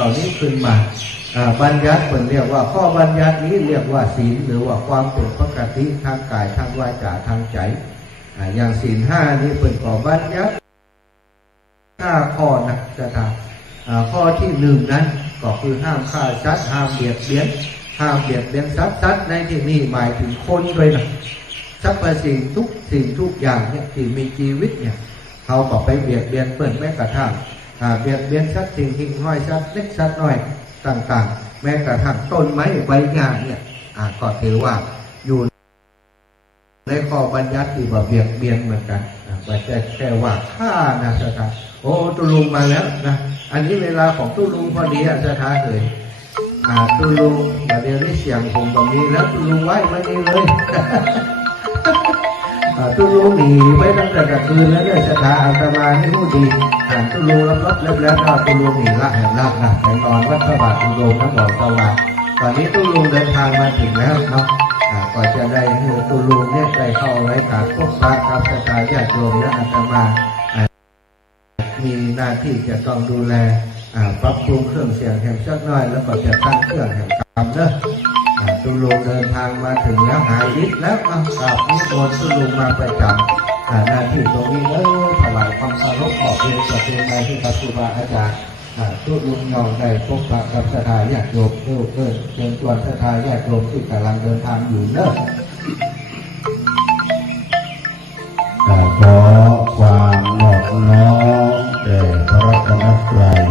ล่านี้ขึ้นมาบัญญัติเป็นเรียกว่าข้อบัญญัตินี้เรียกว่าศีลหรือว่าความเป็นปกติทางกายทางวาจาทางใจอย่างศีล5นี้เป็นข้อบัญญัติ5ข้อนะจะทำข้อที่1นั้นก็คือห้ามฆ่าสัตว์ห้ามเบียดเบียนสัตว์ในที่นี้หมายถึงคนด้วยนะสรรพสิ่งทุกอย่างเนี่ยที่มีชีวิตเนี่ยเขาก็ไปเบียดเบียนเปิดแม้กระทั่งเบียดเบียนสัตว์สิ่งหิ่งห้อยสัตว์เล็กสัตว์น้อยต่างๆแม้กระทั่งต้นไม้ใบหญ้าเนี่ยก็ถือว่าอยู่ในข้อบัญญัติที่ว่าเบียดเบียนเหมือนกันไม่ใช่แค่ว่าฆ่านะสถานโอ้ตุลุงมาแล้วนะอันนี้เวลาของตุลุงพอดีสถานเลยตุลุงเดี๋ยวนี้เสียงผมตรงนี้แล้วตุลุงไว้ไม่ดีเลยตุลุงหนีไว้ตั้งแต่กลางคืนแล้วเนี่ยสถานอาตมานี่รู้ดีตุลุงรับแล้วก็ตุลุงหนีละแห่งละนะไปนอนวัดพระบาทตุลุงน้ำบ่อสว่างตอนนี้ตุลุงเดินทางมาถึงแล้วเนาะก็จะได้ให้ตุลุงเนี่ยได้เข้าไว้กับพวกพระครับสถานญาติโยมและอาตมามีหน้าที่จะต้องดูแลปรับปรุงเครื่องเสียงแห่งสักน้อยแล้วก็จะตั้งเครื่องแห่งกรรมเนอะตุลุงเดินทางมาถึงแล้วหายฤทธิ์แล้วกับนิมนต์ตุลุงมาประจำหน้าที่ตรงนี้แล้วถวายความเคารพขอบคุณกับเป็นนายที่พระครูบาอาจารย์ตุลุงยองได้พบปะกับสถานญาติโยมเชิญชวนสถานญาติโยมที่กำลังเดินทางอยู่เนอะขอความนอบน้อมแด่พระรัตนตรัย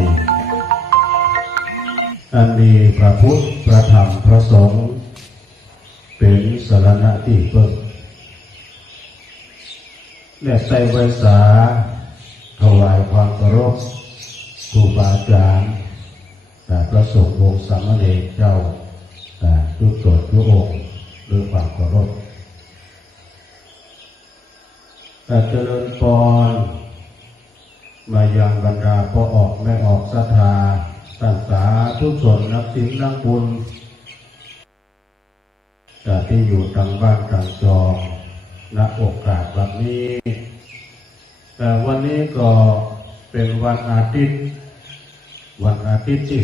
อันมีพระพุทธพระธรรมพระสงฆ์เป็นสรณะที่พึ่งและใส่ไว้สาถวายความเคารพครูบาอาจารย์พระสงฆ์องค์สามเณรเจ้าทุกตนทุกองค์ด้วยความเคารพเจริญพรมายังบรรดาพ่อออกแม่ออกศรัทธาตั้งสาธุชนนักศีลนักบุญที่อยู่ทางบ้านทางจองณโอกาสวันนี้แต่วันนี้ก็เป็นวันอาทิตย์ที่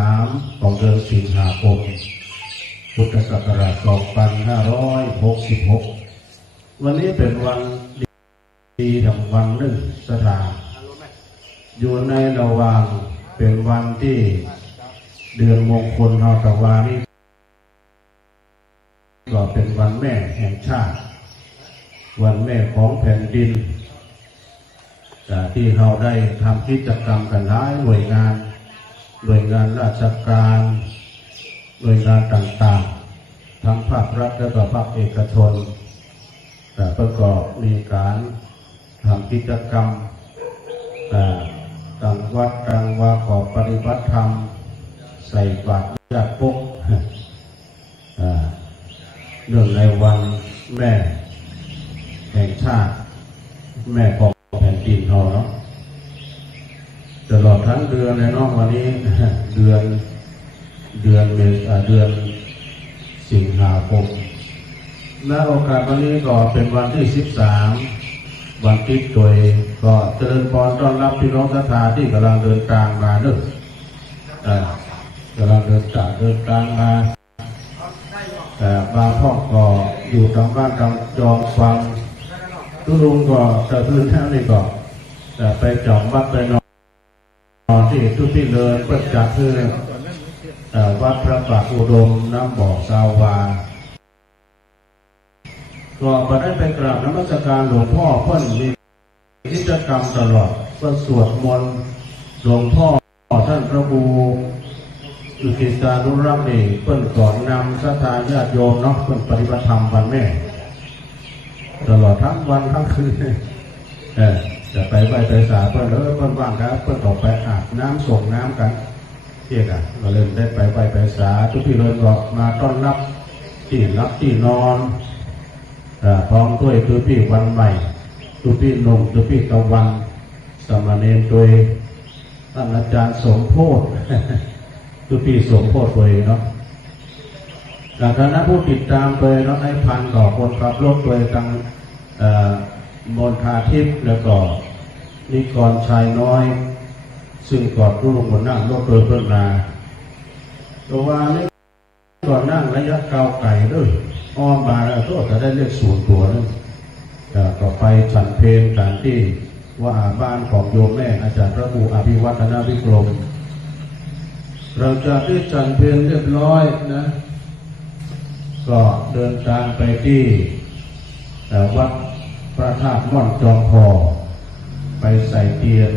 13ของเดือนสิงหาคมพุทธศักราช2566วันนี้เป็นวันดีทำวันหนึ่งสถานอยู่ในระหว่างเป็นวันที่เดือนมงคลนอตวานี้ก็เป็นวันแม่แห่งชาติวันแม่ของแผ่นดินที่เราได้ทำกิจกรรมกันหลายหน่วยงานราชการหน่วยงานต่างๆทั้งภาครัฐและก็ภาคเอกชนประกอบมีการทำกิจกรรมต่างวัดต่างวาขอปฏิบัติธรรมใส่บาตรญาติพกเรื่องในวันแม่แห่งชาติแม่ของแผ่นดินเราเนาะตลอดทั้งเดือนเลยเนาะวันนี้เดือนสิงหาคมและโอกาสวันนี้ก็เป็นวันที่13วันติดตัวก็เจริญพรต้อนรับพี่น้องศรัทธาที่กำลังเดินทางมาเด้อกำลังเดินทางมาบางพ่อก็อยู่ทางบ้านทางจองฟังตุลุงก็จะพื้นที่นี่ก็ไปจองวัดไปนอนที่ทุกที่เลยเปิดจากคือวัดพระบาทอุดมน้ำบ่อสาวาก็มาได้ไปกราบนมัสการหลวงพ่อเพิ่นมีกิจกรรมตลอดก็สวดมนต์หลวงพ่อท่านพระครูอุทิศานุรักษ์นี่เพิ่นก่อนนำศรัทธาญาติโยมเนาะเพิ่นปฏิบัติธรรมวันแม่ตลอดทั้งวันทั้งคืนจะไปไหว้ไปสาเพิ่นเพิ่นว่างครับเพิ่นออกไปอาบน้ำส่งน้ำกันเที่ยงก็เลยได้ไปไหว้ไปสาทุกที่เลยก็มาต้อนรับที่นอนพร้อมด้วยตัวพี่วันใหม่ตัวพี่นมตัวพี่ตะวันสามเณรโดยท่านอาจารย์สมโพธิตัวพี่สมโพธิเลยเนาะคณะผู้ติดตามเลยเนาะให้พันต่อคนขับรถเลยทางมณฑาทิพย์แล้วก็นิกรชายน้อย ซึ่งก่อนรุ่งบนนั่งรถโดยเพื่อนนาตัวว่านี่ก่อนนั่งระยะเก่าไก่ด้วยอ้อมมาแล้วก็จะได้เลขศูนย์ตัวนึงต่อไปฉันเพลการที่ว่าบ้านของโยมแม่อาจารย์พระครูอภิวัฒนวิกรมเราจะที่ฉันเพลเรียบร้อยนะก็เดินทางไปที่วัดพระธาตุม่อนจอมพอไปใส่เทียน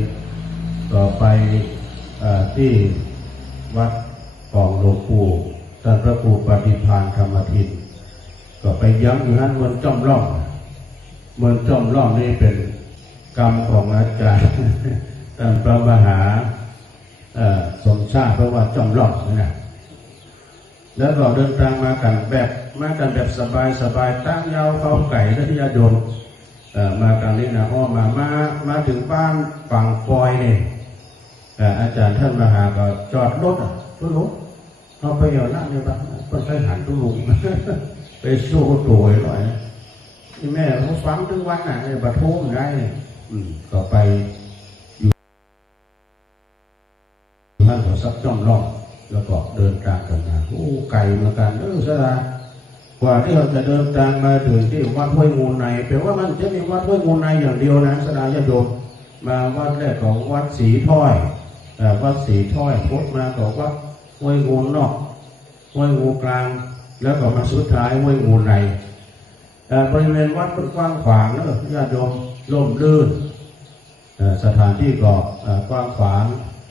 ต่อไปที่วัดของหลวงปู่ท่านพระครูปฏิภาณธรรมทินก็ไปย้ำอยู่นั้นเมืองจ้อมร่องเมืองจ้อมร่องนี่เป็นกรรมของอาจารย์ท่านพระมหาสมชาติเพราะว่าจ้อมร่องนะแล้วก็เดินทางมากันแบบสบายตั้งยาวเข้าไก่และที่ญาติโยมมาตามนี้นะมาถึงบ้านฝั่งปอยนี่อาจารย์ท่านมหาก็จอดรถตู้ลุงเขาไปเอาหน้าเนี่ยบ้างก็ใช้หันตู้ลุงไปสู้ตัวหน่อยที่แม่เขาฟังทุกวันน่ะไอ้บัดทุ่มได้ก็ไปอยู่ท่านก็ซับจ้องรอบแล้วก็เดินทางกันมาโอ้ไก่มากันซะละกว่าที่เราจะเดินทางมาถึงที่วัดห้วยงูในแปลว่ามันจะมีวัดห้วยงูในอย่างเดียวนะสดาญาโยมมาวัดแรกของวัดศรีถ้อยวัดศรีถ้อยพุทธมาของวัดห้วยงูนอกห้วยงูกลางแล้วก็มาสุดท้ายห้วยงูในบริเวณวัดเป็นกว้างขวางนะญาติโยมร่มรื่นสถานที่ก็กว้างขวาง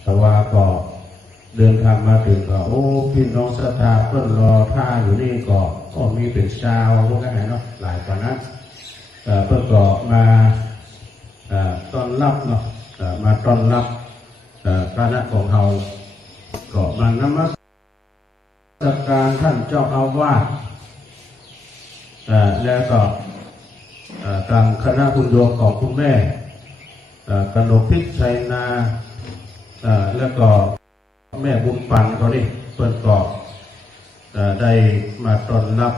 แต่ว่าก็เดินทางมาถึงก็โอ้พี่น้องศรัทธาเพิ่นรอท่าอยู่นี่ก็มีเป็นชาวพวกนั้นเนาะหลายกว่านั้นเพิ่นก็มาต้อนรับเนาะมาต้อนรับคณะของเราก็มานมัสการท่านเจ้าอาวาสแล้วก็ทางคณะคุณโยมของคุณแม่กนกพิชัยนาแล้วก็แม่บุญปันเขาดิเพื่อนก็ได้มาต้อนรับ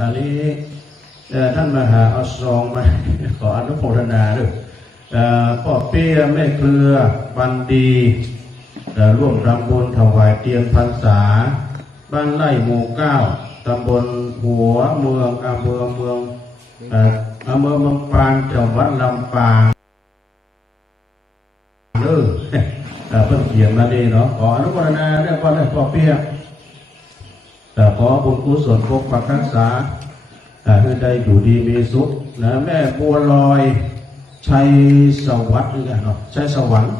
อันนี้ท่านมหาเอาซองมาขออนุโมทนาด้วยพ่อเปี้ยแม่เกลือบันดีร่วมรำบุญถวายเทียนพรรษาบ้านไร่หมู่9ตำบลหัวเมืองอำเภอเมืองปานจังหวัดลำปางเพิ่งเขียนมาดีเนาะขออนุโมทนาเนี่ยพ่อได้พ่อเปี้ยขอบุญกุศลปกปักรักษาให้ได้อยู่ดีมีสุขนะแม่บัวลอยชัยสวัสดิ์นี่เนาะชัยสวรรค์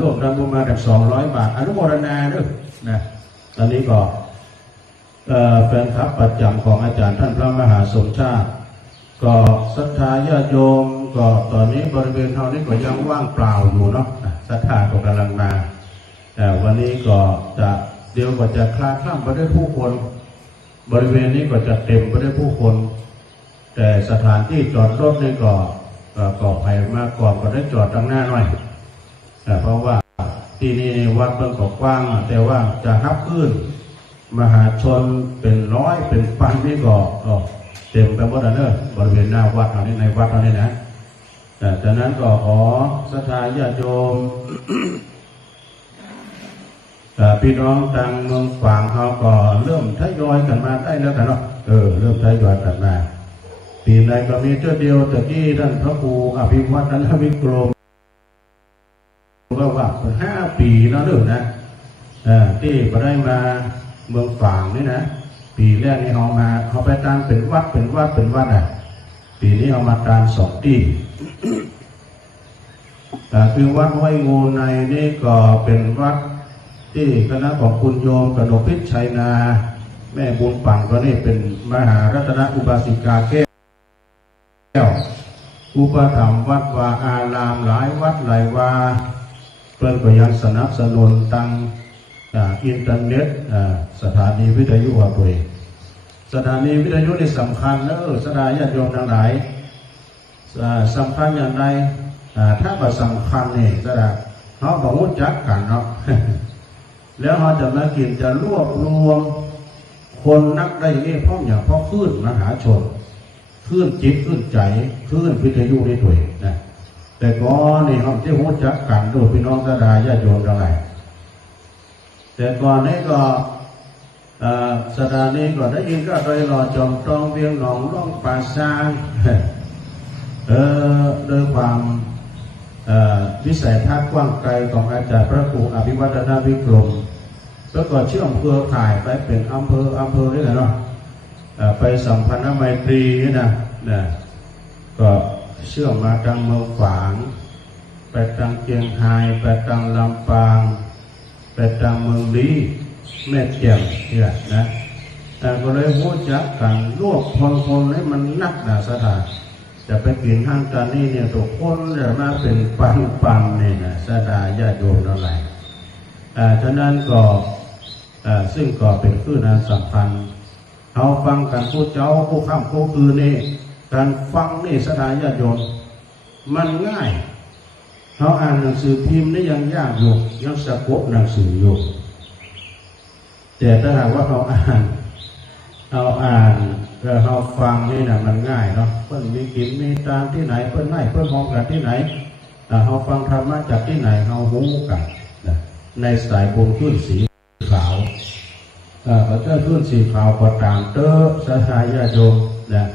รวบรวมมาจาก200 บาทอนุโมทนาด้วยนะตอนนี้ก็เป็นครับประจำของอาจารย์ท่านพระมหาสมชาติก็ศรัทธาญาติโยมก็ตอนนี้บริเวณเท่านี้ก็ยังว่างเปล่าอยู่เนาะศรัทธาก็กำลังมาแต่วันนี้ก็จะเดี๋ยวก็จะคลาคล่ำไปด้วยผู้คนบริเวณนี้ก็จะเต็มไปด้วยผู้คนแต่สถานที่จอดรถนี่ก็ภัยมากก่อนก็ได้จอดตั้งหน้าหน่อยเพราะว่าที่นี่วัดเพิ่งกว้างแต่ว่าจะนับขึ้นมหาชนเป็นร้อยเป็นพันนี่ก็เต็มไปหมดเลยบริเวณหน้าวัดตอนนี้ในวัดตอนนี้นะแต่จากนั้นก็ขอศรัทธาญาติโยมพี่น้องทางเมืองฝางเขาก็เริ่มทยอยกันมาได้แล้วกันเนาะเริ่มทยอยกันมาปีไหนก็มีเจ้าเดียวแต่ที่ท่านพระครูอภิวัฒนวิกรมก็ว่า5 ปีแล้วเด้อนะที่ก็ได้มาเมืองฝางนี่นะปีแรกนี่เขาไปตามเป็นวัดปีนี้เอามาตาม2 ที่คือวัดห้วยงูในนี่ก็เป็นวัดที่คณะของคุณโยมกนกพิชัยนาแม่บุญปังก็นี่เป็นมหารัตนอุบาสิกาแก้วอุปถัมภ์วัดวาอารามหลายวัดหลายวาเพื่อนก็ยังสนับสนุนตั้งอินเทอร์เน็ตสถานีวิทยุหัวปุยสถานีวิทยุนี่สำคัญนะสดาญาติโยมทั้งหลายสำคัญอย่างไรถ้าว่าสำคัญนี่สดาเขาบอกว่าจักกันเนาะ แล้วเขาจะมากินจะรวบรวมคนนักได้อย่างนี้เพราะอย่างเพราะคลื่นมหาชนคลื่นจิตคลื่นใจคลื่นวิทยุนี่ด้วยนะ แต่ก่อนนี่เขาที่หูจักกันดูพี่น้องศรัทธาญาติโยมทั้งหลายแต่ก่อนนี้ก็สถานีก็ได้ยินก็โดยหล่อจอมตองเวียงหนองล่องป่าซางโดยความวิสัยทัศน์กว้างไกลของอาจารย์พระครูอภิวัฒนาวิกรมแล้วก็เชื่อมเครือข่ายไปเป็นอำเภอนี่แหละเนาะไปสัมพันธไมตรีนี่นะก็เชื่อมมาทางเมืองฝางไปทางเชียงรายไปทางลำปางไปทางเมืองลี้แม่เจียงนี่แหละนะก็เลยรู้จักกันรวบคนให้มันนักหนาสถานจะไปกินห้างกันนี่เนี่ยทุกคนจะมาเป็นปันเนี่ยนะสถานญาติโยมนั่นแหละฉะนั้นก็ซึ่งก็เป็นคลื่นอันสำคัญเขาฟังกันผู้เจ้าผู้ข้ามผู้คือนี่การฟังนี่สถานญาติโยมมันง่ายเขาอ่านหนังสือพิมพ์นี่ยังยากอยู่ยังสะกดหนังสืออยู่แต่ถ้าหากว่าเขาอ่านแล้วเขาฟังนี่นะมันง่ายเนาะเพิ่นมีกินมีตามที่ไหนเพิ่นให้เพิ่นมองกันที่ไหนเขาฟังธรรมะจากที่ไหนเขาหูกันในสายบุญขึ้นสีขาวก็จะขึ้นสีขาวก็ตามเตอสถานญาติโยมนะ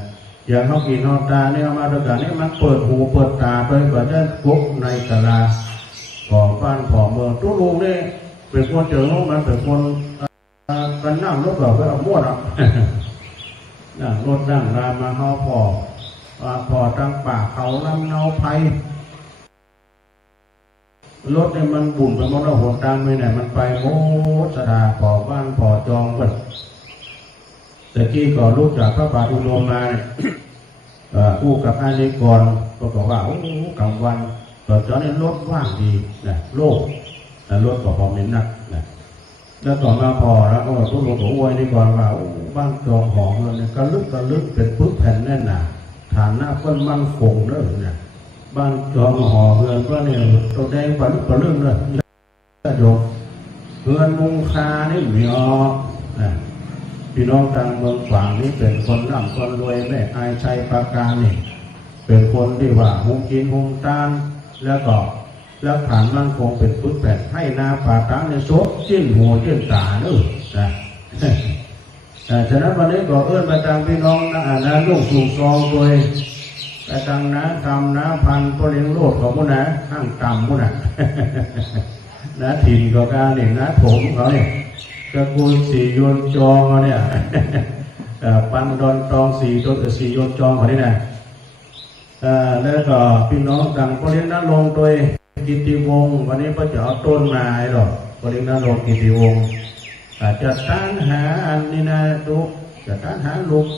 อย่างเขากินนอนตาเนี่ยมาด้วยกันนี่มันเปิดหูเปิดตาไปก็จะกุ๊กในกะลาของบ้านของเมืองทุกลุงนี่เป็นคนเจอโลกมันเป็นคนกันนั่งรถแบบไปเอาม้วนอ่ะนั่งรถนั่งรามาเขาพอตั้งป่าเขาลำเนาไผ่รถเนี่ยมันบุ่นไปหมดแล้วหัวตามไปไหนมันไปโมสดาพอบ้านพอจองเปิดแต่กี้ก่อนลูกจากพระบาทอุโนมาคู่กับอานิกรก็บอกว่าโอ้กลางวันตอนนี้รถว่างดีนะโลกรถก็พอมีนักนะแล้วต่อมาพอแล้วก็ทุกคนบอกว่านี่ก่อนว่าบ้านจองหอเงินเนี่ยกระลึกเป็นปึ๊กแผ่นแน่นหนาฐานหน้าเพิ่นมั่นคงเนอะเนี่ยบ้านจองหอเงินก็เนี่ยตัวแดงวันก็เรื่องเลยโยมเงินมุงคานี่มีออกนะพี่น้องทางเมืองฝางนี่เป็นคนร่ำคนรวยแม่อายชัยปราการนี่เป็นคนที่ว่าหุงกินหุงตานแล้วฐานมั่นคงเป็นพุทธแผ่นให้นาป่าตั้งในโซจิ้นหัวจิ้นตาเนอะนะฉะนั้นวันนี้ก็เอื้อนไปทางพี่น้องนะลูกสู่ซองโดยไปทางน้ากรรมน้าพันพระเลี้ยงโลดของมุนะข้างกรรมมุนะนะถิ่นก็การเนี่ยนะถมเขาเนี่ยตระกูลสี่โยนจองเขาเนี่ยปันดอนตองสี่โยนจองเขาเนี่ยนะแล้วก็พี่น้องต่างพระเลี้ยงน้าลงโดยกิติวงศ์วันนี้ก็จะเอาต้นมาหรอกพระเลี้ยงน้าลงกิติวงศ์จะต้านหาอันนี้นะลูกจะต้านหาลูก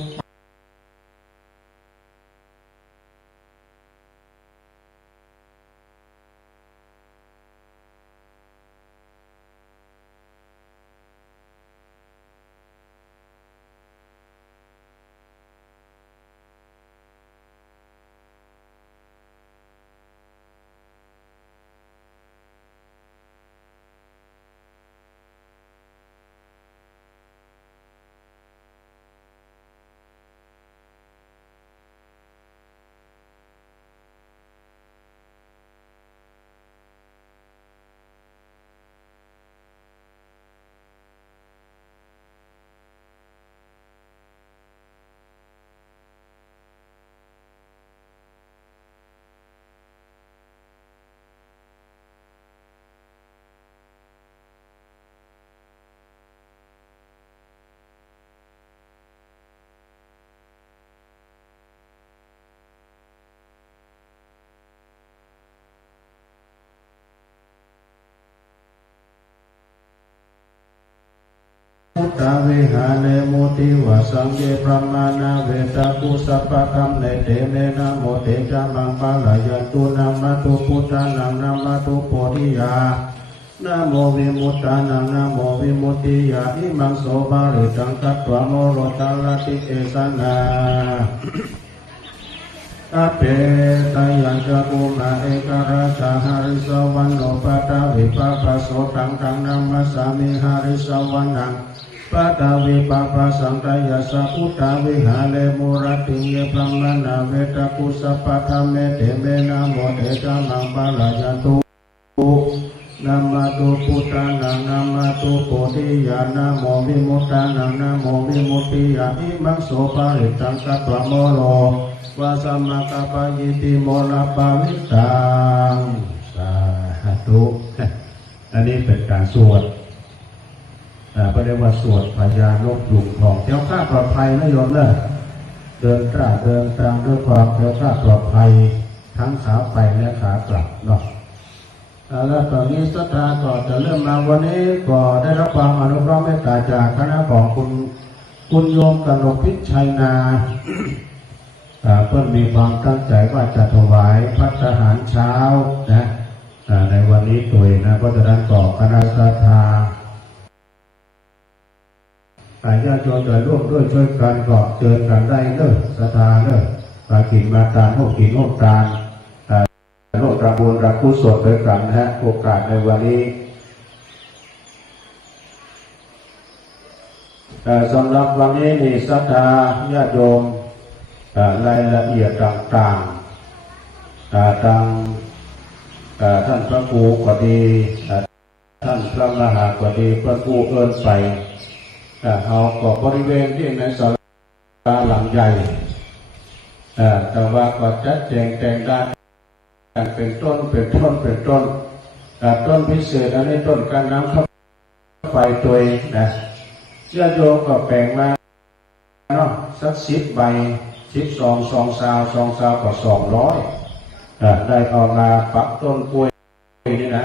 พุทธเวหาเลโมติวะสังเกพระมานาเวตากุสัพพะคัมเลเตเมนะโมเตจามังปะลายันตุนามาตุพุทธานังนามาตุโพธิยานะโมวิมุตตานังนะโมวิมุตติยาอิมังโสบาลิตังคัตถวโมโรตาลติเอสนาอเปตยัญจกุมาเอกราชาหาริสวันโนปตาวิปาปโสตังตังนัมมัสสามิหาริสวันัง ปะตาวิปะปะสังกายาสัพุทธาวิหาเลมุรติเยพระมนาเวตากุสปะธรรมเมเตเมนะโมเตจานังบาลายันตุนามาตุพุทธานังนามาตุโพธิญาณนะโมวิมุตตานังนะโมวิมุตติญาณิมังโสภาริตังสัตตโมโลวาสัมมากัปปะยิติโมนะปาวิตังสาธุอันนี้เป็นการสวดประเดี๋ยวว่าสวดพญานกยุงทองเจ้าข้าปลอดภัยนะโยมเนอะเดินตราเดินตามด้วยความเจ้าข้าปลอดภัยทั้งขาไปและขากลับเนาะแล้วตอนนี้ศรัทธาก็จะเริ่มมาวันนี้ก็ได้รับความอนุเคราะห์เมตตาจากคณะของคุณโยมกนกพิชัยนาเพื่อนมีความตั้งใจว่าจะถวายภัตตาหารเช้านะในวันนี้ตัวเองนะเพราะฉะนั้นก็คณะศรัทธาญาติโยมจะร่วมด้วยช่วยกันก็เชิญกันได้เนอะศรัทธาเนอะปากินมาตาโนกินโนตาโนตระบุญรักกุศลด้วยกันนะโอกาสในวันนี้สำหรับวันนี้มีศรัทธาญาติโยมรายละเอียดต่างๆทางท่านพระครูก็ดีท่านพระมหาก็ดีพระครูเอิญใส่เอาก็บริเวณที่ในศาลาหลังใหญ่แต่ว่าก็จัดแจงแต่งได้เป็นต้นต้นพิเศษอันนี้ต้นการน้ำเข้าไปตัวเองนะญาติโยมก็แปลงมาเนาะสัก10 ใบ12 2 ซาวก็200ได้เอามาปักต้นกล้วยนี่นะ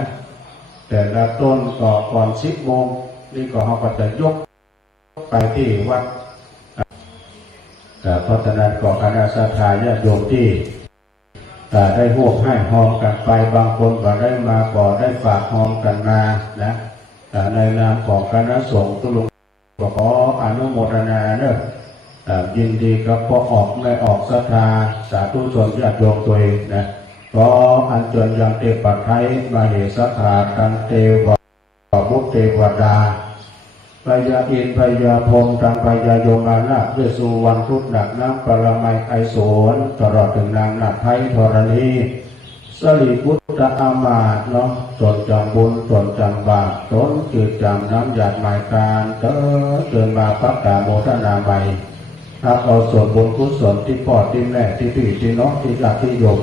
แต่ละต้นก็ก่อน10 โมงนี่ก็เขาก็จะยกไปที่วัดเพราะฉะนั้นก็คณะศรัทธาญาติโยมที่ได้หวกให้หอมกันไปบางคนก็ได้มาก็ได้ฝากหอมกันมานะในนามของคณะสงฆ์ตุลุงก็ขออนุโมทนาเนอะยินดีกับพอออกไม่ออกศรัทธาสาธุชนญาติโยมตัวเองนะก็อัญเชิญยังเตปะไทยมาเหสถาตันเทวบุตรเทวดาพญาอินทร์พญาพงษ์ตังพญาโยมานาคด้วยสุวรรณพุทธหนักน้ำปรมัยไอโสนตลอดถึงนางนาคไทยธรณีสลีพุทธอามาตเนาะตนจำบุญตนจำบาปตนจืดจำน้ำหยาดหมายการเกินมาปักกาโมทนาใหม่ถ้าเอาส่วนบุญกุศลที่พ่อที่แม่ที่พี่ที่น้องที่ญาติที่โยม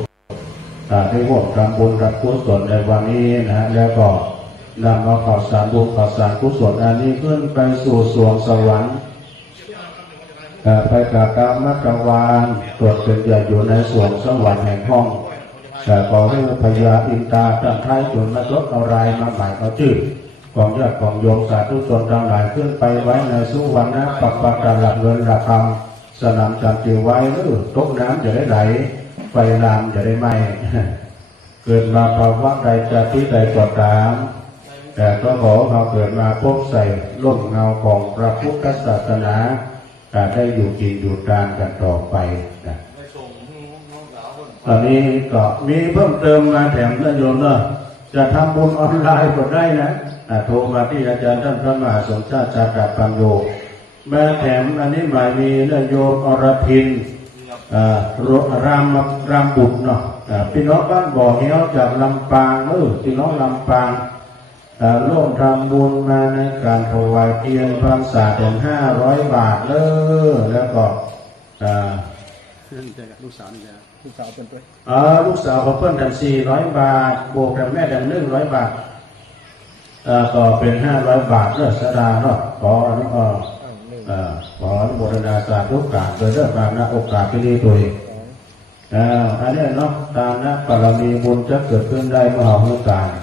ได้ร่วมทำบุญรับกุศลในวันนี้นะแล้วก็นำเอาข่าวสารบุญข่าวสารกุศลอันนี้ขึ้นไปสู่สวงสวรรค์ไปกับกามกวาลตรวจเป็นใหญ่อยู่ในสวงสวรรค์แห่งห้องขอให้พญาอินทราตั้งท้ายจุนมาลดเอารายมาหมายเอาชื่อของญาติของโยมสาธุชนทั้งหลายขึ้นไปไว้ในสุวรรณปัปปะหลักเงินหลักคำสนามจันทร์ไว้ตกน้ำจะได้ไหลไฟลามจะได้ไหมเกิดมาภาวะใดจะที่ใดก็ตามแต่ก็ขอเราเกิดมาพบใส่ร่มเงาของพระพุทธศาสนาได้อยู่กินอยู่ทานกันต่อไปนะตอนนี้ก็มีเพิ่มเติมมาแถมท่านโยมเนาะจะทำบุญออนไลน์ก็ได้นะโทรมาที่อาจารย์ท่านพระมหาสมชาติชาติปัญโยมาแถมอันนี้หมายมีท่านโยมอรพินรามบุตรเนาะพี่น้องบ้านบ่อเหี้ยวจากลำปางพี่น้องลำปางร่วมทำบุญมาในการถวายเทียนพรรษาถึง500 บาทแล้วก็ลูกสาวเป็นตัวลูกสาวของเพื่อนกัน400 บาทบวกกับแม่กัน100 บาทต่อเป็น500 บาทสดาเนาะขออนุโมทนาสาธุการโดยเริ่มมาณโอกาสที่นี้ตัวเองอันนี้เนาะตามนะบารมีบุญจะเกิดขึ้นได้เมื่อเหตุการณ์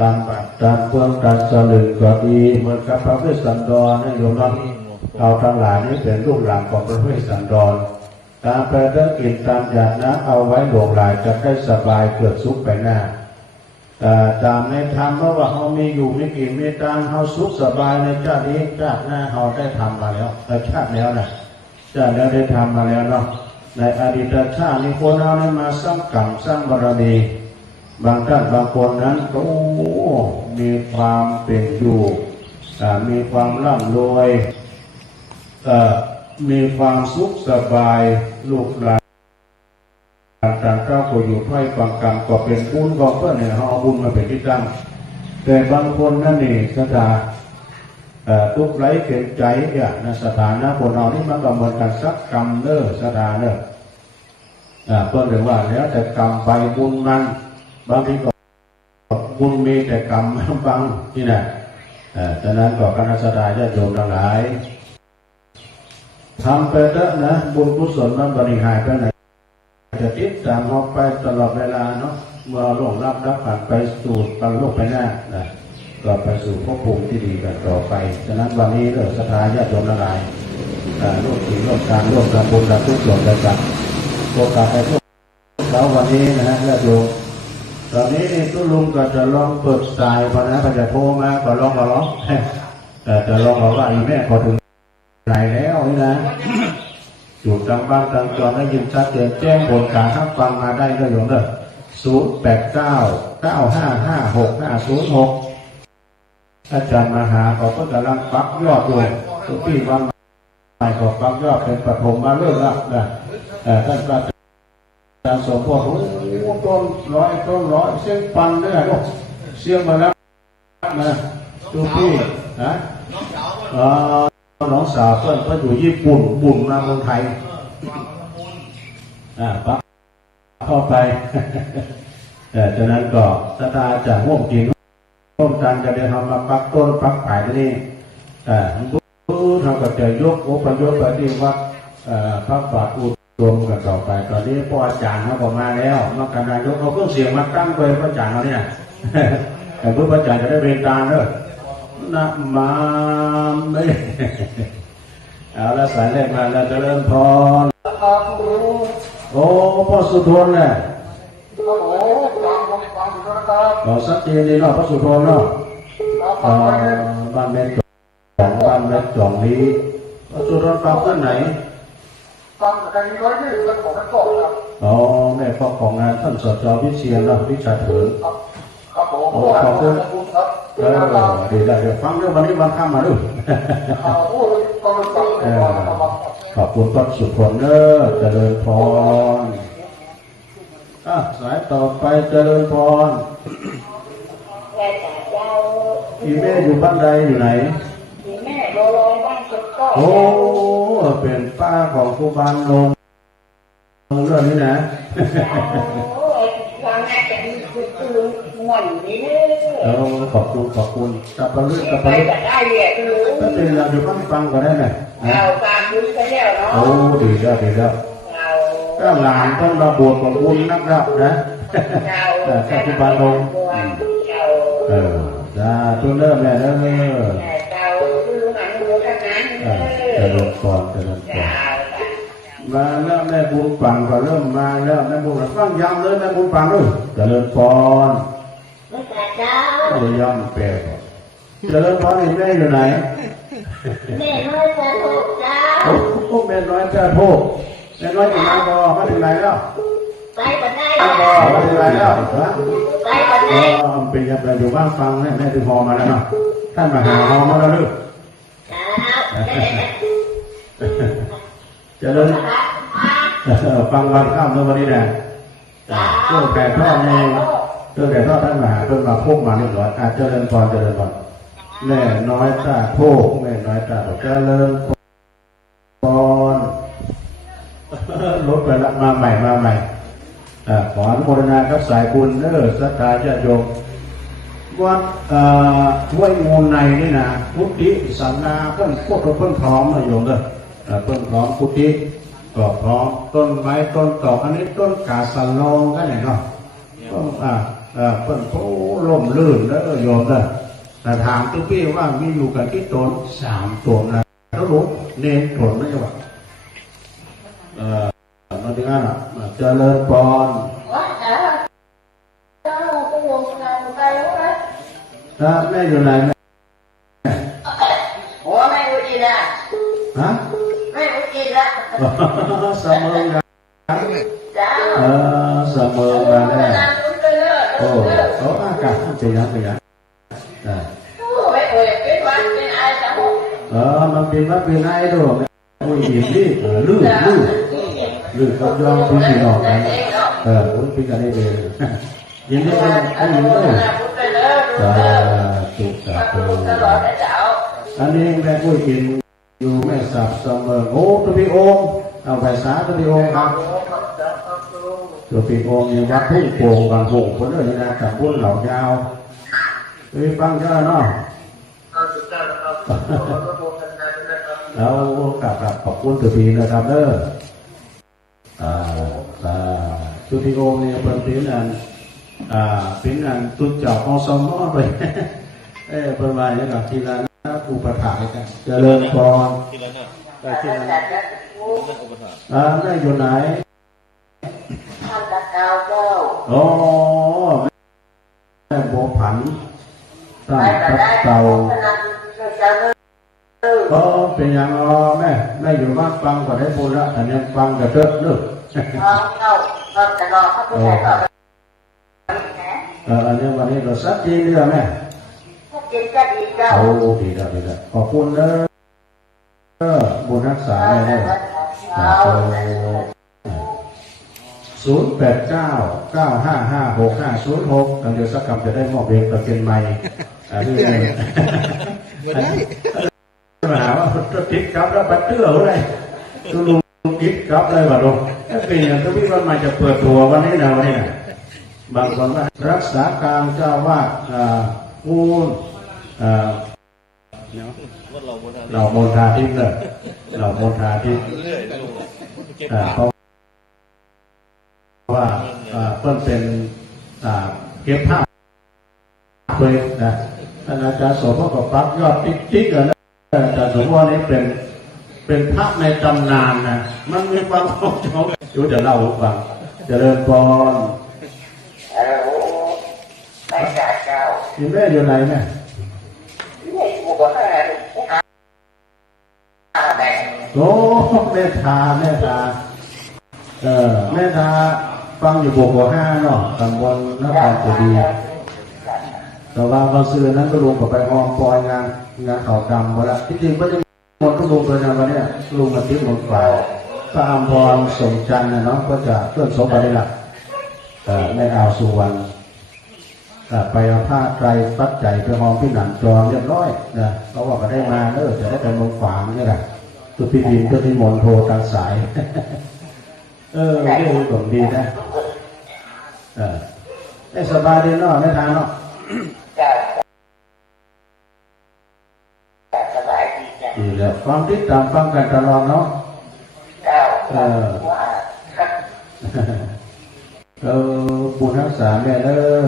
การเพื่อการสลึงก็ดีเหมือนกับพระเวสสันดรนะโยมน้องเอาทั้งหลายนี้เป็นลูกหลานของพระเวสสันดรการไปเรื่องกินตามหยาดนะเอาไว้หลงหลายจะได้สบายเกิดสุขไปหน้าตามในธรรมเพราะว่าเขามีอยู่มีกินมีตามเขาสุขสบายในชาตินี้ชาติหน้าเขาได้ทำมาแล้วชาติแล้วนะชาติแล้วได้ทำมาแล้วเนาะในอดีตชาตินี้คนเราได้มาสร้างกรรมสร้างบารมีบางท่านบางคนนั้นก็มีความเป็นอยู่ มีความร่ำรวยมีความสุขสบายลูกหลานต่างๆก็อยู่ไพร่ฟังกรรมก็เป็นบุญของเพื่อนเนี่ยเขาเอาบุญมาเป็นที่ตั้งแต่บางคนนั่นนี่สถาทุกข์ไร้เกณฑ์ใจเนี่ยในสถานะคนเรานี่มันก็เหมือนกันสักกรรมเนอสถาเนอเพื่อนเรียกว่าแล้วแต่กรรมไปบุญนั้นบางทีก็บุญมีแต่กรรมบางที่ไหนฉะนั้นก็คณะสัตยาญาติโยมทั้งหลายทำไปเถอะนะบุญกุศลนั้นบริหารไปไหนจะติดตามออกไปตลอดเวลาเนาะเมื่อหลงรับผ่านไปสู่ปันโลกไปหน้านะก็ไปสู่ภพภูมิที่ดีกันต่อไปฉะนั้นวันนี้เรื่องสัตยาญาติโยมทั้งหลายร่วมสิ่งร่วมการร่วมทำบุญทุกส่วนประจักษ์โอกาสในพวกเราวันนี้นะฮะญาติโยมตอนนี้นี่ตุลุงก็จะลองเปิดสายพอนะพอจะโทรมาก็ลองจะลองบอกว่าอีแม่พอถึงไหนแล้วนี่นะอยู่ทางบ้านทางจอได้ยินชัดเจนแจ้งผลการทับฟังมาได้ก็อยู่เด้อ0899556506อาจารย์มหาเขาก็กำลังปักยอดด้วยทุกปีวันใหม่ก็ปักยอดเป็นปฐมมาเริ่มละนะท่านอาจารย์สมพรต้นร้อยเสียงปันเนี่ยเสียงมาแล้วนะทุกปีนะน้องสาวเพื่อนอยู่ญี่ปุ่นบุญมาเมืองไทยปั๊บเข้าไปฉะนั้นก็ศรัทธาจะร่วมกินร่วมกันจะได้ทำมาปักต้นปักป่ายนี่ทำกับจะยกอุปยศไปที่วัดพระบาทอุดมกันต่อไปตอนนี้พ่ออาจารย์เขาก็มาแล้วมาการนายกเขาเพิ่งเสียงมาตั้งไปพระอาจารย์เขาเนี่ยแต่เพื่อพระอาจารย์จะได้เรียนการเด้อนะมาไม่เอาละสายแรกมาแล้วจะเริ่มพรโอ้พ่อสุทนเนี่ยเราสักทีนี้เนาะพ่อสุทนเนาะบ้านแม่จ่องนี้พ่อสุทนฟังท่านไหนฟังแต่ในร้อยนี่เป็นของแม่กอกครับอ๋อแม่พ่อของงานท่านสจ.วิเชียรเนาะวิชาเถิดครับผมขอบคุณครับเดี๋ยวฟังเรื่องวันนี้วันข้ามมาดูขอบคุณต้นสุขคนเนอเจริญพรสายต่อไปเจริญพรอีแม่อยู่บ้านใดอยู่ไหนอีแม่โดนบ้านสุดก็โอ้เป็นป้าของครูบาลลงเรื่องนี้นะขอบคุณกับปลึกถ้าเป็นเราอยู่บ้านฟังก็ได้ไหมเราการดูไปแล้วเนาะโอ้ดีแล้วก็หลานต้องมาบวชของบุญนักรับนะแต่ครูบาลลงตัวเริ่มแล้วจะลงก่อนมาแล้วแม่บุญฟังก็เริ่มมาแล้วแม่บุญฟังย้ำเลยแม่บุญฟังด้วยจะเริ่มก่อนย้ำแปลจะเริ่มก่อนแม่อยู่ไหนแม่น้อยจะโทษจ้าโอ้แม่น้อยจะโทษแม่น้อยอยู่ไหนบ่มาถึงไหนแล้วไปปันได้บ่มาถึงไหนแล้วไปปันได้เป็นยังไงอยู่บ้านฟังแม่ถึงหอมาแล้วเนาะท่านมาหาหอมาแล้วหรือจะเริ่มฟังวันข้ามเมื่อวันนี้แหละเรื่องแก่ท่อนี่เรื่องแก่ท่อท่านมาเพิ่งมาพบมาเรียบร้อยเจริญพรแม่น้อยตาโพกแม่น้อยตาเจริญพรลดไปละมาใหม่ขออนุโมทนาครับสายบุญศรัทธาญาติโยมวัดห้วยงูในนี่นะพุทธิสันนาเพิ่นพวกเราเพิ่นพร้อมนะโยมเด้อเพิ่นพร้อมพุทธิก็พร้อมต้นไม้ต้นตอกอันนี้ต้นกาสะลองกันไหนเนาะเพิ่นโอ้ล่มลื่นแล้วโยมเด้อแต่ถามทุกพี่ว่ามีอยู่กันที่ต้น3ต้นนะแล้วรู้เน้นต้นไม่ใช่ป่ะมาถึงนั้นเจริญพรแม่อยู่ไหนแม่โอ้แม่อยู่ดีนะฮะแม่อยู่ดีนะเสมอกันจ้าเสมอกันแน่โอ้อากาศเป็นยังโอ้ไม่เอ่ยเป็นวันเป็น มันเป็นว่าเป็นไอ้ด้วยอุ้ยอิ่มดิลื่นกับยอมเป็นพี่น้องกันอุ้ยเป็นกันได้เลยยินดีกันไอ้ยินดีสาธุอันนี้แม่อุ้ยกินอยู่แม่สับเสมอโอ้ตัวพี่องค์เอาไปสาตัวพี่องค์ครับตัวพี่องค์นี่วัดทุ่งโป่งบางโป่งคนเลยนะกับบุญเหล่ายาวตัวพี่ฟังเจ้าเนาะแล้วกับขอบคุณตัวพี่นะครับเด้อตัวพี่องค์นี่เป็นปีนั้นตุนเจ้าของสมมติไปเป็นมาอย่างกับทีละอุปถากันเจริญพรได้ที่ไหนได้อยู่ไหนท่านตะเกาเจ้าโอ้แม่โบผันตั้งตะเกาก็เป็นอย่างแม่ได้อยู่มากฟังก็ได้บุญละแต่ยังฟังก็เติบนึกอันนี้วันนี้เราสักทีเรื่องแม่โอ้ดีแล้วขอบคุณนะบุญรักษาแม่089-955-6506ทางเดียวสักคำจะได้มอบเองตะเกียนใหม่นี่ไงมาหาว่าจะติดกับแล้วบัตรเตื้ออะไรตัวลุงติดกับเลยว่าลุงเป็นอย่างที่วันใหม่จะเปิดตัววันนี้นะวันนี้นะบางคนว่ารักษาการเจ้าวาดงูเราโมทาทิพย์เลยเราโมทาทิพย์เพราะว่าเพิ่นเป็นเก็บภาพเลยนะท่านอาจารย์โสมก็ปักยอดติ๊กๆนะอาจารย์โสมว่านี้เป็นพระในตำนานนะมันมีความของเขาอยู่จะเล่าให้ฟังเจริญพรอยู่แม่อยู่ไหนแม่โอ้แม่ทาแม่ทาฟังอยู่บวก5เนาะตำบลนครเจดีย์แต่ว่าบางสื่อนั้นก็ลงกับไปออมปล่อยงานข่าวดำหมดละที่จริงก็จะหมดก็ลงไปในวันนี้ลงมาทิ้งหมดฝ่ายพระอัมพรสมจันทร์นะเนาะก็จะเคลื่อนสมบัติหลักในอ่าวสุวรรณไปเอาผ้าไตรปัจจัยไปหอมพี่หนันจองเรียบร้อยนะเพราะว่าก็ได้มาจะได้ไปลงฝางนี่แหละตัวพี่ดินตัวที่มนโทรทางสายเรื่องผมดีนะได้สบายดีเนาะได้ทานเนาะดีแล้วความติดตามฟังกันตลอดเนาะบุญรักษาแม่เด้อ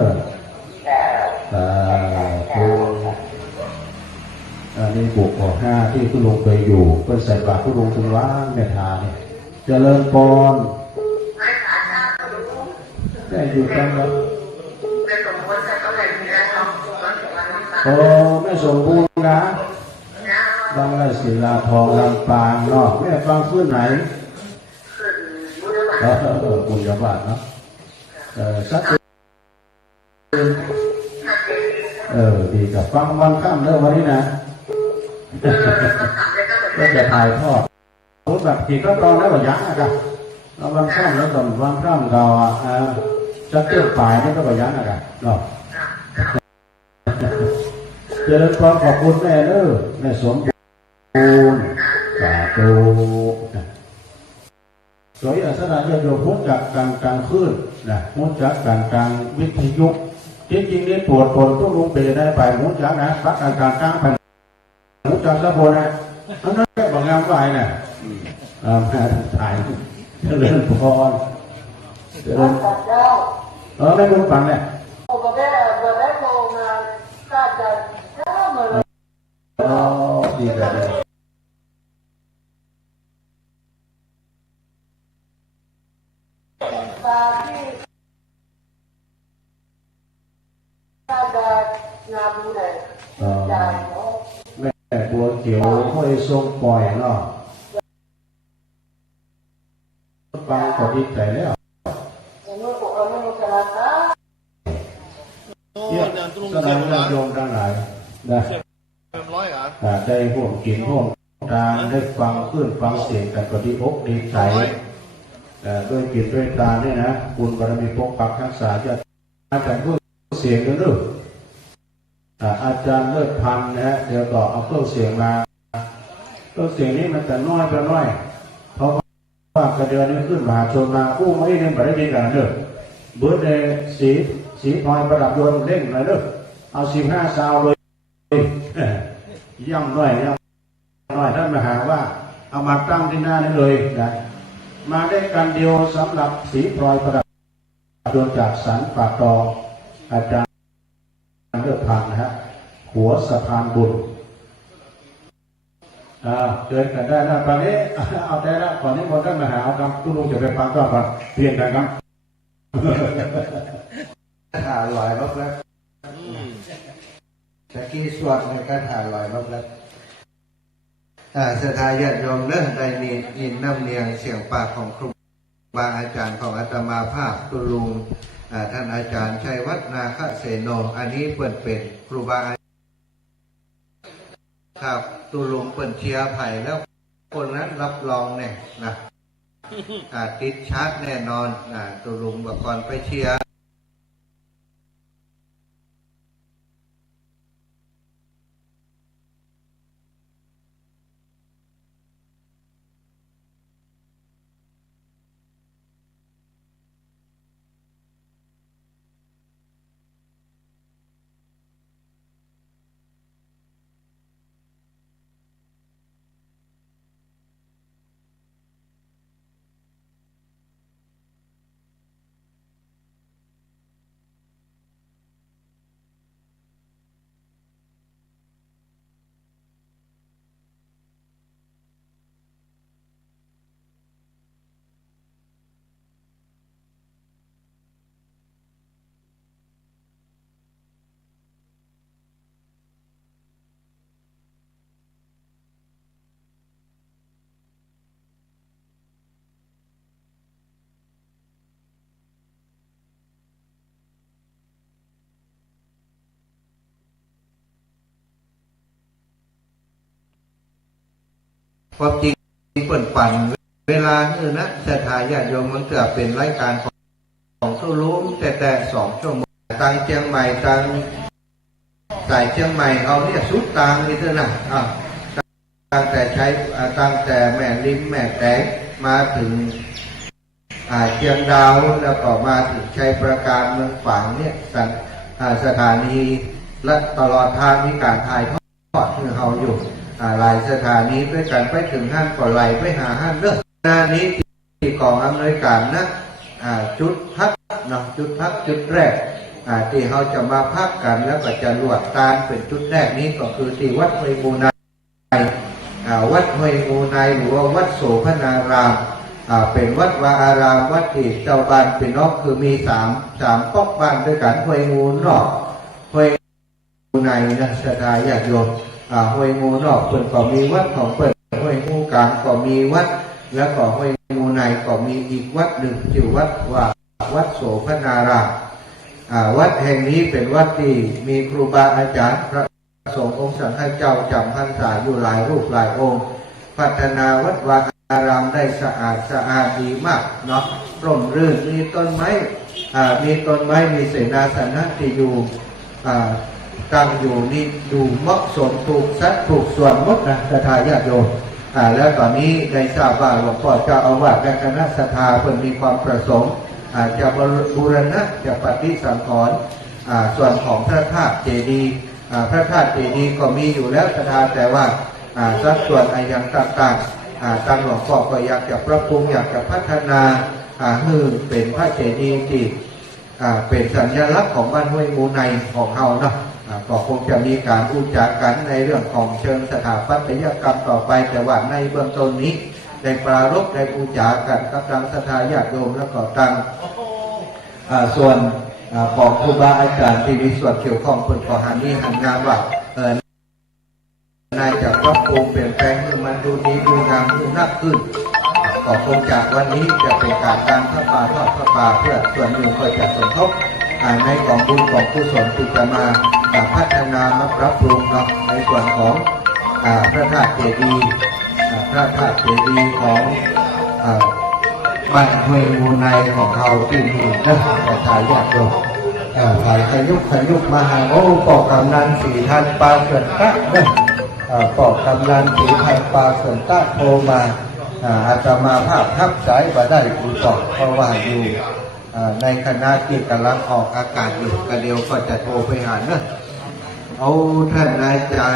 อันนี้บุก5ที่คุณลุงเคยอยู่เพื่อใส่บาตรคุณลุงคุณว่างแม่ทาเนี่ยเจริญพรได้อยู่กันแล้วโอ้แม่สมบูรณ์นะบางไรศิลาทองลำปางเนาะแม่ฟังขึ้นไหนบุญยาบาทเนาะสักดีกับฟังวันข้ามเรื่องวันนี้นะก็จะถ่ายทอดรู้แบบกี่ก็ตอนแล้วยั้งนะครับแล้ววันข้ามแล้วตอนวันข้ามเราจะเตี้ยปลายนี่ก็ยั้งนะครับเนาะเจริญพรขอบคุณแม่เด้อแม่สมบูรณ์สาธุสวยอัศดาโยมพุทธจากกลางคืนนะพุทธจากกลางวิทยุจริงๆนี่ปวดปนต้องลงไปได้ไปมุดจากนะพักกลางไปมุดจากสะโพกนะทั้งนั้นก็บอกงามไหวนะถ่ายเจริญพรเจริญไม่บุญฟังเนี่ยดีเลยแม่บัวเขียวห้วยทรงปล่อยเนาะฟังก็ดีใจแล้วเนี่ยแสดงว่าโยมทั้งหลายนะ ได้ห่วงกินห่วงทานได้ฟังคลื่นฟังเสียงแต่ก็ดีอกดีใจด้วยจิตด้วยตาเนี่ยนะบุญบารมีปกปักรักษาจะอาจารย์ผู้เสียงกันด้วยอาจารย์เลิศพันธ์นะฮะเดี๋ยวก็เอาเครื่องเสียงมาเครื่องเสียงนี้มันจะน้อยไปน้อยเพราะว่ากระเดือนนี้ขึ้นมหาชนมากู้ไม่ได้ไม่ได้ดีกันเด้อเบิร์ดเดย์สีพลอยประดับดวงเล่งเลยเด้อเอา15 ซาวเลยย่ำน้อยท่านมาหาว่าเอามาตั้งที่หน้านี้เลยนะมาได้กันเดียวสำหรับสีพลอยประดับดวงจากสันป่าตองอาจารย์เลิศพันธ์นะฮะหัวสะพานบุญเดินกันได้นะตอนนี้เอาได้แล้วก่อนนี้มนต์ท่านมาหาเอาคำตุ้ลุงจะไปฟังก็ก่อนเปลี่ยนกันครับถ่ายลอยรอบแล้วตะกี้สวดในการถ่ายลอยรอบแล้วศรัทธาญาติโยมเลิศได้ยินน้ำเนียงเสียงปากของครูบาอาจารย์ของอาตมาภาพตุลุงท่านอาจารย์ชัยวัฒนาคเสโนอันนี้เปิดเป็นครูบาครับตุลุงเปิดเชียร์ไผ่แล้วคนนั้นรับรองเนี่ยนะติดชาร์จแน่นอนตุลุงบอกก่อนไปเชียร์ความจริงเปิดปั่นเวลานะศรัทธาญาติโยมมันเกิดเป็นรายการของสู้รู้แต่2 ชั่วโมงตังเชียงใหม่ตังสายเชียงใหม่เขาเนี่ยสุดตังนี่เท่านั้นตั้งแต่ใช้ตั้งแต่แม่ริมแม่แตงมาถึงเชียงดาวแล้วก็มาถึงชัยประการเมืองฝางเนี่ยสถานีและตลอดทางมีการถ่ายทอดคือเขาอยู่หลายสถานีด้วยกันไปถึงห้างก่อนไหลไปหาห้างเด้อหน้านี้ที่กองอำนวยการนะจุดพักเนาะจุดพักจุดแรกที่เขาจะมาพักกันแล้วก็จะลวดตาลเป็นจุดแรกนี้ก็คือที่วัดห้วยมูไนวัดห้วยมูไนหรือว่าวัดโสพนารามเป็นวัดวาอารามวัดที่เจ้าบ้านเป็นนอกคือมี3ป๊อกบ้านด้วยกันห้วยมูนอกห้วยมูไนนะศรัทธาญาติโยมห้วยงูนอกเปิดก็มีวัดของเปิดห้วยงูกลางก็มีวัดแล้วก็ห้วยงูในก็มีอีกวัดหนึ่งชื่อวัดว่าวัดโสพนารามวัดแห่งนี้เป็นวัดที่มีครูบาอาจารย์พระสงฆ์องค์สังฆเจ้าจำพรรษาอยู่หลายรูปหลายองค์พัฒนาวัดวาอารามได้สะอาดดีมากเนาะร่มรื่นมีต้นไม้มีเสนาสนะที่อยู่ตั้งอยู่นี่ดูเหมาะสมถูกสัดถูกส่วนหมดนะศรัทธาญาติโยมแล้วตอนนี้ได้ทราบว่าหลวงพ่อเจ้าอาวาสและคณะศรัทธาเพิ่นมีความประสงค์จะบูรณะจะปฏิสังขรณ์ส่วนของพระธาตุเจดีย์พระธาตุเจดีย์ก็มีอยู่แล้วศรัทธาแต่ว่าสัดส่วนอย่างต่างๆทางหลวงพ่อก็อยากจะปรับปรุงอยากจะพัฒนาให้เป็นพระเจดีย์ที่เป็นสัญลักษณ์ของบ้านห้วยมูไนของเฮาเนาะก็คงจะมีการพูดจากันในเรื่องของเชิงสถาปัตยกรรมต่อไปแต่ว่าในเบื้องต้นนี้ได้ปรารภได้พูดจากันกับทางศรัทธาญาติโยมแล้วก็ทางส่วนของครูบาอาจารย์ที่มีส่วนเกี่ยวข้องคนขอหันนี้หันงานว่านายจะปรับปรุงเปลี่ยนแปลงให้มันดูดีดูงามดูน่าขึ้นก็คงจากวันนี้จะเป็นการพระป่าทอดพระป่าเพื่อส่วนหนึ่งก็จะสมทบในของบุญของกุศลที่จะมาพัฒนามาปรับปรุงเนาะในส่วนของ พระธาตุเจดีย์พระธาตุเจดีย์ของบ้านห้วยงูในของเขาที่นี่นะแต่ถ่ายยากลงถ่ายขยุกมาหาโอ้ปอกกำนันสีทันปลาเกินตะนะปอกกำนันสีทันปลาเกินตะโทรมาอาตมาภาพทับสายมาได้กูตอบเพราะว่าอยู่ในคณะที่กำลังออกอากาศอยู่กระเดียวก็จะโทรไปหาเนอะเอาท่านอาจา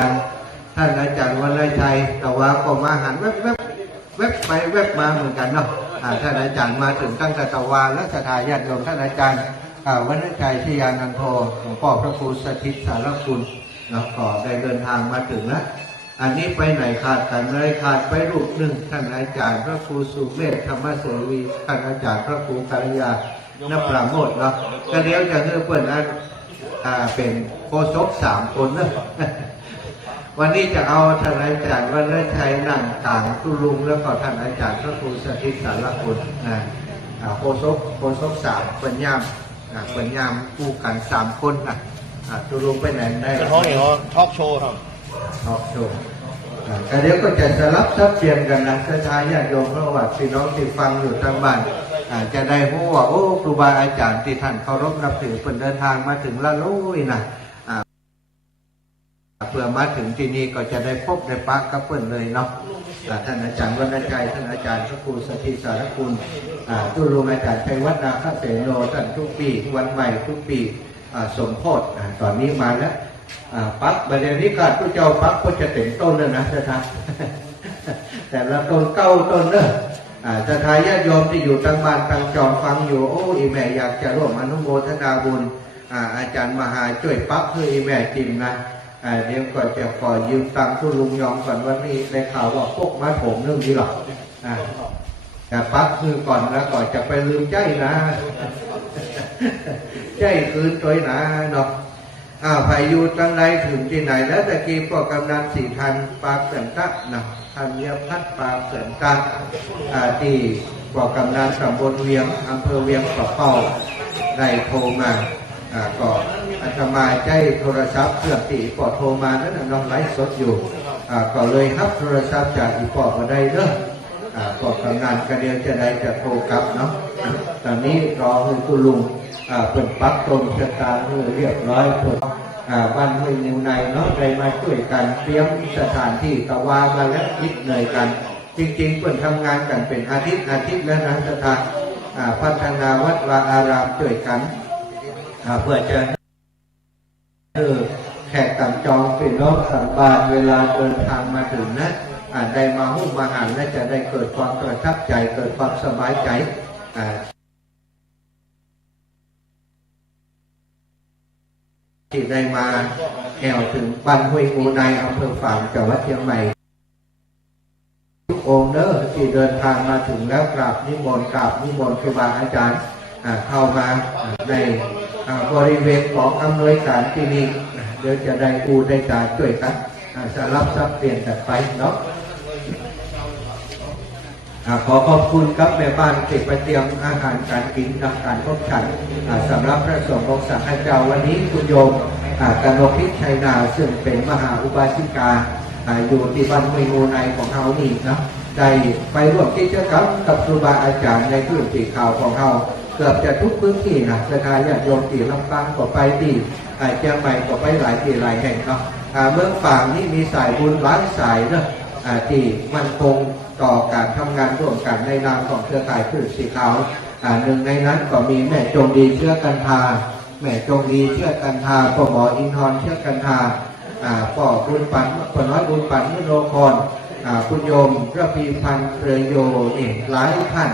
รย์วรชัยแต่ว่าก็มาหันแวบไปแวบมาเหมือนกันเนาะท่านอาจารย์มาถึงตั้งแต่ตะวันและสถาญาติโยมท่านอาจารย์วรชัยชยานันโทหลวงพ่อพระครูสถิตสารคุณเนาะก็ได้เดินทางมาถึงแล้วอันนี้ไปไหนขาดกันเลยขาดไปรูปหนึ่งท่านอาจารย์พระครูสุเมธธรรมเสวีท่านอาจารย์พระครูกัลยาณปราโมทเนาะก็เดี๋ยวจะเพื่อเปิดนั้นเป็นโฆษก3 คนนะวันนี้จะเอาท่านอาจารย์วรชัยนั่งกลางตุลุงแล้วก็ท่านอาจารย์พระครูสถิตสารคุณโฆษก3เป็นย่ำคู่กัน3 คนตุลุงไปไหนได้จะท้องอย่างทอล์กโชว์ครับทอล์กโชว์แต่เดี๋ยวก็จะสลับซับเปลี่ยนกันนะท่านญาติโยมเพราะว่าพี่น้องที่ฟังอยู่ทางบ้านจะได้รู้ว่าโอ้ครูบาอาจารย์ที่ท่านเคารพนับถือเป็นเดินทางมาถึงละลุยนะเพื่อมาถึงที่นี่ก็จะได้พบได้ปะกับเพื่อนเลยเนาะท่านอาจารย์วรรณชัยท่านอาจารย์พระครูสถิตสารคุณตุลุงอาจารย์ชัยวัฒนาคเสโนท่านทุกปีวันใหม่ทุกปีสมโพธิตอนนี้มาแล้วปักประเดี๋ยวนี้การผู้เจ้าปักก็จะเต็มต้นเลยนะท่านแต่ละต้น9 ต้นเนอะจะทายญาติโยมที่อยู่ทางบ้านทางจอฟังอยู่โอ้อีแม่อยากจะร่วมอนุโมทนาบุญอาจารย์มหาช่วยปักเพื่ออีแม่จิมนะเดี๋ยวก็จะขอยืมตังค์ทุลุงยองก่อนวันนี้ได้ข่าวว่าพวกมาถมเรื่องนี้หรอกแต่ปักคือก่อนแล้วก่อนจะไปลืมใจนะใจคืนตัวนะเนาะพายุตั้งใดถึงที่ไหนแล้วตะกี้พวกกำนันสีทันปากเสริมตักนะทันเยียพัดปากเสริมตักที่พวกกำนันตำบลเวียงอำเภอเวียงปะเป้าได้โทรมาก็อาตมาใจโทรศัพท์เครื่องที่ปอโทรมานั้นน้องไลฟ์สดอยู่ก็เลยรับโทรศัพท์จากอีปอมาได้เนอะพวกกำนันก็เดียวจะได้จะโทรกลับเนาะตอนนี้รอให้คุณลุงเป็นปักตรงชะตาเรียบร้อยผลบ้านห้วยนิวในเนาะได้มาช่วยกันเตรียมสถานที่ตะวามาแล้วคิดเหนื่อยกันจริงๆเพื่อนทำงานกันเป็นอาทิตย์แล้วนะสถานพัฒนาวัดวาอารามช่วยกันเพื่อจะแขกต่างจองเป็นรอบสัมบาทเวลาเดินทางมาถึงนะได้มาหุ้มมาหันและจะได้เกิดความประทับใจเกิดความสบายใจที่ได้มาแอวถึงบ้านห้วยงูในอำเภอฝางจังหวัดเชียงใหม่ทุกองค์เนอะที่เดินทางมาถึงแล้วกราบนิมนต์ครูบาอาจารย์เข้ามาในบริเวณของอำนวยการที่นี่เดี๋ยวจะได้กูได้การช่วยกันสลับซับเปลี่ยนกันไปเนาะขอขอบคุณครับแม่บ้านที่ไปเตรียมอาหารการกินกับการพบฉันสำหรับพระสงฆ์ของสังฆเจ้าวันนี้คุณโยมกนกพิชัยนาซึ่งเป็นมหาอุบาสิกาอยู่ที่บ้านห้วยงูในของเขานี่นะได้ไปร่วมกิจกรรมกับครูบาอาจารย์ในพื้นที่ข่าวของเขาเกือบจะทุกพื้นที่นะสถานญาติโยมที่ลำปางก็ไปที่เชียงใหม่ก็ไปหลายที่หลายแห่งเนาะเมืองฝางนี่มีสายบุญหลายสายเนาะที่มันคงต่อการทำงานร่วมกันในนามของเครือข่ายพืชสีขาวหนึ่งในนั้นก็มีแม่จงดีเชื่อกันทาแม่จงดีเชื่อกันทาพ่อหมออินทร์เชื่อกันทาพ่อบุญปันพ่อน้อยบุญปันมุโนครคุณโยมระพีพันธ์เรยโยนี่หลายท่าน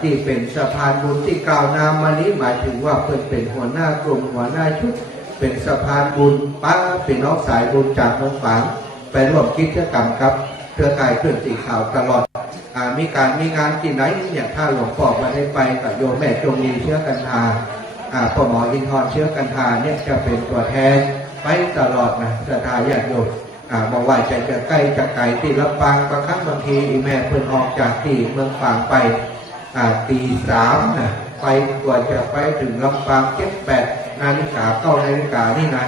ที่เป็นสะพานบุญที่กล่าวนามมานี้หมายถึงว่าเพื่อนเป็นหัวหน้ากลุ่มหัวหน้าชุดเป็นสะพานบุญป้าเป็นน้องสายบุญจากน้องฝางไปร่วมกิจกรรมครับเครือข่ายเพื่อนสีขาวตลอดมีงานที่ไหนเนี่ยถ้าหลวงพ่อมาได้ไปกับโยมแม่จงดีเชื้อกันทาพ่อหมออินทร์เชื้อกันทาเนี่ยจะเป็นตัวแทนไปตลอดนะสถานญาติโยมบอกว่าจะใกล้จะไกลที่ลำปางบางครั้งบางทีแม่เพิ่นออกจากที่เมืองฝางไปตี3นะไปกว่าจะไปถึงลำปาง7-8 นาฬิกา9 นาฬิกานี่นะ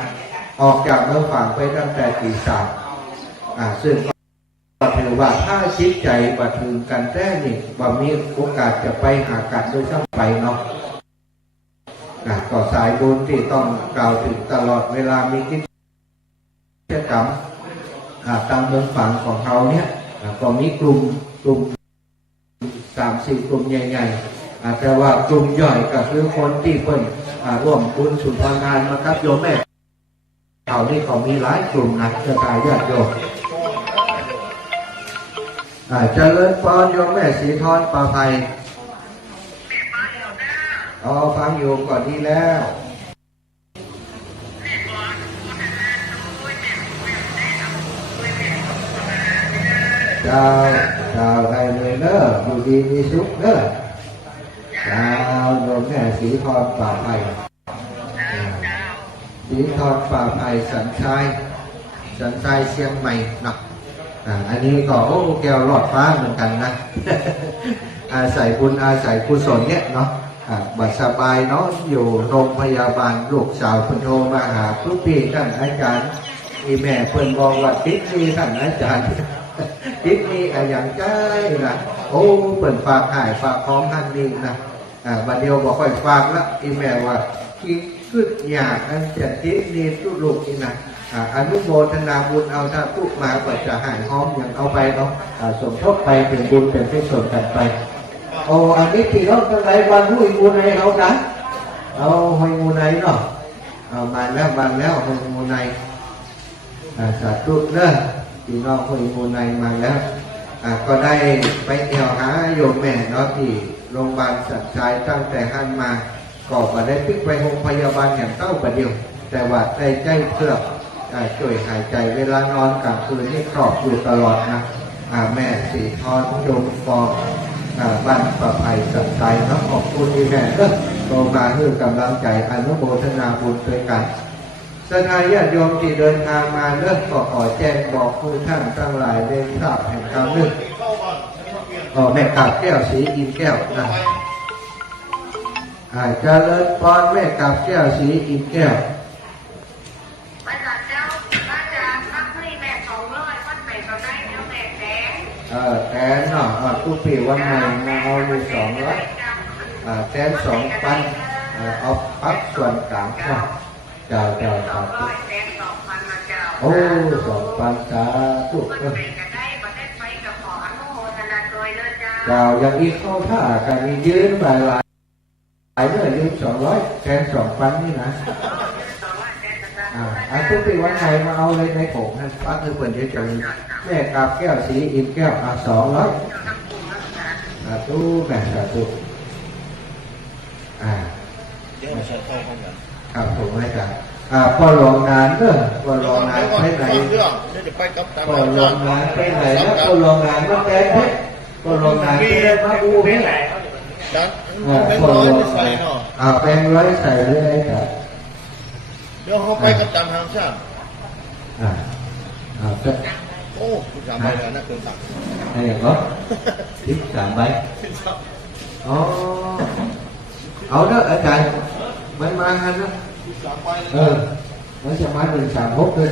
ออกจากเมืองฝางไปตั้งแต่ตี 3 ซึ่งก็ถือว่าถ้าจิตใจบัดถึงกันแท้นี่ว่ามีโอกาสจะไปหากันโดยซ้ำไปเนาะก็สายบุญที่ต้องกล่าวถึงตลอดเวลามีกิจกรรมตามเมืองฝังของเขาเนี่ยก็มีกลุ่ม3-4 กลุ่มใหญ่ๆแต่ว่ากลุ่มย่อยก็คือคนที่เพิ่นร่วมบุญสุนทรทานมาครับโยมแม่เขานี่เขามีหลายกลุ่มนะจะตายญาติโยมเจริญพรโยมแม่สีทรป่าไผ่ฟังอยู่ก่อนดีแล้วเจ้าได้เลยเนอะอยู่ดีมีสุขเนอะเจ้าโยมแม่สีทรป่าไผ่สีทรป่าไผ่สันทรายเชียงใหม่เนาะอันนี้ก็แก้วรอดฟ้าเหมือนกันนะอาศัยบุญอาศัยกุศลเนี่ยเนาะบัดสบายเนาะอยู่โรงพยาบาลลูกสาวคนโทรมาหาทุกปีท่านอาจารย์มีแม่เพิ่นบอกว่าติดมีท่านอาจารย์ติดมีอย่างใจนะเพิ่นฝากหายฝากของท่านนี่นะบัดเดียวบอกค่อยฝากละอีแม่ว่าคิดขึ้นอยากนั่นจะติดนี่ทุกลูกนี่นะอนุโมทนาบุญเอาถ้าทุกมาก็จะหายหอมอย่างเอาไปเนาะสมทบไปเป็นบุญเป็นกุศลกันไปอันนี้ที่เราตั้งใจวันหุ้ยงูในเขานะห้อยงูในเนาะมาแล้วห้อยงูในสาธุเนอะที่น้องห้อยงูในมาแล้วก็ได้ไปเที่ยวหาโยมแม่เนาะที่โรงพยาบาลสัตว์ชายตั้งแต่หันมาก็มาได้พลิกไปโรงพยาบาลอย่างเต้าประเดียวแต่ว่าได้ใจเพื่อช่วยหายใจเวลานอนกลางคืนนี่ครอบอยู่ตลอดนะแม่สีทรโยมฟองบ้านประภัยสัตย์ใจเนาะขอบคุณที่แม่โตมาเพื่อกำลังใจอนุโมทนาบุญด้วยกันสนายญาติโยมที่เดินทางมาเริ่มก็ขอแจ้งบอกผู้ท่านทั้งหลายได้ทราบแห่งคำนึงแม่กาบแก้วสีอินแก้วนะเจริญพรแม่กาบแก้วสีอินแก้วแทนเนาะทุกปีวันใหม่มาเอามี200แทน2,000เอาพักส่วนกลางเนาะเจ้า2,000สาธุเจ้าอย่างนี้เข้าท่ากันมียืนหลายเมื่อยืน200แทน2,000นี่นะทุกปีวันไหนมาเอาเลยในผมนะป้าคือเปิดเฉยๆแม่กาบแก้วสีอินแก้ว200ตู้แม่ตู้ครับผมให้กันพอลงงานพอลงงานไปไหนพอลงงานไปไหนแล้วพอลงงานมาแปลงเพชรพอลงงานไปได้มาอูเพชรพอลงงานแปลงร้อยใส่เรื่อยครับเดี๋ยวเขาไปกับตามทางชาติโอ้คุณ3 ใบแล้วนะเกิน3hay là có tiếp 3 ใบở đó ở trời mấy mai anh đó nó sẽ mai mình sàm hút thôi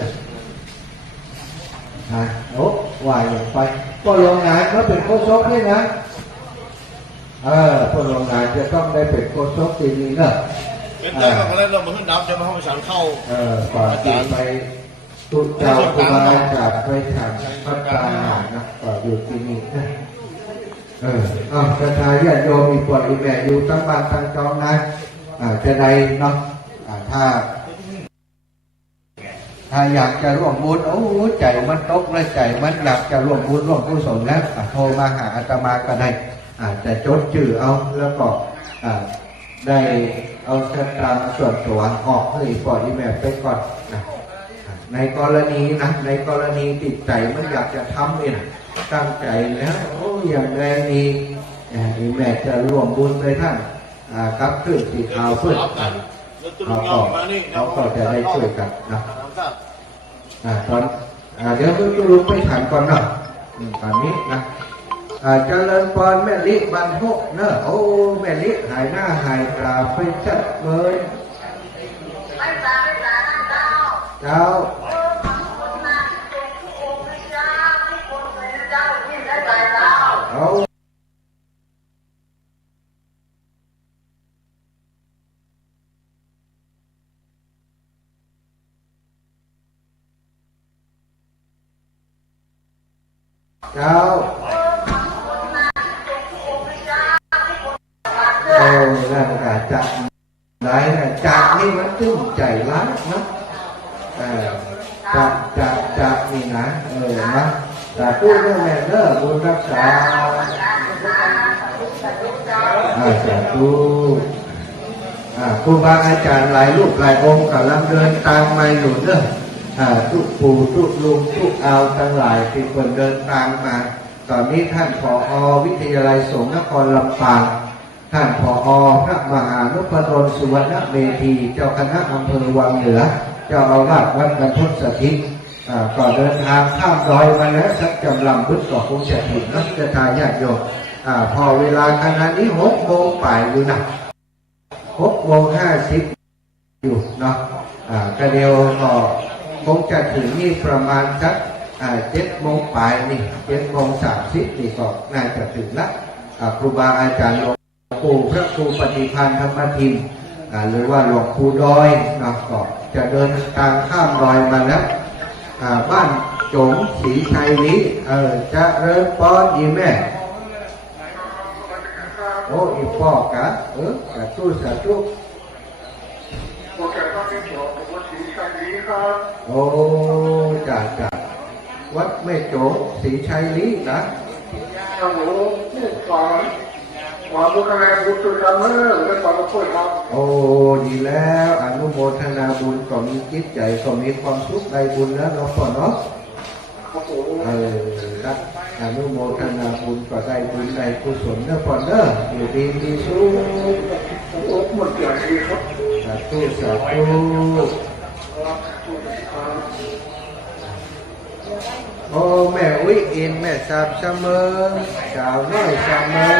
hoài rồi quay có lộn ngại nóเป็นโคชกด้วยนะพอลงงานจะต้องได้เป็นโคชกทีนี้เนอะเป็นได้ก็เล่นเราเหมือนดับจะมาห้องฉันเข้าก่อนที่ไปตุเจ้าตุลาจากไปทางพัฒนานะก็อยู่ที่นี่นะกระชายญาติโยมมีปวดอีแม่อยู่ตั้งบ้านตั้งจองนะจะได้เนาะถ้าอยากจะร่วมบุญใจมันตกและใจมันอยากจะร่วมบุญร่วมกุศลแล้วโทรมาหาอาตมาก็ได้จะจดชื่อเอาแล้วก็ได้เอาสตางค์ส่วนตัวออกให้ปล่อยแม่ไปก่อนนะในกรณีนะในกรณีติดใจมันอยากจะทำเนี่ยตั้งใจแล้วอย่างแรงนี้แม่จะร่วมบุญไปท่านกับขึ้นสีขาวขึ้นเขาก็จะได้ช่วยกันนะตอนเดี๋ยวต้องลุกไปถามก่อนเนาะตอนนี้นะเจริญพรแม่ลิบันทุกเนอะแม่ลิหายหน้าหายตาไปชัดเลยเจ้า เจ้าโอ้นั่นก็จักหลายนะจักนี่มันตึ้งใจร้ายนะจักนี่นะนะแต่พูดเรื่องแม่เด้อบุญรักษาสาธุครูบาอาจารย์หลายรูปหลายองค์กำลังเดินตามมาอยู่เด้อทุกปู่ทุกลุงทุกเอาทั้งหลายที่คนเดินตามมาตอนนี้ท่านผอ.วิทยาลัยสงฆ์นครลำปางท่านผอ.พระมหานพดลสุวรรณเมธีเจ้าคณะอำเภอวังเหนือเจ้าอาวาสวัดบรรพตสถิตก็เดินทางข้ามดอยมาแล้วสักจำลำพุทธก็คงจะถึงนักจะทายญาติโยมพอเวลาขณะนี้6 โมงป่ายอยู่นะ6:50อยู่เนาะก็เดียวก็คงจะถึงนี่ประมาณสัก7 โมงป่ายนี่7:30นี่ก็น่าจะถึงละครูบาอาจารย์หลวงปู่พระครูปฏิภาณธรรมทิมหรือว่าหลวงปู่ดอยเนาะก็จะเดินทางข้ามดอยมาแล้วบ้านจงศรีชัยนี้จะเริ่มป้อนอีแม่โอ้อีพ่อกะสาธุโอเคก็ที่สองผมสีชัยนี้ครับ โอ้จ่าวัดแม่โจศรีชัยนี้นะฮัลโหลผู้สอนความรู้คะแนนบุตรจำเมื่อและความรู้ช่วยครับโอ้ดีแล้วอนุโมทนาบุญก็มีจิตใจก็มีความสุขได้บุญแล้วเนาะพ่อเนาะครับอนุโมทนาบุญก็ได้บุญได้กุศลเนาะพ่อเนาะอยู่ดีมีสุขหมดอย่างดีครับสาธุโอ้แม่วิอินแม่สาบเสมอสาวน้อยเสมอ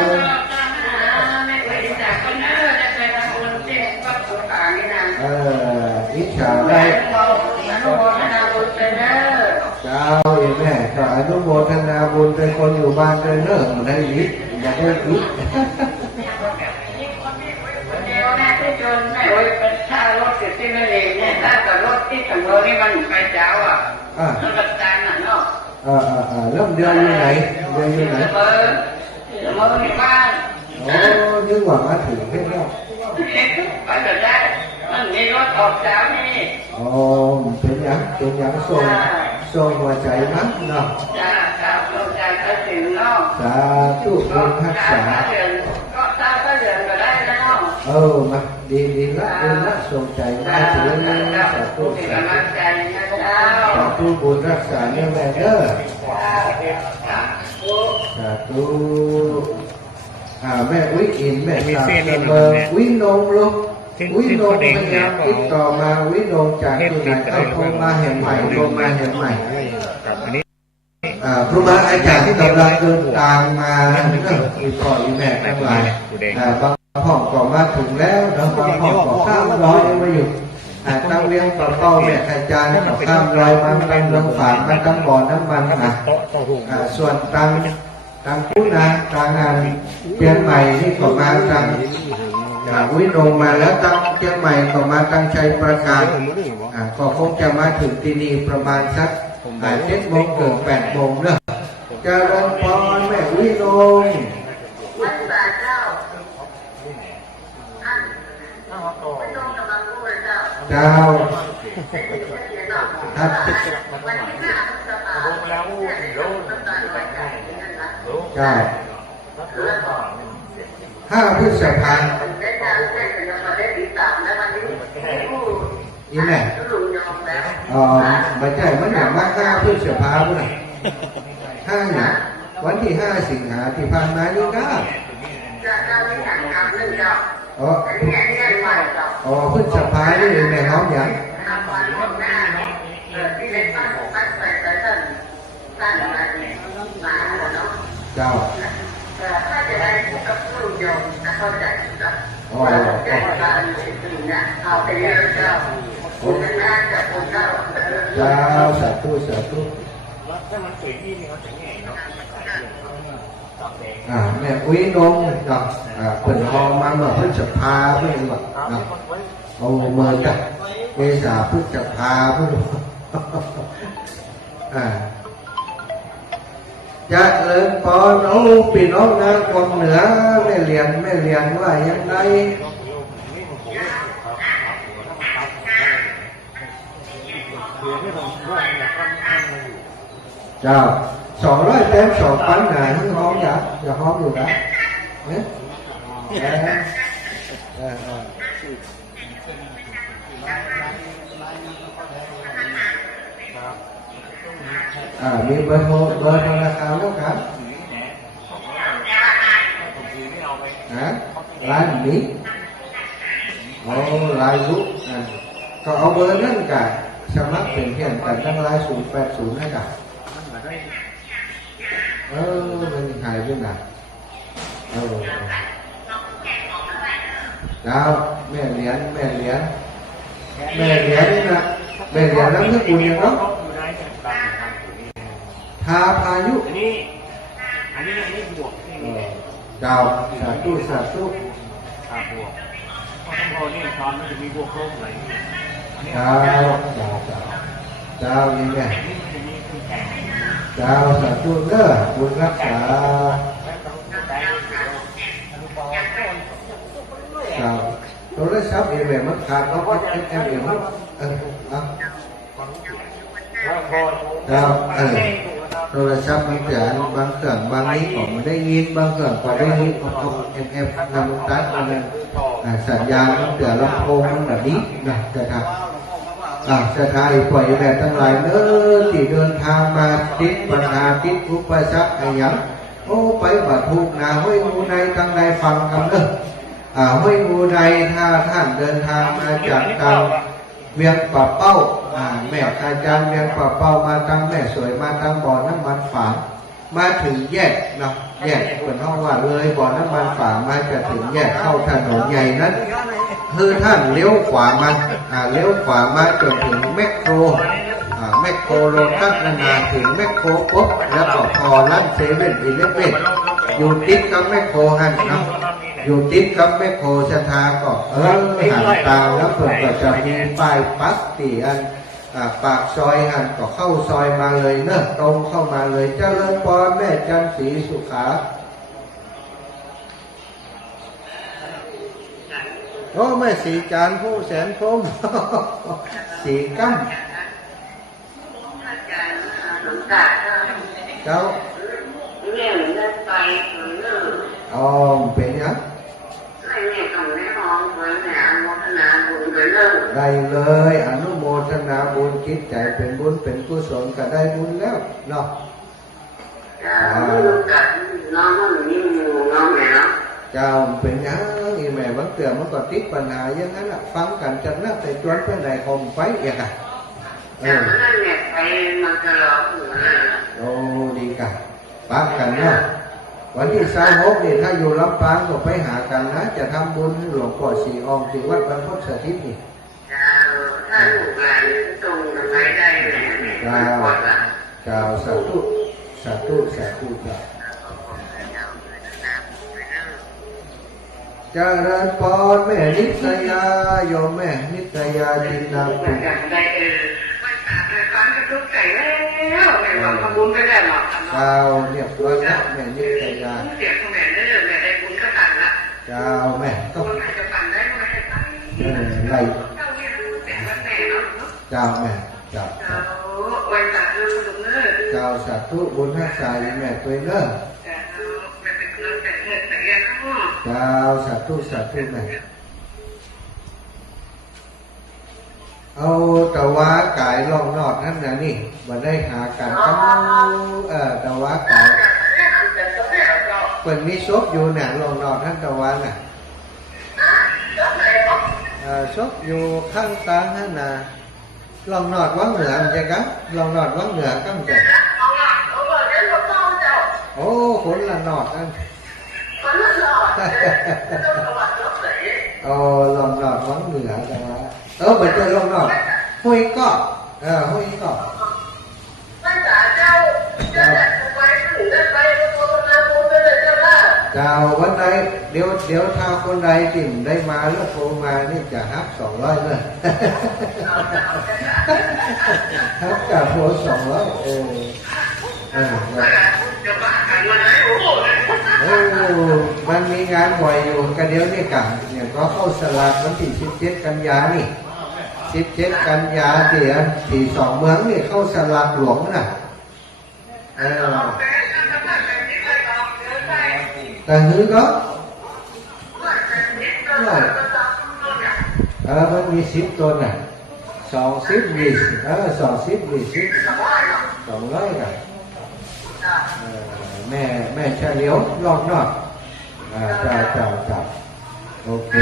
อิจฉาได้เจ้าแม่ก็อนุโมทนาบุญเป็นคนอยู่บ้านเลยเนอะมันได้ยิดอย่าได้ยิดแม่โอ้ยเป็นค่ารถที่นั่นเองเนี่ยถ้าเกิดรถที่ถึงเรานี่มันไปเจ้ามันประจานเนาะแล้วเดือนอยู่ไหนเดือนอยู่ไหนเมื่อที่บ้านโอ้นึกว่ามาถึงแค่นอกไปเกิดได้มันมีรถออกเช้านี่อ๋อเป็นยังส่งหัวใจมั้งเนาะจ้าหัวใจไปถึงเนาะสาธุบุญทักษะก็ตาก็เดือนก็ได้แล้วเนาะมาดีละส่งใจมาถึงสาธุบุญรักษาเนี่ยแม่เด้อสาธุแม่วิอินแม่สาวเมืองวินงลูกวินงพยายามติดต่อมาวินงจากที่ไหนเอาโทรมาเห็นใหม่ครูบาอาจารย์ที่กำลังเดินทางมาอีพ่ออีแม่ทั้งหลายบางห้องก็มาถึงแล้วแล้วบางห้องก็ข้ามร้อยมาอยู่ตั้งเลี้ยงปลาเป้าแม่อาจารย์ก็ข้ามร้อยมาตั้งเรื่องฝานมาตั้งบ่อน้ำมันส่วนตั้งพุทธนะตั้งงานเชียงใหม่นี่ก็มาตั้งวิโนมาแล้วตั้งเชียงใหม่ก็มาตั้งใจประกาศก็คงจะมาถึงที่นี่ประมาณสัก7 โมงเกือบ8 โมงเนอะจะลงพรแม่วิโนเจ้าท่านเจ้า5 พฤษภาคมนี่แม่ไม่ใช่มันหนักมาก5 พฤษภาคมนะ5เนี่ยวันที่5 สิงหาที่ผ่านมานี่ก็พฤษภานี่แม่ห้องอย่างเจ้าถ้าจะได้กับผู้โยมเข้าใจกับเอาไปเยอะเจ้าคุณน่าจะคุณเจ้าสาธุถ้ามันสวยที่นี่เขาจะแง่เนาะแม่อุ้ยนงกับเปิดห้องมาเมื่อพฤษภาเพื่อนแบบเอาเมื่อกับเมษาพฤษภาเพื่อน จะเลินปอน้องปีน้องนะคนเหนือไม่เรียนว่ายังไงเจ้า200 เต็ม 2,000หาที่ห้องอย่าห้องอยู่นะเนี่ยมีเบอร์โทรศัพท์แล้วครับร้านนี้ลายลุกก็เอาเบอร์นั่นกันสมัครเป็นเพื่อนกันตั้งลาย080ให้กันมันหายไปไหนดาวแม่เหรียญนี่นะแม่เหรียญนั้นที่คุณยังรับทาพายุอันนี้บวกดาวสาธุบวกพอนี่ตอนมันจะมีบวกลบอะไรดาวนี่ไงดาวสาธุเด้อบุญรักษาดาวโทรศัพท์แบบมันขาดแล้วก็เอ็มดาวโทรศัพท์มันเกิดบางเครื่องบางนี้ผมไม่ได้ยินบางเครื่องก็ได้ยินเอาเอ็มนำตัดมาเลยสัญญาณมันเกิดลำโพงมันแบบนี้นะจะทำจะทายปล่อยแบบทั้งหลายเนื้อที่เดินทางมาติดปัญหาติดอุปสรรคอะไรอย่างไปบัดทุกนาห้วยงูในทางใดฟังคำเด้อห้วยงูในถ้าท่านเดินทางมาจากทางเวียงป่าเป้าแม่อาจารย์เวียงป่าเป้ามาทางแม่สวยมาทางบ่อน้ำมันฝางมาถึงแยกนะแยกคนห้องว่าเลยบ่อน้ำมันฝางมาจะถึงแยกเข้าถนนใหญ่นั้นคือท่านเลี้ยวขวามาจนถึงแมคโครโรตัสนาถึงแมคโครปุ๊บแล้วก็พอร้านเซเว่นอีเลฟเว่นอยู่ติดกับแมคโครหันนะอยู่ติดกับแมคโครชะทาก็หันตาแล้วเปิดก็จะมีป้ายปักตีอันปากซอยหันก็เข้าซอยมาเลยเนอะตรงเข้ามาเลยเจริญพรแม่จันศรีสุขาแม่สีจานผู้แสนคมสีกั้มเจ้าเป็นยังได้เลยอนุโมทนาบุญคิดใจเป็นบุญเป็นกุศลก็ได้บุญแล้วเนาะเจ้าเป็นยังอีแม่บางเตือนมันก็ติดปัญหาอย่างนั้นอ่ะฟังกันจัดนักแต่จวนเพื่อนใดคมไปอย่างอ่ะดีกันปักกันเนาะวันที่26นี่ถ้าอยู่ลำปางก็ไปหากันนะจะทำบุญหลวงพ่อสีอองที่วัดบรรพตสถิตนี่เจ้าสาธุเจ้าเจริญพรแม่นิตยาโยมแม่นิตยาจินดาภูเจ้าเรียบร้อยแล้วแม่นิตยาเจ้าแม่ก็ไล่เจ้าแม่เจ้าสาธุบุญรักษาแม่ตัวเนอะเจ้าสาธุแม่เอาตะวากายลองนอดนั่นนะนี่มาได้หากันตะวากายเปิดมีซบอยู่เนี่ยลองนอดท่านตะวันน่ะซบอยู่ข้างตาท่านน่ะลองนอดวังเหนือมันจะกันลองนอดวังเหนือก็มันจะโอ้คนละนอดนั่นลองนอดวังเหนือแต่ว่าไปเจอลองนอดห้วยก็ห้วยก็เจ้าวันใดเดี๋ยวถ้าคนใดติ่มได้มาแล้วโทรมานี่จะฮับ200เลยฮับกับโทร200 จะบ้ากันมาไหนโอ้โห โอ้มันมีงานบ่อยอยู่กันเดียวนี่กันเนี่ยก็เข้าสลากวันที่17 กันยานี่17 กันยาที่2 เมืองนี่เข้าสลากหลวงน่ะแต่หือก็มันมี10 ตัวน่ะ20 2020 20 200กันแม่เฉลียวยอดจ้าโอเค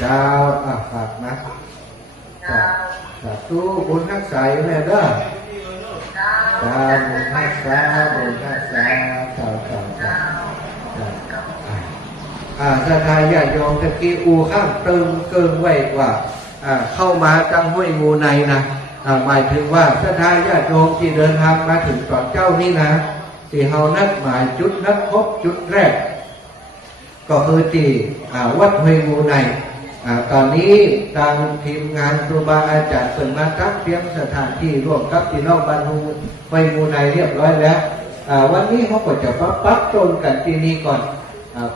เจ้าฝากนะสาธุบุญรักษาแม่เด้อจ้าบุญรักษาเจ้าสถานญาติโยมตะกี้อูข้างตึงเกินไว้ว่าเข้ามาจังห้วยงูในนะหมายถึงว่าสถานญาติโยมที่เดินทางมาถึงตอนเจ้านี่นะที่เฮานัดหมายจุดนัดพบจุดแรกก็คือที่วัดห้วยงูในตอนนี้ทางทีมงานครูบาอาจารย์เปิดมาตั้งเตรียมสถานที่ร่วมกับพี่น้องบ้านห้วยงูในเรียบร้อยแล้ววันนี้เขาก็จะปั๊บต้นกันที่นี่ก่อน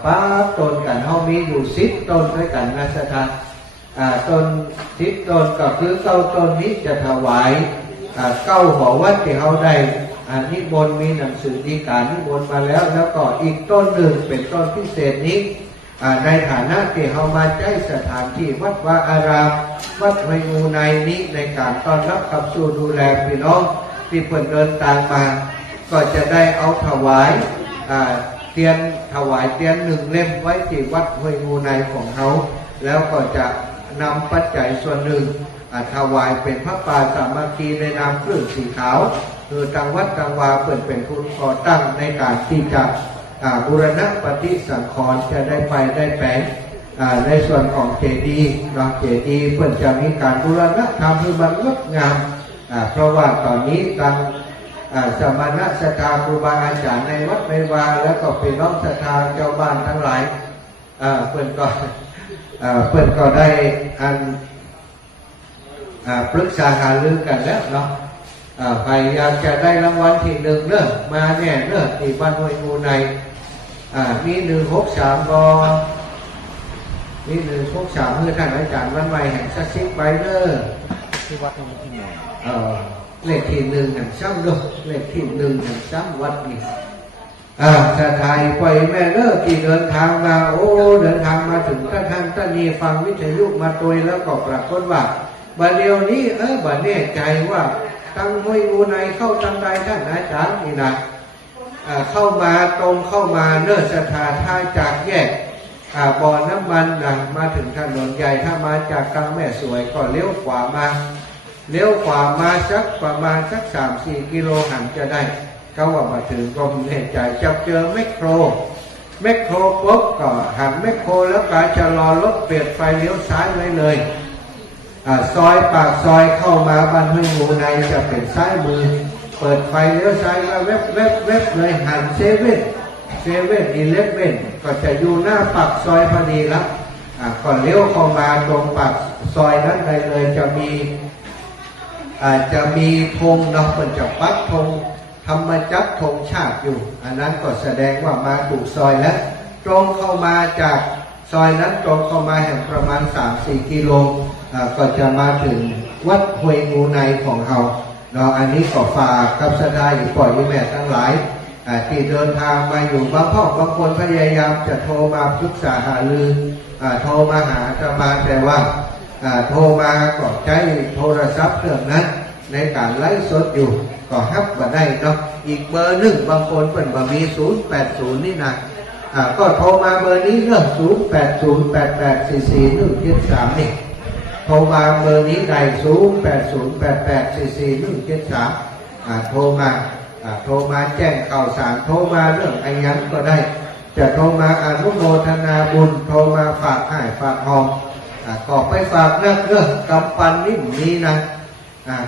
ปั๊บต้นกันเขามีอยู่10 ต้นด้วยกันนะสถานต้น10 ต้นก็คือ9 ต้นนี้จะถวาย9 หอวัดที่เขาได้นิมนต์มีหนังสือดีการนิมนต์มาแล้วก็อีกต้นหนึ่งเป็นต้นพิเศษนี้ในฐานะที่เขามาใช้สถานที่วัดวาอารามวัดห้วยงูในนี้ในการต้อนรับขับสู่ดูแลพี่น้องที่เพิ่นเดินทางมาก็จะได้เอาถวายเทียน1 เล่มไว้ที่วัดห้วยงูในของเขาแล้วก็จะนำปัจจัยส่วนหนึ่งถวายเป็นพระป่าสามัคคีในนามเครื่องสีขาวคือทางวัดทางวาเปิดเป็นผู้ก่อตั้งในการที่จะบูรณะปฏิสังขรณ์จะได้ไปได้แปลงในส่วนของเจดีย์เจดีย์เพื่อจะมีการบูรณะทำให้มันงดงามเพราะว่าตอนนี้ทางสมณะศรัทธาครูบาอาจารย์ในวัดในวาแล้วก็เป็นน้องศรัทธาเจ้าบ้านทั้งหลายเพื่อนก็ได้ปรึกษาหารือกันแล้วเนาะใครอยากจะได้รางวัลที่1เนอะมาแน่เนอะที่บ้านห้วยงูในมี163บอมี163เพื่อท่านอาจารย์วันใหม่แห่งสัก10ใบเนอะที่วัดตรงนี้เลขที่1แห่งซ้ำด้วยเลขที่1แห่งซ้ำวัดนี่สถานไปแม่เลิกที่เดินทางมาเดินทางมาถึงท่านนี่ฟังวิทยุมาโดยแล้วก็ปรากฏว่าบัดเดียวนี้บัดแน่ใจว่าตั้งห้วยงูในเข้าทางใดท่านอาจารย์นี่นะเข้ามาตรงเข้ามาเนินสถานท่าจากแยกบ่อน้ำมันมาถึงถนนใหญ่ถ้ามาจากกลางแม่สวยก็เลี้ยวขวามาสักประมาณสัก 3-4 กิโลห่างจะได้เขาว่ามาถึงก็ไม่แน่ใจจับเจอแมคโครปุ๊บก็หันแมคโครแล้วก็ชะลอรถเปลี่ยนไฟเลี้ยวซ้ายไว้เลยซอยปากซอยเข้ามาบ้านห้วยงูในจะเป็นซ้ายมือเปิดไฟเลี้ยวซ้ายแล้วเว็บเลยหันเซเว่น11ก็จะอยู่หน้าปากซอยพอดีแล้วก่อนเลี้ยวเข้ามาตรงปากซอยนั้นเลยจะมีธงเนาะมันจะปักธงธรรมจักรธงชาติอยู่อันนั้นก็แสดงว่ามาถูกซอยแล้วตรงเข้ามาจากซอยนั้นตรงเข้ามาแห่งประมาณ 3-4 กิโลก็จะมาถึงวัดห้วยงูในของเราเนาะอันนี้ก็ฝากกับสดาอยู่ปล่อยแม่ทั้งหลายที่เดินทางมาอยู่บางคนพยายามจะโทรมาปรึกษาหารือโทรมาหาจะมาแต่ว่าโทรมาก็ใช้โทรศัพท์เครื่องนั้นในการไลฟ์สดอยู่ก็ฮับมาได้เนาะอีกเบอร์หนึ่งบางคนเป็นบะมี080นี่นะก็โทรมาเบอร์นี้เนาะ0808844173นี่โทรมาเบอร์นี้ได้0808844173โทรมาแจ้งข่าวสารโทรมาเรื่องอะไรยังก็ได้จะโทรมาอนุโมทนาบุญโทรมาฝากให้ฝากหอมก็ไปฝากเรื่องกำปันนี่มีนะ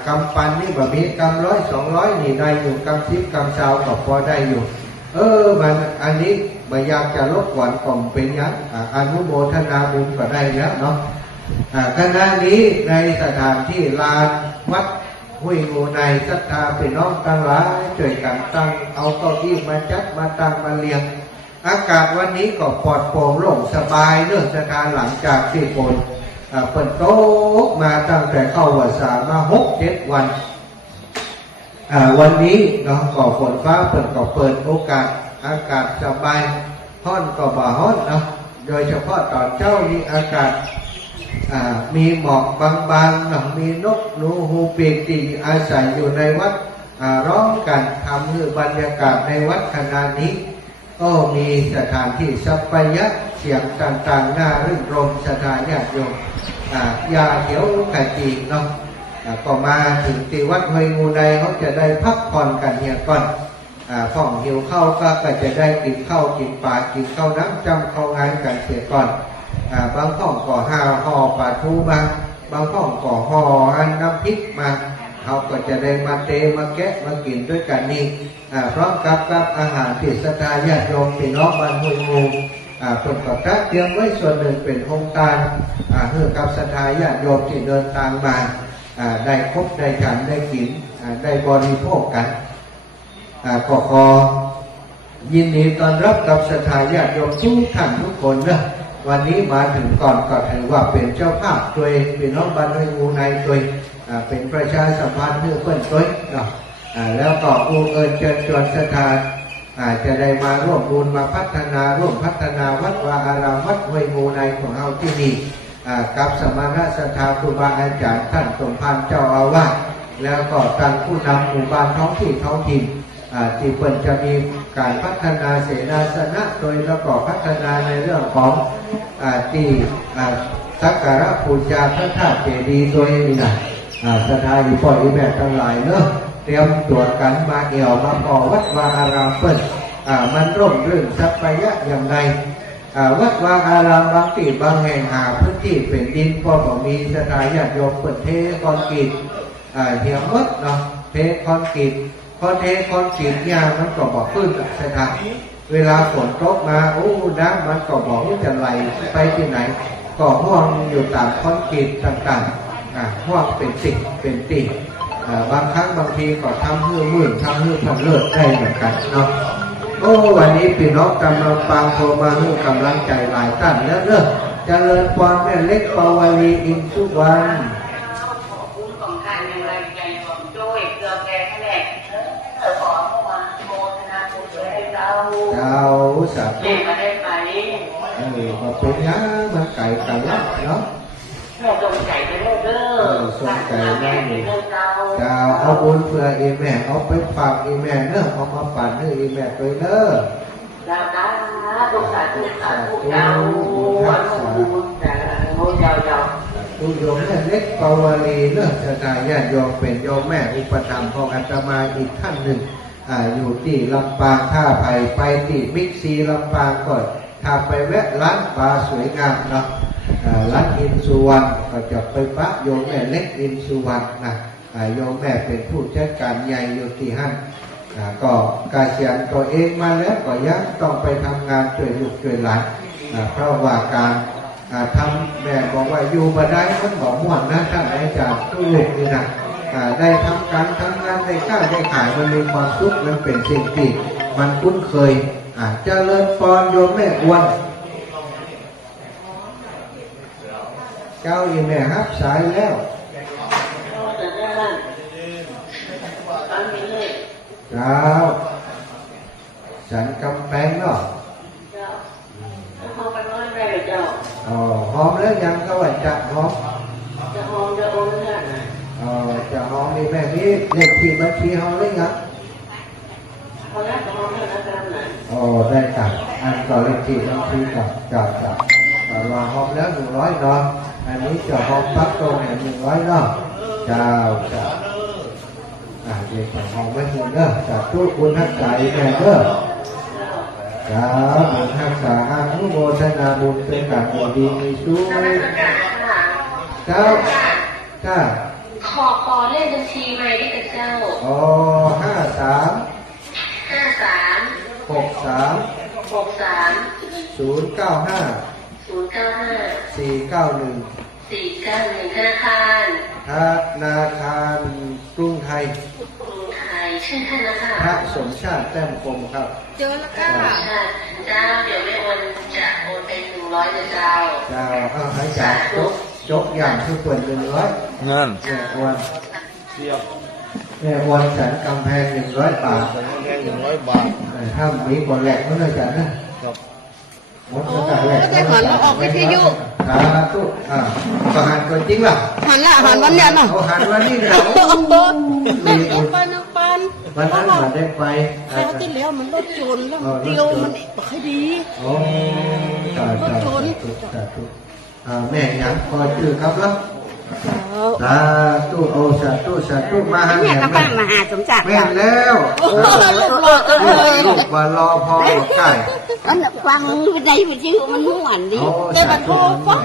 กำปันนี่แบบนี้กำ100-200นี่ได้อยู่กำ10กำ20ก็พอได้อยู่มันอันนี้ไม่อยากจะลดหว่อนกล่อมเป็นยังอนุโมทนาบุญก็ได้แล้วเนาะคณะนี้ในสถานที่ลานวัดห หุยงูในศรัทธาพี่น้องทั้งหลายช่วยกันตั้งเอาเก้าอี้มาจัดมาตั้งมาเรียงอากาศวันนี้ก็ปลอดโปร่งโล่งสบายเรื่องสถานหลังจากที่ฝนเปิดโต๊ะมาตั้งแต่เข้าวัดสามา6-7 วันวันนี้เนาะก็ฝนฟ้าเปิดโอกาสอากาศสบายฮ้อนก็บ่ฮ้อนเนาะโดยเฉพาะตอนเช้านี้อากาศมีหมอกบางๆเนาะมีนกหนูฮูปีกที่อาศัยอยู่ในวัดร้องกันทำให้บรรยากาศในวัดขณะนี้ก็มีสถานที่สัพยะเสียงต่างๆน่ารื่นรมสถานญาติโยมยาเขียวไก่จีเนาะก็มาถึงที่วัดห้วยงูในเขาจะได้พักผ่อนกันเนี่ยก่อนพ่องหิวข้าวก็จะได้กินข้าวกินปลากินข้าวน้ำจำข้าวงานกันเสียก่อนบางห้องก่อห่อปลาทูมาบางห้องก่อห่อน้ำพริกมาเขาก็จะได้มาเตมาแกะมากินด้วยกันนี่พร้อมกับอาหารที่ศรัทธาญาติโยมพี่น้องบ้านห้วยงูเป็นกับพระเตรียมไว้ส่วนหนึ่งเป็นโครงการเพื่อกับศรัทธาญาติโยมที่เดินทางมาได้พบได้ฉันได้กินได้บริโภคกันก็ขอยินดีต้อนรับกับศรัทธาญาติโยมทุกท่านทุกคนนะวันนี้มาถึงก่อนก็ถือว่าเป็นเจ้าภาพโดยเป็นน้องบ้านห้วยงูในโดยเป็นประชาสัมพันธ์เพื่อเพื่อนตัวเนาะแล้วก็อูเอิญเชิญชวนศรัทธาจะได้มาร่วมบุญมาพัฒนาร่วมพัฒนาวัดวาอารามวัดห้วยงูในของเราที่นี่กับสมณะศรัทธาครูบาอาจารย์ท่านสมภารเจ้าอาวาสแล้วก็ท่านผู้นำหมู่บ้านท้องถิ่นที่เพิ่นจะมีการพัฒนาเสนาสนะโดยแล้วก็พัฒนาในเรื่องของที่สักการะบูชาพระธาตุเจดีย์ตัวนี้นะศรัทธาอยู่พ่ออยู่แม่ทั้งหลายเนอะเตรียมตัวกันมาเอี่ยวมาพอวัดวาอารามเพิ่นมันร่มรื่นสัพยะอย่างไรวัดวาอารามบางที่บางแห่งหาพื้นที่เป็นดินพอมีศรัทธาญาติโยมเปิดเทคอนกรีตเหี่ยวมัดเนาะเทคอนกรีตพอเทคอนกรีตยามันก็บอกขึ้นศรัทธาเวลาฝนตกมาโอ้น้ำมันก็บอกว่าจะไหลไปที่ไหนก็ห้องอยู่ตามคอนกรีตต่างๆห้องเป็นติ่งเป็นติ่งบางครั้งบางทีก็ทำเพื่อมืดทำเพื่อพันเลิศได้เหมือนกันเนาะโอ้วันนี้พี่น้องกำลังฟังโทรมาให้กำลังใจหลายท่านแล้วเนอะเจริญพรแม่เล็กปาวลีอินสุวรรณเจ้าสาธุมาเป็นยังมาไก่กันแล้วเนาะส่งไก่ได้เลยเจ้าเอาบุญเพื่ออีแม่เอาไปฝากอีแม่เนอะเอามาปั่นให้อีแม่ไปเนอะเจ้าสาธุเจ้าตุโยมเล็กปาวลีเนอะศรัทธาญาติโยมเป็นโยมแม่อุปถัมภ์ของอาตมาอีกท่านหนึ่งอยู่ที่ลำปางท่าไผ่ไปที่บิ๊กซีลำปางก่อนถ้าไปแวะร้านปลาสวยงามเนาะร้านอินสุวรรณก็จะไปปะโยมแม่เล็กอินสุวรรณนะโยมแม่เป็นผู้จัดการใหญ่อยู่ที่หั่นก็เกษียณตัวเองมาแล้วก็ยังต้องไปทำงานช่วยลูกช่วยหลานเพราะว่าการทำแม่บอกว่าอยู่มาได้มันบอกม่วนนะท่านอาจารย์ตู้ลูกนี่นะได้ทำการทำงานได้ค้าได้ขายมันมีความสุขมันเป็นสิ่งที่มันคุ้นเคยเจริญพรโยมแม่อ้วนเจ้าอีแม่ฮับสายแล้วเจ้าฉันกำแพงเนาะหอมแล้วยังก็ว่าจะหอมจะหอมนี่แม่นี่เลขที่บัญชีเขาเลยครับได้ครับอันต่อเลขที่บัญชีกับว่าหอมแล้ว100ดอกอันนี้จะหอมพักตัวเนี่ย100ดอกเจ้าเด็กหอมไม่ถึงเด้อจากทุกคุณทักษะแม่เด้อบุญทักษะอนุโมทนาบุญเป็นการดีมีสู้เจ้าขอเลขบัญชีใหม่ได้กับเจ้า53 491 ธนาคาร ธนาคารกรุงไทย ไทยชื่อท่านนะคะ พระสมชาติแต้มคมครับ เจอแล้วค่ะ เจ้าเดี๋ยวไม่โอนจะโอนเป็น100เลยเจ้า เจ้าเอาให้จ่ายจกอย่างทุกคน100 เงิน แม่อ้วนแม่อ้วนฉันกำแพง100 บาท แค่100 บาท ถ้ามีคนแหลกมันเลยจัดนะครับ หมดแล้วกันแหลก ได้หันมาออกวิทยุ สาธุก็หันตัวจริงล่ะ หันละหันวันเนี้ยเนาะ เอาหันวันนี้เหรอ แม่เอ็มไปนางปัน วันนั้นมาได้ไป คราวที่แล้วมันรถจนแล้วเดียวมันบอกให้ดี โอ้สาธุแม่ยังพอชื่อครับแล้วสาธุโอสาธุมาหัน เนี่ยกระ แม่ ปังมหาสมจักร แม่แล้ว ลูกมารอพอใกล้ มันฟังในวิทยุมันม่วนดีแต่บัดโทรฟัง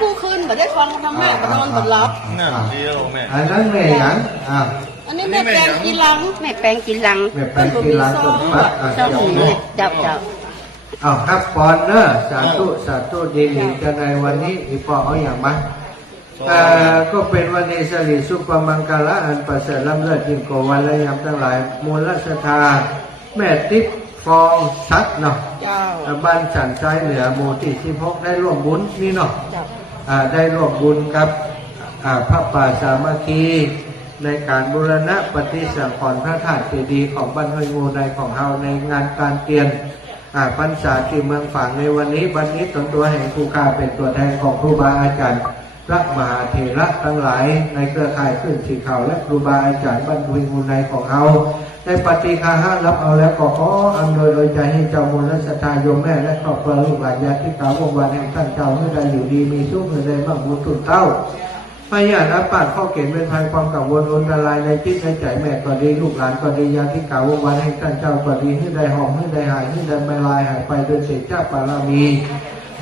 กู้คืนบัดได้ฟังทำแม่บัดนอนบัดรับ นั่นดีแล้วแม่ อันนั้นแม่ยังอันนี้แม่แปลงกีรังแม่แปลงกีรัง แม่แปลงกีรังต้นปัด เจ้าหนูเจ้า ครับปอนเนอะสาธุดีจะในวันนี้อีปอเอาอย่างมาก็เป็นวันนี้สิริสุปมังกละอันประเสริฐล้ำเลิศยิ่งกว่าวันและยามทั้งหลายมูลศรัทธาแม่ติ๊บฟองซัดเนาะ เจ้า บ้านฉันซ้ายเหนือหมู่ที่16ได้ร่วมบุญนี่เนาะ เจ้า ได้ร่วมบุญกับพระป่าสามัคคีในการบูรณะปฏิสังขรณ์พระธาตุเจดีย์ของบ้านห้วยงูในของเฮาในงานการเกียนพรรษาที่เมืองฝางในวันนี้ตนตัวแห่งครูกาเป็นตัวแทนของครูบาอาจารย์พระมหาเถระทั้งหลายในเครือข่ายขึ้นสีเขาและครูบาอาจารย์บ้านห้วยงูในของเฮาได้ปฏิฆาหะรับเอาแล้วก็ขออำนวยโดยใจให้เจ้ามูลและศรัทธาโยมแม่และครอบครัวลูกหลานญาติกาวงวันแห่งท่านเจ้าเมื่อใดอยู่ดีมีสุขเมื่อใดมั่งบุญตุนเต้าพยานอาปาดข้อเกณฑ์เป็นภัยความกังวลอันตรายในจิตในใจแม่ก็ดีลูกหลานก็ดีญาติกาวงวันแห่งท่านเจ้าก็ดีให้ได้หอมให้ได้หายให้ได้ไม่ลายหายไปโดยเศษเจ้าบารมี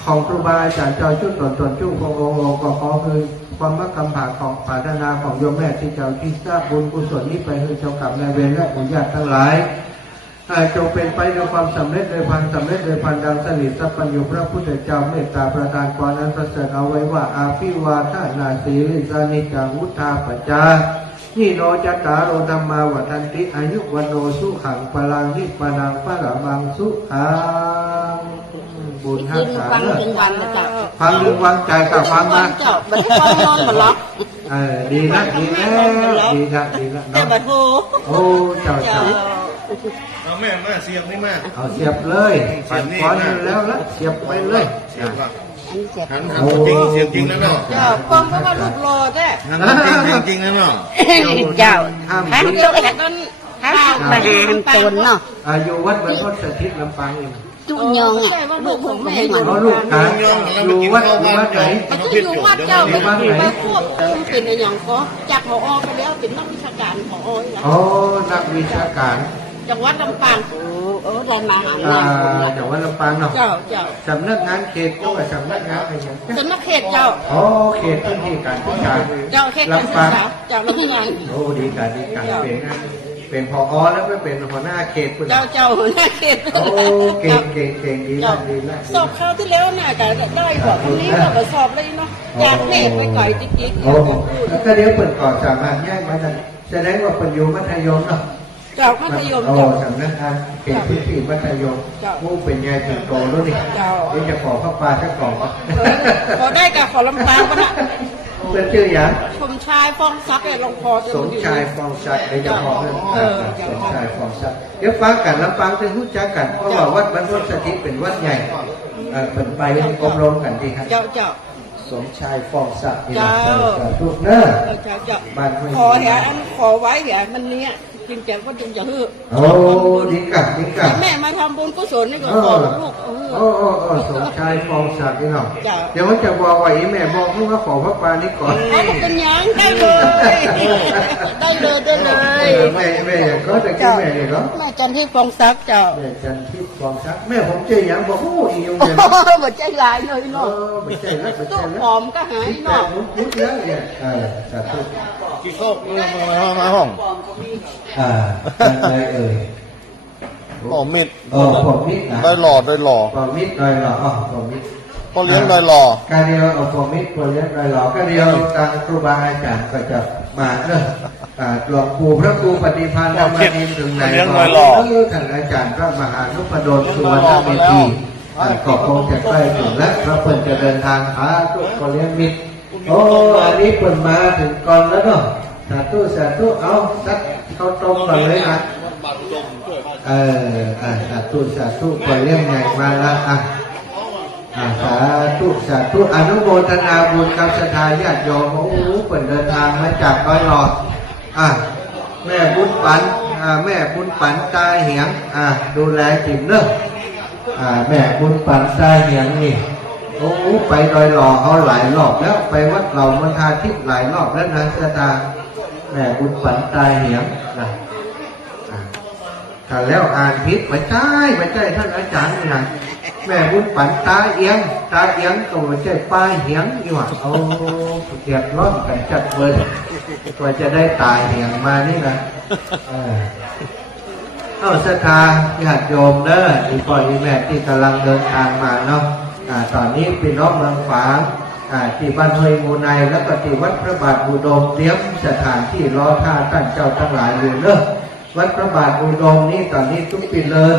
ของครูบาอาจารย์เจ้าชุดตนจุ้งพงองก็ขอคือความมักกำผาของปรารถนาของโยมแม่ที่เจ้าที่ทราบบุญกุศลนี้ไปให้เจ้ากรรมนายเวรและญาติทั้งหลายจงเป็นไปด้วยความสำเร็จโดยพันสำเร็จโดยพันดังสลิดสัพพัญญูพระพุทธเจ้าเมตตาประทานพรนั้นประเสริฐเอาไว้ว่าอาภิวาทนาสีลิสานิจังวุธาปัจจานิโนจัตตารโอธรรมาวัฏันติอายุวันโนสุขังพลังนิพพานังพระมังสุขังบุญห้าสาม ฟังถึงวันนะจ๊ะ ฟังเรื่องวางใจกับฟังมา เจ้าบัดฟังนอนบัดรับ ดีนะดีนะ แต่บัดโทร โอ้เจ้า เอาแม่มาเสียบนี่มา เอาเสียบเลยฝันก้อนแล้วละเสียบไปเลย เสียบว่า อันนี้เจ็บ หันตัวจริงเสียบจริงแล้วเนาะ เจ้าฟังเพราะว่าลูกรอแท้ หันตัวจริงจริงแล้วเนาะ เจ้าห้ามตัวเองห้ามมาหาห้ามตนเนาะ อยู่วัดบรรพตสถิตลำปางเอง จุยองอ่ะลูกผมไม่ให้หมด ลูกกลางอยู่วัดไหน มันจะอยู่วัดเจ้าไปควบคุมเป็นอย่างก็จากผอไปแล้วเป็นนักวิชาการผอแล้ว โอ้นักวิชาการ จังหวัดลำปางได้มาหา จากวัดลำปางเนาะ เจ้า สำนักงานเขตก็ว่าสำนักงานอะไรอย่าง สำนักเขตเจ้า โอ้เขตพื้นที่การศึกษา เจ้าเขตการศึกษาเจ้าลำปาง โอ้ดีการเป็นผอแล้วก็เป็นหัวหน้าเขตคุณ เจ้าหัวหน้าเขต โอ้เก่งดีละ สอบคราวที่แล้วน่ะแต่ได้บอกคนนี้เราไปสอบเลยเนาะจากเขตไปไก่ติ๊ก โอ้แล้วก็เดี๋ยวเปิดก่อนสามารถแยกมาจากแสดงว่าเป็นอยู่มัธยมเนาะ เจ้ามัธยม โอ้ เจ้า สำนักงานเขตพื้นที่มัธยมผู้เป็นไงถึงโตแล้วนี่เดี๋ยวจะขอข้าวปลาสักกล่อง ขอได้กับขอลำปางปะนะ เป็นชื่ออย่าง สมชายฟ้องซักเนี่ยลงพอ สมชายฟองชัดเดี๋ยวจะขอเพิ่มสมชายฟองชัดเดี๋ยวฟังกันลำปางจะรู้จักกันเพราะว่าวัดบรรพตสถิตเป็นวัดใหญ่เป็นไปอบรมกันดีครับ เจ้า สมชายฟองชัดนี่ เจ้า ทุกเนอะ เจ้า บ้านห้วย ขอแหอันขอไว้แหมันเนี้ยจริงแต่ว่าจริงจะฮือ โอ้ดีกับ แม่มาทำบุญกุศลนี่ก็ขอลูก โอ้สมชายฟองชัดนี่เนาะ จ้ะ เดี๋ยวมันจะบอกว่าอีแม่บอกว่าขอพระปานี้ก่อน เขาเป็นยังได้เลยได้เลยแม่อย่างก็แต่กินแม่เนี่ยเนาะ แม่จันที่ฟองซักเจ้า แม่จันทิพย์ฟองชัดแม่ผมเจออย่างบอกโอ้ยยัง โอ้ ไง โหหัวใจลายเลยเนาะ ไม่ใช่แล้วไม่ ตู้ ใช่แล้ว หอมก็หาย คิดแบ เนาะ บมุดแล้วเนี่ยสาธุ กี่ข้าวมาห้อง อะไรเอ่ย หล่อมิด ผมมิดนะ ได้หล่อ ผมมิดเลยเหรออ๋อผมมิด พ่อเลี้ยงดอยหล่อ การเดียวเอาพวกมิตรพวกเลี้ยงดอยหล่อก็เดียวทางครูบาอาจารย์ก็จะมาหลวงปู่พระครูปฏิภาณธรรมนินถึงไหนก็ท่านอาจารย์พระมหานุปดลสุวรรณเมธีก็คงจะใกล้ถึงแล้วพระเพิ่นจะเดินทางพาทุกคนเลี้ยงมิตรโอ้อันนี้เพิ่นมาถึงก่อนแล้วเนาะสาธุสาธุเอาสักเข้าตรงก่อนเลยนะสาธุสาธุคนเลี้ยงใหญ่มาแล้วสาธุสาธุอนุโมทนาบุญกับศรัทธาญาติโยมโอ้โหเปิดเดินทางมาจากดอยหลอดแม่บุญปันแม่บุญปันตาเหียงดูแลจิ๋มเนอะแม่บุญปันตาเหียงนี่โอ้โหไปดอยหล่อเขาหลายรอบแล้วไปวัดเหล่ามณฑาทิพย์หลายรอบแล้วนะศรัทธาแม่บุญปันตาเหียงถ้าแล้วอ่านผิดไม่ใช่ท่านอาจารย์นี่นะแม่บุญปันตาเอียงก็ไม่ใช่ป้าเหียงนี่หว่าเอาเดือดร้อนกันจัดเลยกว่าจะได้ตายเหียงมานี่นะศรัทธาญาติโยมเด้ออีพ่ออีแม่ที่กำลังเดินทางมาเนาะตอนนี้พี่น้องเมืองฝางที่บ้านห้วยมูไนแล้วก็ที่วัดพระบาทอุดมเตรียมสถานที่รอท่าท่านเจ้าทั้งหลายอยู่เด้อวัดพระบาทอุดมนี่ตอนนี้ทุกปีเลย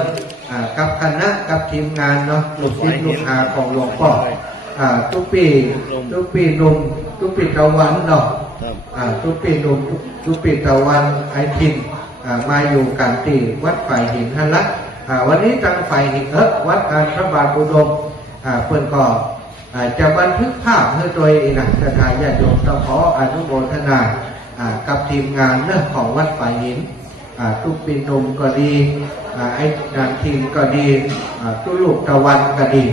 กับคณะกับทีมงานเนาะลูกศิษย์ลูกหาของหลวงพ่อทุกปีหนุ่มทุกปีตะวันเนาะทุกปีหนุ่มทุกปีตะวันไอทินมาอยู่กันที่วัดฝ่ายหินฮันละวันนี้ทางฝ่ายหินวัดพระบาทอุดมเพื่อนก็จะบันทึกภาพให้โดยศรัทธาญาติโยมต้องขออนุโมทนากับทีมงานเรื่องของวัดฝ่ายหินทุกปีหนุ่มก็ดีไอ้งานทีมก็ดีทุกลูกตะวันก็ดี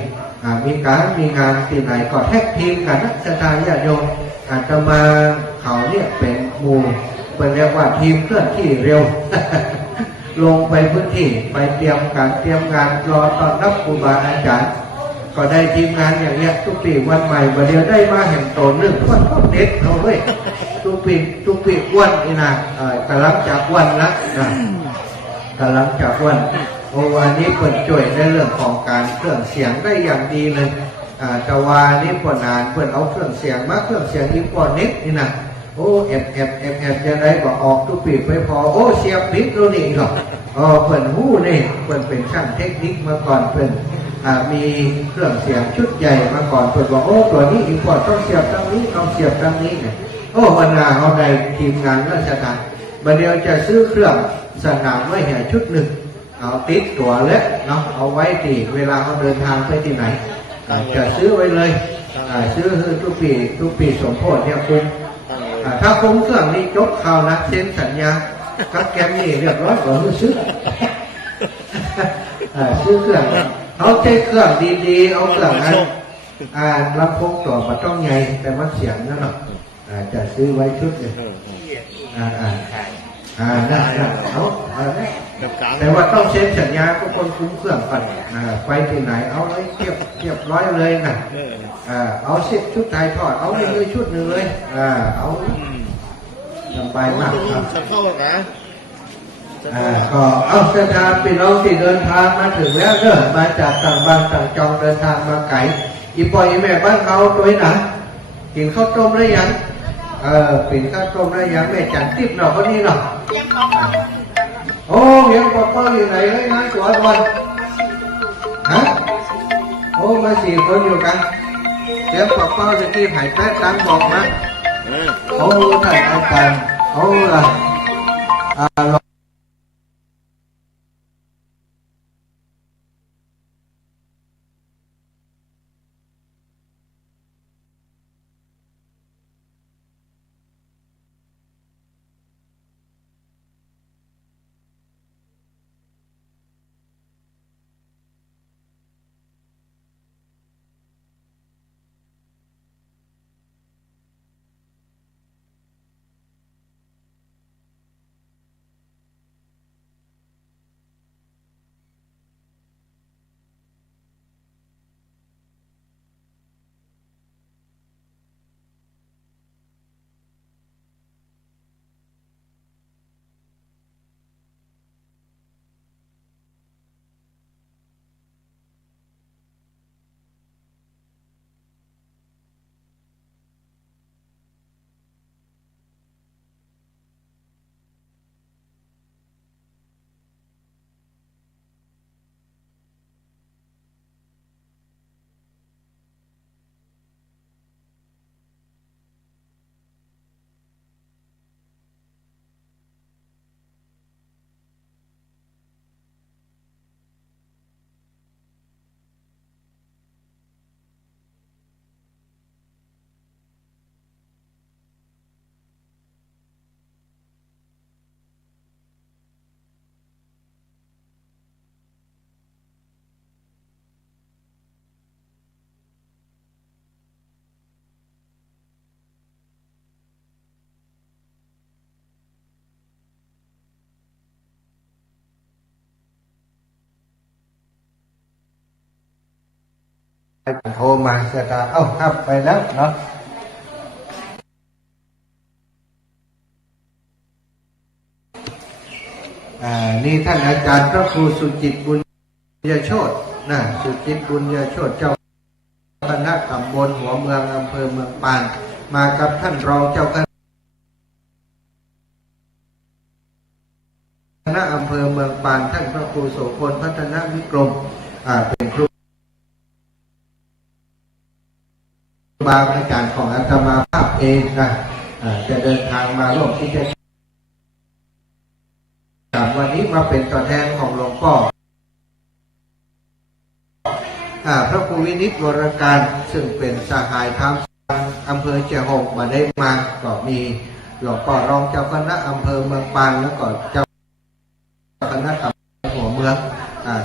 มีงานที่ไหนก็แท็กทีมกันนะศรัทธาญาติโยมอาจจะมาเขาเนี่ยเป็นหมู่เป็นเรียกว่าทีมเคลื่อนที่เร็ว ลงไปพื้นที่ไปเตรียมงานรอตอนรับครูบาอาจารย์ก็ได้ทีมงานอย่างเนี้ยทุกปีวันใหม่วันเดียวได้มาแห่งโตนึงวันเด็ดเอาเว้ยทุกปีวันนี่นะกำลังจากวันละกำลังจากวันวันนี้เปิดจ่วยในเรื่องของการเครื่องเสียงได้อย่างดีเลยแต่ว่านี้ปนานเปิดเอาเครื่องเสียงมาเครื่องเสียงอินพอร์ตนิดนี่นะเอฟจะได้บอกออกทุกปีไปพอเสียบพิษโน่นนี่หรอกเปิดหู้นี่เปิดเป็นช่างเทคนิคมาก่อนเปิดมีเครื่องเสียงชุดใหญ่มาก่อนเปิดบอกตัวนี้อินพอร์ตต้องเสียบตรงนี้ต้องเสียบตรงนี้เนี่ยวันนาเอาในทีมงานราชการบัดเดียวจะซื้อเครื่องสนามไว้แห่ชุดหนึ่งเอาติดตัวแล้วเนาะเอาไว้ที่เวลาเขาเดินทางไปที่ไหนจะซื้อไว้เลยซื้อทุกปีสมโภชเนี่ยคุ้มถ้าคุ้มเครื่องนี้จบข่าวนะเซ็นสัญญากับแกมนี่เรียบร้อยกว่าซื้อซื้อเครื่องเขาใช้เครื่องดีๆเอาเครื่องนั้นลำโพงต่อมาต้องไงแต่มันเสียงนั่นหรอกจะซื้อไว้ชุดเลยแต่ว่าต้องเซ็นสัญญาก็คนคุ้มเครื่องก่อนไปที่ไหนเอาไว้เทียบร้อยเลยนะเอา10 ชุดไทยทอดเอาไปเลยชุดหนึ่งเลยเอาสบายมากครับก็เอาศรัทธาพี่น้องที่เดินทางมาถึงแล้วเด้อมาจากต่างบ้านต่างจองเดินทางมาไกลอีปอยอีแม่บ้านเขาตัวไหนกินข้าวต้มได้ยังกินข้าวต้มได้ยังแม่จันทิพย์เราคนนี้เนาะเลี้ยงป๊อปเปอร์อยู่ไหนเลยนะตัววันมา4 คนอยู่กันเลี้ยงป๊อปเปอร์จะที่ไผ่แป๊ะตั้งบอกนะท่านอาจารย์ล่ะ โทรมาเสตาครับไปแล้วเนาะนี่ท่านอาจารย์พระครูสุจิตบุญยโชติสุจิตบุญยโชติเจ้าคณะตำบลหัวเมืองอำเภอเมืองปานมากับท่านรองเจ้าคณะอำเภอเมืองปานท่านพระครูโสพลพัฒนวิกรมเป็นครูบาอาจารย์ของอาตมาภาพเองจะเดินทางมาร่วมที่จะวันนี้มาเป็นตัวแทนของหลวงพ่อพระครูวินิจวรการซึ่งเป็นสหายธรรมอำเภอเชียงหงมาได้มาก็มีหลวงพ่อรองเจ้าคณะอำเภอเมืองปานแล้วก็เจ้าคณะตำบลหัวเมือง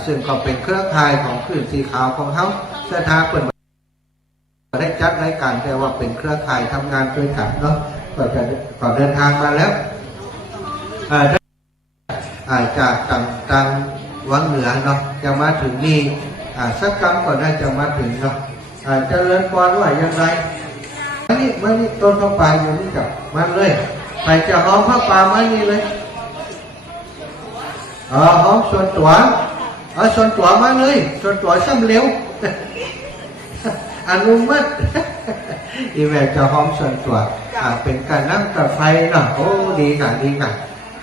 ซึ่งก็เป็นเครือข่ายของคลื่นสีขาวของเขาสถาเป็นได้จัดรายการแต่ว่าเป็นเครือข่ายทำงานด้วยกันเนาะก็เดินทางมาแล้วจากต่างวังเหนือเนาะจะมาถึงนี่สักครั้งก็ได้จะมาถึงเนาะเจริญพรว่าอย่างไรมานี่ต้นพระป่าอยู่นี่กับมันเลยไปจะหอมพระป่ามานี่เลยหอมส่วนตัวส่วนตัวมาเลยส่วนตัวซ้ำเร็วอนุมัติอีแม่จะหอมส่วนตัวเป็นการนั่งกับไฟเนาะโอ้ดีกัน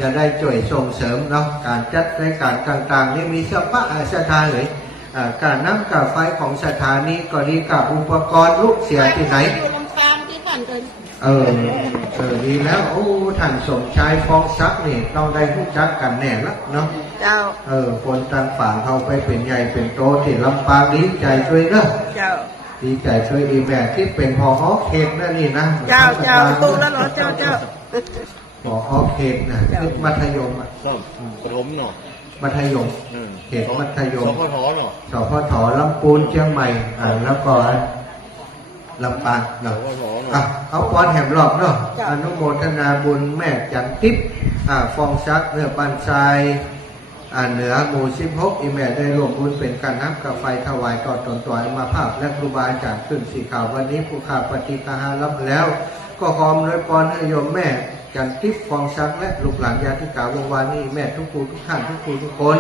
จะได้ช่วยส่งเสริมเนาะการจัดรายการต่างๆนี่มีเฉพาะสถานเลยการนั่งกับไฟของสถานีก็ดีกับอุปกรณ์ลูกเสียที่ไหนดีแล้วโอ้ท่านสมชายฟองซักนี่ต้องได้รู้จักกันแน่ละเนาะเจ้าคนต่างฝ่ายเขาไปเป็นใหญ่เป็นโตที่ลำปางดีใจช่วยเนาะเจ้าดีใจช่วยอีแม่ที่เป็นพอฮอกเขตนั่นนี่นะเจ้าตูแล้วเหรอเจ้าพอฮอกเขตนะคือมัธยมประถมเนาะมัธยมเขตมัธยมสพทเนาะสพทลำปูนเชียงใหม่แล้วก็ลำปางเนาะเขาป้อนแหมรอบเนาะอนุโมทนาบุญแม่จันทิพย์ฟองซักเนื้อปันทรายเหนือหมู่16อีแม่ได้ร่วมบุญเป็นการน้ำกับไฟถวายต่อตนตัวมาภาพและครูบาอาจารย์ขึ้นสีขาววันนี้ผู้ข่าปฏิกาหารับแล้วก็ขอมโดยปอนให้โยมแม่จันทิพย์ฟองซักและลูกหลานญาติกาวงวานีแม่ทุกครูทุกท่านทุกครูทุกคน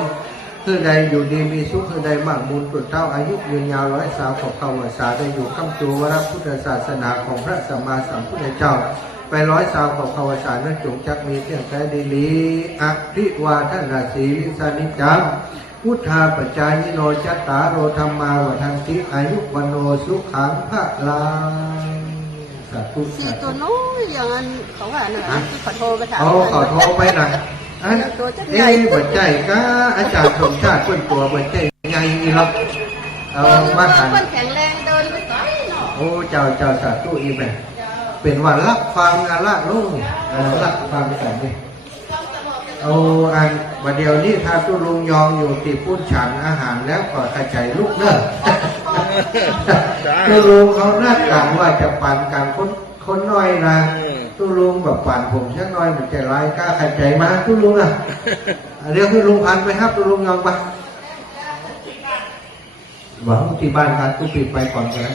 คือใดอยู่ดีมีสุขคือใดมั่งบุญตุนเต้าอายุยืนยาว100 สาวของเขาวสาได้อยู่ข้ามตัววรพุทธศาสนาของพระสัมมาสัมพุทธเจ้าไป100 สาวของเขาวสานั้นจงจักมีเที่ยงใจดีลีอภิวาทนาสีลิสานิจังพุทธาปัจจายโนจัตตาโรธรรมาวทันติอายุวันโนสุขังพระลาสาธุสาธุตัวน้อยอย่างนั้นเขาว่าหน่อยขอโทรไปถามขอโทรไปหน่อยหัวใจก็อาจารย์สมชาติคนตัวหัวใจไงครับมาหันแข็งแรงเดินไปไกลเนาะโอ้เจ้าสาธุอีแม่เป็นว่ารับฟังละลูกรับฟังกันดิวันเดียวนี้ถ้าตุลุงยองอยู่ติดปุ้นฉันอาหารแล้วก็กระจายลูกเนอะตุลุงเขานัดกันว่าจะปั่นกันคนน้อยนะตุลุงแบบปั่นผมชักน้อยมันใจร้ายกล้าขัดใจมาตุลุงเรียกตุลุงพันไปครับตุลุงยองปะหวังที่บ้านกันตุปิดไปก่อนกัน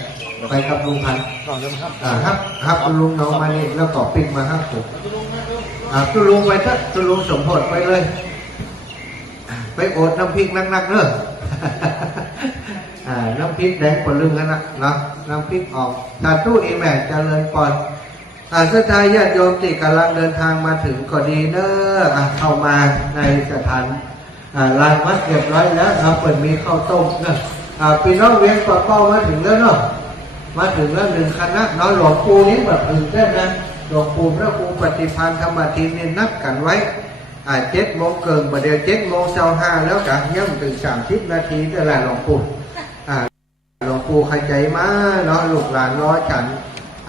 ไปกับลุงพันครับตุลุงน้องมานี่แล้วก็ปิดมาครับผมตุลุงไปซะตุลุงสมโภชไปเลยไปโอดน้ำพริกนักๆเนอะน้ำพริกแดงปนลึงกันนะเนาะน้ำพริกออกตาตู้อีแม่เจริญปอนศรัทธาญาติโยมที่กำลังเดินทางมาถึงก็ดีเนอะเข้ามาในสถานลานวัดเรียบร้อยแล้วเราเปิดมีข้าวต้มเนอะพี่น้องเวียนปะเป้ามาถึงแล้วเนาะมาถึงแล้ว1 คณะเนาะหลวงปู่นี้แบบอื่นได้นะหลวงปู่พระครูปฏิพันธ์ธรรมทินเนี่ยนัดกันไว้7 โมงเกินประเดี๋ยว7 โมง25แล้วกันย่ำถึง30 นาทีแต่ละหลวงปู่หลวงปู่ขจายมาเนาะลูกหลานรอฉัน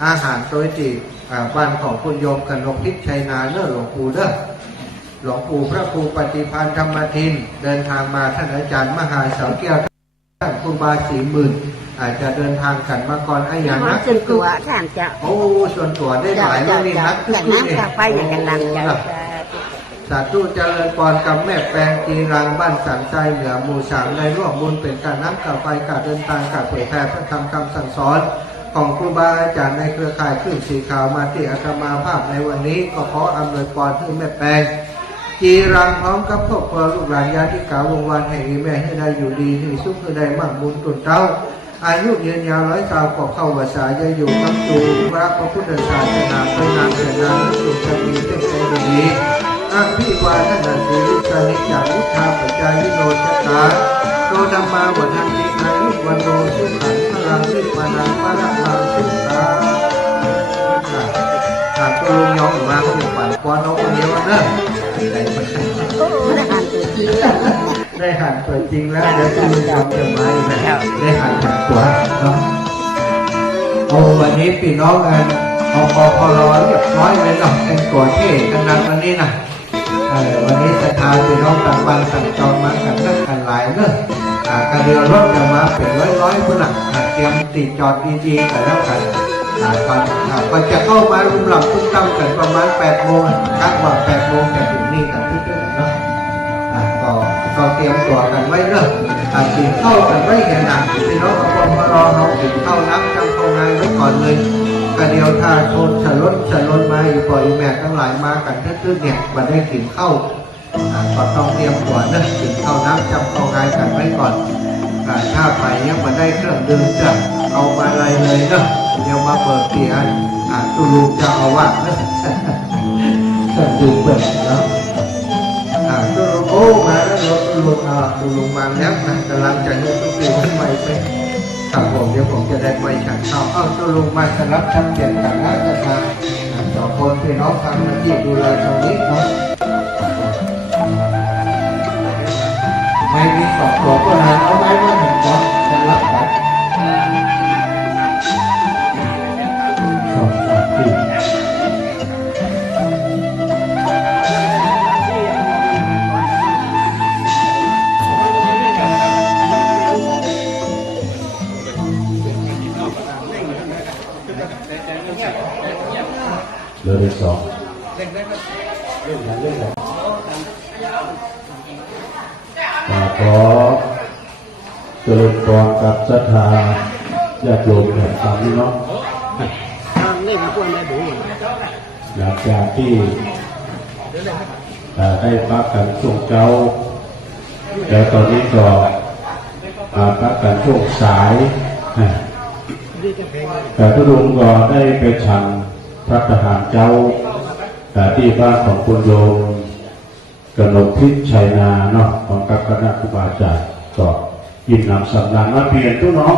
อาหารโดยจีบ้านของคุณโยมกนกพิษชัยนาเนอะหลวงปู่เด้อหลวงปู่พระครูปฏิพันธ์ธรรมทินเดินทางมาท่านอาจารย์มหาเสาแก้วท่านครูบา40,000อาจจะเดินทางกันมาก่อนไอ้อย่างนักส่วนตัวท่านจะโอ้ส่วนตัวได้หลายเรื่องนี้นักทุกๆเนี่ยไปอย่างกันดัง สาธุเจริญพรกับแม่แปลงจีรังบ้านสันใจเหนือหมู่สามในร่วมบุญเป็นการน้ำกับไฟการเดินทางกับเผยแพร่พระธรรมคำสั่งสอนของครูบาอาจารย์ในเครือข่ายขึ้นสีขาวมาที่อาตมาภาพในวันนี้ก็ขออำนวยพรให้แม่แปลงจีรังพร้อมกับครอบครัวลูกหลานญาติกาวงวานแห่งแม่ให้ได้อยู่ดีให้สุขให้ได้มั่งบุญตุนเต้าอายุยืนยาว100 ปีขอเข้าภาษาจะอยู่กับจูพระพุทธศาสนาไปนานแต่นานสุขจะมีเต็มใจดีอาภิวาทนาสีริสานิจาวุฒาปัจจายิโนจตาโตธรรมาวันนันติอายุวันโนสุขังพลังนิพพานังพระลังสุตาตัวลุงยองมาเขาเป็นฝันกวนน้องคนนี้วันเนอะได้หันตัวจริงได้หันตัวจริงแล้วเดี๋ยวตัวลุงยองจะมาอีกแล้วได้หันตัวเนาะเอาวันนี้พี่น้องกันเอาพอรอเรียบร้อยเลยเนาะเป็นตัวเท่ขนาดวันนี้นะวันนี้ศรัทธาพี่น้องต่างบ้านต่างจองมากันนักกันหลายเนอะกระเดียวรถจะมาเป็นร้อยพุ่นละเตรียมติดจอดดีๆกันแล้วกันก่อนจะเข้ามารุมหลับตุ้มตั้มกันประมาณ8 โมงคาดว่า8 โมงจะถึงนี่กันทุกท่านเนาะก็เตรียมตัวกันไว้เนอะกินข้าวกันไว้เห็นหนักพี่น้องเอาความมารอเรากินข้าวน้ำจำเข้างานไว้ก่อนเลยกระเดียวถ้าโซนฉลนมาอยู่ปล่อยแม่ทั้งหลายมากันทึ่งๆเนี่ยมาได้กินข้าวก็ต้องเตรียมตัวเนอะกินข้าวน้ำจำเข้างานกันไว้ก่อนถ้าไปเนี่ยมาได้เครื่องดื่มจะเอามาอะไรเลยเนอะเดี๋ยวมาเปิดเตียนตุลุงจะเอาว่าเนอะเครื่องดื่มเปิดแล้วตุลุงโอ้มาแล้วตุลุงมาแล้วนะกำลังจะยกตุลุงขึ้นไปครับผมเดี๋ยวผมจะได้ไปฉันข้าวตุลุงมาสลับชักเปลี่ยนกันแล้วจะมา2 คนพี่น้องทำหน้าที่ดูแลตรงนี้เนาะไม่มี2 ตัวก็หาเอาไว้ว่า1 ตัวสลับกันเรื่องที่ 2ขอเจริญพรกับศรัทธาญาติโยมแห่งธรรมนี่เนาะหลังจากที่ได้พักกันช่วงเช้าแล้วตอนนี้ก็พักกันช่วงสายแต่พระลุงก็ได้ไปฉันพระทหารเจ้าที่บ้านของคุณโยมกนกทิพย์ชัยนาเนาะของกับคณะครูบาอาจารย์ก็กินน้ำสำนักมาเปลี่ยนทุกน้อง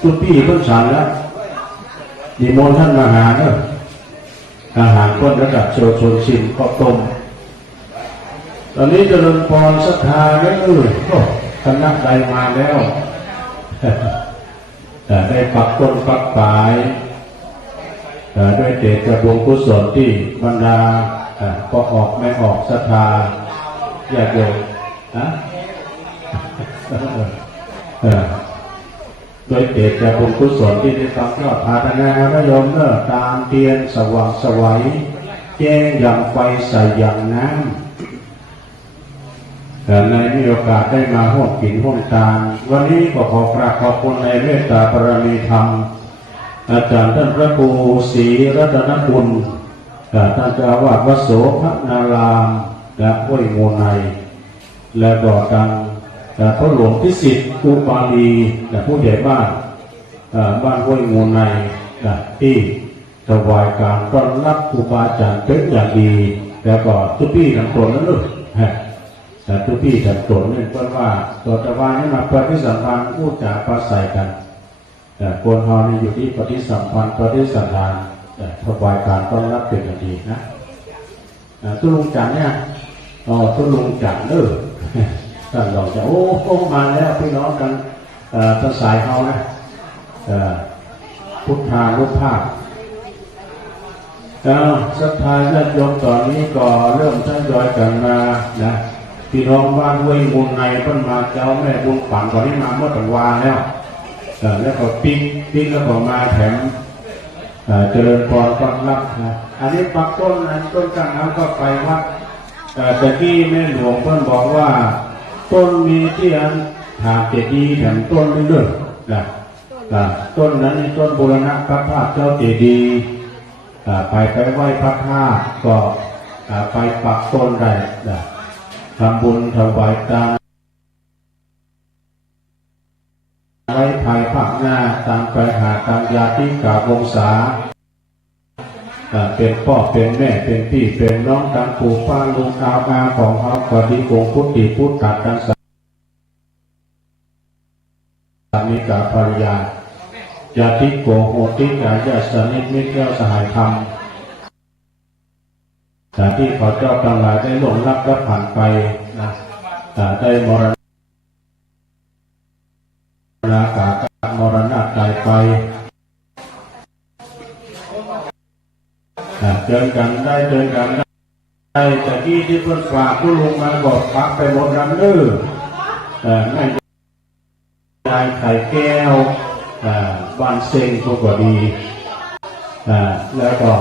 ทุกพี่ทุกฉันแล้วนิมนต์ท่านมาหาเนอะอาหารต้นระดับโชชนชิมข้าวต้มตอนนี้เจริญพรศรัทธาเนี่ยคณะใดมาแล้วแต่ได้ปักต้นปักปลายด้วยเดชบุญกุศลที่บรรดาก็ออกไม่ออกศรัทธาญาติโยมนะด้วยเดชบุญกุศลที่ได้ฟังยอดพาธนาพระโยมเนอะตามเทียนสว่างสวัยแจ้งอย่างไฟใส่อย่างน้ำแต่ในมีโอกาสได้มาร่วมกินร่วมทานวันนี้ก็ขอกราบขอบคุณในเมตตาบารมีธรรมอาจารย์ท่านพระครูศรีรัตนกุลท่านเจ้าอาวาสวัดโสภนารามและห้วยงูในและก็ทางพระหลวงพิสิทธิ์กุปาลีและผู้ใหญ่บ้านห้วยงูในที่ถวายการต้อนรับครูบาอาจารย์เป็นอย่างดีแล้วก็ทุกพี่ทั้งตนนั้นเลยแต่ทุกพี่ทั้งตนเนี่ยเพราะว่าตัวตะวันนี่มาปฏิสัมพันธ์พูดจาปราศัยกันแต่คนเรานี่อยู่ที่ปฏิสัมพันธ์ปฏิสัมพันธ์ถวายการต้อนรับเป็นอย่างดีนะตุลุงจันเนี่ยตุลุงจันท่านเราจะโอ้มาแล้วพี่น้องกันท่านสายเขานะพุทธานุภาพศรัทธาญาติโยมตอนนี้ก็เริ่มทยอยกันมานะพี่น้องบ้านห้วยมูลในเพิ่นมาเจ้าแม่บุญฝังตอนนี้มาเมื่อตะวันแล้วก็ปิ๊กแล้วก็มาแถมเจริญพรต้อนรับนะอันนี้ปักต้นกลางน้ำก็ไปวัด แต่ที่แม่หลวงเพิ่นบอกว่าต้นมีที่อันถามเจดีย์แถมต้นเรื่อยๆต้นนั้นต้นบูรณะพระธาตุเจ้าเจดีย์ไปไหว้พระธาตุก็ไปปักต้นได้ทำบุญถวายตามไว้ภายภาคหน้าตามไปหาตามญาติกาบงศาเป็นพ่อเป็นแม่เป็นพี่เป็นน้องกันปู่ป้าลุงอาของเขาก็ดีกงพุทธิพุทธัดกันสามีกาภรรยาญาติโกโหติกาญาสนิทมิตรเจ้าสหายธรรมแต่ที่เขาเจ้าทั้งหลายได้หลงรักและผ่านไปได้มรณะกามรณะตายไปเจอกันได้แต่ที่เพิ่นฝากผู้ลุงมาบอกพักไปหมดน้ำดื้อแม่ยายไข่แก้วบ้านเซ็งก็ดีแล้วก็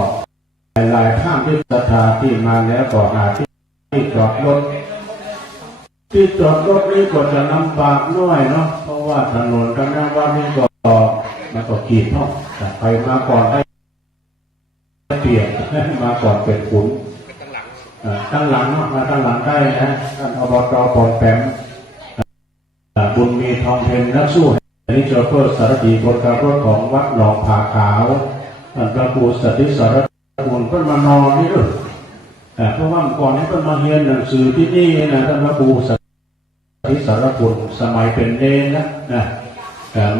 หลายท่านที่ศรัทธาที่มาแล้วก็หาที่จอดรถนี่ก็จะลำบากน้อยเนาะเพราะว่าถนนกันหน้าวัดนี่ก็มันก็ขีดเนาะไปมาก่อนได้เปลี่ยนมาก่อนเป็นขุนตั้งหลังเนาะมาตั้งหลังได้นะท่านอบต.ปอนแปมบุญมีทองเพนนักสู้นี่โชเฟอร์สารดีคนขับรถของวัดหนองผาขาวท่านพระครูสติสารบุญเพิ่นมานอนนี่ด้วยเพราะว่าก่อนนี้เพิ่นมาเรียนหนังสือที่นี่นะท่านพระครูสติสารบุญสมัยเป็นเนรนะ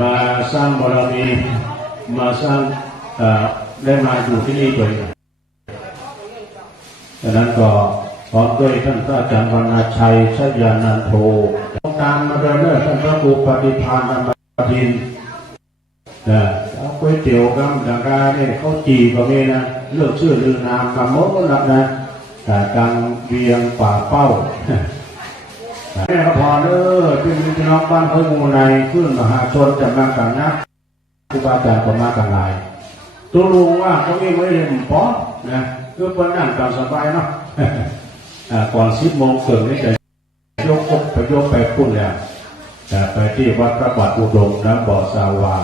มาสร้างบารมีมาสร้างได้มาอยู่ที่นี่ด้วยดังนั้นก็พร้อมด้วยท่านพระอาจารย์วรรณชัยชยานันโทตามมาเดินท่านพระครูปฏิภาณธรรมทินเอาก๋วยเตี๋ยวกับดังกาเนี่ยเขาจีก็มีนะเลือกชื่อลือนามมาหมดแล้วนะการเวียงป่าเป้าแม่พอเด้อพี่น้องบ้านเพื่อนหมู่ในขึ้นมหาชนจะมากันนะครูบาอาจารย์ก็มากันหลายตัวลุงว่าเขาไม่ได้พอนะคือคนนั่งตามสบายเนาะก่อน10 โมงเกินนี่จะยกไปพุ่นแล้วไปที่วัดพระบาทอุดมน้ำบ่อสาวา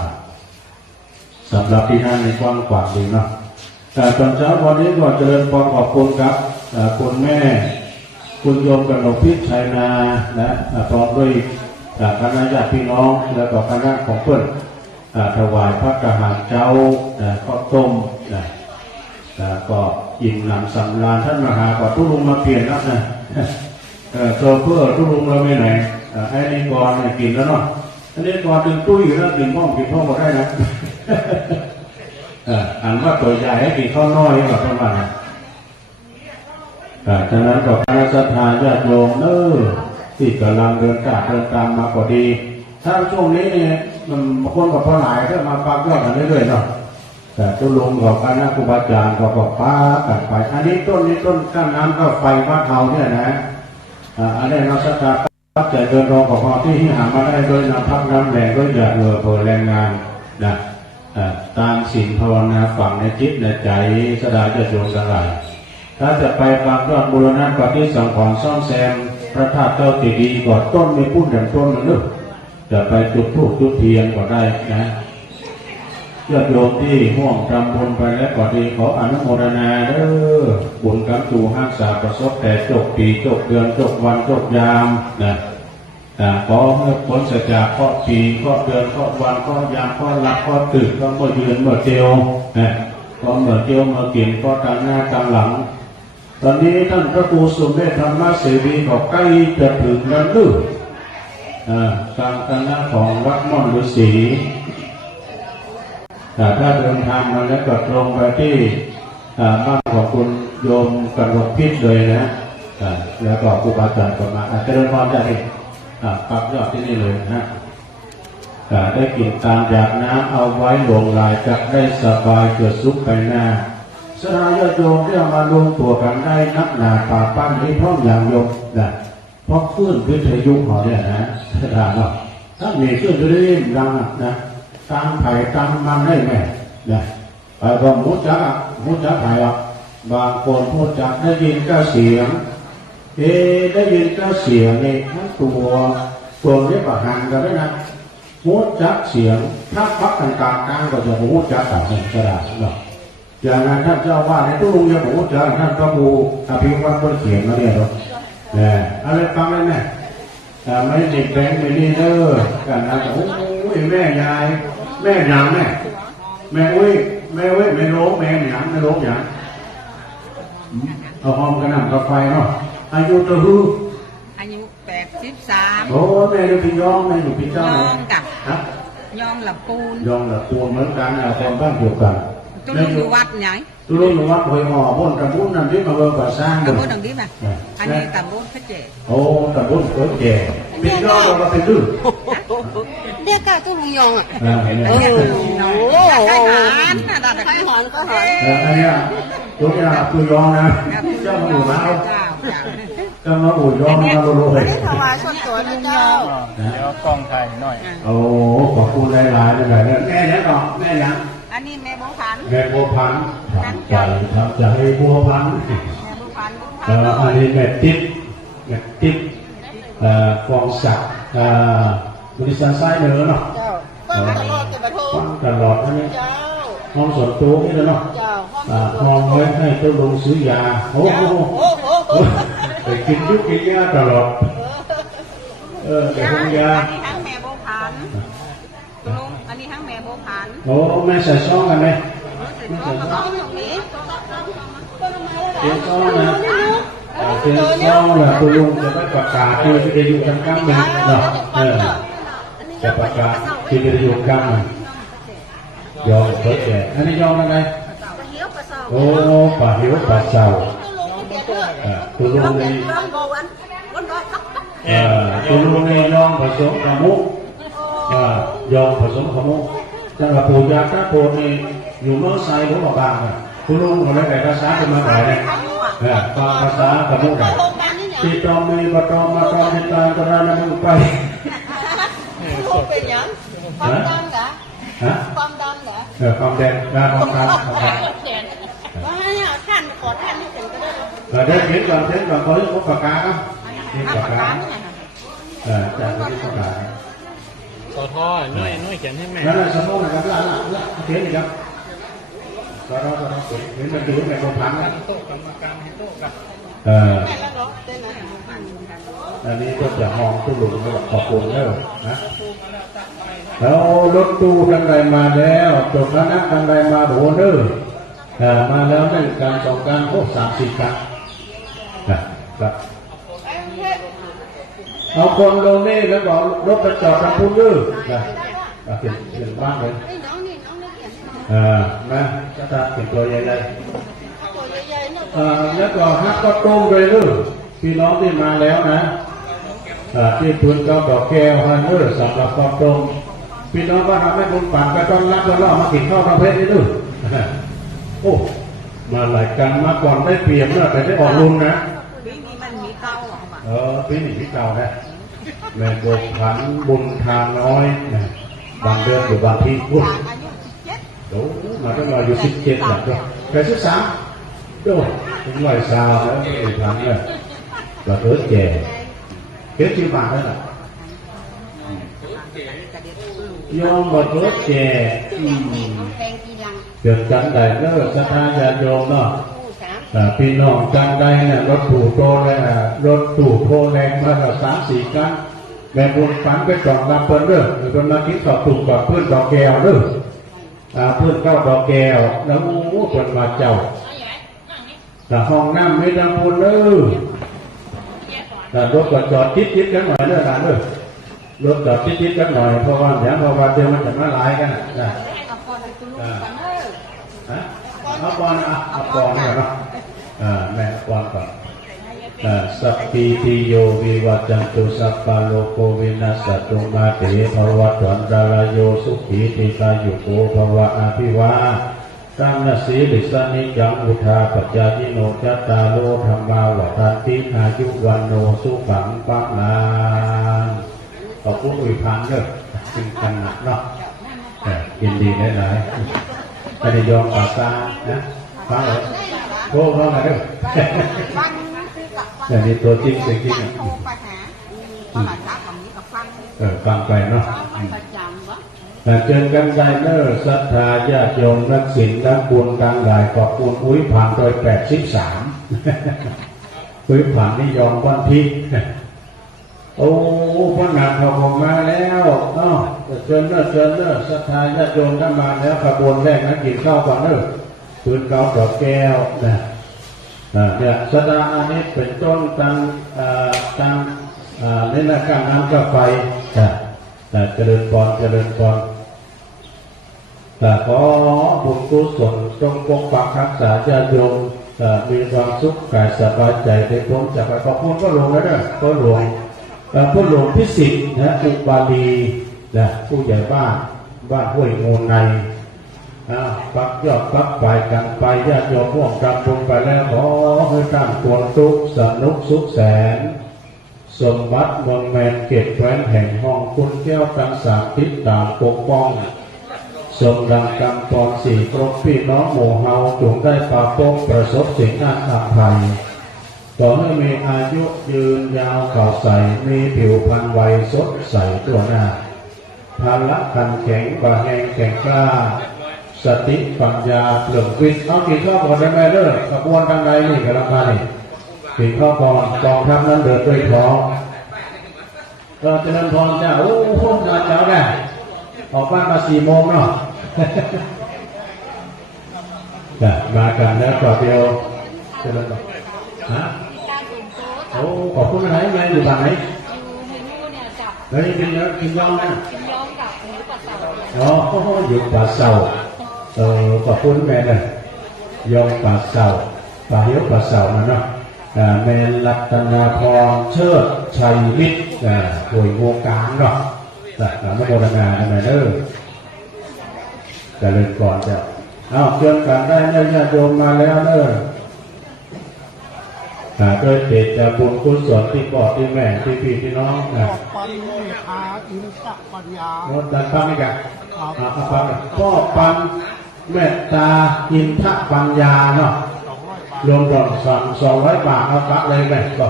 สำหรับที่นั่นในกว้างขวางดีเนาะแต่ตอนเช้าวันนี้ก็เจริญพรขอบคุณครับคุณแม่คุณโยมกนกพิษชัยนานะพร้อมด้วยคณะญาติพี่น้องแล้วก็คณะของเพื่อนถวายพระกฐินเจ้าข้าวต้มก็อิ่มหนำสำราญท่านมหาก็ทุลุงมาเปลี่ยนแล้วนะโซเฟอร์ทุลุงเราไม่ไหนไอ้นี่ก่อนกินแล้วเนาะอันนี้ก่อนดึงตุ้ยอยู่แล้วดึงห้องกินห้องก็ได้นะอ่านว่าตัวใหญ่ให้กินข้าวน้อยแบบประมาณนั้นฉะนั้นก็คณะศรัทธาญาติโยมที่กำลังเดินตามมาก็ดีถ้าช่วงนี้เนี่ยมันคนกับพระหลายก็มาฟังกันเรื่อยๆเนาะแต่ตุลุงกับคณะครูบาอาจารย์ก็ป้ากันไปอันนี้ต้นก้านน้ำก็ไฟวัดเทาเนี่ยนะอันนี้นักศึกษาปัจจัยเดินรองของพอที่หามาได้โดยนำพักน้ำแรงด้วยหยาดเหงื่อเพื่อแรงงานนะตามศีลภาวนาฝังในจิตในใจสดาจะโยงกันไหลถ้าจะไปฟังยอดบูรณะปฏิสังขรณ์ซ่อมแซมพระธาตุเจ้าเจดีย์ก่อนต้นไม่พูดอย่างต้นมันนึกจะไปจุดธูปจุดเทียนก็ได้นะญาติโยมที่ห่วงทำบุญไปแล้วก็ดีขออนุโมทนาเด้อบุญกำจูห้างสาประสบแต่จบปีจบเดือนจบวันจบยามนะขอเมื่อพ้นจากข้อปีข้อเดือนข้อวันข้อยามข้อหลับข้อตื่นข้อเมื่อยืนเมื่อเจียวนะข้อเมื่อเจียวเมื่อกินข้อกลางหน้ากลางหลังตอนนี้ท่านพระครูสุเมธธรรมเสรีก็ใกล้จะถึงแล้วลึกทางคณะของวัดม่อนฤาษีถ้าเดินทางมาแล้วก็ตรงไปที่บ้านของคุณโยมกนกพิษเลยนะแล้วก็ครูบาอาจารย์ก็มาเจริญพรได้ปักยอดที่นี่เลยนะได้กินตามอยากน้ำเอาไว้หลวงลายจะได้สบายเกิดสุขไปหน้าสลายโยมที่เอามารวมตัวกันได้นักหนาป่าปั้นนี้พร้อมอย่างโยมนะเพราะคลื่นวิทยุเขาเนี่ยนะถ้าเนาะถ้ามีคลื่นวิทยุดังนะตามไผ่ตามมันได้ไหมนะไปก็มุจักไผ่บางคนพูดจักได้ยินก็เสียง ได้ยินเจ้าเสียงในทั้งตัวเรียกว่าหันกันด้วยนะหูจักเสียงถ้าพักต่างๆกลางก็จะหูจักต่างๆกระดาษเนาะอย่างนั้นท่านเจ้าว่าในตู้ลุงจะหูจักท่านพระบูอภิวัตรเขียนมาเนี่ยเนาะอะไรฟังได้ไหมไม่เด็กแบงค์ไม่นี่เด้อกันนะโอ้ยแม่ยายแม่หยังแม่อุ้ยแม่ร้องแม่หยังไม่ร้องหยังเอาหอมกระหน่ำกาแฟเนาะอายุตัวฮู้อายุ83โอ้แม่อยู่พี่ยองแม่อยู่พี่เจ้าไหนฮะยองหลับปูนเหมือนกันคนบ้านเดียวกันตุลุงอยู่วัดไหนตุลุงอยู่วัดหอยหอบ้านตะบุญนั่นที่มาเบิ่งก่อสร้างตะบุญดังนี้ไหมอันนี้ตะบุญพระเจ้โอ้ตะบุญพระเจ้พี่ยองเราเป็นดื้อเรียกตุลุงยองอ่ะโอ้โหใครหอนก็หอนอันนี้ตัวนี้คือยองนะเจ้ามาอู่มาเอาเจ้ามาอู่ยองมาโรยถวายส่วนตัวนะเจ้าเดี๋ยวกล้องถ่ายหน่อยโอ้ขอบคุณหลายๆเลยแม่ยังต่อแม่ยังอันนี้แม่บัวพันแม่บัวพันทำใจให้บัวพันอันนี้แม่ติ๊กฟองศักดิ์บริษัทไส้เนื้อเนาะฟังตลอดแต่ประตูฟังตลอดนะเนี่ยห้องส่วนตัวนี่เลยเนาะห้องไว้ให้ตัวลุงซื้อยาโอ้โหไปกินยุกกินยาตลอดไปกินยาอันนี้ทั้งแม่บัวพันลุงอันนี้ทั้งแม่บัวพันโอ้แม่ใส่ซ่องกันไหมเสียซ่องนะเสียซ่องนะตัวลุงจะไม่ประกาศที่จะอยู่กันกั้งหนึ่งเนาะจะประกาศที่จะอยู่กั้งหนึ่งยอมเปิดแก่อันนี้ยอมอะไรโอ้ป่าหิวป่าเศร้าตัวลุงนี่ตัวลุงนี่ยอมผสมขมุกยอมผสมขมุกจังหวะปู่ย่าตาโปนี่อยู่เมื่อไซผมบอกบางตัวลุงคนนั้นแต่ภาษาเป็นมาไหนเนี่ยฟังภาษาขมุกตีตอมมีปะตอมมาตอมติดตามกระดานมันไปเป็นยังความดันเหรอความดันเหรอความแดงความดันว่าเนี่ยท่านขอท่านที่ถึงก็ได้ได้เขียนก่อนเขาเรียกว่าปากกาครับเขียนปากกาจากที่ปากกาต่อท่อน้อยเขียนให้แม่นั่นแหละสมองนะครับละเขียนอีกครับก็เขียนมันอยู่ในกองพันนะโต๊ะกรรมการให้โต๊ะกับอันนี้ก็จะมองตู้หลุมขอบคุณแล้วนะแล้วรถตู้ทางใดมาแล้วจบคณะทางใดมาโดนเด้อมาแล้วได้การสองการพวก3-4 ครั้งนะครับเอาคนลงนี่แล้วบอกรถไปจอดทางพุ่งดื้อนะเขียนบ้านเลยนะจะตัดเขียนตัวใหญ่เลยแล้วก็ฮักก็ตรงเลยดื้อพี่น้องที่มาแล้วนะที่พื้นก็ดอกแก้วฮันเนอร์สำหรับความตรงพี่น้องก็ทำให้บุญปั่นก็ต้องรับแล้วล่อมากินข้าวประเภทนี้ดื้อโอ้มาหลายกันมาก่อนได้เปรียบนะแต่ได้ออกลุนนะปีนี้มันมีเก่าปีนี้มีเก่านะแม่บวกผันบุญทางน้อยนะบางเดือนอยู่บางที่พุ่นโอ้มาต้องรออยู่17แบบก็แต่13โอ้ถึง100 ซาวแล้วอีกครั้งเนี่ยเราเกิดแก่เกิดชื่อบางแล้วล่ะยอมบ่เกิดแก่เกิดจันใดเลิกสถานญาติโยมเนาะพี่น้องจันใดเนี่ยรถตู่โตเลยรถตู่โตแรงมาแล้ว3-4 ครั้งแม่บุญฝันไปจอดรับเพิ่นเด้อหรือเพิ่นมาคิดต่อตุ่มกับเพื่อนดอกแก้วเด้อเพื่อนเข้าดอกแก้วแล้วเพิ่นมาเจ้าแต่ห้องน้ำไม่ดังบุญเลยแต่รถก็จอดทิศกันหน่อยเด้อหลานเด้อรถจอดทิศกันหน่อยเพราะว่าเดี๋ยวเดี๋ยวมันจะมาหลายกันนะเอาปอนเอาปอนเนี่ยเนาะแม่ปอนก่อนสัพพิติโยวิวัจจันตุสัพพะโลกโควินัสสตุมาเตภวัตวันตรายโยสุขีติกายุโกภวะอภิวาตังนสีลิสานิจังอุทาปัจจายโนจัตตาโลธรรมาวัฏันติอายุวันโนสุขังปังนานขอบคุณอุยพันธ์เด้อจริงกันหนักเนาะยินดีได้หลายไม่ได้ยอมปากตานะฟังเลยโทษเขาหน่อยเด้อ แต่นี่ตัวจริงเสียงจริง โทรไปหาตลาดนัดแบบนี้กับฟัง ฟังไปเนาะ ประจำวะ เจอกันไดเนอร์ศรัทธาญาติโยมนักศิลป์นักบุญต่างหลายขอบคุณอุ้ยผ่านโดย83อุ้ยผ่านนิยมวันทิพย์โอ้พระนาคเขามาแล้วเนาะเชิญเนอศรัทธาญาติโยมท่านมาแล้วขบวนแรกนะกินข้าวก่อนเนอปืนเกาดอกแก้วนะเนี่ยสดาอันนี้เป็นต้นตังในหน้าการน้ำกาไฟเจริญพรแต่ขอบุญกุศลจงปกปักรักษาญาติโยมมีความสุขกายสบายใจได้พ้นจากขอบคุณก็หลวงแล้วนะก็หลวงผู้หลวงพิสิทธิ์นะอุบาลีนะผู้ใหญ่บ้านห้วยงูในปักยอดปักไปกันไปญาติโยมร่วมกันบุญไปแล้วขอให้ท่านควรทุกสนุกสุขแสนสมบัติเมืองแมนเก็บแหวนแห่งห้องคุณแก้วทั้ง3ทิศตามปกป้องสมดังกำปอน4ครบพี่น้องหมู่เฮาจงได้ปราบพบประสบสิ่งอันอับภัยขอให้มีอายุยืนยาวเข่าใสมีผิวพรรณไวสดใสตัวหน้าพละขันแข็งบาแหงแข็งกล้าสติปัญญาเปลืองวิทย์เอากินข้าวก่อนได้ไหมเด้อกระบวนการใดนี่กระลำพันกินข้าวก่อนกองทัพนั้นเดินด้วยท้องเราจะเดินทองจ้าโอ้โหเจ้าได้ออกบ้านมา4 โมงเนาะมากันแล้วก่อนเดียวจะเดินฮะโอ้ขอบคุณอะไรแม่อยู่บ้านไหนแล้วนี่กินย่องนะอ๋ออยู่ป่าเสาขอบคุณแม่เลยย่องป่าเสาป่าเหี้ยวป่าเสามันเนาะแม่รัตนาพรเชิดชัยวิทย์หน่วยวงการเนาะหลังโมรณาทำไมเนอะจะเล่นก่อนจะเอาเชิญกันได้เนอะญาติโยมมาแล้วเนอะโดยเจตบุญกุศลที่พ่อที่แม่ที่พี่ที่น้องนะปัญญาอินทปัญญาโน้ตดันปังนี่กันพ่อปันเมตตาอินทปัญญาเนาะรวมดอก200 บาทเอาปักเลยไหมก็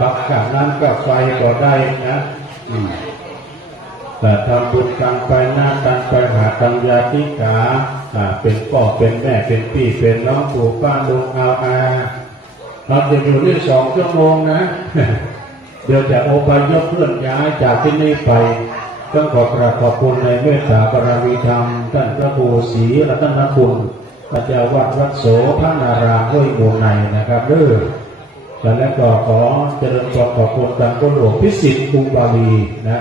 ปักกับนั้นก็ไฟก็ได้นะแต่ทำบุญกันไปหน้ากันไปหาตัญญาธิกาเป็นพ่อเป็นแม่เป็นพี่เป็นน้องปู่ป้าลุงเอาเราจะอยู่ที่2 ชั่วโมงนะเดี๋ยวจะอพยพเคลื่อนย้ายจากที่นี่ไปต้องขอกราบขอบคุณในเมตตาบารมีธรรมท่านพระครูศรีรัตนคุณพระเจ้าวัดโสภนารามห้วยมูลในนะครับและก็ขอเจริญขอบคุณท่านผู้หลวงพิสิทธิ์อุบาลีนะ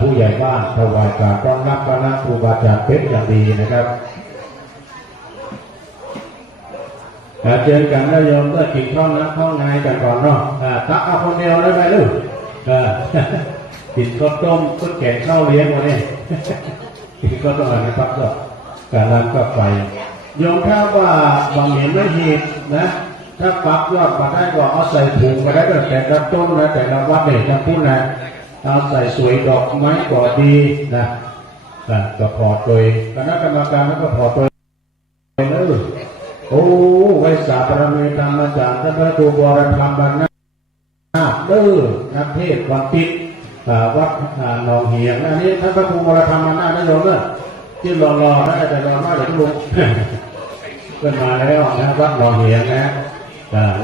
ผู้ใหญ่บ้านถวายการต้อนรับคณะครูบาอาจารย์เป็นอย่างดีนะครับเจอกันแล้วโยมก็กินข้าวน้ำข้าวไงกันก่อนเนาะตักเอาคนเดียวได้ไหมลูกกินข้าวต้มก็แกงข้าวเลี้ยงวันนี้กินข้าวต้มอะไรปั๊บก็การน้ำก็ไปโยมถ้าว่าบางเห็นไม่หีบนะถ้าปั๊บยอดมาได้ก็เอาใส่ถุงมาได้แต่ละต้นนะแต่ละวัดเนี่ยจะพูดนะเอาใส่สวยดอกไม้ก็ดีนะก็พอโดยคณะกรรมการก็พอโดยนั่นโอ้ไว้สาบารมีธรรมจารย์ท่านพระครูวรธรรมบรรณานักเทศวันติดวัดหนองเหียงอันนี้ท่านพระครูวรธรรมบรรณาได้โยมเนี่ยที่รอนะแต่รอมากเลยทุกลุงเพิ่นมาแล้วนะวัดหนองเหียงนะ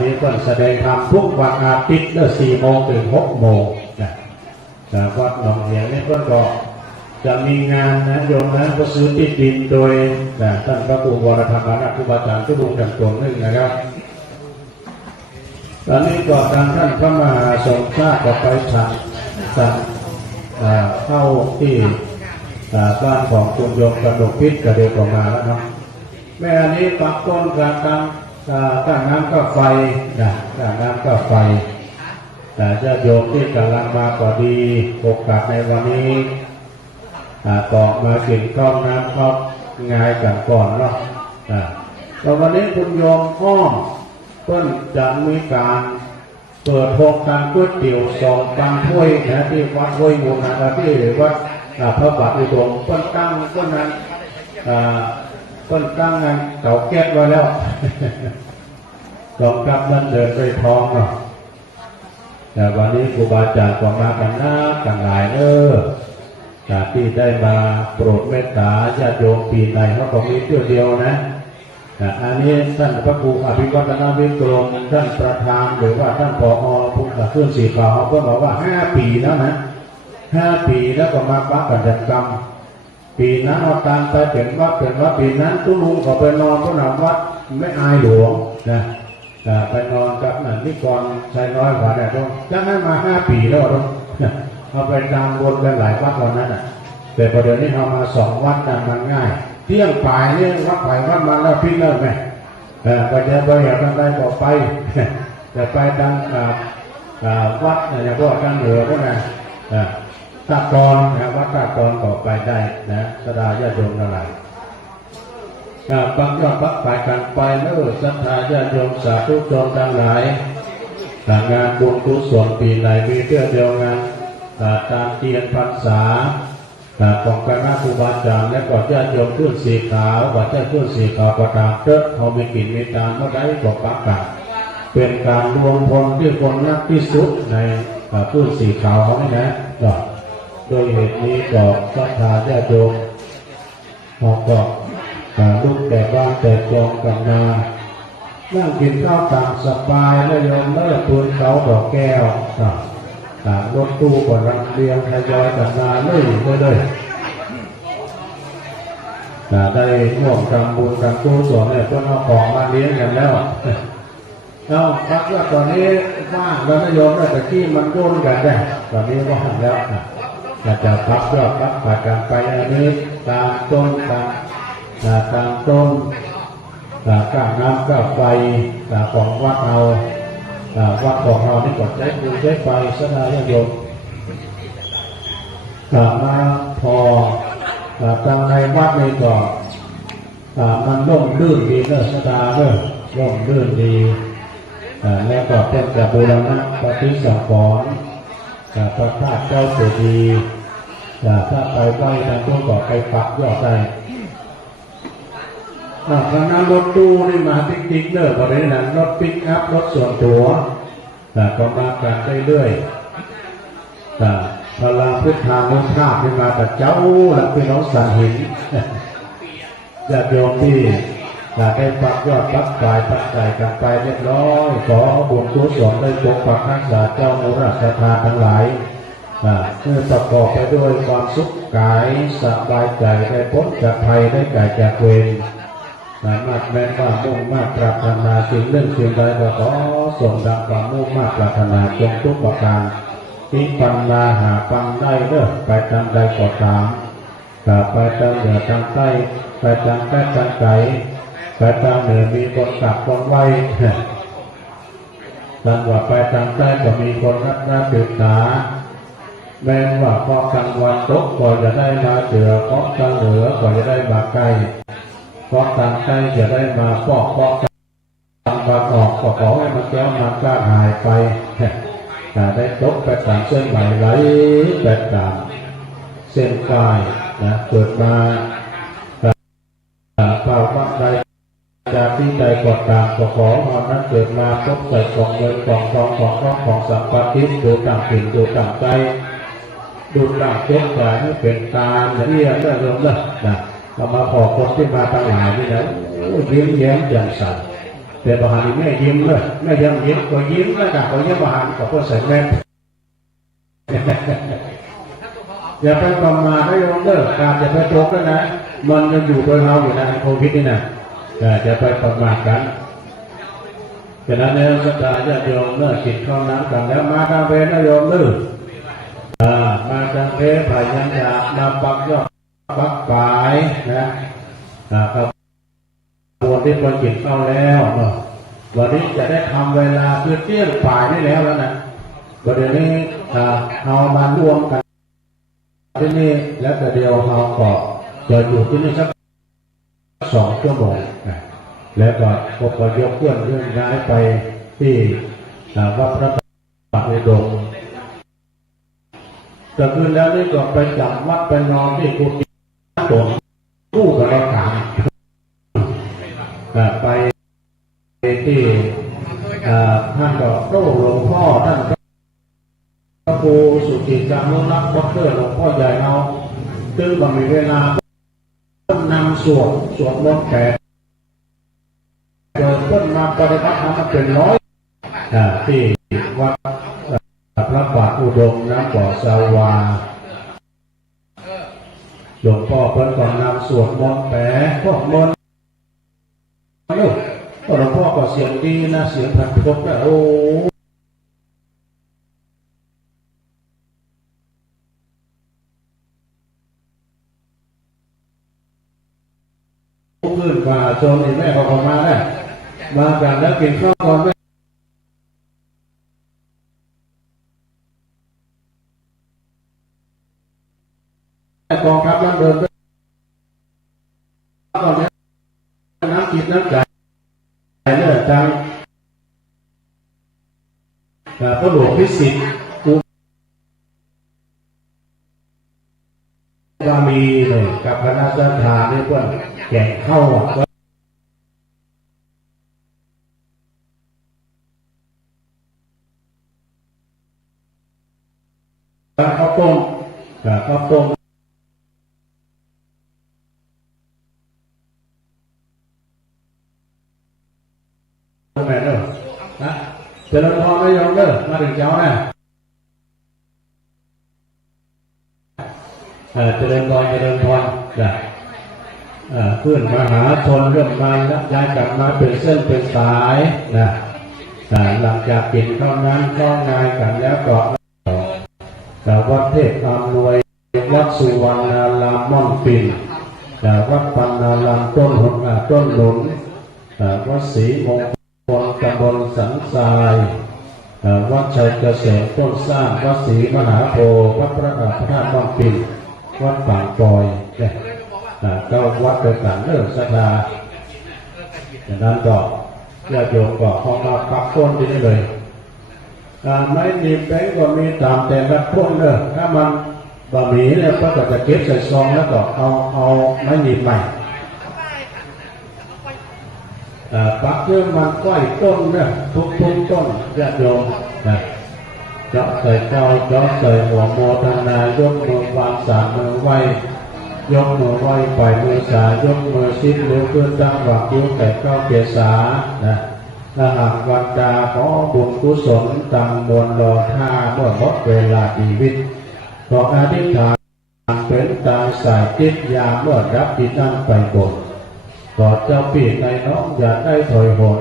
นี่เพิ่นแสดงธรรมทุกวันอาทิตย์4 โมงถึง 6 โมงวัดหนองเหียงนี่เพิ่นก็จะมีงานนะโยมนะก็ซื้อที่ดินโดยท่านพระครูวรธรรมนะครูบาอาจารย์ทุกลุงจำตัวนึงนะครับตอนนี้ก็ทางท่านพระมหาสมชาติก็ไปฉันเข้าที่บ้านของคุณโยมกระดกพิษกระเดียวออกมาแล้วเนาะแม่อันนี้ปักต้นกลางตั้งน้ำก็ไฟตั้งน้ำก็ไฟแต่จะโยมที่กำลังมาก็ดีโอกาสในวันนี้ต่อมากินข้าวน้ำข้าวงายกันก่อนเนาะแล้ววันนี้คุณโยมอ้อมเพิ่นจะมีการเปิดโครงการก๋วยเตี๋ยว2,000 ถ้วยนะที่วัดห้วยมูลนะที่วัดพระบาทอุดมเพิ่นตั้งเพิ่นนั้นเพิ่นตั้งงานเก่าแก๊สไว้แล้วกองทัพนั้นเดินไปท้องเนาะ แต่วันนี้ครูบาอาจารย์ก็มากันนะกันหลายจากที่ได้มาโปรดเมตตาญาติโยมปีไหนเขาก็มีเที่ยวเดียวนะอันนี้ท่านพระครูอภิวัฒนวิกรมท่านประธานหรือว่าท่านผอ.ผู้ขับเคลื่อนสีขาวเขาก็บอกว่า5 ปีแล้วนะ5 ปีแล้วก็มาปักกันจัดกรรมปีนั้นเอาตามไปเป็นว่าปีนั้นตุ้ลุงก็ไปนอนพระนามวัดไม่อายหลวงนะไปนอนกับนิกรชายน้อยกว่าเนี่ยต้องจากนั้นมา5 ปีแล้วต้องเอาไปตามวนไปหลายวัดตอนนั้นแต่ประเดี๋ยวนี้เอามา2 วัดมันง่ายเที่ยงป่ายเนี่ยวัดไปวัดมาแล้วพี่เลิกไหมไปจะไปอยากทำอะไรก็ไปแต่ไปทางวัดอย่างพวกทางเหนือพวกนั้นตากรวัดตากรก็ไปได้นะสดาญาติโยมทั้งหลายบางยอดบักไปกันไปศรัทธาญาติโยมสาธุชนทั้งหลายงานบุญกุศลปีไหนมีเที่ยวเดียวงานตามเทียนพรรษาของคณะครูบาอาจารย์และก็ญาติโยมขึ้นสีขาวว่าเจ้าขึ้นสีขาวประทานเติร์เขามีกินมีตามเมื่อใดก็ปักกันเป็นการรวมพลที่คนรักที่สุดในขึ้นสีขาวเขานี่นะโดยเหตุนี้ก็ศรัทธาญาติโยมเขาก็ลุกแต่บ้านแต่กองกันมานั่งกินข้าวตามสบายแล้วโยมเลิกปืนเขาดอกแก้วรถตู้ก็รังเรียงทยอยกันมาเรื่อยได้ร่วมทำบุญทำกุศลเนี่ยเพื่อเอาของมาเลี้ยงกันแล้วเราพักว่าตอนนี้ว่างแล้วไม่ยอมแต่ที่มันโยนกันได้ตอนนี้ว่างแล้วจะพักก็พักผ่ากันไปอันนี้ตามต้นตามต้นก้าน้ำก้าไฟของวัดเอาวัดของเรานี่ก็ใช้ปูใช้ไฟสนาญาติโยมมาพอทางในวัดนี่ก็มันร่มรื่นดีสดาร่มรื่นดีแล้วก็เป็นกับบูรณะปฏิสังขรณ์พระธาตุเจ้าเจดีย์ถ้าไปไหว้ทางต้นก็ไปปักยอดได้คณะรถตู้นี่มาติ๊กๆประเด็นนั้นรถปิกอัพรถส่วนตัวก็มากันเรื่อยพลังพุทธานุภาพที่มาแต่เจ้าและพี่น้องสันหินญาติโยมที่ได้ปักยอดปักปลายปักใจกันไปเรียบร้อยขอบุญกุศลได้ปกปักรักษาเจ้ามุราชธาทั้งหลายเพื่อประกอบไปด้วยความสุขกายสบายใจได้พ้นจากภัยได้ไกลจากเวรมาดแม้ว่ามุ่งมาปรารถนาสิ่งเรื่องสิ่งใดก็ขอส่งดังความมุ่งมาปรารถนาจงทุกประการที่ปัญญาหาปังได้ไปทางใดก็ตามไปทางเหนือทางใต้ไปทางใต้ทางไกลไปทางเหนือมีคนกลับคนไหวทางว่าไปทางใต้ก็มีคนรักษาศึกษาแม้ว่าพอกลางวันตกก็จะได้มาเสือพอกลางเหนือก็จะได้มาใกล้พอกลางใต้จะได้มาพอกกลางวันออกก็ขอให้มันแก้วมันกล้าหายไปได้ตกไปตามเส้นไหลไหลไปตามเส้นกายเกิดมาภาวะใดจากที่ใดก็ตามก็ขอมานั้นเกิดมาพบใส่กล่องเงินกล่องทองของครอบของสัมปติดูต่างถิ่นดูต่างใจดูต่างเจ้าใจให้เป็นตาอย่างนี้ได้เริ่มแล้วเรามาขอคนที่มาตั้งหลายนี่นะยิ้มแย้มแจ่มใสแต่บางทีไม่ยิ้มเลยไม่ยิ้มก็ยิ้มแล้วกันก็ยิ้มบางทีก็เพื่อใส่แว่นอย่าไปประมาทไม่ยอมเลิกการจะไปตกแล้วนะมันยังอยู่โดยเราอยู่ในโควิดนี่นะจะไปประมาทกันฉะนั้นเนี่ยสัตยาญาติโยมเลิกกินข้าวน้ำกันแล้วมาทางเพนโยมเลิกมาทางเพพายัญชนะมาปักยอดปักปลายนะครับวันที่คนกินข้าวแล้ววันนี้จะได้ทำเวลาคือเที่ยงป่ายนี่แล้วนะประเดี๋ยวนี้เอามารวมกันที่นี่แล้วแต่เดียวเราก็จะอยู่ที่นี่สัก2 ชั่วโมงแล้วก็พบยกเคลื่อนย้ายไปที่วัดพระบาทในดงแต่คืนแล้วนี่ก็ไปจับวัดไปนอนที่กุฏิตัวกู้กับเราถามไปที่ท่านก็โต้หลวงพ่อท่าน จะอนุรักษ์ด็อกเตอร์หลวงพ่อใหญ่เอาซึ่งมันมีเวลานำสวดมนต์แผ่โดยต้นมาปฏิบัติธรรมเป็นร้อยที่วัดพระบาทอุดมน้ำบ่อสาวาหลวงพ่อเพิ่นก่อนนำสวดมนต์แผ่พวกมนต์ลูกหลวงพ่อก็เสียงดีนะเสียงพันพบนะโอ้ขึ้นมาจนแม่ก็ออกมาได้มากันแล้วกินข้าวก่อนไหมกองทัพนั่งเดินตอนนี้น้ำจิตน้ำใจเลิศจังพระหลวงพิสิทธิ์กุบามีเลยกับคณะสัตยาเนี่ยเพื่อนแข่งเข้าข้าวต้มแม่เด้อนะเจริญพรไม่ยอมเด้อมาถึงเจ้านะเจริญพรนะเพื่อนมหาชนเรื่องมาย้ายกลับมาเป็นเส้นเป็นสายนะหลังจากกินข้าวนั้นข้าวงานกันแล้วก็วัดเทพอำนวยวัดสุวรรณารามม่อนปิ่นวัดปันนารามต้นหนุนวัดศรีมงคลตำบลสันทรายวัดชัยเกษมต้นสร้างวัดศรีมหาโพธิ์วัดพระธาตุม่อนปิ่นวัดป่างปอยก็วัดเดินหลังเลิกศรัทธาจากนั้นก็ญาติโยมก็เข้ามาปักต้นที่นี่เลยไม่มีแบงก์ก็มีตามแต่ละคนเลยถ้ามันบะหมี่เนี่ยก็จะเก็บใส่ซองแล้วก็เอาไม่หนีบใหม่ปักเรื่องมันก้อยต้นเนี่ยทุกต้นญาติโยมเจาะใส่เจ้าเจาะใส่หัวโมทนายกมือวางสามมือไหวยกมือไหวปล่อยมือสายกมือซิดเลี้ยวขึ้นตั้งหวังยิ้วแต่เก้าเกียรสาถ้าหากวันดาขอบุญกุศลตังมวลรอท่าเมื่อหมดเวลาชีวิตขออธิษฐานเป็นตายสายจิตยาเมื่อรับที่นั่นไปบนขอเจ้าพี่ในน้องอย่าได้ถอยหน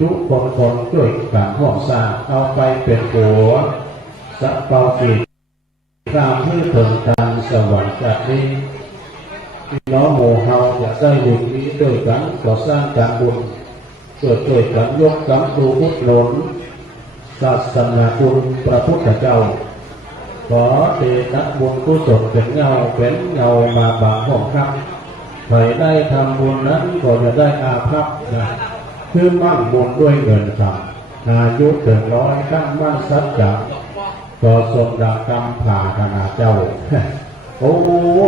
ทุกคนช่วยกันห่วงสร้างเอาไปเป็นหัวสักเป่าปีตามที่ถึงการสวรรค์จากนี้พี่น้องโมเฮาจะได้บุญนี้ด้วยกันก่อสร้างการบุญเกิดด้วยกันยกกำตูพุทธหนุนศาสนาคุณพระพุทธเจ้าขอเดชะบุญกุศลเป็นเงามาบางห้องครับใครได้ทำบุญนั้นก็จะได้อาภัพคือมั่งบุญด้วยเงินคำอายุถึงร้อยตั้งมั่นสัจจะก็ทรงดังกำผ่าขนาดเจ้าโอ้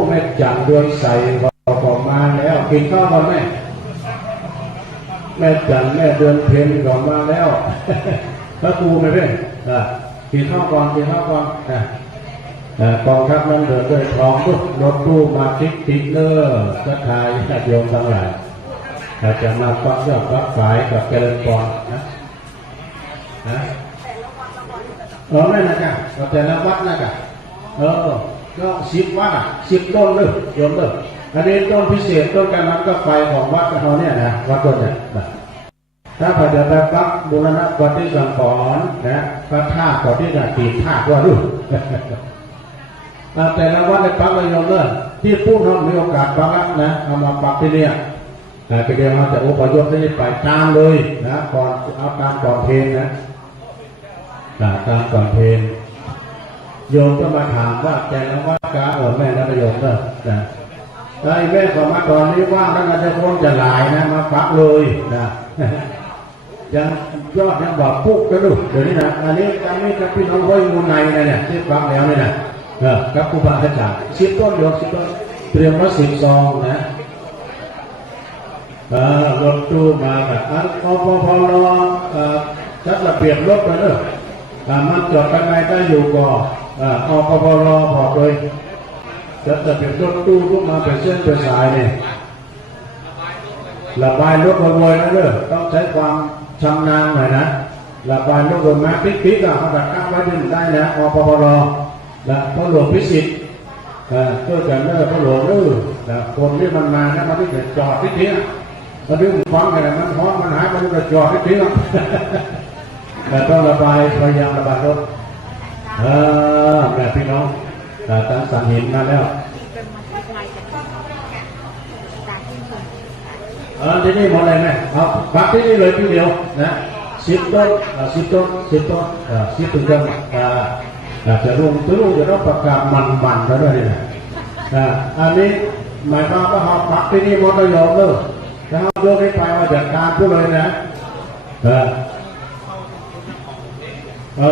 แม่จังดวงใสบอกมาแล้วกินข้าวกันไหมแม่จันแม่เดือนเพ็ญก่อนมาแล้วพระครูไม่เป็นกินข้าวก่อนกองทัพนั้นเดินด้วยทองรถตู้มาติ๊กเนอร์ก็ทายญาติโยมทั้งหลายจะมาฟังเรื่องพระฝ่ายกับเจริญพรนั่นนะจ๊ะแต่ละวัดนะจ๊ะก็10 วัด10 ต้นเลยโยมเลยอันนี้ต้นพิเศษต้นการนั้นก็ไฟของวัดเขาเนี่ยนะวัดต้นเนี่ยถ้าพอจะไปปักบูรณะวัดที่สังขรณ์นะพระธาตุก่อนที่จะตีธาตุว่าดูแต่ละวัดในปักเลยโยมเลยที่ผู้น้องมีโอกาสปักนะเอามาปักที่เนี่ยไปเดี๋ยวเราจะอุปยศได้ไปตามเลยนะก่อนเอาตามก่อนเพลงนะตามก่อนเพลงโยมก็มาถามว่าแต่ละวัดกาแม่นะโยมนะไอ้แม่ก็มาตอนนี้ว่างท่านจะคงจะหลายนะมาปักเลยนะยังยอดยังบอกปุ๊กกระดูกเดี๋ยวนี้นะอันนี้จำไม่กับพี่น้องไว้มูในเนี่ยที่ปักแล้วเนี่ยนะกับครูบาอาจารย์10 ต้นโยม10 ต้นเตรียมไว้10 ซองนะรถตู้มาแบบพอรอจัดระเบียบรถไปเลยมันจอดภายในได้อยู่ก่อน อปปรบอกเลยจะเป็นรถตู้พวกมาเป็นเส้นเป็นสายเนี่ยระบายรถบวยๆนะเด้อต้องใช้ความชำนาญหน่อยนะระบายรถบวยมาปิ๊กๆเขาดักตั้งไว้ดึงได้นะอปปรและพระหลวงพิสิทธิ์ก็จะเลิกพระหลวงคนที่มันมานะมันที่จะจอดที่เที่ยมันดึงฟังกันมันฮ้อนมันหายมันจะจอดที่เที่ยแต่ต้องระบายพยายามระบายรถแบบพี่น้องตั้งสันหินมาแล้วที่นี่หมดเลยไหมเอาปักที่นี่เลยทีเดียวนะ10 ต้น10 ต้น10 ต้น10 ถึงจะรุ่งจะต้องประกาศมันแล้วด้วยนะอันนี้หมายความว่าเราปักที่นี่หมดเลยโยมแล้วโยมไม่ไปมาจัดการผู้เลยนะ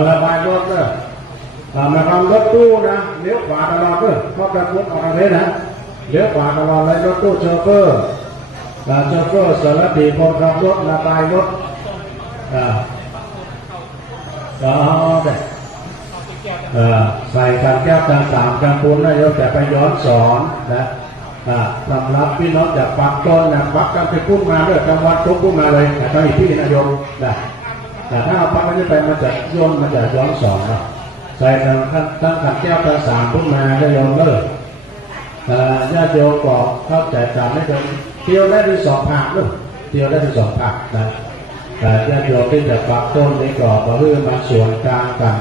ระบายรถเลยมาทำรถตู้นะเลี้ยวขวาตลอดเลยเพราะกระพุ้งออกมาเลยนะเลี้ยวขวาตลอดเลยรถตู้โชเฟอร์สารพีคนขับรถระบายรถใส่การแก้วต่างๆการปูนนายกจะไปย้อนสอนนะสำหรับพี่น้องจากปักต้นนะปักกันไปพูดมาด้วยกลางวันทุกพูดมาเลยตอนนี้พี่นายกนะแต่ถ้าเอาปักไม่ได้ไปมันจะย้อนสอนนะใส่ตั้งขันแก้วต่างๆพูดมาได้ยอมเลิกญาติโยมก็เข้าใจตามไม่ถึงเที่ยวได้ที่2 ภาคลูกเที่ยวได้ที่2 ภาคนะแต่ญาติโยมที่จะปักต้นนี้ก็มาเรื่องมาส่วนกลางกัน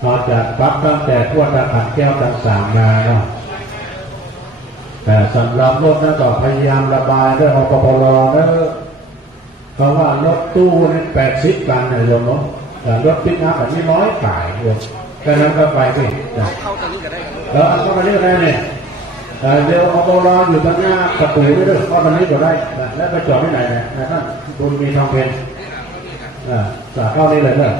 เราจะปักตั้งแต่พวกตะขันแก้วต่างๆมาเนาะแต่สำหรับรถนั้นก็พยายามระบายด้วยอปปรนะเพราะว่ารถตู้นี่80 ตันนะโยมเนาะแต่รถปิกอัพแบบนี้100 ฝ่ายโยมแค่นั้นก็ไปสิเข้ากันนี่ก็ได้แล้วเข้ากันนี่ก็ได้เนี่ยเดี๋ยวอปปรอยู่ตรงหน้าประตูนี่ด้วยเข้ากันนี่ก็ได้แล้วไปจอดที่ไหนเนี่ยท่านบุญมีทองเพนจากเข้านี่เลยเนอะ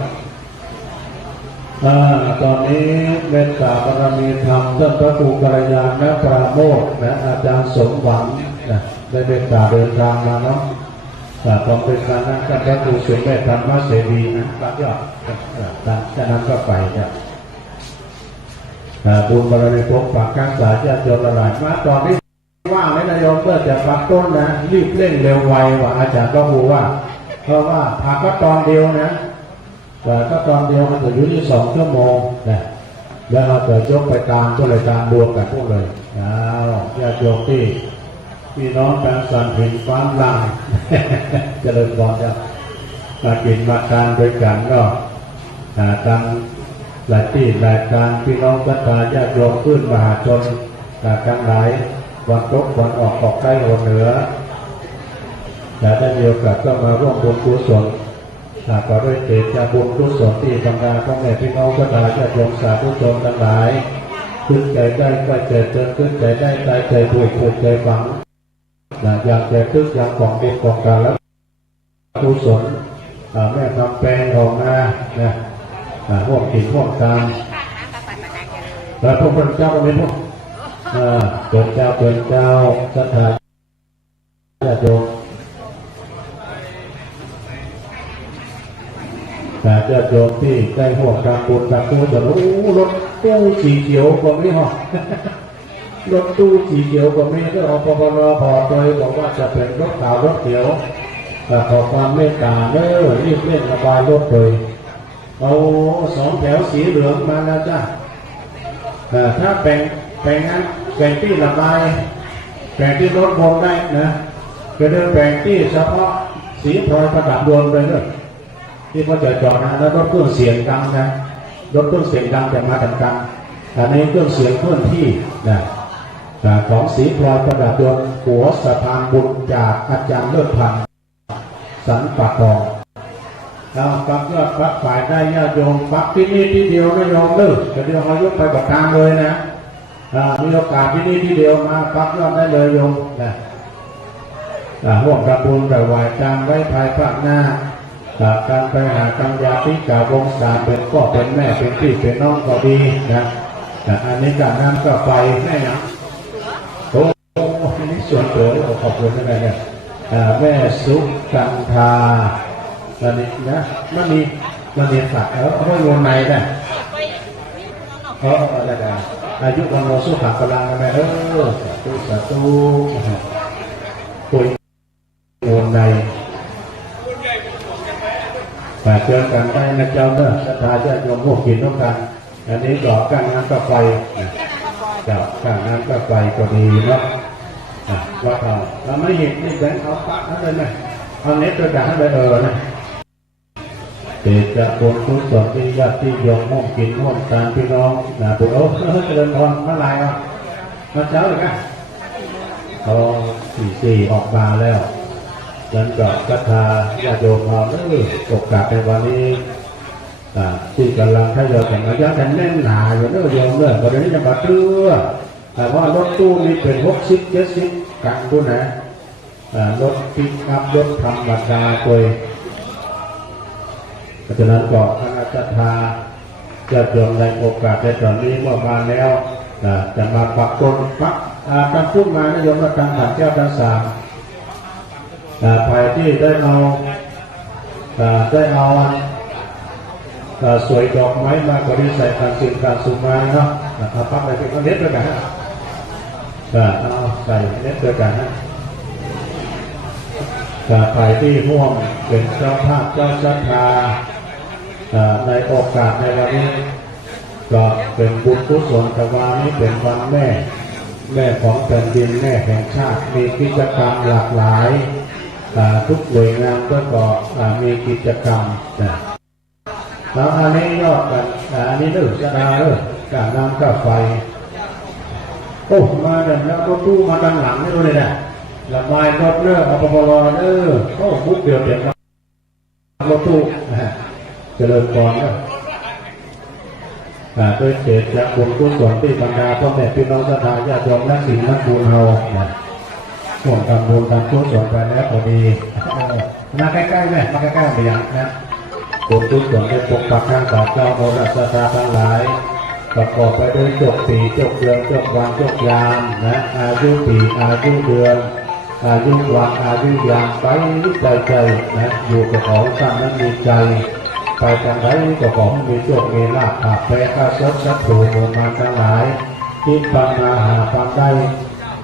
ตอนนี้เมตตาบารมีธรรมท่านพระครูกัลยาณปราโมทย์และอาจารย์สมหวังได้เมตตาเดินทางมาเนาะต้องเป็นการนั่งท่านพระครูสุเมธธรรมเสรีนะรับยอดจากนั้นก็ไปเนี่ยบุญบารมีพกปากข้างสายญาติโยมหลายมาตอนนี้ว่างไหมนายโยมเพื่อจะปักต้นนะรีบเร่งเร็วไวว่าอาจารย์ก็พูดว่าเพราะว่าผักก็ตอนเดียวนะแต่ก็ตอนเดียวมันจะอยู่ที่2 ชั่วโมงนะแล้วเราจะยกไปตามก็เลยตามรวมกันพวกเลยญาติโยมที่พี่น้องการสั่นผินฟ้ามลังเจริญพรจะมากินมาทานด้วยกันก็ทางหลายที่หลายการพี่น้องศรัทธาญาติโยมขึ้นมหาชนทั้งหลายวันตกวันออกใกล้หัวเหนือแต่ได้มีโอกาสก็มาร่วมบุญกุศลก็ด้วยเดชบุญกุศลที่บรรดาพ่อแม่พี่น้องศรัทธาญาติโยมสาธุชนทั้งหลายขึ้นใจได้ก็ใจเจริญขึ้นใจได้ใจถูกใจฝังอยากจะคึกอยากของบุญของการและกุศลแม่ทำแปลงออกมาห่วงกินห่วงตามแล้วพระพุทธเจ้าก็เป็นพวกเป็นเจ้าศรัทธาญาติโยมแต่ญาติโยมที่ได้ห่วงการบุญการกุศลรถตู้สีเขียวก็ไม่ห่อรถตู้สีเขียวก็ไม่ก็อปปรพอโดยบอกว่าจะเป็นรถขาวรถเขียวขอความเมตตารีบเร่งระบายรถเลยเอา2 แถวสีเหลืองมาแล้วจ้าถ้าแบ่งนั้นแบ่งที่ระบายแบ่งที่รถบนได้นะก็เดินแบ่งที่เฉพาะสีพลอยประดับดวงเลยเนี่ยที่เขาจะจอดนะแล้วรถเครื่องเสียงดังนะรถเครื่องเสียงดังจะมาดังอันนี้เครื่องเสียงเคลื่อนที่นะของสีพลอยประดับดวงหัวสะพานบุญจากอาจารย์เลิศพันธ์สันปะกองปักยอดปักฝ่ายได้ญาติโยมปักที่นี่ที่เดียวไม่ยอมเลิกแต่เดี๋ยวเขายกไปบัดทางเลยนะมีโอกาสที่นี่ที่เดียวมาปักยอดได้เลยโยมนะห่วงกระปุนแต่วายจางไว้ภายภาคหน้าการไปหากัญญาติกาวงศาเป็นก็เป็นแม่เป็นพี่เป็นน้องก็ดีนะอันนี้การน้ำก็ไปแม่ยังโอ้นี่ส่วนตัวขอบคุณอะไรเนี่ยแม่สุกันธานั่นนี่นะมันมีฝากเอาไว้วนในนะ ได้อายุวันโนสุขพลังแม่สาธุคุยโอนใดแต่เจอกันได้นะเจ้าเนอะศรัทธาญาติโยมพวกกินต้องกันอันนี้ก็การงานก็ไฟเจ้าการงานก็ไฟก็ดีเนาะว่าเราไม่เห็นนี่แบงค์เอาปะนั่นเลยนะเอาเน็ตกระดาษไปนะเกิดจากบุญกุศลที่ญาติโยมร่วมกินร่วมทานพี่น้องนะปู่เจริญพรมาลายมาเช้าเลยนะพอสี่ออกมาแล้วนั้นก็ศรัทธาญาติโยมเราโอกาสในวันนี้ที่กำลังทยอยแข่งระยะกันแน่นหนาอยู่เนอะโยมเนอะประเดี๋ยวนี้จะมาเตื้อแต่ว่ารถตู้มีเป็น60-70กันด้วยนะรถปิกอัพรถธรรมดาตัวเพราะฉะนั้นก็คณะศรัทธาจะโยมในโอกาสในตอนนี้เมื่อมาแล้วจะมาปักตนปักการพูดมานะโยมว่าการผ่านแก้วการสามภายที่ได้เอาสวยดอกไม้มาก็ได้ใส่การสิ่งการสุมาเนาะเอาพักไปเป็นเน็ตด้วยกันฮะเอาใส่เน็ตด้วยกันฮะภายที่ร่วมเป็นเจ้าภาพเจ้าศรัทธาในโอกาสในวันนี้ก็เป็นบุญกุศลแต่วันนี้เป็นวันแม่ของแผ่นดินแม่แห่งชาติมีกิจกรรมหลากหลายทุกหน่วยงานก็มีกิจกรรมแล้วอันนี้ยอดกันอันนี้จะดาการน้ำก้าไฟโอ้มาเดินแล้วก็ตู้มาดังหลังไม่รู้เลยนะละไม้รถอปปลโอ้บุกเดียวเดียวรถตู้เจริญพรด้วยเจตจากบุญกุศลที่บรรดาพ่อแม่พี่น้องศรัทธาญาติโยมและสิ่งนักบุญเราส่วนการบุญการกุศลไปแล้วพอดีมาใกล้ๆแม่มาใกล้ๆไปยังนะบุญกุศลได้ปกปักทางศาสนาโมรศรัทธาทั้งหลายประกอบไปด้วยจบปีจบเดือนจบวันจบยามนะอายุปีอายุเดือนอายุวันอายุยามไปใจนะอยู่กับของท่านนั้นมีใจไปทางไหนก็ขอให้มีโชคมีลาภขาดแพ้ข้าศึกศัตรูโมมาทั้งหลายที่ปัญหาปัญได้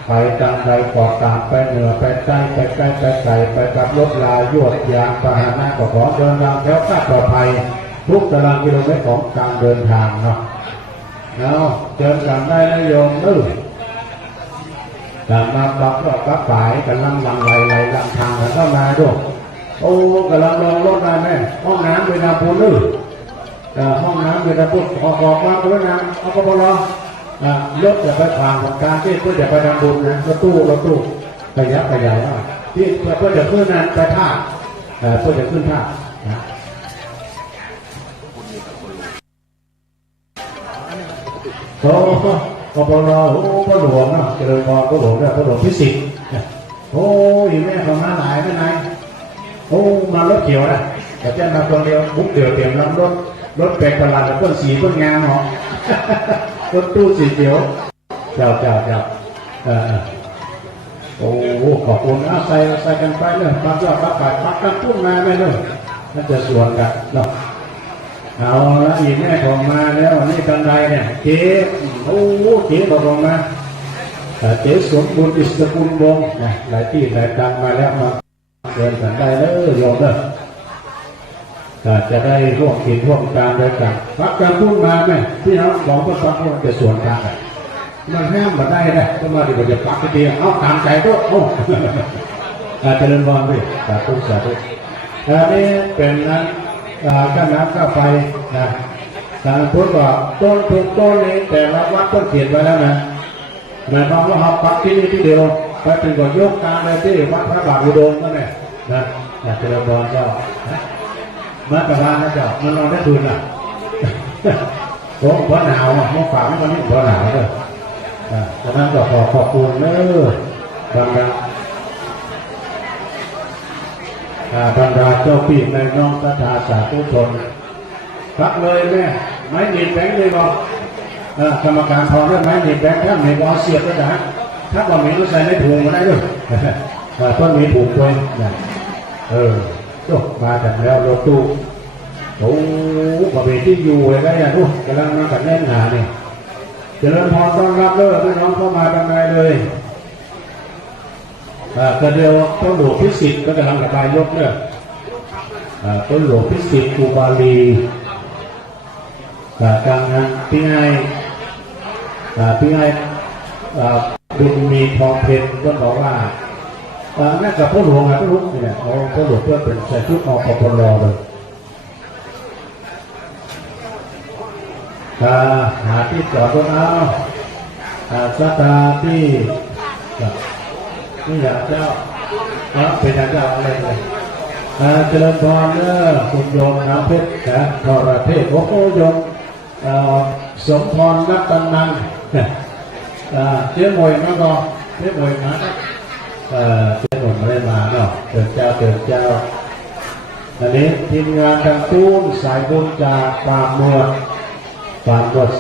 ไปทางใดก็ตามไปเหนือไปใต้ไปใกล้ไปไกลไปกับรถลายวดยางพาหนะก็ขอเดินทางแถวปลอดภัยทุกตารางกิโลเมตรของการเดินทางเนาะเดินทางได้นะโยมแต่มาปักก็ปักฝ่ายกันลังไหลทางเข้ามาด้วยโอ้กำลังลงรถได้ไหมห้องน้ำเวลาพูดห้องน้ำเวลาพูดออกมาเวลาเอาปปลรถจะไปผ่านของการที่เพื่อจะไปทำบุญนะรถตู้ขยับขยายที่เพื่อจะขึ้นนั้นไปท่าเพื่อจะขึ้นท่าโอ้ปปลโอ้พระหลวงเนาะเจริญพรพระหลวงด้วยพระหลวงพิสิทธิ์โอ้ยแม่ของน้าหลายไม่ไหนโอ้มารถเขียวนะแต่เจ้ามาตัวเดียวบุกเดียวเตรียมลำรถแปลกประหลาดต้นสีต้นงามเหรอรถตู้สีเขียวเจ้าโอ้ขอบคุณใส่กันไปเลยปักยอดปักกันพุ่งมาไม่เลยน่าจะสวนกันเนาะเอาละอีกแม่ของมาแล้วนี่กันใดเนี่ยเจ๊โอ้เจ๊บอกลงมาเจ๊สมบูรณ์อิสระบุญวงศ์หลายที่หลายดังมาแล้วมาเดินกันได้โยมจะได้ร่วมกินร่วมการด้วยกันปักกันพุ่งมาไหมพี่น้องบอกว่าปักว่าจะสวนกันมันห้ามมาได้นะก็มาดิบจะปักทีเอาตามใจด้วยโอ้เจริญพรด้วยสาธุอันนี้เป็นนั้นก้าน้ำก้าไฟนะทางพุทธบอกต้นทุกต้นนี้แต่ละวัดต้นเขียนไว้แล้วนะหมายความว่าเขาปักที่นี่ที่เดียวไปถึงก่อนยกการเลยที่วัดพระบาทอุดมนั่นแหละนะอยากเจริญพรเจ้ามาประมาณนะเจ้ามันนอนได้คืนล่ะเพราะหนาวอ่ะมันฝ่ามันก็ไม่เพราะหนาวเลยฉะนั้นก็ขอบคุณบรรดาเจ้าพี่ในน้องศรัทธาสาธุชนพักเลยแม่ไม้หนีบแบงค์เลยบอกกรรมการทองด้วยไม้หนีบแบงค์ถ้าไม่บอเสียบด้วยนะถ้าบอมีก็ใส่ในถุงมาได้ด้วยต้นมีถุงด้วยมาจากแล้วรถตู้โอ้บริเวณที่อยู่อะไรกันอย่างนู้นกำลังมากันแน่นหนาเนี่ย จริญพรต้อนรับเด้อพี่น้องเข้ามาด้านในเลยก็เดียวต้นหลวงพิสิทธิ์ก็กำลังระบายยกเนี่ยต้นหลวงพิสิทธิ์อุบาลีดังนั้นพี่ไอ้บุญมีทองเพชรก็บอกว่านั่นกับพ่อหลวงนะพ่อหลวงเนี่ยเอาพ่อหลวงเพื่อเป็นใส่ชุดอปปลเลยหาที่จอดรถเอาสตาที่นี่อยากเจ้าเป็นอยากเจ้าอะไรเลยเจริญพรเนอคุณโยมน้ำเพชรนะทรเทพโอ้โหโยมสมพรนักตันนังเจ้าหมวยมาก่อนเจ้าหมวยมาเจ้าหมวยไม่ได้มาเนาะเจ้าอันนี้ทีมงานทางตู้นสายบุญจากป่าหมวด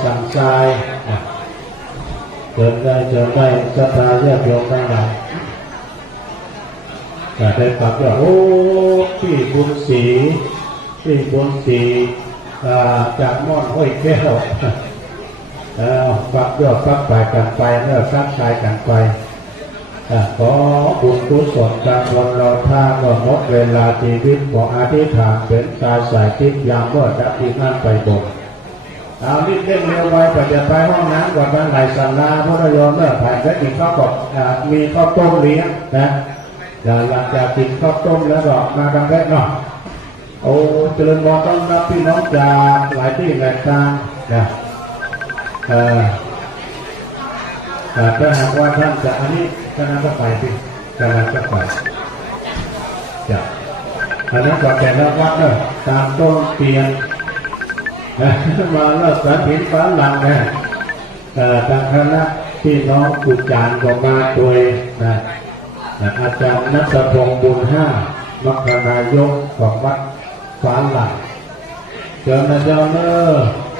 สังทรายเจิญได้ศรัทธาเรียบร้อยได้ไหมได้ฟังว่าโอ้พี่บุญศรีจากม่อนห้วยแก้วฟักยอดฟักไปกันไปเมื่อฟักชายกันไปขอบุญกุศลจากวันเราท่าก็หมดเวลาชีวิตบอกอธิษฐานเป็นตาสายทิพย์ยามว่าจะที่นั่นไปบ่เอารีบเร่งเร็วไว้ก่อนจะไปห้องน้ำก่อนวันไหลสันลาพระโยมเมื่อผ่านได้กินข้าวกบมีข้าวต้มเลี้ยงนะหลังจากกินข้าวต้มแล้วก็มาทำแรกเนาะโอ้เจริญพรต้อนรับพี่น้องจากหลายที่หลายทางนะถ้าหากว่าท่านจะอันนี้คณะก็ไปสิคณะก็ไปจะอันนั้นก็แต่ละวัดเนาะตามต้นเปลี่ยนมาแล้วสันหินฟ้าหลังนะทางคณะพี่น้องกุจานก็มาโดยอาจารย์นัทพงศ์บุญห้ามัคคณายกของวัดฟ้าหลังเจ้าหน้าเจ้าเนอ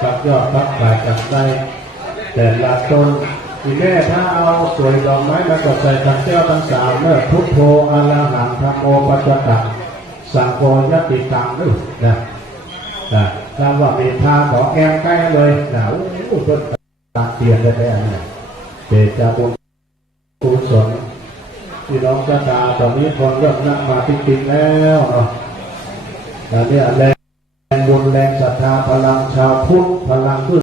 ปักยอดปักฝ่ายกันได้แต่ละต้นทีแม่ถ้าเอาสวยดอกไม้แล้วก็ใส่ทั้งเจ้าทั้งสามเนอพุทโธอะระหังธัมโมปัจจตังสังโฆยติตังด้วยนะถ้าว่ามีทางของแกงใกล้เลยนะโอ้เพิ่นตามเตียนได้แล้วเนี่ยเดชะบุญกุศลพี่น้องศรัทธาตอนนี้คนเริ่มนั่งมาจริงๆแล้วเนาะแต่เนี่ยแรงบุญแรงศรัทธาพลังชาวพุทธพลังขึ้น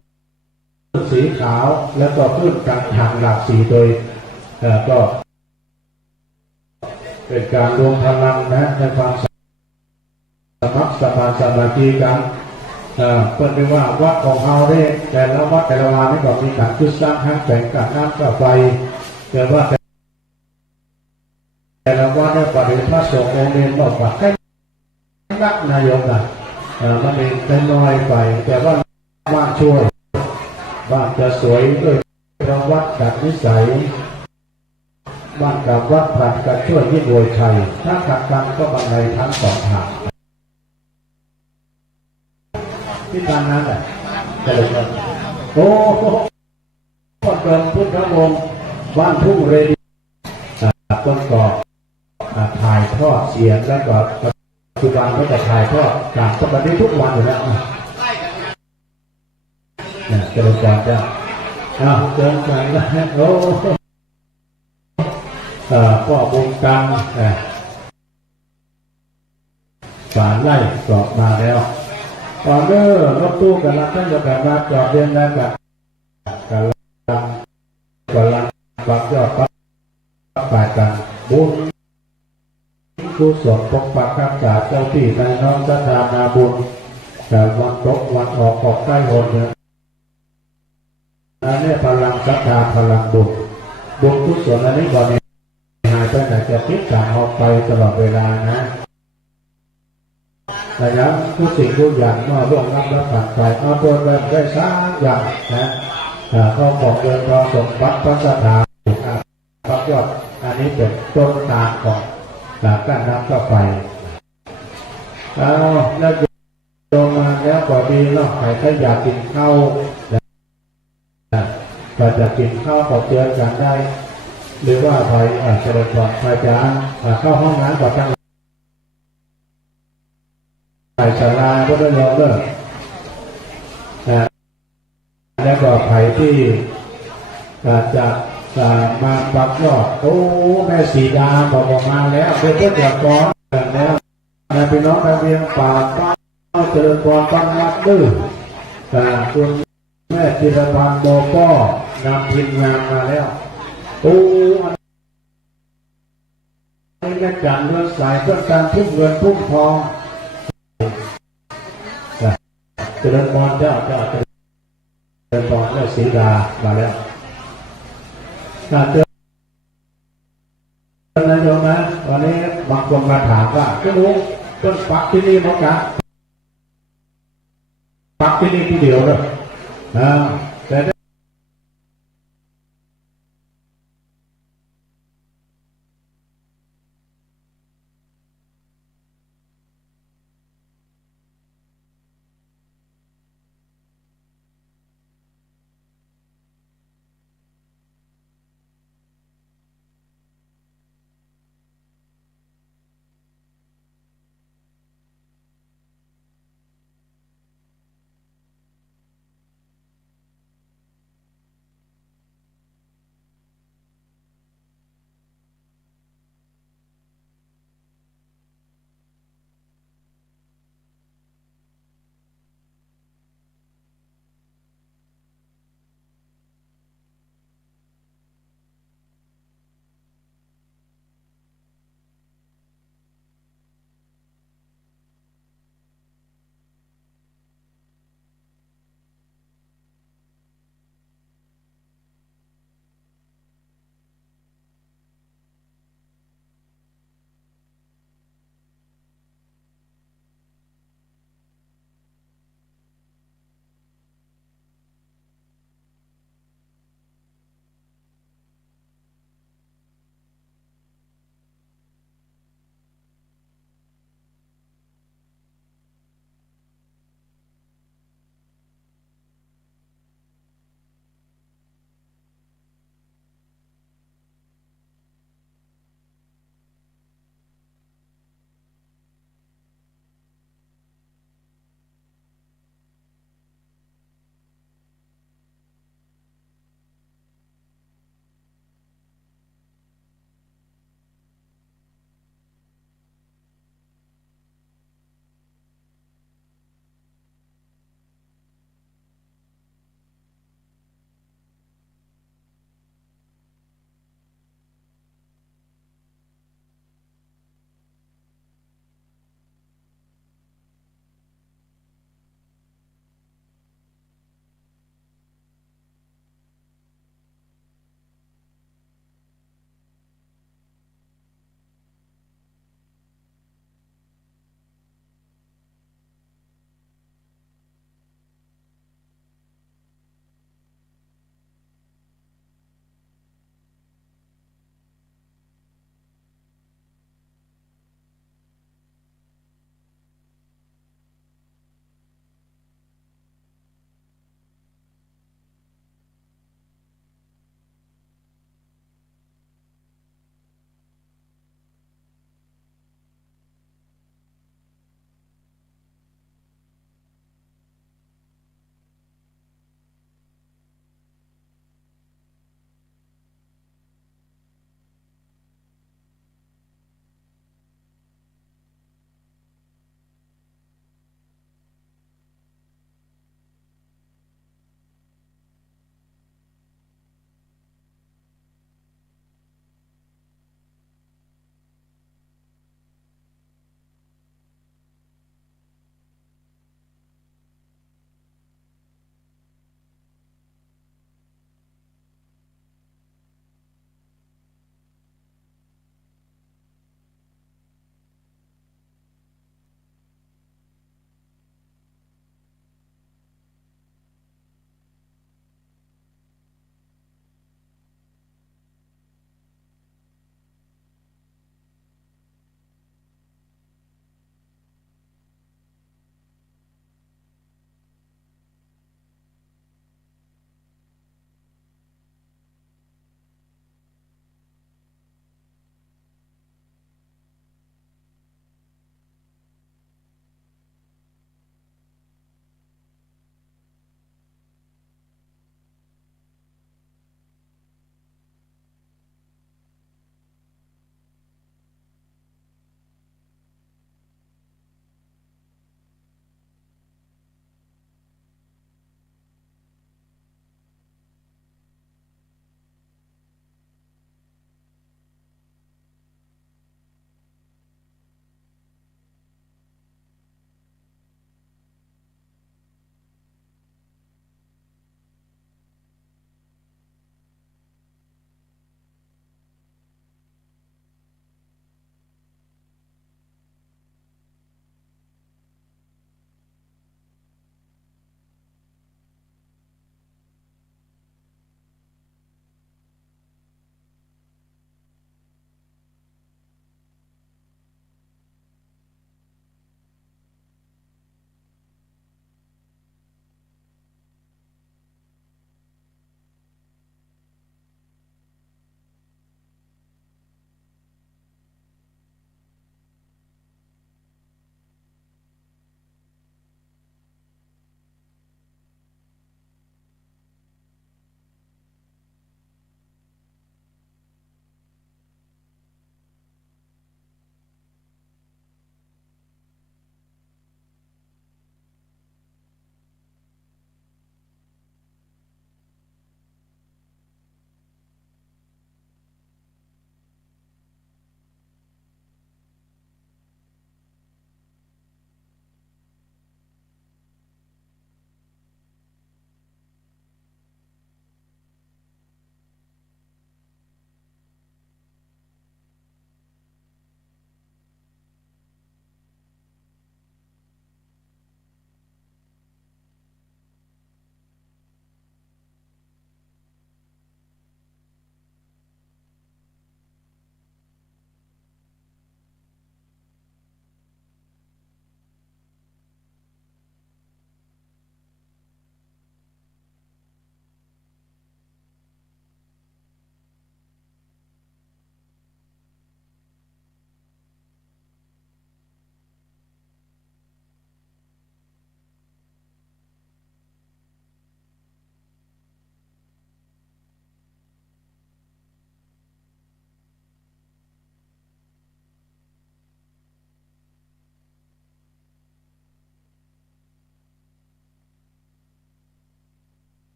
สีขาวแล้วก็ขึ้นกันทางหลากสีโดยก็เป็นการรวมพลังนะในความสมัครสมานสามัคคีกันเปิดไปว่าวัดของเราเนี่ยแต่ละวัดแต่ละวานี่ก็มีการขึ้นสร้างห้างแสงกับน้ำกับไฟแต่ว่าแต่ละวัดเนี่ยปฏิบัติพระสงฆ์องค์เรียนบอกว่าให้รักนายกนะมันเป็นน้อยไปแต่ว่าบ้านช่วยบ้านจะสวยด้วยเราวัดกับนิสัยบ้านกับวัดผ่านกันช่วยยิ่งรวยชัยถ้าขัดกันก็บังในทั้งสองทางที่ทางนั้นแหละจะเลยครับโอ้ก็เดิมพุทธวงศ์บ้านทุ่งเรดีต้นกอกถ่ายทอดเสียงแล้วก็ปัจจุบันก็จะถ่ายทอดจากปกติทุกวันอยู่แล้วเนี่ยจะเลยการจะเดินกันแล้วโอ้พ่อวงการฝาไล่กรอบมาแล้วตอนนี้รถตู้กันแล้วท่านจะแบบมาจอดเรียนแล้วกันกำลังปักยอดปักฝ่ายกันบุญกุศลปกปักรักษาเจ้าที่ในน้องศรัทธานาบุญแต่วันตกวันออกใกล้หนเนี่ยอันนี้พลังศรัทธาพลังบุญกุศลอันนี้ก็ไม่หายไปไหนจะพิจารณาออกไปตลอดเวลานะแต่ยังทุกสิ่งทุกอย่างเมื่อร่วงรับและผ่านไปเอาตัวเดินได้สร้างอย่างนะก็ของเงินทองสมบัติพระสถานพักยอดอันนี้เป็นต้นตาลของการน้ำก็ไปแล้วโยมมาแล้วก็ดีเนาะใครถ้าอยากกินข้าวก็จะกินข้าวก็เจอกันได้หรือว่าไปเจริญพรพระอาจารย์เข้าห้องน้ำก็ตั้งไปศาลาพุทธโยมเด้อแล้วก็ใครที่ จะมาปักยอดโอ้แม่สีดาบอกมาแล้วเป็นเพื่อนเดือดร้อนแล้วนะพี่น้องนักเรียนป่าป้าเจริญพรตั้งวัดดื้อคุณแม่จิรพันธ์โมป้อนำทีมงานมาแล้วโอ้อันนี้แม่จันเรื่องสายเพื่อการทุ่มเงินทุ่มทองเจริญพรเจ้าเจริญพรแม่สีดามาแล้วเจอนะโยมนะวันนี้บางคนมาถามว่าก็รู้ต้นปักที่นี่มั้งกันปักที่นี่ที่เดียวเลยแต่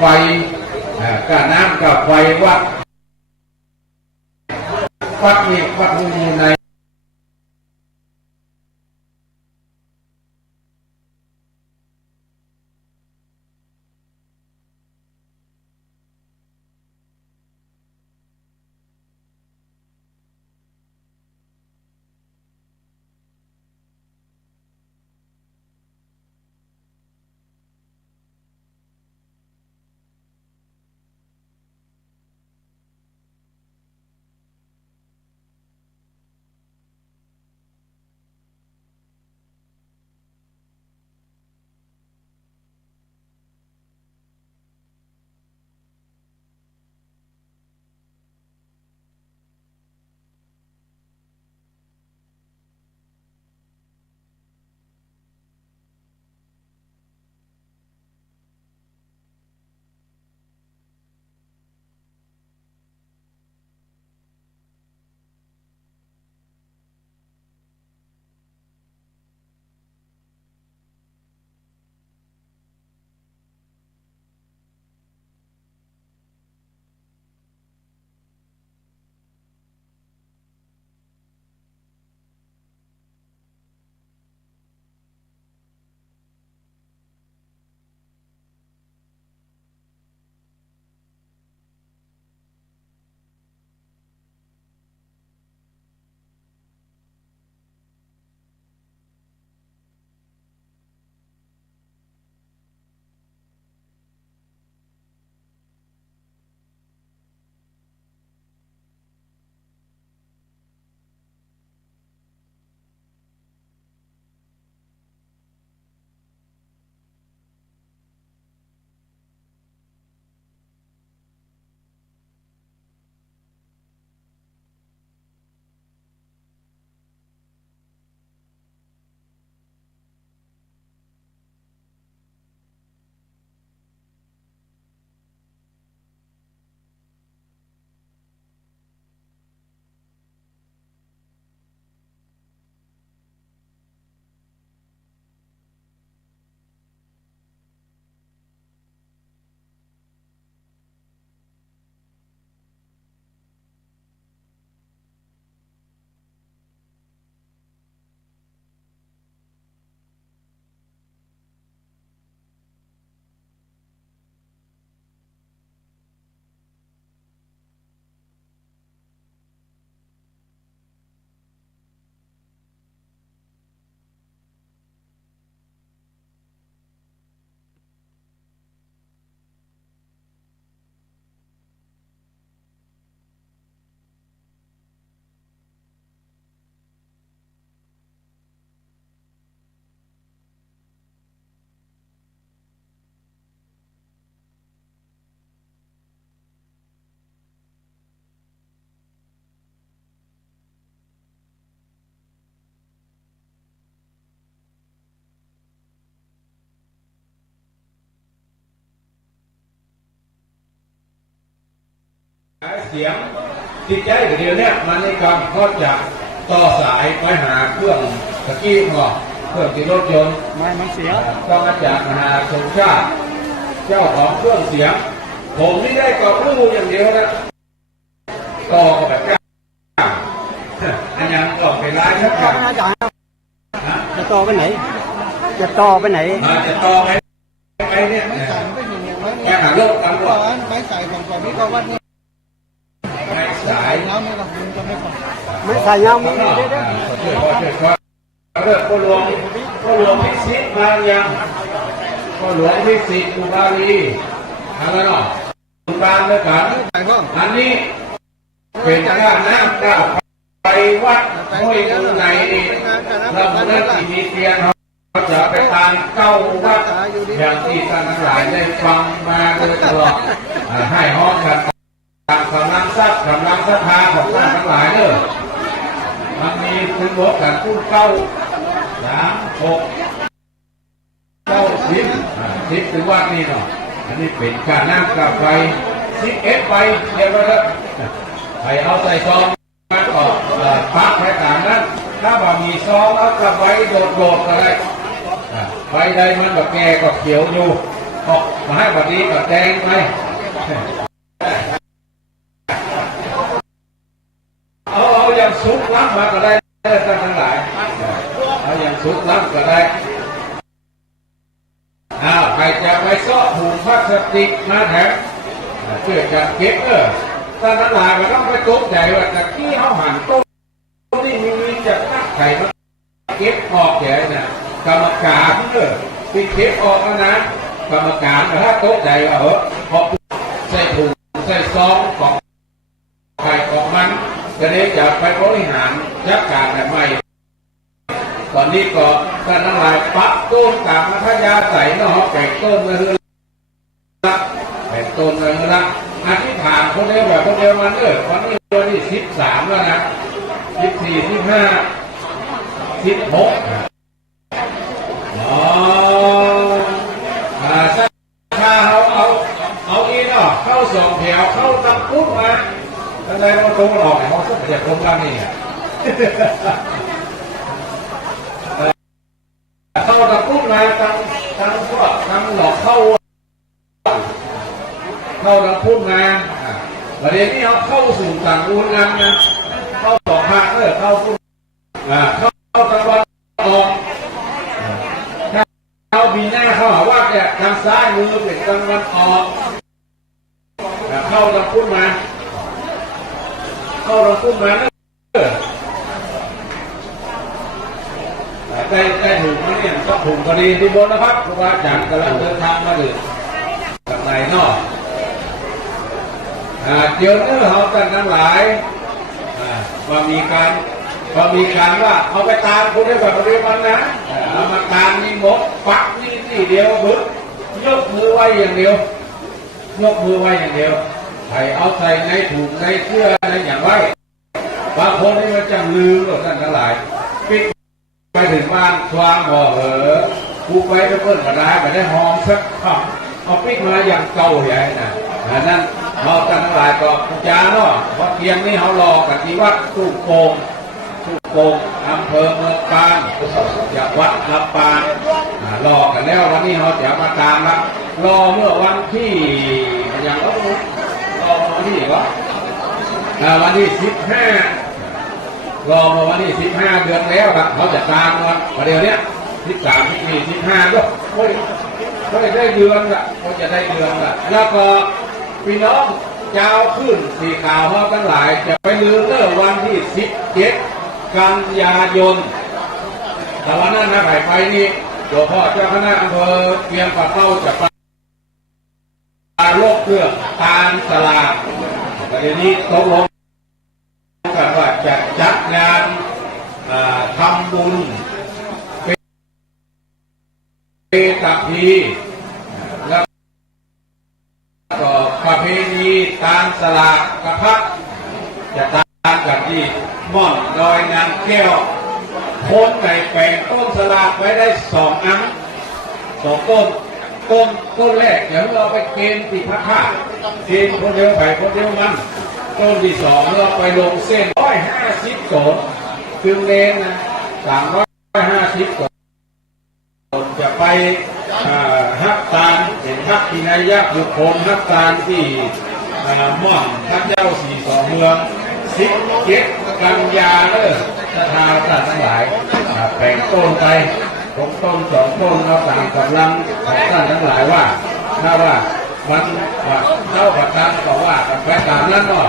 ไฟการน้ำกับไฟวัดนี่วัดมีในเสียงที่ใจเดียวเนี่ยมันในการก็จะต่อสายไปหาเครื่องตะกี้หรอเครื่องที่รถยนต์มันเสียต้องมาจากมหาชนชาติเจ้าของเครื่องเสียงผมนี่ได้ก็รู้อย่างเดียวนะต่อก็แบบกล้าอันยังออกไปร้ายครับจะต่อไปไหนจะต่อไปไหนจะต่อไปเนี่ยไปหาโลกกันก่อนไม้สายของนี้ก็วัดเนี่ยสายเงาไม่กับคุณจะไม่ฟังไม่สายเงามีเด้อเริ่มก็หลวงพิสิทธิ์มายังก็หลวงพิสิทธิ์อุบาลีอะไรเนาะอุบาลด้วยกันอันนี้เป็นการน้ำก้าวไปวัดห้วยตรงไหนนี่เราเมื่อที่มีเพียงเขาจะไปทานเก้าวัดอย่างที่ท่านทั้งหลายได้ฟังมาโดยตลอดให้ห้องกันตามกำลังทรัพย์กำลังศรัทธาของท่านทั้งหลายเนอะมันมีคุณบอกกันพูดเก้า3 6 9 10ถึงวัดนี่เนาะอันนี้เป็นการน้ำกับไฟ11ไปเรียกว่าไปเอาใส่ซองมาต่อพักไว้ต่างนั้นถ้าว่ามีซองเอากลับไว้โดดๆอะไรใบใดมันแบบแก่ก็เขียวอยู่ ก็มาให้บัดนี้ก็แดงไปเอาอย่างสุกล้ำมาก็ได้ท่านทั้งหลายเอาอย่างสุกล้ำก็ได้ใครจะไปซ่อถุงพลาสติกมาแถมเพื่อจะเก็บท่านทั้งหลายก็ต้องไปตกใจว่าตะกี้เขาหั่นต้นนี่มีจะตักไข่มาเก็บออกแก่น่ะกรรมการที่เก็บออกนะกรรมการถ้าตกใจว่าพอใส่ถุงใส่ซองของไข่ของมันจะได้จะไปบริหารจัดการแบบใหม่ตอนนี้ก็ท่านทั้งหลายปักต้นตามมัธยาใส่เนาะแบ่งต้นมาคือละแบ่งต้นมาคือละอธิษฐานคนเดียวแบบคนเดียวมันวันนี้วันที่13แล้วนะ14 15 16ถ้าเอาอีเนาะเข้าสองแถวเข้าตะพุดมาท่านใดเราตรงหลอกเนี่ยเขาสุดจะตรงกันนี่เข้าตะพุดมาทั้งพวกทั้งหลอกเข้าตะพุดมาประเด็นนี้เขาเข้าสู่ต่างอูนกันนะเข้าสองภาคเข้าพุดเข้าตะวันออกเข้าบีหน้าเข้าหาว่าเนี่ยทางซ้ายมือเป็นตะวันออกเข้าตะพุดมาได้ถูกไหมเนี่ยก็ถูกพอดีที่บนนะครับครูบาอาจารย์กำลังเดินทางมาถึงจากไหนเนาะเดี๋ยวเขากันทั้งหลายว่ามีการว่าเอาไปตามคนได้แบบเดียวกันนะเอามาตามนี่หมดปักนี่ที่เดียวบึ้งยกมือไว้อย่างเดียวใส่เอาใส่ในถุงในเสื้อในอย่างไว้บางคนนี่มันจังลืมหรอกท่านทั้งหลายปิดไปถึงบ้านทวางบ่กูไปเพิ่นมาได้หอมสักเอาปิดมาอย่างเก่าใหญ่นะนั่นเราทั้งหลายก็จาเนาะเพราะเตียงนี้เขารอกันที่วัดตู้โป่งอำเภอเมืองปานจากวัดลำปางรอกันแล้ววันนี้เขาจะมาตามละรอเมื่อวันที่อย่างรอวันที่วะวันที่15รอมาวันที่15เดือนแล้วครับเขาจะตามวันเดียวเนี้ย13 14 15ก็เขาจะได้เดือนละแล้วก็พี่น้องเจ้าขึ้นสีขาวเขาทั้งหลายจะไปลืมวันที่17 กันยายนแต่วันนั้นนะไปนี่หลวงพ่อเจ้าคณะอำเภอเวียงป่าเต้าจะไปโลกเครื่องตามตลาดแต่เดี๋ยวนี้ตกลงกันว่าจะจัดงานทำบุญเปตะพีแล้วก็ประเพณีตามตลาดกระพักจะตามกันที่ม่อนดอยนางแก้วคนไก่แปลงต้นสลากไว้ได้2 อันต้นแรกเดี๋ยวเราไปเกณฑ์ติพระธาตุเกณฑ์คนเดียวไปคนเดียวมันต้นที่2เราไปลงเส้น150 ต้นคือเลนนะ350 ต้นจะไปฮักตาลเห็นฮักที่นายยักษ์บุคคลฮักตาลที่ม่อนท่านเจ้า42 เมือง17 กันยาสถาบันทั้งหลายแบ่งต้นไป6 ต้น 2 ต้นเราตามกำลังของท่านทั้งหลายว่าถ้าว่ามันเจ้าประธานบอกว่าไปตามนั้นก็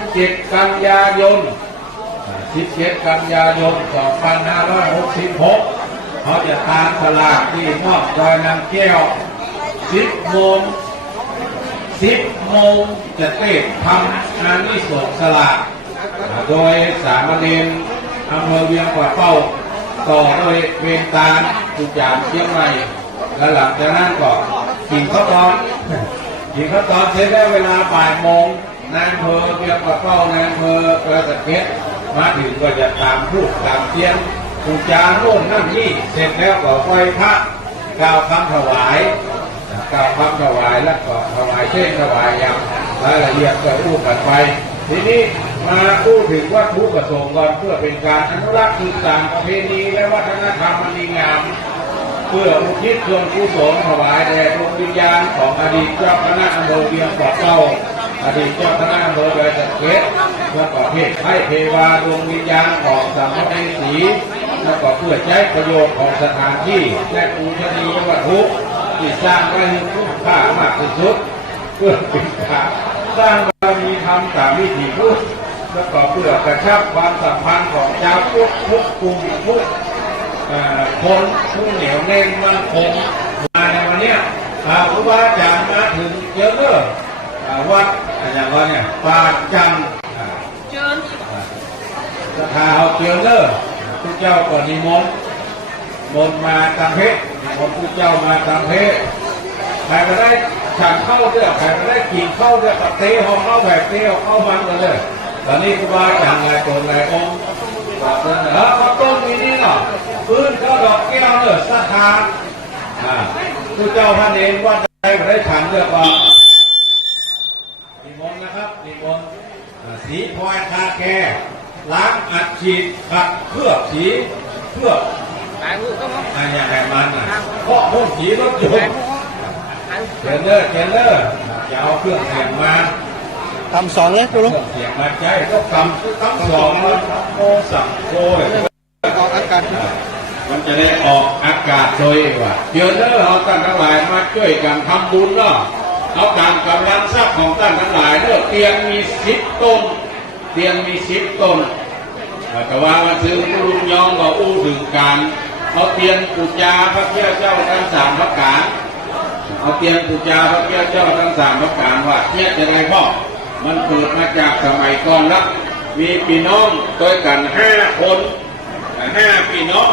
17 กันยายน2566เขาจะตามตลาดที่ม่อนดอยนางแก้ว10 โมงจะเทศทำงานนิสงสลากโดยสามเณรอำเภอเวียงป่าเป้าต่อโดยเวรตาลตุจานเชียงใหม่และหลังจากนั้นก็กินข้าวตอนเสร็จได้เวลาบ่ายโมงนายอำเภอเวียงป่าเป้านายอำเภอกระสังเพชรมาถึงก็จะตามพูดตามเตียนตุจานโน่นนั่นนี่เสร็จแล้วก็ไหว้พระกล่าวคำถวายแล้วก็ถวายเช่นถวายอย่างรายละเอียดก็พูดกันไปทีนี้มาพูดถึงวัตถุประสงค์ก่อนเพื่อเป็นการอนุรักษ์สืบสานประเพณีและวัฒนธรรมอันดีงาม เพื่ออุทิศส่วนกุศลถวายแด่ดวงวิญญาณของอดีตเจ้าคณะอำเภอเวียงปอเก้าอดีตเจ้าคณะอำเภอเวียงตะเกียบและก็เทศให้เทวาดวงวิญญาณของสัมภเวสีและก็เพื่อใช้ประโยชน์ของสถานที่และปูชนียวัตถุที่สร้างไว้ให้คุ้มค่ามากที่สุดเพื่อเป็นการสร้างบารมีธรรมตามวิถีพุทธและก็เพื่อกระชับความสัมพันธ์ของชาวพุทธทุกกลุ่มทุกคนผู้เหนียวแน่นมั่นคงมาในวันนี้ครูบาอาจารย์มาถึงเยอะเลยวัดอย่างว่าเนี่ยป่าจังสถาเอาเกียวเลอร์ผู้เจ้าก่อนนิมนต์มาตามเพศผู้เจ้ามาตามเพศใครมาได้ฉันเข้าเด้อใครมาได้กินเข้าเด้อกับเตะห้องเข้าแบบเตะเข้ามันเลยตอนนี้ครูบาอาจารย์หลายคนหลายองค์เขาต้นมีนี่เนาะพื้นเขาดอกแก้วเนี่ยสถานผู้เจ้าท่านเองว่าได้ฉันเลือกว่านิมนต์นะครับนิมนต์สีพลอยคาแคล้างอัดฉีดขัดเคลือบสีเคลือบอย่างไรมันเพราะมุ่งสีรถยนต์เจนเลอร์จะเอาเครื่องเสียงมาตำสองเลยคุณลุงเสียงมาใช้ก็ตำสองเลยโมสั่งโซ่ออกอากาศมันจะได้ออกอากาศโดยว่าเดือนเนอร์เอาท่านทั้งหลายมาช่วยกันทำบุญเนาะเอาการกำลังทรัพย์ของท่านทั้งหลายเนอะเตียงมี10 ต้นแต่ว่าวันซื้อผู้ลุงยองก็อู้ถึงการเอาเตียงปูจาพระเจ้าทั้ง3 ประการเอาเตียงปูจาพระเจ้าทั้ง3 ประการว่าเทียบยังไงพ่อมันเกิดมาจากสมัยก่อนละมีพี่น้องด้วยกัน5 คน5 พี่น้อง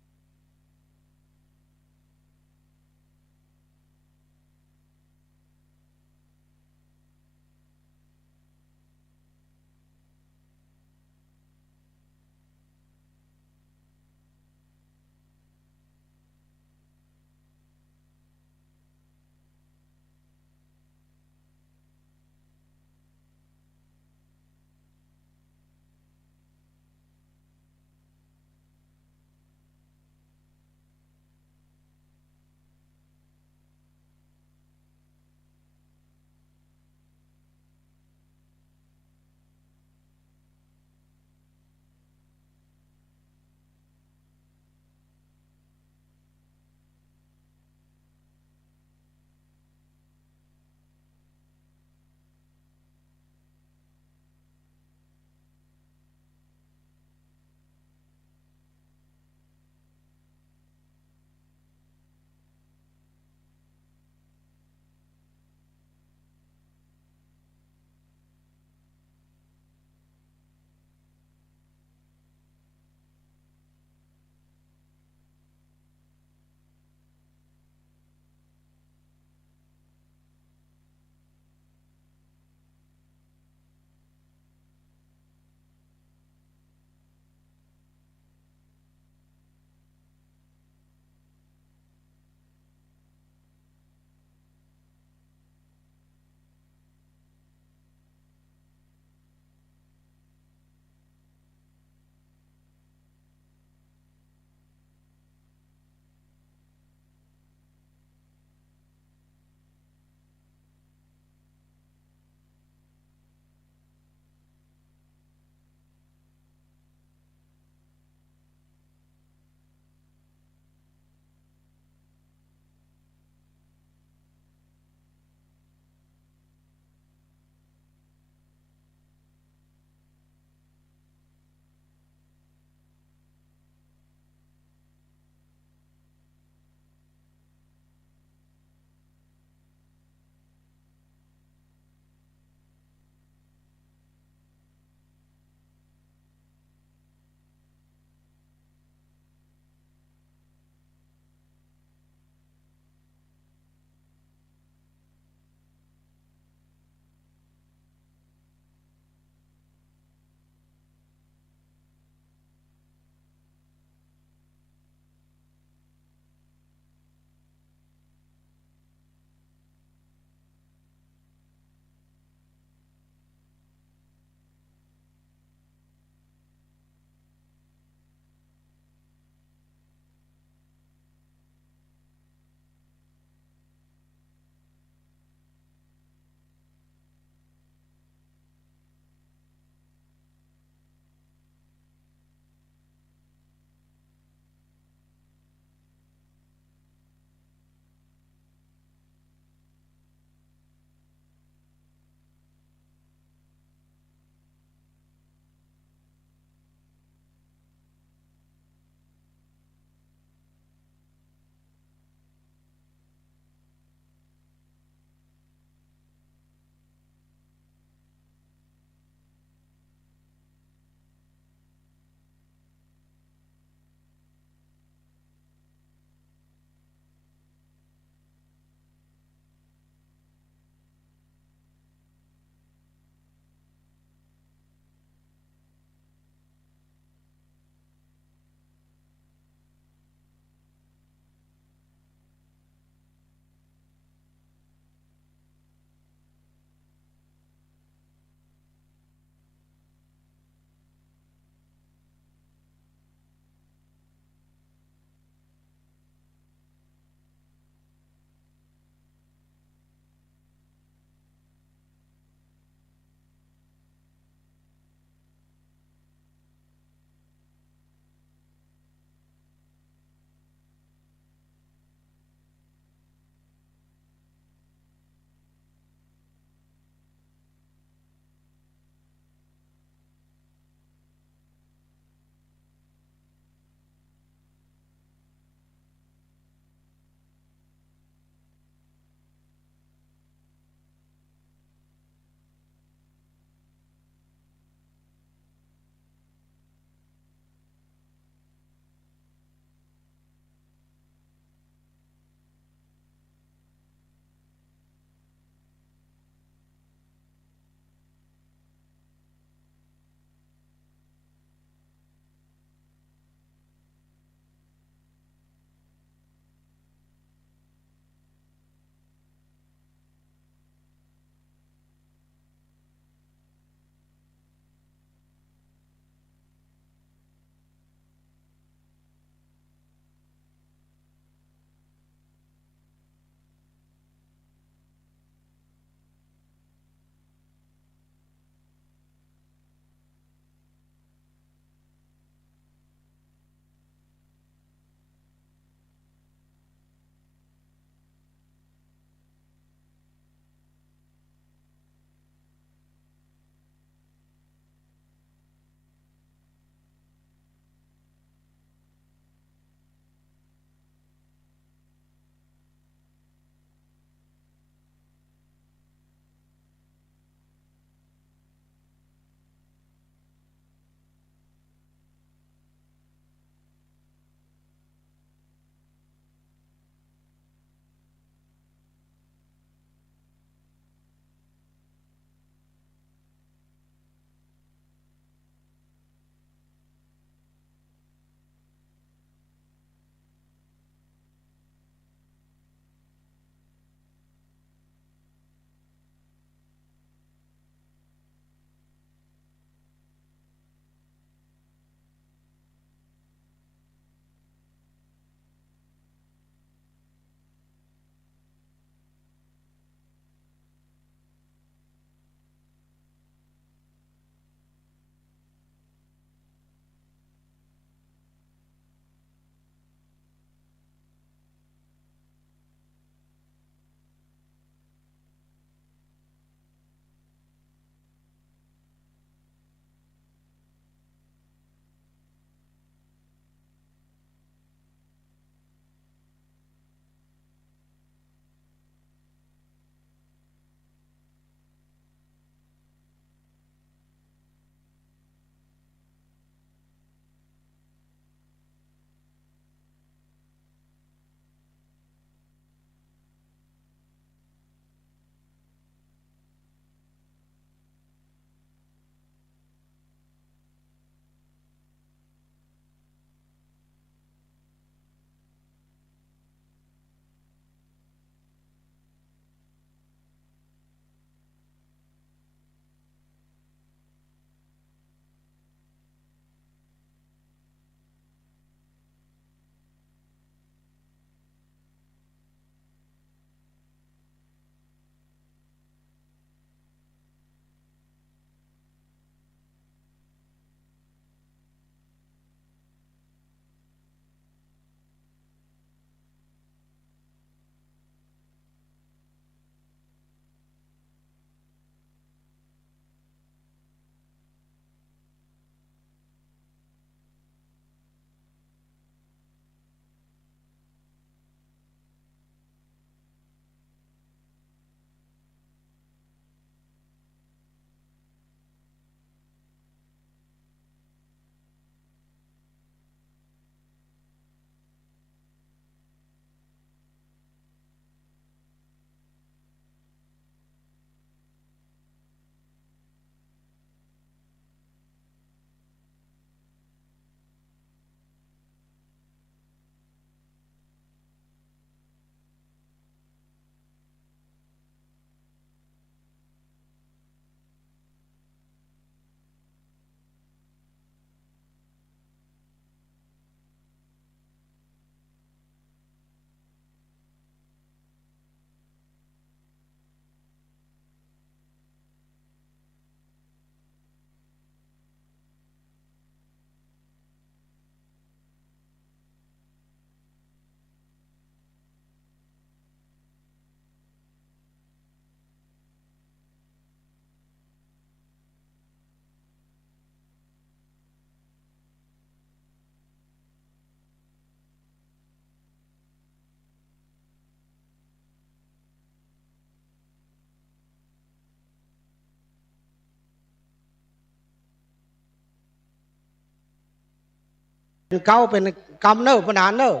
เก้าเป็นกำเนอร์ปนานเนอร์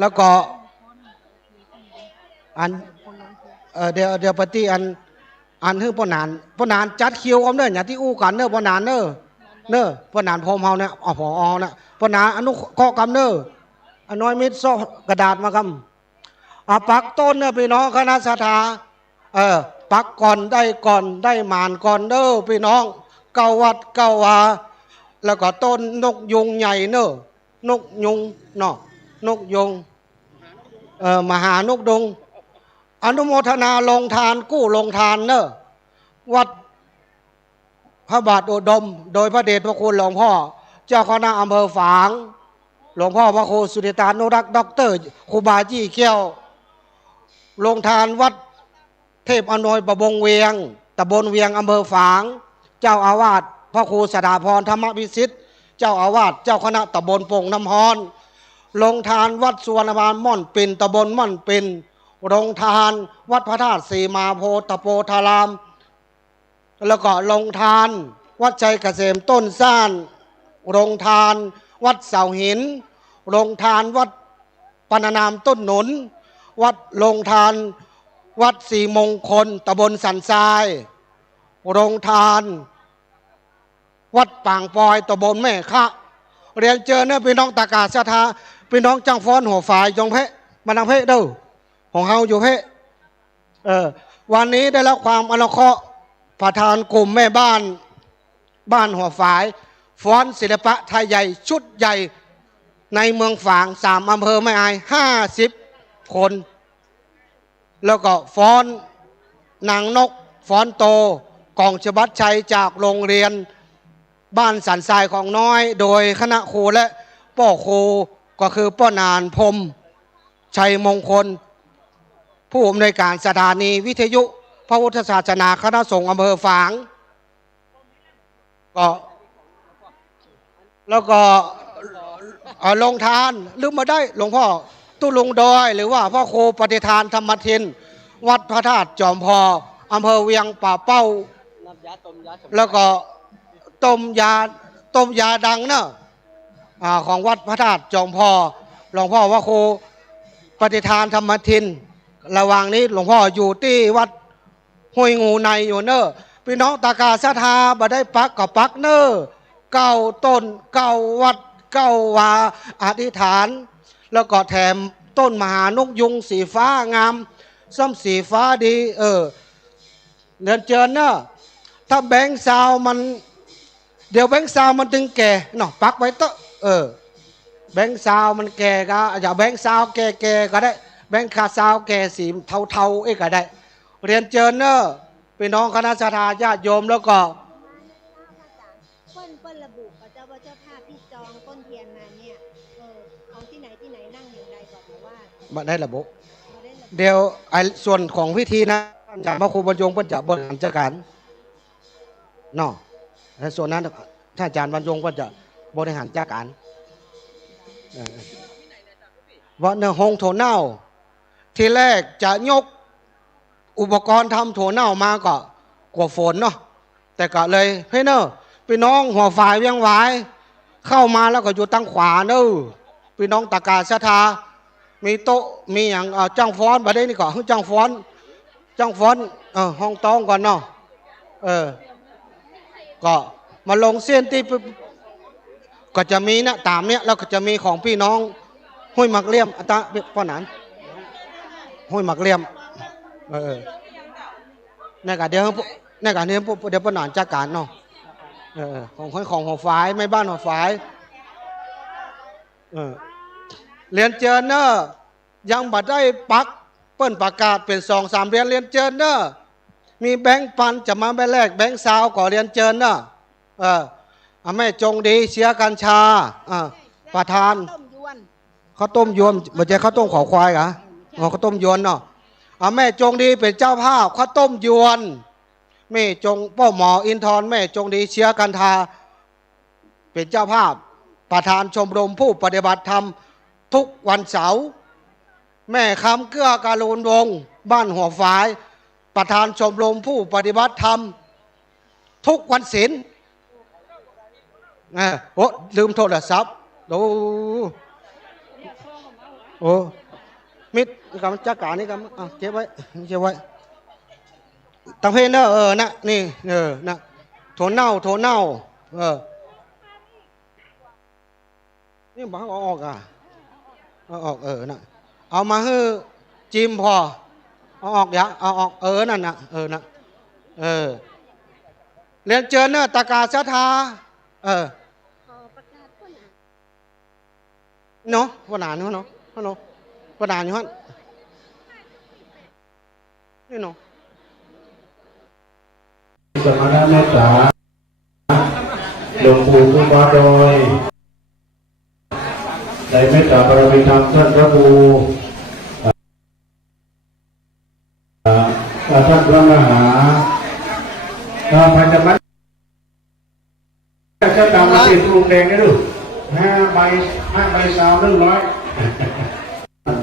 แล้วก็อันเดี๋ยวปฏิอันคือปนานจัดคิวเอาเนอร์อย่างที่อู้กันเนอร์ปนานเนอร์ปนานพรมเฮาเนี่ยพอนะปนานอนุข้อกำเนอร์อน้อยมิดซอกระดาษมากำปักต้นเนี่ยพี่น้องคณะสัทธาปักก่อนได้หมานก่อนเด้อพี่น้องเก้าวัดเก้าวาแล้วก็ต้นนกยุงใหญ่เนอะนกยุงเนาะนกยุงมหานกดงอนุโมทนาลงทานกู้ลงทานเนอะวัดพระบาทอุดมโดยพระเดชพระคุณหลวงพ่อเจ้าคณะอำเภอฝางหลวงพ่อพระครูสุริตานุรักษ์ด็อกเตอร์ครูบาจี้เขี้ยวลงทานวัดเทพอนอยประบงเวียงตำบลเวียงอำเภอฝางเจ้าอาวาสพระครูสถาพรธรรมวิสิทธิ์เจ้าอาวาสเจ้าคณะตำบลโป่งน้ำฮอนลงทานวัดสุวรรณบาลม่อนปิ่นตำบลม่อนปิ่นลงทานวัดพระธาตุสีมาโพตโพธารามแล้วก็ลงทานวัดชัยเกษมต้นซ่านลงทานวัดเสาหินลงทานวัดปานามต้นหนุนวัดลงทานวัดสีมงคลตำบลสันทรายลงทานวัดป่างปอยตำบลแม่คะเรียนเจอเนี่ยพี่น้องตากาศธาพี่น้องจังฟ้อนหัวฝ่ายจงเพะมานังเพะเด้อของเฮาอยู่เพะวันนี้ได้รับความอนุเคราะห์ประธานกลุ่มแม่บ้านหัวฝ่ายฟ้อนศิลปะไทยใหญ่ชุดใหญ่ในเมืองฝาง3อำเภอไม่อาย50 คนแล้วก็ฟ้อนนางนกฟ้อนโตกองฉบับชัยจากโรงเรียนบ้านสันทรายของน้อยโดยคณะครูและป้อครูก็คือป้อนานพรมชัยมงคลผู้อำนวยการสถานีวิทยุพระพุทธศาสนาคณะสงฆ์อำเภอฝางก็แล้วก็ลงทานลืมมาได้หลวงพ่อตุลุงดอยหรือว่าพ่อครูปฏิทานธรรมทินวัดพระธาตุจอมพออำเภอเวียงป่าเป้าแล้วก็ต้มยาดังเนอะของวัดพระธาตุจอมพอหลวงพ่อพระครูปฏิทานธรรมทินระหว่างนี้หลวงพ่ออยู่ที่วัดห้วยงูในอยู่เนอะพี่น้องตากาศรัทธาบ่ได้ปักกับปักเนอะเก้าต้นเก้าวัดเก้าวาอธิษฐานแล้วก็แถมต้นมหานกยุงสีฟ้างามส้มสีฟ้าดีเดินเจิญเนอะถ้าแบงค์ซาวมันเดี๋ยวแบงค์ซาวมันถึงแก่เนาะปักไว้เตอะแบงค์ซาวมันแก่ก็อย่าแบงค์ซาวแก่ก็ได้แบงค์คาซาวแก่สีเทาๆก็ได้เรียนเจิญเนอะพี่น้องคณะสัทธาญาติโยมแล้วก็เปิ้นระบุกับเจ้าภาพที่จองต้นเทียนมาเนี่ยของที่ไหนนั่งอย่างไรก่อนว่าได้ระบุเดี๋ยวส่วนของพิธีนะจากพระครูบรรยงก็จะบริหารจัดการเนาะในส่วนนั้นท่านอาจารย์บรรยงก็จะบริหารจัดการว่าเนื้อหงโถเน่าทีแรกจะยกอุปกรณ์ทำโถเน่ามาก็กลัวฝนเนาะแต่ก็เลยเฮ้ยเนอะพี่น้องหัวฝ่ายเวียงหวายเข้ามาแล้วก็อยู่ตั้งขวาเนอะพี่น้องตากาศรัทธามีโต๊ะมีอย่างจ้างฟ้อนมาได้นี่ก่อนจ้างฟ้อนห้องต้องก่อนเนาะก็มาลงเส้นที่ก็จะมีนะตามเนี้ยแล้วก็จะมีของพี่น้องห้วยหมักเลี่ยมอัตราป้อนหนานห้วยหมักเลี่ยมในการเดี๋ยวป้อนหนานจัดการเนาะของหัวฝายไม่บ้านหัวฝายเรียนเจนเนอร์ยังบัดได้ปักเปิ้นประกาศเป็น2-3เรียนเจนเนอร์มีแบงค์พันจะมาแบงค์แรกแบงค์ซาวก่อเรียนเจนเนอร์แม่จงดีเชียกัญชาประธานข้าวต้มยวนไม่ใช่ข้าวต้มขอควายเหรอข้าวต้มยวนเนาะแม่จงดีเป็นเจ้าภาพข้าวต้มยวนแม่จงป้อหมออินทร์แม่จงดีเชียกัญชาเป็นเจ้าภาพประธานชมรมผู้ปฏิบัติธรรมทุกวันเสาร์แม่คำเกื้อการุณวงศ์บ้านหัวฝายประธานชมรมผู้ปฏิบัติธรรมทุกวันศีล โอ้ลืมโทรศัพท์โอ้มิดกำจักการนี่กำเก็บไว้ตังเพนเนอนะนี่นะโถเน่านี่บอกเอาออกเอาออกนะเอามาให้จิมพอเอาออกอย่าเอาออกนั่นนะนะเรียนเจอเนอตากาศทาเนาะวันหนานเนาะวันหนานอยู่ฮะนี่เนาะสมณะเมตตาหลวงปู่ครูบาโดยในเมตตาบารมีธรรมท่านพระครูท่านพระมหาพันธมิตรจะตามมาติดกรุงแดงได้ดู5 ใบสาว100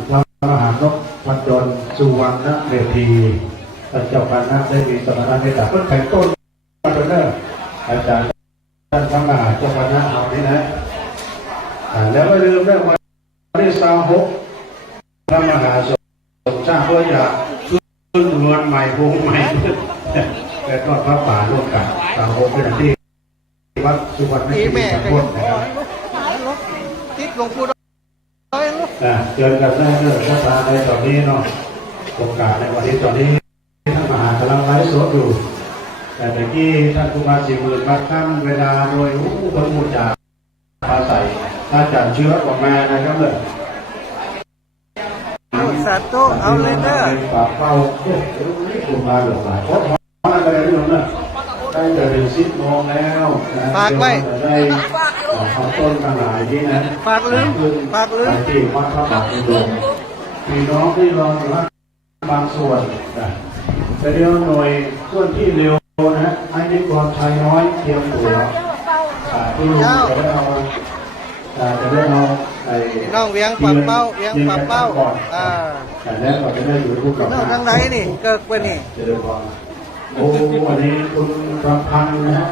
พระมหานพพันดลสุวรรณเมธีท่านเจ้าคณะได้มีสมณะเมตตาเพื่อแต่งต้นมาจนเนิ่นอาจารย์ท่านพระมหาเจ้าคณะเอานี้นะแล้วไม่ลืมเรื่องวันที่26พระมหาสมชาติเพื่ออยากขึ้นนวลใหม่วงใหม่แต่ก็พระป่าร่วมกัน26เป็นที่วัดสุวรรณเมธีสังวรนะครับติดหลวงปู่เจอกันได้เรื่องพระป่าในตอนนี้เนาะโอกาสในวันนี้ตอนนี้ท่านมหากำลังไลฟ์สดอยู่แต่เมื่อกี้ท่านครูบา40,000บาทขั้นเวลาโดยคนมูจาปลาใส่ถ้าจัดเชื้อออกมานะครับเลยสาธุเอาเลยเด้อปากเป้าครูบาหลงหลายเพราะอะไรไม่รู้นะได้จะถึง10 โมงแล้วฝากไว้ได้ของต้นทั้งหลายที่นะฝากลืมที่วัดพระบาทในหลวงพี่น้องที่รออยู่บางส่วนแต่เดียวหน่วยส่วนที่เร็วนะให้นิกรชัยน้อยเทียมหัวที่ลุงจะได้เอาน้องเวียงปักเป้าแต่แล้วก็จะได้อยู่คู่กับน้องทางไหนนี่เกิดวันนี้โอ้วันนี้คุณประพันธ์นะฮะ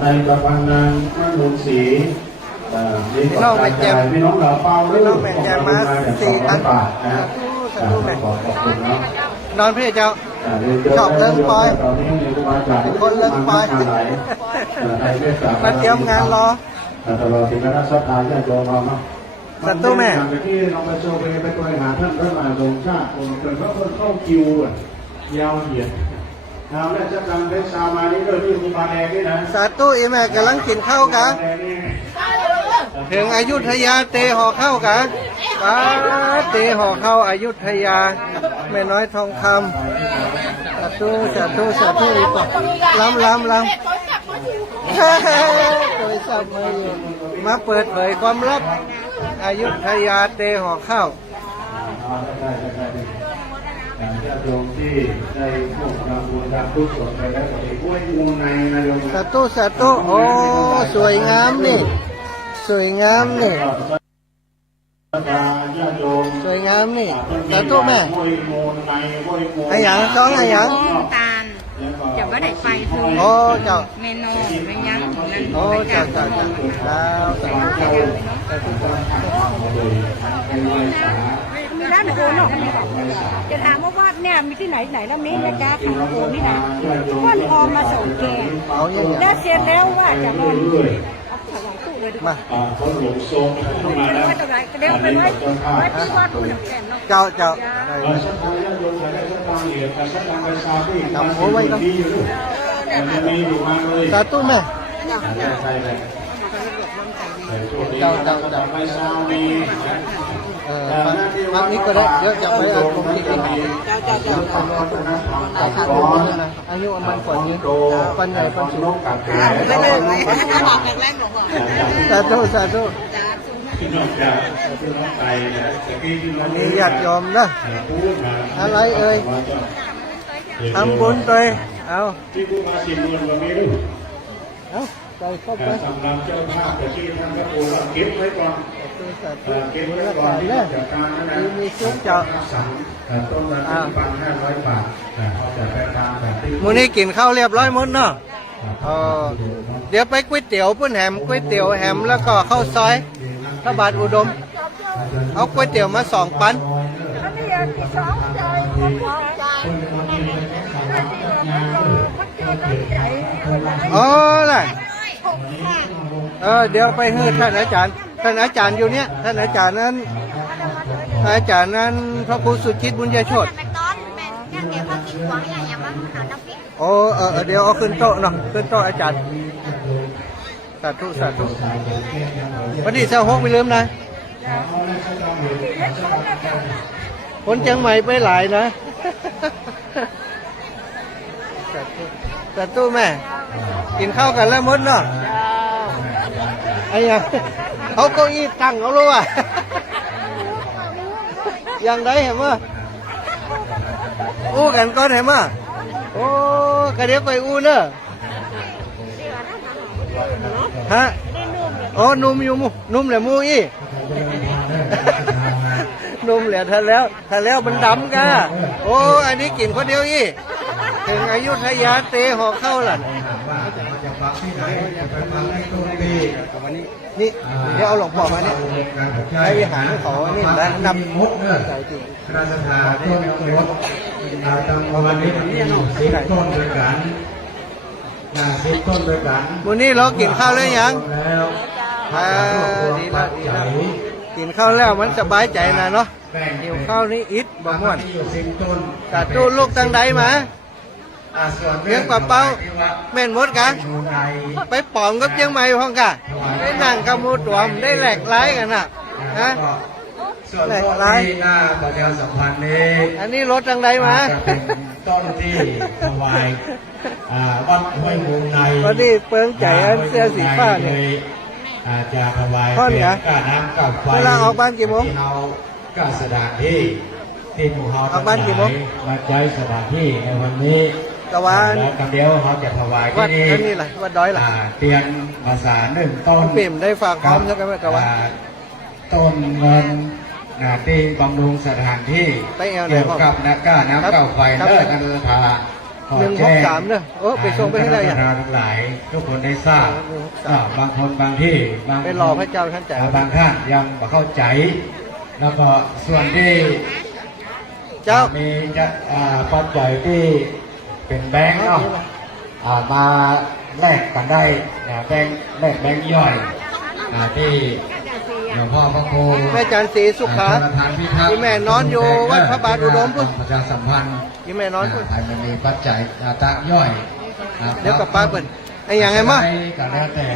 ในประพันธ์นางมุนศรีพี่น้องแม่แจ่มพี่น้องเราเป้าด้วยน้องแม่แจ่มมา4,000 บาทนะฮะขอบคุณนะนอนพี่เจ้าชอบเลิงปอยคนเลิงปอยมาเตรียมงานรอตลอดถึงคณะสัตยาญาติโยมเราเนาะสัตว์ตู้แม่ที่น้องไปโชว์ไปตัวหาท่านพระมหาสมชาติเป็นเพราะคนเข้าคิวยาวเหยียดเอาแล้วจะทำเป็นชาวมานี่ก็ที่ครูบาแดงนี่นะสัตว์ตู้อีแม่กำลังกินข้าวกันถึงอยุธยาเตห่อข้าวกันเตห่อข้าวอยุธยาแม่น้อยทองคำสาธุอีกล้ำตัวสับมือมาเปิดเผยความลับอยุธยาเตห่อข้าวญาติโยมที่ได้พวกเราบูชาทุกส่วนไปแล้วก็ได้กล้วยมูในนะโยมสาธุโอ้สวยงามนี่สวยงามนี่สาธุแม่ไอ้หยังสองไอ้หยังตาลจะไม่ได้ไปคือโอ้เจ้าเมนูไม่ยังโอ้เจ้ามีร้านโอเนาะจะถามว่าเนี่ยมีที่ไหนแล้วมีนะจ๊ะของโอนี่นะก้อนออมมาส่งแกแล้วเสร็จแล้วว่าจะนอนมาเขาหลงทรงเข้ามาแล้วเดี๋ยวไปไว้ที่วัดคุณแก่นเนาะเจ้าสัทธาญาติโยมได้สัทธาเหรียญกับสัทธาประชาที่ทำโอ้ไว้ก็จะมีอยู่มาเลยสาธุแม่ใช่เลยเจ้าไปเช้านี้วันนี้ก็ได้เดี๋ยวจะไปเอาตรงที่กินอายุมันกว่านี้ปันใหญ่ปันสูงสาธุอันนี้ญาติโยมนะอะไรเอ่ยทำบุญตัวเอาใส่เข้าไปสำหรับเจ้าภาพแต่ที่ท่านพระครูเก็บไว้ก่อนเก็บไว้ก่อนจากการนั้นมีชุดเจ้าต้นละ1,500 บาทจะไปตามแบบที่มื้อนี้กินข้าวเรียบร้อยหมดเนาะ เดี๋ยวไปก๋วยเตี๋ยวปุ้นแหมก๋วยเตี๋ยวแหมแล้วก็ข้าวซอยพระบาทอุดม เอาก๋วยเตี๋ยวมา2 ปัน อันนี้อย่างที่สองใจคนออกใจอ๋อล่ะเดี๋ยวไปให้ท่านอาจารย์อยู่เนี่ยท่านอาจารย์นั้นพระครูสุจิตบุญญาโชติโอ้เดี๋ยวเอาขึ้นโต๊ะเนาะขึ้นโต๊ะอาจารย์สาธุวันนี้26ไม่ลืมนะคนเชียงใหม่ไปหลายนะสาธุแม่กินข้าวกันแล้วมดเนาะไอ้ยังเขาเก้าอี้ตั้งเขารู้อ่ะยังได้เห็นมั้ยอู้กันก่อนเห็นมั้ยโอ้กระเดี๋ยวไปอู้เนอะฮะโอ้นุ่มอยู่มูนุ่มแหละมูอี้นุ่มแหละทันแล้วมันดำกะโอ้อันนี้กินคนเดียวอี้ถึงอยุธยาเตะหอกเข้าล่ะนี่เดี๋ยวเอาหลวงพ่อมาเนี่ยให้วิหารเขานี่แล้วนำมดเนี่ยราชทานต้นรถตังวันนี้มัน10 ต้นด้วยกัน10 ต้นด้วยกันวันนี้เรากินข้าวแล้วยังดีละกินข้าวแล้วมันสบายใจนะเนาะหิวข้าวนี่อิดบ่ม่วนแต่ตู้ลูกตั้งใดมาเลี้ยงปลาเป้าแม่นมดกันไปปอมกับเชียงใหม่พ้องกะได้นั่งกับมูตัวมได้แหลกไล่กันน่ะฮะแหลกไล่หน้าประชาสัมพันธ์นี้อันนี้รถตั้งใดมาต้นที่ถวายวัดห้วยมูลในวันนี้เปิงใจอันเสื้อสีฟ้าเนี่ยจะถวายเป็นก้าน้ำกับไฟเวลาออกบ้านกี่โมงเราก็สถานที่หมู่เฮาทั้งหลายมาใช้สถานที่ในวันนี้ตะวันแล้วกันเดียวเขาจะถวายที่นี่วัดดอยล่ะเตียนภาษา1 ต้นปิ่มได้ฝากพร้อมแล้วกันไหมตะวันต้นเงินที่บำรุงสถานที่เกี่ยวกับนักก้าน้ำเก่าไฟเลิศนันทา163เนี่ยไปส่งไปให้ได้ยังทั้งหลายทุกคนได้ทราบบางคนบางที่ไปรอพระเจ้าท่านจ่ายบางท่านยังไม่เข้าใจแล้วก็ส่วนที่เจ้ามีปัจจัยที่เป็นแบงค์เนาะมาแลกกันได้แบงค์แลกแบงค์ย่อยที่หลวงพ่อพระครูแม่จันทร์ศรีสุขาที่แม่นอนอยู่วัดพระบาทอุดมพุ่นประชาสัมพันธ์ที่แม่นอนพุ่นมันมีปัจจัยตะย่อยเดี๋ยวกับป้าเปิดไอ้ยังไงมั้ง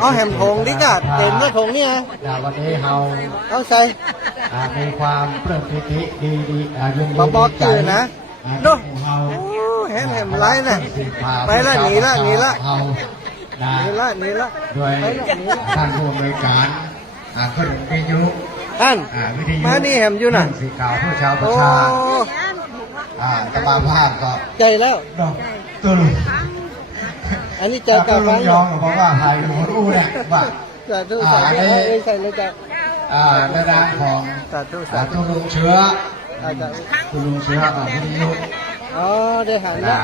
เอาแหมทงดิจ้ะเต็มแล้วทงนี่ฮะวันนี้เอาใส่มีความเปลื้มปิติดียินดีบอกตื่นนะดูแหมไล่นะไปละหนีละโดยท่านผู้อำนวยการขึ้นวิทยุมานี่แหมอยู่น่ะสีขาวผู้ชาวประชาตะบาภาพก็ใจแล้วตัวอันนี้เจอกับฟังยองเพราะว่าหายหัวรู้เนี่ยว่าใส่เลยจ้ะในนามของคุณลุงเชื้อวิทยุได้หันแล้ว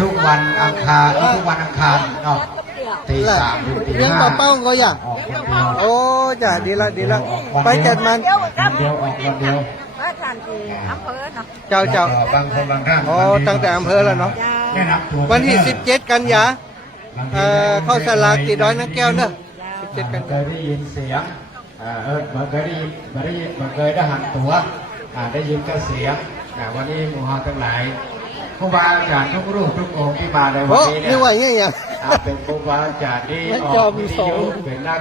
ทุกวันอังคารเนาะตี 3 ถึงตี 5เลี้ยงปลาเป้าก็อย่างโอ้จ้ะดีละไปจัดมันเดียวออกวันเดียวอำเภอเนาะเจ้าบางคนบางท่านตั้งแต่อำเภอแล้วเนาะวันที่17 กันยาเข้าสลากตีดอยน้ำแก้วเนอะ17 กันยาได้ยินเสียงมันเคยได้หันตัวได้ยินกระเสียงวันนี้หมู่เฮาทั้งหลายครูบาอาจารย์ทุกรูปทุกองค์ที่มาในวันนี้เนี่ยเป็นครูบาอาจารย์ที่ออกวิทยุเป็นนัก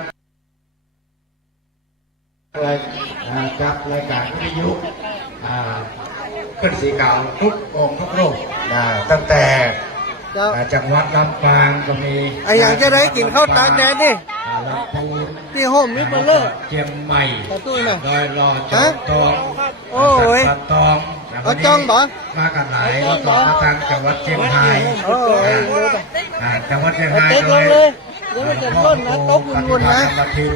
จับรายการวิทยุเป็นสีขาวทุกองค์ทุกรูปตั้งแต่จังหวัดลำปางก็มีไอ้อย่างจะได้กินข้าวตากแดดดิที่โฮมมิเบลเลอร์เชียงใหม่โดยรอจอตองโอ้ยตองเขาจ้องบ่มากันหลายแล้วก็มาทางจังหวัดเชียงรายจังหวัดเชียงรายโดยพ่อโบปฏิบัติธรรมทีม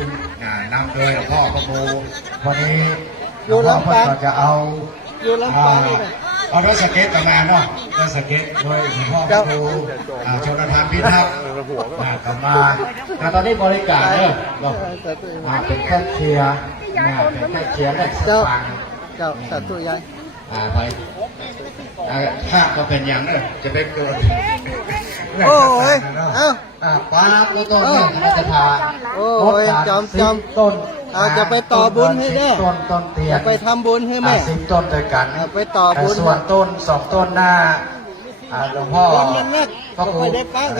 นำโดยพ่อพระโบวันนี้หลวงพ่อก็จะเอา เอาด้วยสเก็ตกันนานเนาะด้วยสเก็ตด้วยหลวงพ่อพระครูชนทานพิทักษ์กลับมาตอนนี้บริการเนี่ยเป็นแค่เชียร์เป็นแค่เชียร์ได้สปัง เจ้าตัดตัวยัง ไปถ้าก็เป็นอย่างนั้นจะไปเกิด โอ้ยเอ้า ปลาตัวต้นเนี่ยมันจะทา โอ้ยจอม ต้น จะไปต่อบุญให้เด้อ ต้นเตียน ไปทำบุญให้แม่ 10 ต้นด้วยกัน ไปต่อบุญ ส่วนต้น2 ต้นหน้าหลวงพ่อพระครู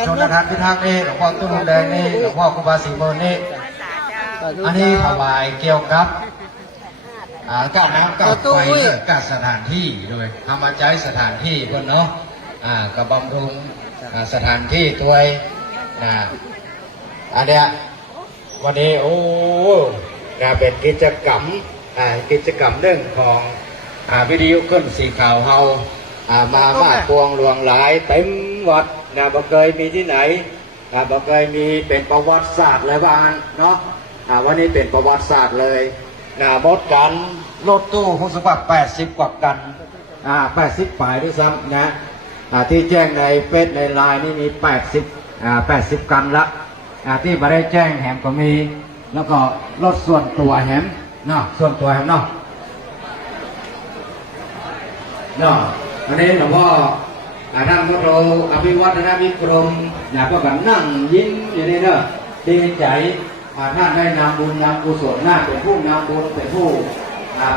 ชนทานพิทักษ์นี่หลวงพ่อตุ้มแดงนี่หลวงพ่อครูบาศรีเมินนี่อันนี้ถวายเกี่ยวกับก้าวน้ำก้าวไฟก้าวสถานที่โดยทำมาใช้สถานที่เพื่อนเนาะกับบำรุงสถานที่ตัวอันเนี้ยวันนี้โอ้เป็นกิจกรรมหนึ่งของวิทยุขึ้นสีขาวเฮามาพวงหลวงหลายเต็มวัดบ่เคยมีที่ไหนบ่เคยมีเป็นประวัติศาสตร์เลยบ้างเนาะวันนี้เป็นประวัติศาสตร์เลยรถกันรถตู้คงสักว่า80 กว่ากัน80 ฝ่ายด้วยซ้ำนะที่แจ้งในเฟซในไลน์นี่มี80 กันละที่มาได้แจ้งแหมก็มีแล้วก็รถส่วนตัวแหมเนาะส่วนตัวแหมเนาะวันนี้หลวงพ่อท่านพระโตอภิวัฒนวิกรมก็กันนั่งยิ้มอยู่นี่เนอะดีใจท่านได้นำบุญนำกุศลเป็นผู้นำบุญเป็นผู้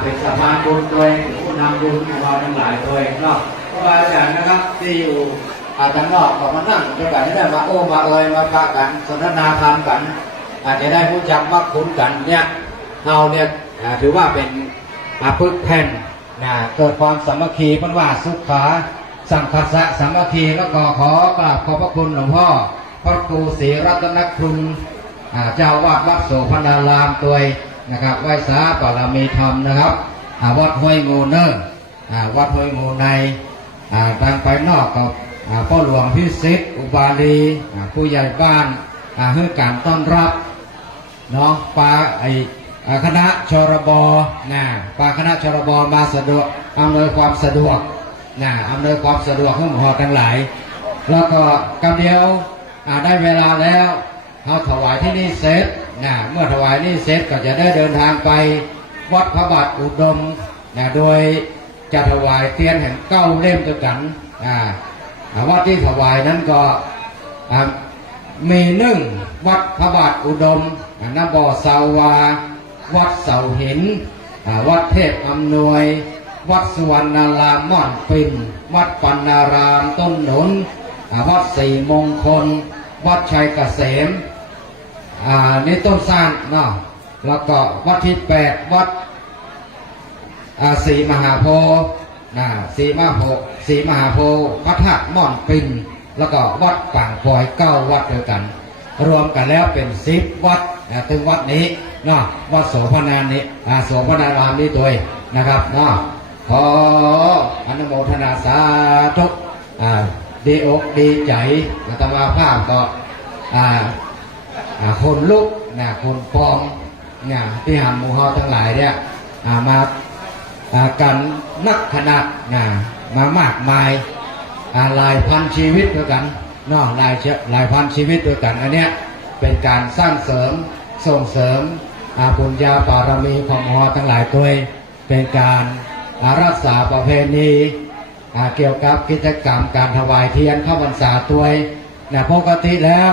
เป็นสะพานบุญตัวเองเป็นผู้นำบุญของเราทั้งหลายตัวเองเนาะครูบาอาจารย์นะครับที่อยู่ทางนอกก็มานั่งด้วยกันได้มาโอ้มาเอ่ยมาปะกันสนทนาธรรมกันอาจจะได้รู้จักมักคุ้นกันเนี่ยเราเนี่ยถือว่าเป็นปึกแผ่นเกิดความสามัคคีเพราะว่าสุขาสังคัสสะสามัคคีแล้วก็ขอกราบขอบพระคุณหลวงพ่อพระครูศรีรัตนคุณเจ้าวาดวัดโสภณารามตัวนะครับไหว้สาบารมีธรรมนะครับวัดห้วยงูเนอร์วัดห้วยงูในทางไปนอกกับพ่อหลวงพิสิทธิ์อุบาลีผู้ใหญ่บ้านให้การต้อนรับเนาะปาคณะชรบปาคณะชรบมาสะดวกอำนวยความสะดวกอำนวยความสะดวกให้หมู่ทั้งหลายแล้วก็กำเดียวได้เวลาแล้วเราถวายที่นี่เสร็จเมื่อถวายนี่เสร็จก็จะได้เดินทางไปวัดพระบาทอุดมโดยจะถวายเทียนแห่ง9 เล่มด้วยกันวัดที่ถวายนั้นก็มีวัดพระบาทอุดมน้ำบ่อสาวาวัดเสาหินวัดเทพอำนวยวัดสุวรรณารามม่อนปิ่นวัดปัณณารามต้นหนุนวัดสี่มงคลวัดชัยเกษมนี่ต้นซานเนาะแล้วก็วัดที่8วัดศรีมหาโพธิ์ศรีมหาโพธิ์พระธาตุม่อนปิ่นแล้วก็วัดป่างปอย9 วัดด้วยกันรวมกันแล้วเป็น10 วัดถึงวัดนี้เนาะวัดโสภณานี้โสภณารามนี้ตัวนะครับเนาะขออนุโมทนาสาธุดีอกดีใจอาตมาภาพก็คนลุกคนปองที่หาหมู่ฮอทั้งหลายเนี่ยมากันนักขนาดมามากมายหลายพันชีวิตด้วยกันเนาะหลายพันชีวิตด้วยกันอันเนี้ยเป็นการสร้างเสริมส่งเสริมบุญญาบารมีของฮอทั้งหลายด้วยเป็นการรักษาประเพณีเกี่ยวกับกิจกรรมการถวายเทียนเข้าพรรษาตัวปกติแล้ว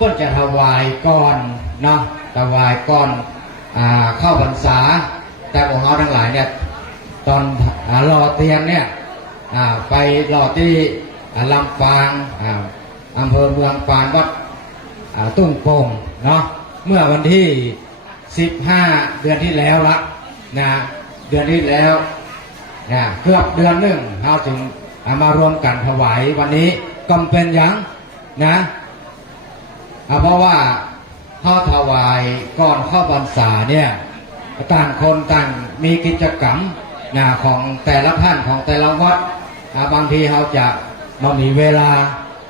ก็จะถวายก่อนเนาะถวายก่อนเข้าพรรษาแต่ของเขาทั้งหลายเนี่ยตอนรอเทียนเนี่ยไปรอที่ลำปางอำเภอเมืองปานวัดตุ้งโป่งเนาะเมื่อวันที่15 เดือนที่แล้วละเดือนที่แล้วเกือบเดือนหนึ่งเราจึงมารวมกันถวายวันนี้ก็เป็นอย่างเพราะว่าเขาถวายก่อนเข้าพรรษาเนี่ยต่างคนต่างมีกิจกรรมของแต่ละท่านของแต่ละวัดบางทีเขาจะไม่มีเวลา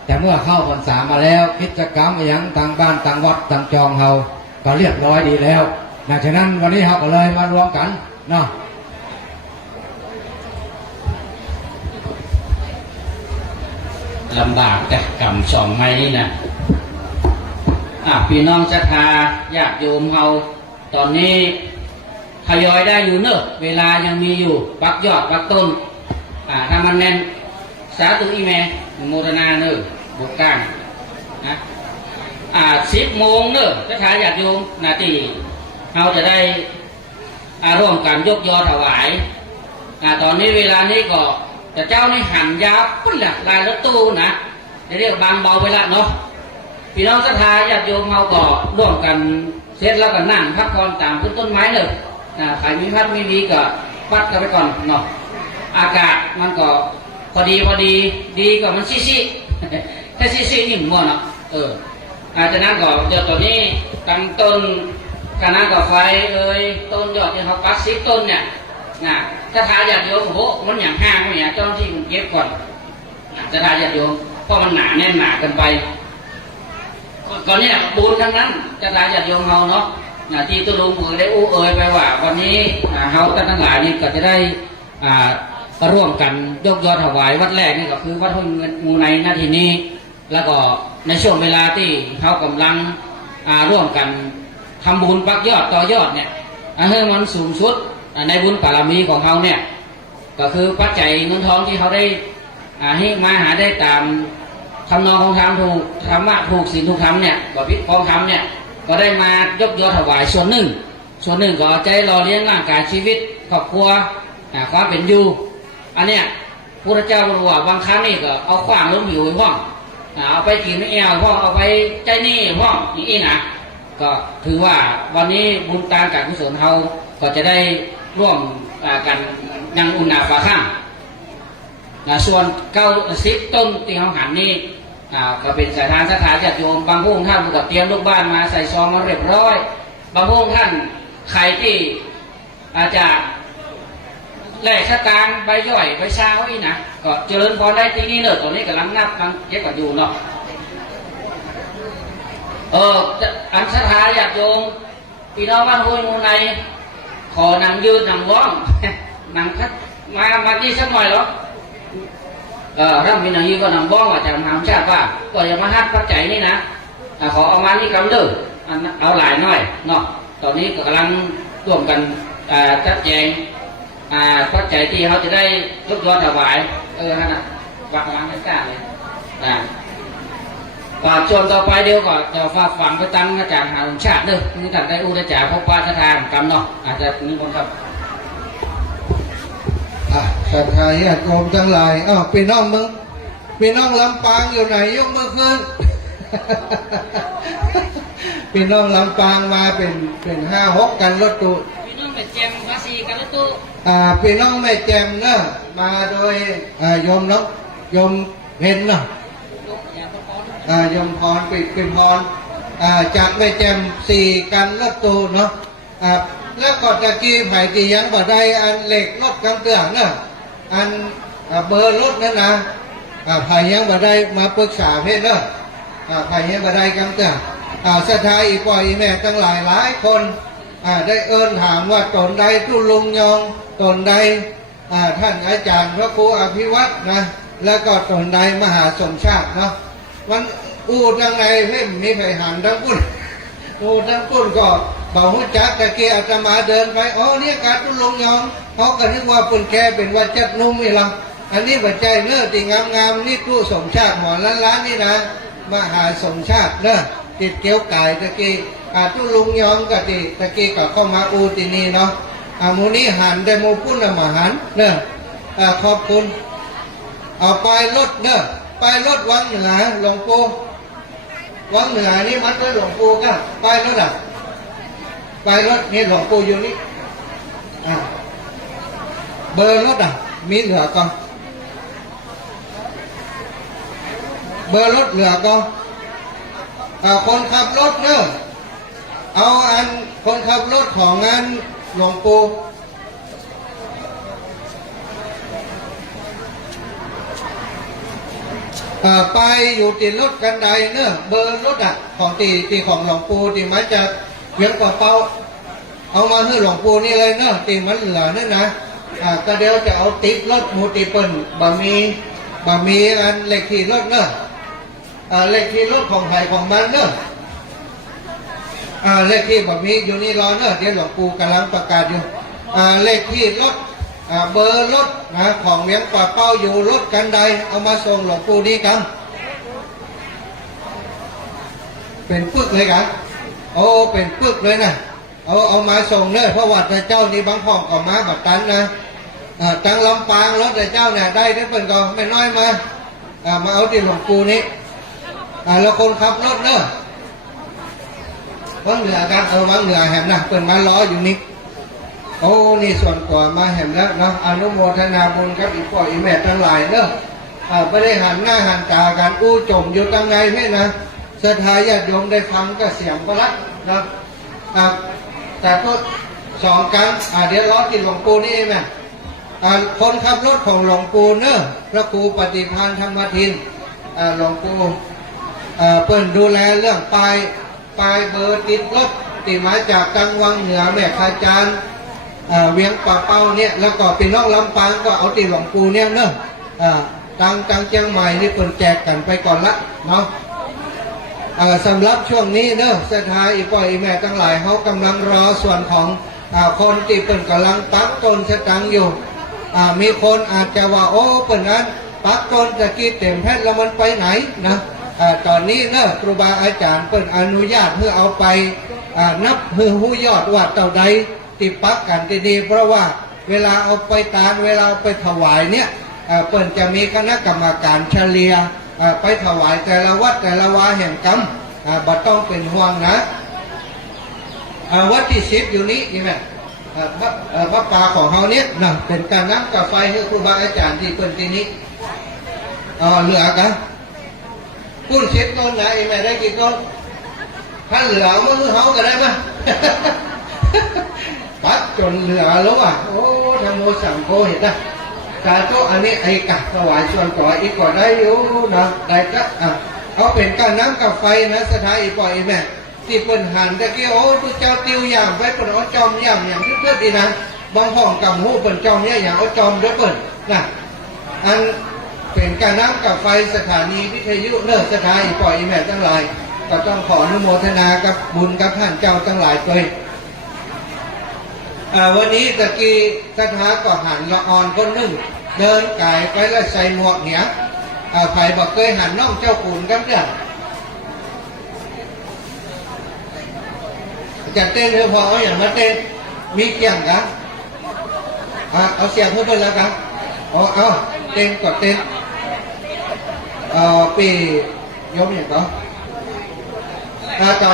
แต่เมื่อเข้าพรรษามาแล้วกิจกรรมอย่างต่างบ้านต่างวัดต่างจองเขาก็เรียบร้อยดีแล้วฉะนั้นวันนี้เขาก็เลยมารวมกันเนาะ ลำบากแต่กำสองไม้นี่นะพี่น้องศรัทธาญาติโยมเฮาตอนนี้ทยอยได้อยู่เนอะเวลายังมีอยู่ปักยอดปักต้นถ้ามันแน่นสาธุอีแม่โมทนาเนอะบกก้างนะ10 โมงเนอะศรัทธาญาติโยมนาทีเราจะได้ร่วมกันยกยอถวายตอนนี้เวลานี้ก็แต่เจ้านี่หันยาปุ๊บหลักลายรถตู้นะจะเรียกบางเบาไปละเนาะพี่น้องศรัทธาญาติโยมเราก็ร่วมกันเสร็จแล้วก็นั่งพักผ่อนตามต้นไม้เนอะใครมีพัดไม่มีก็ปัดกันไปก่อนเนาะอากาศมันก็พอดีดีก็มันซี่ถ้าซี่นี่มันมั่วเนาะจากนั้นก็เดี๋ยวตอนนี้ตั้งต้นคณะกาแฟต้นยอดที่เขาปัก10 ต้นเนี่ยถ้าทายญาติโยมโหมันอย่างห้างมันอย่างเจ้าที่มันเก็บก่อนจะทายญาติโยมเพราะมันหนาแน่นหนากันไปก่อนนี้บุญทั้งนั้นจะทายญาติโยมเราเนาะที่ตุลุงมือได้ไปว่าวันนี้เขาทั้งหลายนี่ก็จะได้ร่วมกันยกยอถวายวัดแรกนี่ก็คือวัดห้วยงูในนาทีนี้แล้วก็ในช่วงเวลาที่เขากำลังร่วมกันทำบุญปักยอดต่อยอดเนี่ยให้มันสูงสุดในบุญบารมีของเขาเนี่ยก็คือปัจจัยเงินทองที่เขาได้ให้มาหาได้ตามทำนองของธรรมถูกธรรมะถูกศีลถูกธรรมเนี่ยก็พิของธรรมเนี่ยก็ได้มายกยอถวายส่วนหนึ่งก็ใจรอเลี้ยงร่างกายชีวิตครอบครัวความเป็นอยู่อันเนี้ยพระเจ้าบอกว่าบางครั้งนี่ก็เอาขว้างล้มหิวไว้ห้องเอาไปกินไม่แอวห้องเอาไปใจนี่ห้องอย่างนี้นะก็ถือว่าวันนี้บุญตาการกุศลเขาก็จะได้ร่วมกันยังอุณาฝาข้างส่วน90 ต้นที่เขาหันนี่ก็เป็นสายทานสถานญาติโยมบางพวกท่านก็เตรียมลูกบ้านมาใส่ซองมาเรียบร้อยบางพวกท่านใครที่อาจจะแลกสตางค์ใบย่อยใบเช้าอีกนะก็เจริญพรได้ที่นี่เนอะตอนนี้กำลังนับกำลังเก็บกันอยู่เนาะอันศรัทธาญาติโยมพี่น้องบ้านห้วยงูในขอนั่งยืนนั่งร้องนั่งคัดมาที่สักหน่อยหรอถ้ามีนั่งยืนก็นั่งบ้องว่าจะทำชาติว่าก็อย่ามาฮัดปัจจัยนี่นะขอเอามานี่กำเด้อเอาหลายหน่อยเนาะตอนนี้ก็กำลังร่วมกันจัดแจงปัจจัยที่เขาจะได้ยกยอถวายนั่นน่ะวางให้กล้าเลยจนต่อไปเดี๋ยวก็จะฝากฝังไปตั้งอาจารย์หาองค์ชาติเด้อนี่ท่านได้อุตจ่าพบปาสถานกรรมเนาะอาจจะนี่ผมครับศรัทธาญาติโยมทั้งหลายพี่น้องมึงพี่น้องลำปางอยู่ไหนยกมือขึ้น พี่น้องลำปางมาเป็น5-6 กันรถตู้พี่น้องแม่แจมมา4 กันรถตู้พี่น้องแม่แจมเนอะมาโดยโยมน้องโยมเพ็ญเนอะยมพรเป็นพรจากแม่แจม4 กันรถตู้เนาะแล้วก็ตะกี้ไผ่ที่ยังบ่ได้อันเหล็กรถกำเตือนเนาะอันเบอร์รถนั่นนะไผ่ยังบ่ได้มาปรึกษาเพื่อนเนาะไผ่ยังบ่ได้กำเตือนศรัทธาอีกปล่อยอีแม่ตั้งหลายคนได้ถามว่าตนใดตุลุงยองตนใดท่านอาจารย์พระครูอภิวัตรนะแล้วก็ตนใดมหาสมชาติเนาะวันทางในเพ่มีไผ่หันทั้งปุ้นทั้งปุ้นก็บอกหุ่นจักตะเกียอาตมาเดินไปเนี่ยการตุลุงยองเขาก็นึกว่าปุ่นแกเป็นวัดจัดนุ่มนี่ละอันนี้ปัจจัยเนื้อติงามนี่ตู้สมชาติหมอล้านนี่นะมหาสมชาติเนอะติดเกี้ยวไก่ตะกี้ตุลุงยองกะติตะกี้ก็เข้ามาตินี่เนาะมูนี้หันได้มูพุ่นมาหันเนอะขอบคุณเอาไปรถเนอะไปรถวังเหนือหลวงปู่วังเหนือนี่มัดด้วยหลวงปู่ก็ไปรถไปรถนี่หลวงปู่อยู่นี่เบอร์รถมีเหลือก่อนเบอร์รถเหลือก่อนคนขับรถเนอะเอาอันคนขับรถของงานหลวงปู่ไปอยู่ติดรถกันใดเนอะเบอร์รถของตีของหลวงปู่ตีมันจะเลี้ยงกระเป๋าเอามาให้หลวงปู่นี่เลยเนอะตีมันเหลือนั่นนะก็เดี๋ยวจะเอาติดรถมูติเปิลบะมี บะมีอันเลขที่รถเนอะเลขที่รถของใครของมันเนอะเลขที่บะมีอยู่นี่รอเนอะเดี๋ยวหลวงปู่กำลังประกาศอยู่เลขที่รถเบอร์รถนะของเลี้ยงปลาเป้าอยู่รถกันใดเอามาส่งหลวงปู่นี่กันเป็นปึกเลยกันโอ้เป็นปึกเลยนะเอามาส่งเนอะเพราะว่าเจ้านี่บางห้องก็มาแบบตันนะจังลำปางรถเจ้าเนี่ยได้ได้เปิ่นก็ไม่น้อยมาเอาที่หลวงปู่นี่แล้วคนขับรถเนอะวังเหนือกันวังเหนือแหมนะเปิ่นมาล้ออยู่นี่โอ้นี่ส่วนก่อนมาแหมแล้วเนาะอนุโมทนาบุญกับอีพ่ออีแม่ทั้งหลายเนอะไม่ได้หันหน้าหันตากันอู้จมอยู่ตั้งไงพี่นะศรัทธาญาติโยมได้ฟังก็เสียงประลัดนะแต่ก็สองกันเดี๋ยวล้อที่หลวงปู่นี่เองนะคนขับรถของหลวงปู่เนอะพระครูปฏิภาณธรรมทินหลวงปู่เปิ่นดูแลเรื่องป้ายเบอร์ติดรถติดมาจากจังหวัดเหนือแม่ขจารเวียงป่าเป้าเนี่ยแล้วก็เป็นน้องลำปางก็เอาติดหลวงปู่เนี่ยเนอะจังเชียงใหม่นี่เปิ่นแจกกันไปก่อนละเนาะสำหรับช่วงนี้เนอะศรัทธาอีพ่ออีแม่ทั้งหลายเขากำลังรอส่วนของคนที่เปิ่นกำลังปักต้นสตังอยู่มีคนอาจจะว่าโอ้เปิ่นนั้นปักต้นตะกี้เต็มแพทย์แล้วมันไปไหนนะตอนนี้เนอะครูบาอาจารย์เปิ่นอนุญาตเพื่อเอาไปนับเพื่อหูยอดว่าเต่าใดติปักกันดีๆเพราะว่าเวลาเอาไปตานเวลาเอาไปถวายเนี่ยเปิ่นจะมีคณะกรรมการเฉลี่ยไปถวายแต่ละวัดแต่ละวาแห่งกรรมบัดต้องเป็นห่วงนะวัดที่10อยู่นี้นี่แม่พระป่าของเขาเนี่ยนะเป็นการน้ำกับไฟให้ครูบาอาจารย์ที่เปิ่นที่นี้เหลือกันพูด10 ต้นนะแม่ได้กี่ต้นถ้าเหลือมือเขาก็ได้ไหมปัดจนเหลือแล้วอ่ะโอ้ธรรมโมสังโฆเห็นนะสาธุอันนี้ไอ้กะถวายส่วนต่ออีกกว่าได้อยู่นะได้ก็เอาเป็นการน้ำกับไฟนะสถานอีกปล่อยแม่ที่เปิ่นหันตะกี้โอ้ตัวเจ้าติวอย่างไว้เปิ่นเอาจอมอย่างที่เพื่อนดีนะบางห้องกับหูเปิ่นจอมเนี่ยอย่างเอาจอมด้วยเปิ่นนะอันเป็นการน้ำกับไฟสถานีวิทยุเลิศสถานอีกปล่อยแม่ทั้งหลายก็ต้องขออนุโมทนากับบุญกับท่านเจ้าทั้งหลายด้วยวันนี้ตะกี้สถาก็หันละอ่อนคนหนึ่งเดินไก่ไปแล้วใส่หมวกเหนียไผ่บอกเคยหันน้องเจ้าขุนกันเนี่ยจะเต้นหรือพอเอาอย่างมาเต้นมีเกี่ยงกันเอาเสียงเพิ่มแล้วกันเอาเต้นกดเต้นปียมอย่างต่อต่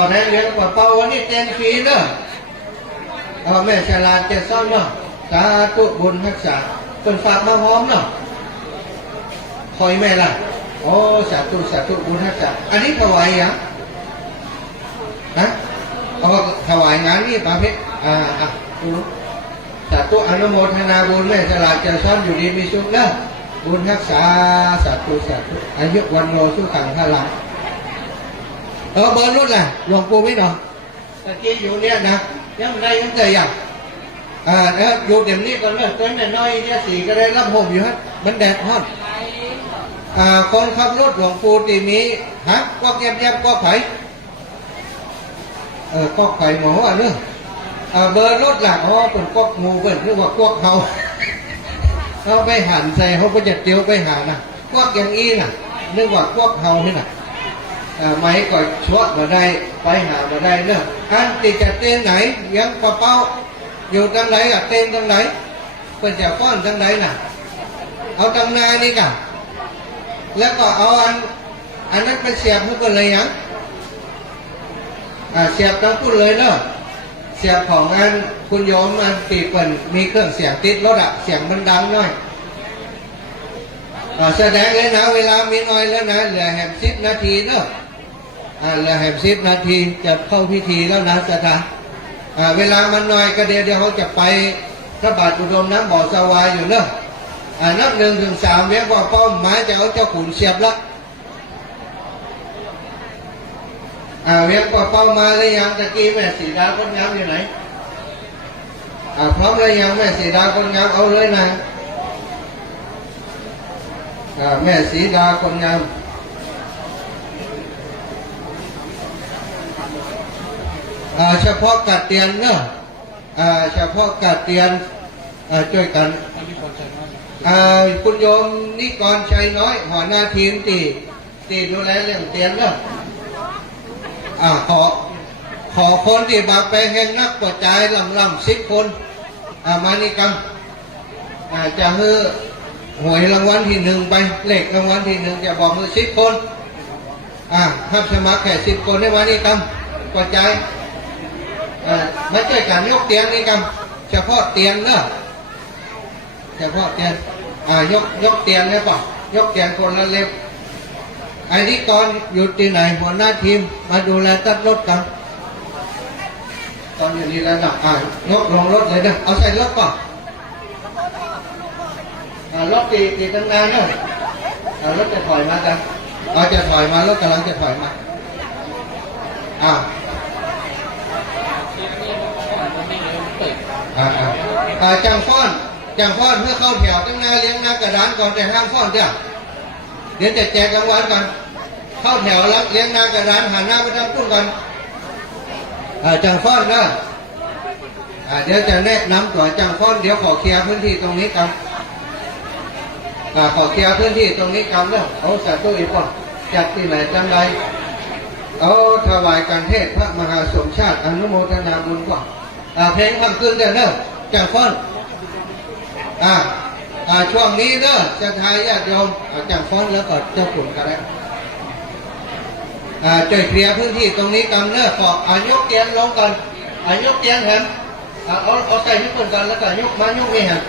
อนั้นเลี้ยงกว่าเป้าวันนี้เต้นฟรีเนอะแม่ฉลาดจะซ่อนเนาะสาธุบุญรักษาเป็นฝากมาพร้อมเนาะคอยแม่ล่ะโอ้สาธุบุญรักษาอันนี้ถวายยังนะถวายงานนี่ป่ะพี่สาธุอนุโมทนาบุญแม่ฉลาดจะซ่อนอยู่ดีมีสุขเนอะบุญรักษาสาธุอายุวันโลสุขังพลังเบอร์รุ่นล่ะหลวงปู่ไม่เนาะตะกี้อยู่เนี่ยนะยังได้ยังใจอย่างอยู่เดี๋ยวนี้ก็เลิกต้นน้อยเนี่ยสีก็ได้รับห่มอยู่ฮะมันแดดฮอตคนขับรถหลวงปู่ตีนี้ฮะก็แยบก็ไผ่ก็ไผ่หมอเนอะเบอร์รถหลังเป็นก็งูเป็นหรือว่าพวกเขาไปหันใส่เขาก็จะเตียวไปหานะพวกอย่างอี้น่ะนึกว่าพวกเขานี่น่ะไม่ก็ชวดมาได้ไปหามาได้เนอะอันติดจะเต้นไหนยังกระเป๋าอยู่ทางไหนกับเต้นทางไหนเป็นจะฟ้อนทางไหนน่ะเอาทางนานี่กันแล้วก็เอาอันนั้นไปเสียบให้กันเลยยังเสียบทั้งพูดเลยเนอะเสียบของงานคุณโยมอันตีเปิ่นมีเครื่องเสียงติดรถเสียงมันดังหน่อยแสดงเลยนะเวลามีน้อยแล้วนะเหลือแหม10 นาทีเนอะเหลือแหม10 นาทีจะเข้าพิธีแล้วนะสถานเวลามันน้อยก็เดี๋ยวเขาจะไปพระบาทอุดมน้ำบ่อสวายอยู่เนอะนับ1 ถึง 3เวียงว่าเป้าหมายจะเอาเจ้าขุนเสียบละเวียงว่าเป้ามาแล้วยังตะกี้แม่สีดาคนงามอยู่ไหนพร้อมแล้วยังแม่สีดาคนงามเอาเลยนะ แม่สีดาคนงามเฉพาะกัดเตียนเนอะเฉพาะกัดเตียนช่วยกันคุณโยมนิกรชัยน้อยหัวหน้าทีมที่ดูแลเรื่องเตียนเนอะขอคนที่บาไปแห่งนักกระจายลำ10 คนมานิกรรมจะฮือหวยรางวัลที่1ไปเลขรางวัลที่1จะบอกมือ10 คนถ้าสมัครแค่10 คนได้มานิกรรมกระจายไม่ใช่การยกเตียงนิกรรมเฉพาะเตียงเนอะเฉพาะเตียงยกเตียงได้ป่ะยกเตียงคนละเล็บไอ้นี่ก่อนอยู่ที่ไหนหัวหน้าทีมมาดูแลตัดรถกันตอนอยู่นี่แล้วนะยกลงรถเลยนะเอาใส่รถป่ะรถตีตั้งนานเนอะรถจะถอยมากันจะถอยมารถกำลังจะถอยมาจังฟ้อนเพื่อเข้าแถวตั้งหน้าเลี้ยงหน้ากระดานก่อนแต่ห้ามฟ้อนจ้ะเดี๋ยวจะแจกรางวัลกันเข้าแถวแล้วเลี้ยงหน้ากระดานหันหน้าไปทางตุ้งกันจังฟ้อนนะเดี๋ยวจะแนะนำตัวจังฟ้อนเดี๋ยวขอเคลียร์พื้นที่ตรงนี้กันขอเคลียร์พื้นที่ตรงนี้กันเนาะเอาจัดตู้อีกก่อนจัดที่ไหนจังไรเอาถวายการเทศพระมหาสมชาติอนุโมทนาบุญก่อนเพลงพังคืนเด้อเนอะจังฟ้อนช่วงนี้เนอะจะทายญาติโยมจังฟ้อนแล้วก็เจ้าขุนกันแล้วช่วยเคลียร์พื้นที่ตรงนี้กันเนอะขอยกเตียงลงกันยกเตียงเห็นเอาใส่ที่คนกันแล้วก็ยกนี่เห็น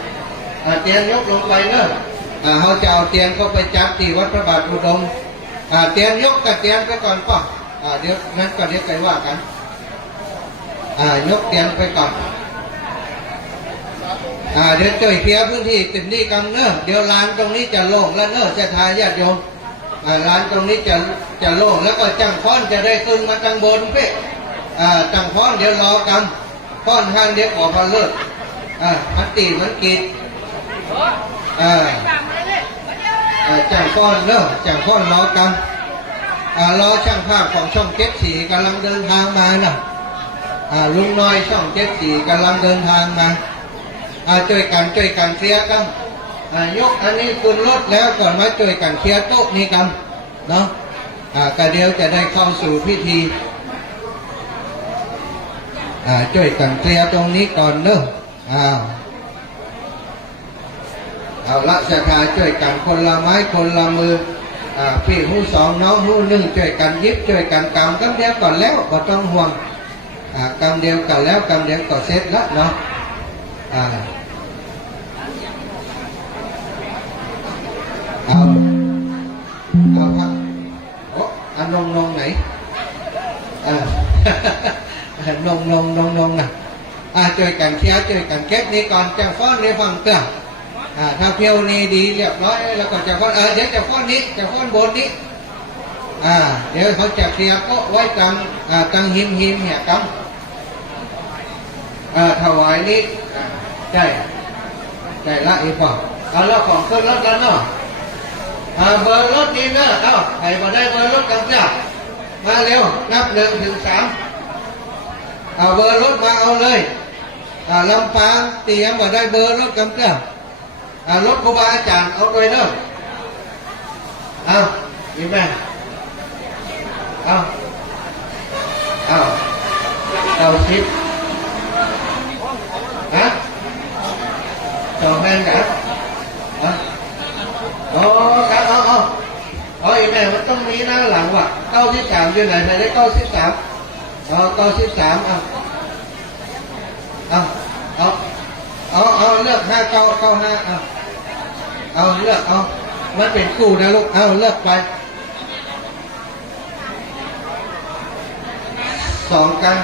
เตียงยกลงไปเนอะเขาจะเอาเตียงก็ไปจับที่วัดพระบาทอุดมเตียงยกกับเตียงไปก่อนป่ะเดี๋ยวนั้นก็เดี๋ยวไปว่ากันยกเตียงไปก่อนเดี๋ยวช่วยเคลียร์พื้นที่เต็มที่กันเนอะเดี๋ยวลานตรงนี้จะโล่งแล้วเนอะจะทายญาติโยมลานตรงนี้จะโล่งแล้วก็จังฟ้อนจะได้ขึ้นมาจังบนเพ่จังฟ้อนเดี๋ยวรอกันฟ้อนห้างเดี๋ยวขอพอเลิกมันตีมันกีดจังฟ้อนเนอะจังฟ้อนรอกันรอช่างภาพของช่อง74กำลังเดินทางมานะลุงน้อยช่อง74กำลังเดินทางมาช่วยกันเคลียร์กันยกอันนี้คุณรถแล้วก่อนมาช่วยกันเคลียร์โต๊ะนี้กันเนาะก็เดี๋ยวจะได้เข้าสู่พิธีช่วยกันเคลียร์ตรงนี้ก่อนเนอะเอาละศรัทธาช่วยกันคนละไม้คนละมือพี่หู2น้องหู1ช่วยกันยิบช่วยกันกำเดียวก่อนแล้วก็ต้องห่วงกำเดียวกันแล้วกำเดียวก็เสร็จแล้วเนาะเอาครับนงไหนนงนะช่วยกันเคลียร์ช่วยกันเก็บนี่ก่อนจะฟ้อนในฝั่งเตื้อถ้าเพียวนี่ดีเรียบร้อยแล้วก็จะฟ้อนเดี๋ยวจะฟ้อนนี้จะฟ้อนบนนี้เดี๋ยวเขาจะเคลียร์โต๊ะไว้ตั้งหิมเนี่ยครับถวายนี้ได้ละอีกพอเอาแล้วของขึ้นรถกันเนาะเบอร์รถนี้เนอะใครมาได้เบอร์รถกันจ้ะมาเร็วนับ1 ถึง 3เบอร์รถมาเอาเลยลำปางเตรียมมาได้เบอร์รถกันจ้ะรถครูบาอาจารย์เอาไปเนอะมีไหมเอาชิปต่อแม่นกันครับอีแม่มันต้องมีหน้าหลังว่ะ93อยู่ไหนไม่ได้9393เอาเลือก5995เอาเลือกมันเป็นคู่นะลูกเอาเลือกไป2กัน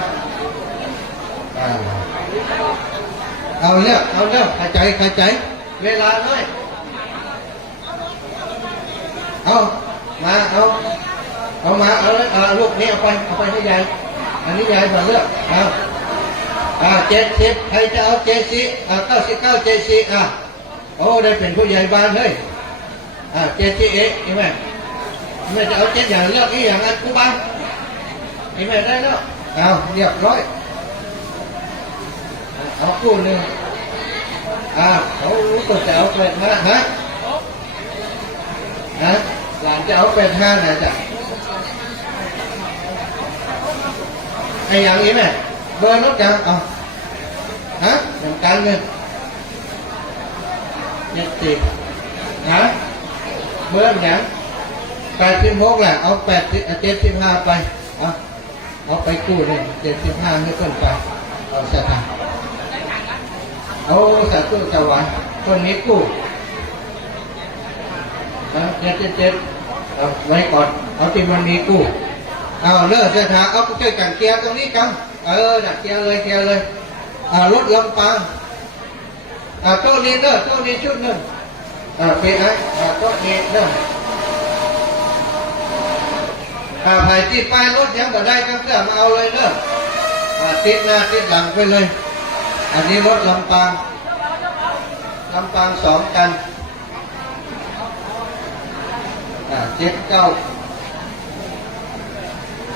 เอาเลือกเข้าใจเวลาน้อยเอาเลยลูกนี้เอาไปให้ยายอันนี้ยายมาเลือก70ใครจะเอา70 99 70โอ้ได้เป็นผู้ใหญ่บ้านเลย เจ็ดที่เอ๊ะเห็นไหมไม่จะเอาเจ็ดอย่างเลือกอีอย่างนั้นกูบ้างเห็นไหมได้แล้วเอาเรียบร้อยเอาคู่หนึ่งเขารู้ตัวจะเอาเป็ดมาฮะหลานจะเอาเป็ดห้าไหนจ้ะไอ้อย่างนี้ไหมเบอร์รถจังเอาอย่างกันเนี่ย70เบอร์อย่าง86แหละเอา75ไปเอาไปกู้เลย75ให้เพิ่นไปเอาสถานเอาสาธุจะหวานคนนี้กู้77เอาไว้ก่อนเอาที่มันมีกู้เอาเลิกสถานเอาช่วยกันเกียร์ตรงนี้กันดักเกียร์เลยรถลำปางโต๊ะนี้เนอะโต๊ะนี้ชุดหนึ่งเป็นไงโต๊ะนี้เนอะใครที่ป้ายรถยังบ่ได้ก็เพื่อมาเอาเลยเนอะติดหน้าติดหลังไปเลยอันนี้รถลำปาง2 กัน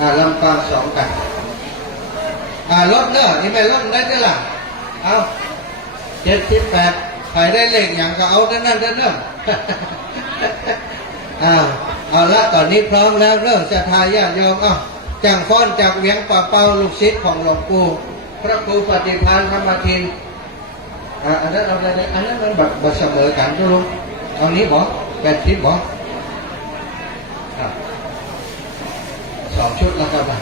79ลำปาง2 กันรถเนอะนี่ไม่รถได้ด้วยล่ะเอา78ใครได้เลขอย่างก็เอานั่นเนอะเอาละตอนนี้พร้อมแล้วเริ่มศรัทธาญาติโยมจังฟ้อนจากเวียงป่าเป้าลูกศิษย์ของหลวงปู่พระครูปฏิภาณธรรมทินอันนั้นเอาอะไรอันนั้นมันบัดเสมอกันทุกลุงเอานี้บอก80บอก2 ชุดแล้วกัน82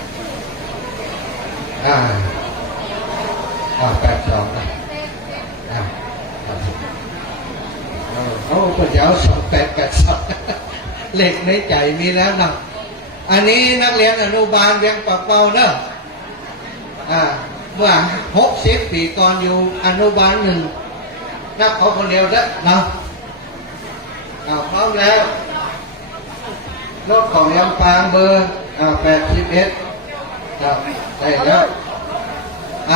นะพระเจ้า2882เลขในใจมีแล้วนะอันนี้นักเรียนอนุบาลเวียงป่าเป้าเนอะเมื่อ60 ปีก่อนอยู่อนุบาล1นับเขาคนเดียวเด้อเนาะพร้อมแล้วรถของลำปางเบอร์81ได้แล้วเ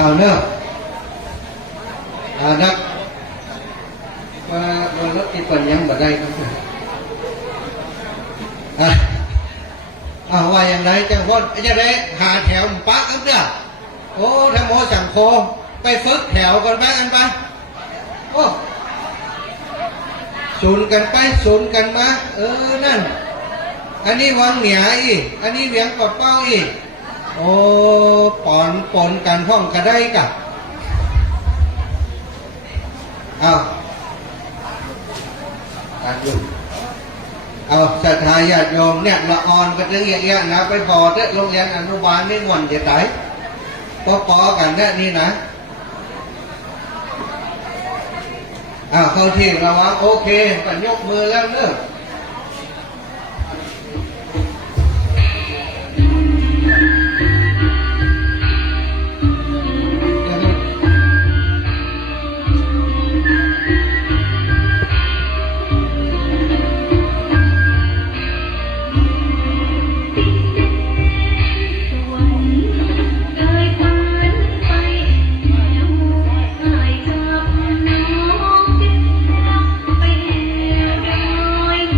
อาเนอะนักว่ารถที่เปิดยังบ่ได้ครับว่าอย่างไรจังพนจะได้หาแถวปักกันเด้อโอ้ธรรมโอสังโฆไปฝึกแถวกันไปโอ้ศูนย์กันไปศูนย์กันมานั่นอันนี้วังเหนียอีอันนี้เวียงป่าเป้าอีโอ้ปนกันห้องกันได้กับการอยู่ศรัทธาญาติโยมเนี่ยละอ่อนก็จะเงี้ยนะไปพอเด้โรงเรียนอนุบาลไม่ม่วนจะไหนปอกันเนี่ยนี่นะเข้าที่ระวังโอเคกันยกมือแล้วเนอะไป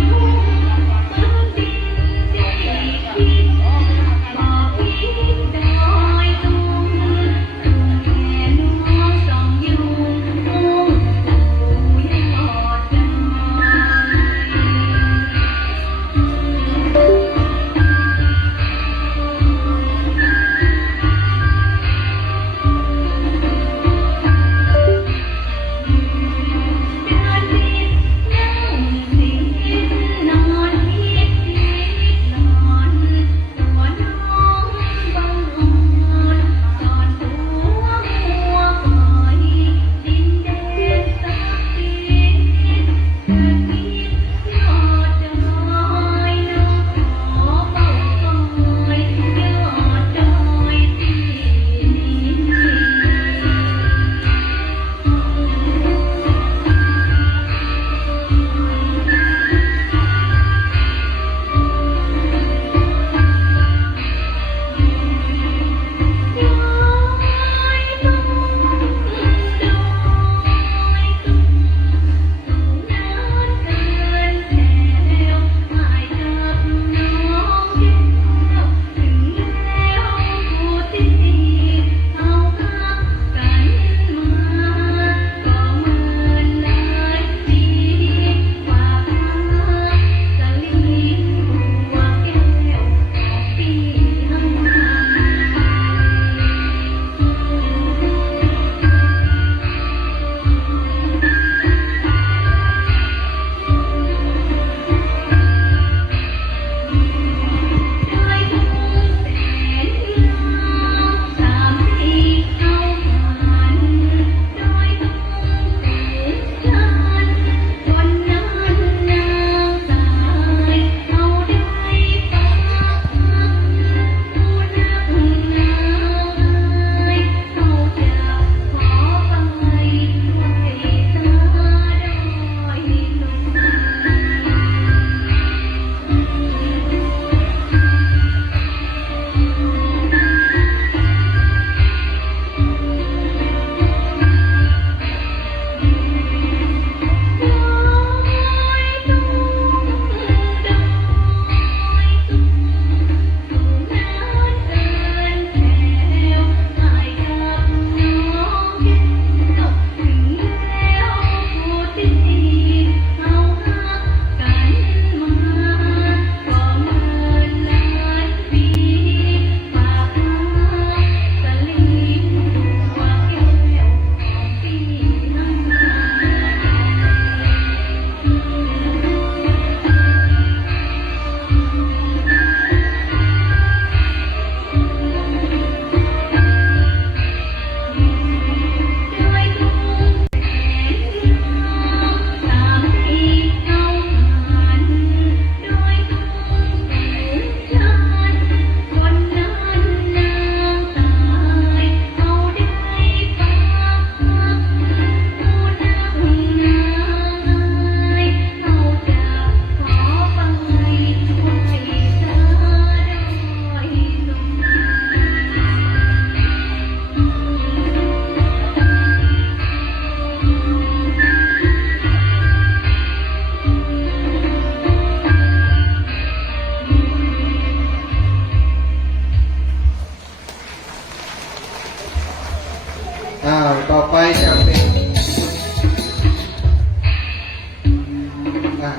นะ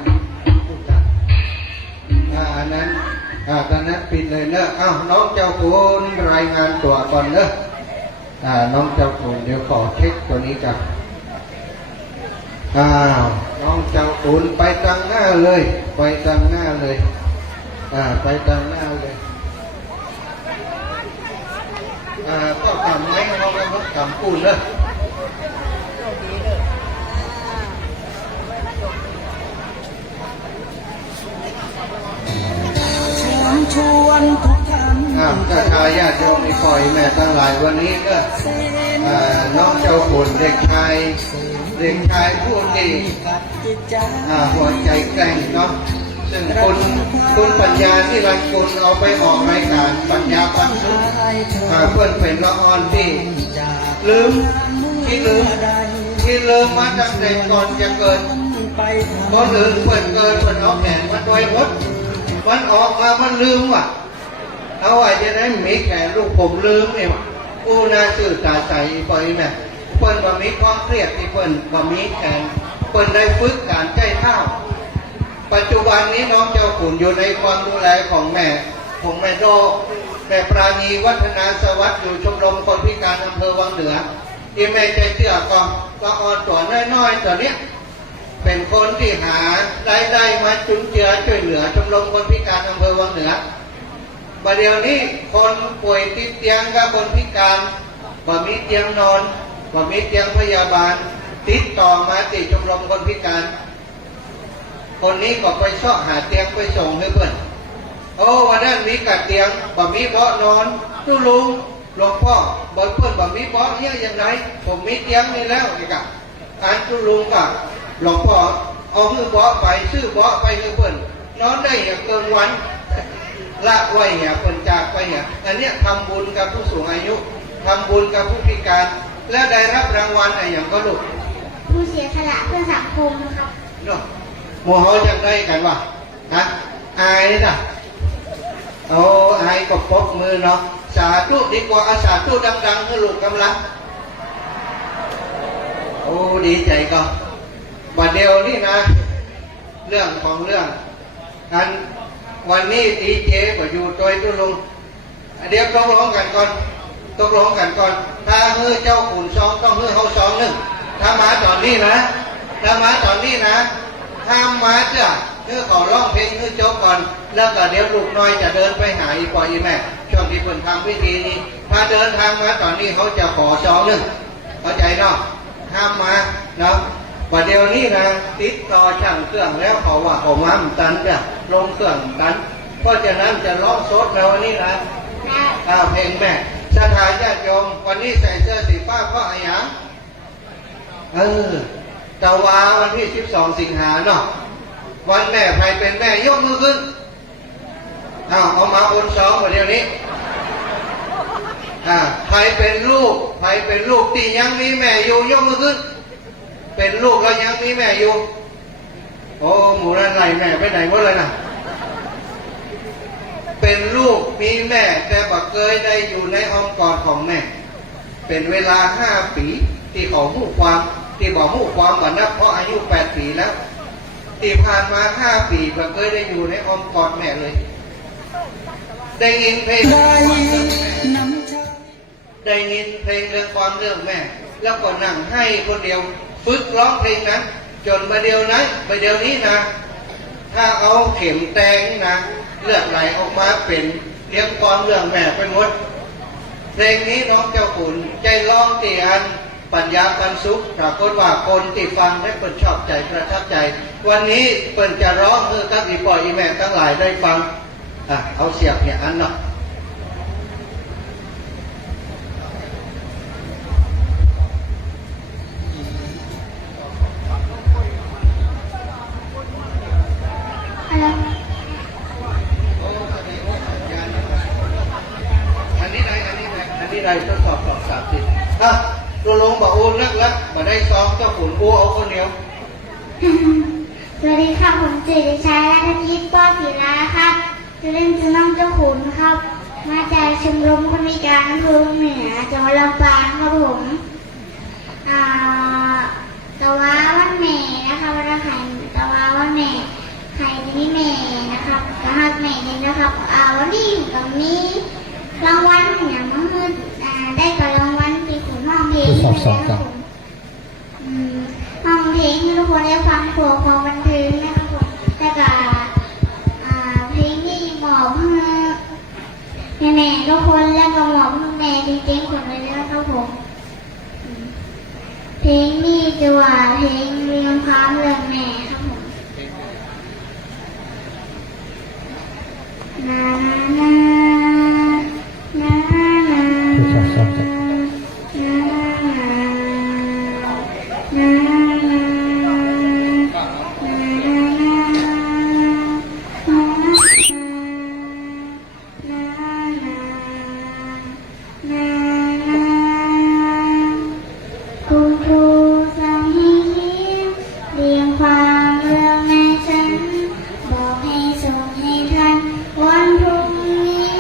อันนั้นตอนนั้นปิดเลยเนอะน้องเจ้าคุณรายงานตัวก่อนเนอะน้องเจ้าคุณเดี๋ยวขอเช็คตัวนี้กันน้องเจ้าคุณไปตั้งหน้าเลยไปตั้งหน้าเลยไปตั้งหน้าเลยก็ทำไหมน้องก็ทำปูนเลยชวนทุกท่านก็ทายาทโยมในคอยแม่ทั้งหลายวันนี้ก็น้องเจ้าขุนเด็กชายผู้นี้หัวใจแกร่งเนาะซึ่งคุณปัญญาที่รันกุลเอาไปออกรายการปัญญาปัญสุเพื่อนเป็นละอ่อนที่ลืมมาตั้งแต่ก่อนจะเกิดเพราะลืมเพื่อนเกิดเพื่อนเอาแขนมาไว้หมดมันออกมามันลืมว่ะเอาไว้จะได้มีแขนลูกผมลืมเนี่ยกูน่าสื่อตาใสไปแม่เปิ้นว่ามีความเครียดที่เปิ้นว่ามีแขนเปิ้นได้ฝึกการใจเท้าปัจจุบันนี้น้องเจ้าขุนอยู่ในความดูแลของแม่โดแม่ปราณีวัฒนาสวัสดิ์อยู่ชมรมคนพิการอำเภอวังเหนือที่แม่ใจเชื่อก็อ่อนตัวน้อยๆตัวเนี้ยเป็นคนที่หารายได้มาจุนเจือช่วยเหลือชมรมคนพิการอำเภอวังเหนือประเดี๋ยวนี้คนป่วยติดเตียงกับคนพิการว่ามีเตียงนอนว่ามีเตียงพยาบาลติดต่อมาติดชมรมคนพิการคนนี้ก็ไปซ่อหาเตียงไปส่งให้เพื่อนวันนั้นมีกัดเตียงว่ามีเบาะนอนตู้ลุงหลวงพ่อบอกเพื่อนว่ามีเบาะเนี่ยอย่างไรผมมีเตียงนี่แล้วนี่กะตู้ลุงกับหลวงพ่อเอามือเบาะไปซื้อเบาะไปให้เพื่อนนอนได้อย่างเกินวันละไว้เนี่ยเพื่อนจากไปเนี่ยอันเนี้ยทำบุญกับผู้สูงอายุทำบุญกับผู้พิการและได้รับรางวัลอะไรอย่างก็ลูกผู้เสียสละเพื่อสังคมครับเนาะโมโหจังได้กันวะอายนี่นะอายก็ปกมือเนาะสาธุดีกว่าสาธุดังๆให้ลูกกำลังดีใจก็วันเดียวนี่นะเรื่องของเรื่องกันวันนี้ดีเจก็อยู่ตัวตู้ลุงเดี๋ยวตกลงกันก่อนถ้าฮื้อเจ้าขุนซองต้องฮื้อเขาซองหนึ่งถ้ามาตอนนี้นะห้ามมาเจ้าฮื้อขอร้องเพลงฮื้อจบก่อนแล้วก็เดี๋ยวลูกน้อยจะเดินไปหาอีปอยแม่ช่วงที่เพิ่นทำพิธีนี้ถ้าเดินทางมาตอนนี้เขาจะขอซองหนึ่งเข้าใจเนาะห้ามมาเนาะประเดี๋ยวนี้นะติดต่อช่างเครื่องแล้วเขาว่าเขามาตันจะลงเครื่องตันเพราะฉะนั้นจะร้องสดแล้ววันนี้นะเพลงแม่สถานญาติโยมวันนี้ใส่เสื้อสีฟ้าเพราะอะไรตะวาวันที่12 สิงหาเนาะวันแม่ใครเป็นแม่ยกมือขึ้นเอามาบนสองประเดี๋ยวนี้ใครเป็นลูกที่ยังมีแม่อยู่ยกมือขึ้นเป็นลูกแล้วยังมีแม่อยู่หมูนั่นไรแม่ไปไหนหมดเลยนะเป็นลูกมีแม่แต่บ่เคยได้อยู่ในอ้อมกอดของแม่เป็นเวลา5 ปีที่เขาหู้ความที่บอกหู้ความว่านับเพราะอายุ8 ปีแล้วที่ผ่านมา5 ปีบ่เคยได้อยู่ในอ้อมกอดแม่เลยได้ยินเพลงเรื่องความเรื่องแม่แล้วก็นั่งให้คนเดียวฝึกร้องเพลงนั้นจนมาเดียวนี้นะถ้าเอาเข็มแทงนะเลือดไหลออกมาเป็นเลี้ยงความเรื่องแม่ไปหมดเพลงนี้น้องเจ้าขุนใจร้องตีอันปัญญาปันสุขปรากฏว่าคนที่ฟังได้เปิดชอบใจประทับใจวันนี้เปิดจะร้องให้ทั้งอีปอยอีแม่ทั้งหลายได้ฟังเอาเสียบเนี่ยอันเนาะได้ทดสอบ30ตัวลงบอกนักมาได้ซ้อมเจ้าขุนเอาคนเดียวสวัสดีครับผมเจริญชัยรัตนิตป้อศิลาครับจะเล่นจะน้องเจ้าขุนครับมาจากชมรมคนพิการอำเภอเหนือจังหวัดลำปางครับผมแต่ว่าวันแม่นะคะวันอาหารแต่ แต่ว่าแม่ใครที่แม่นะครับก็ฮักแม่เลยนะครับวันนี้ก็มีรางวัลอย่างมั่งได้กับรางวัลที่คุณห้องเพลงนะครับห้องเพลงที่ทุกคนได้ฟังผัวความบันเทิงนะครับผมแต่ก็เพลงนี้หมอบให้แม่ทุกคนแล้วก็หมอบให้แม่จริงๆคนเลยนะครับผมเพลงนี้จะว่าเพลงเรื่องความเรื่องแม่ครับผมนานานานาคุณครูสั่งให้เขียนเรียงความเรื่องแม่ฉันบอกให้ส่งให้ทันวันพรุ่งนี้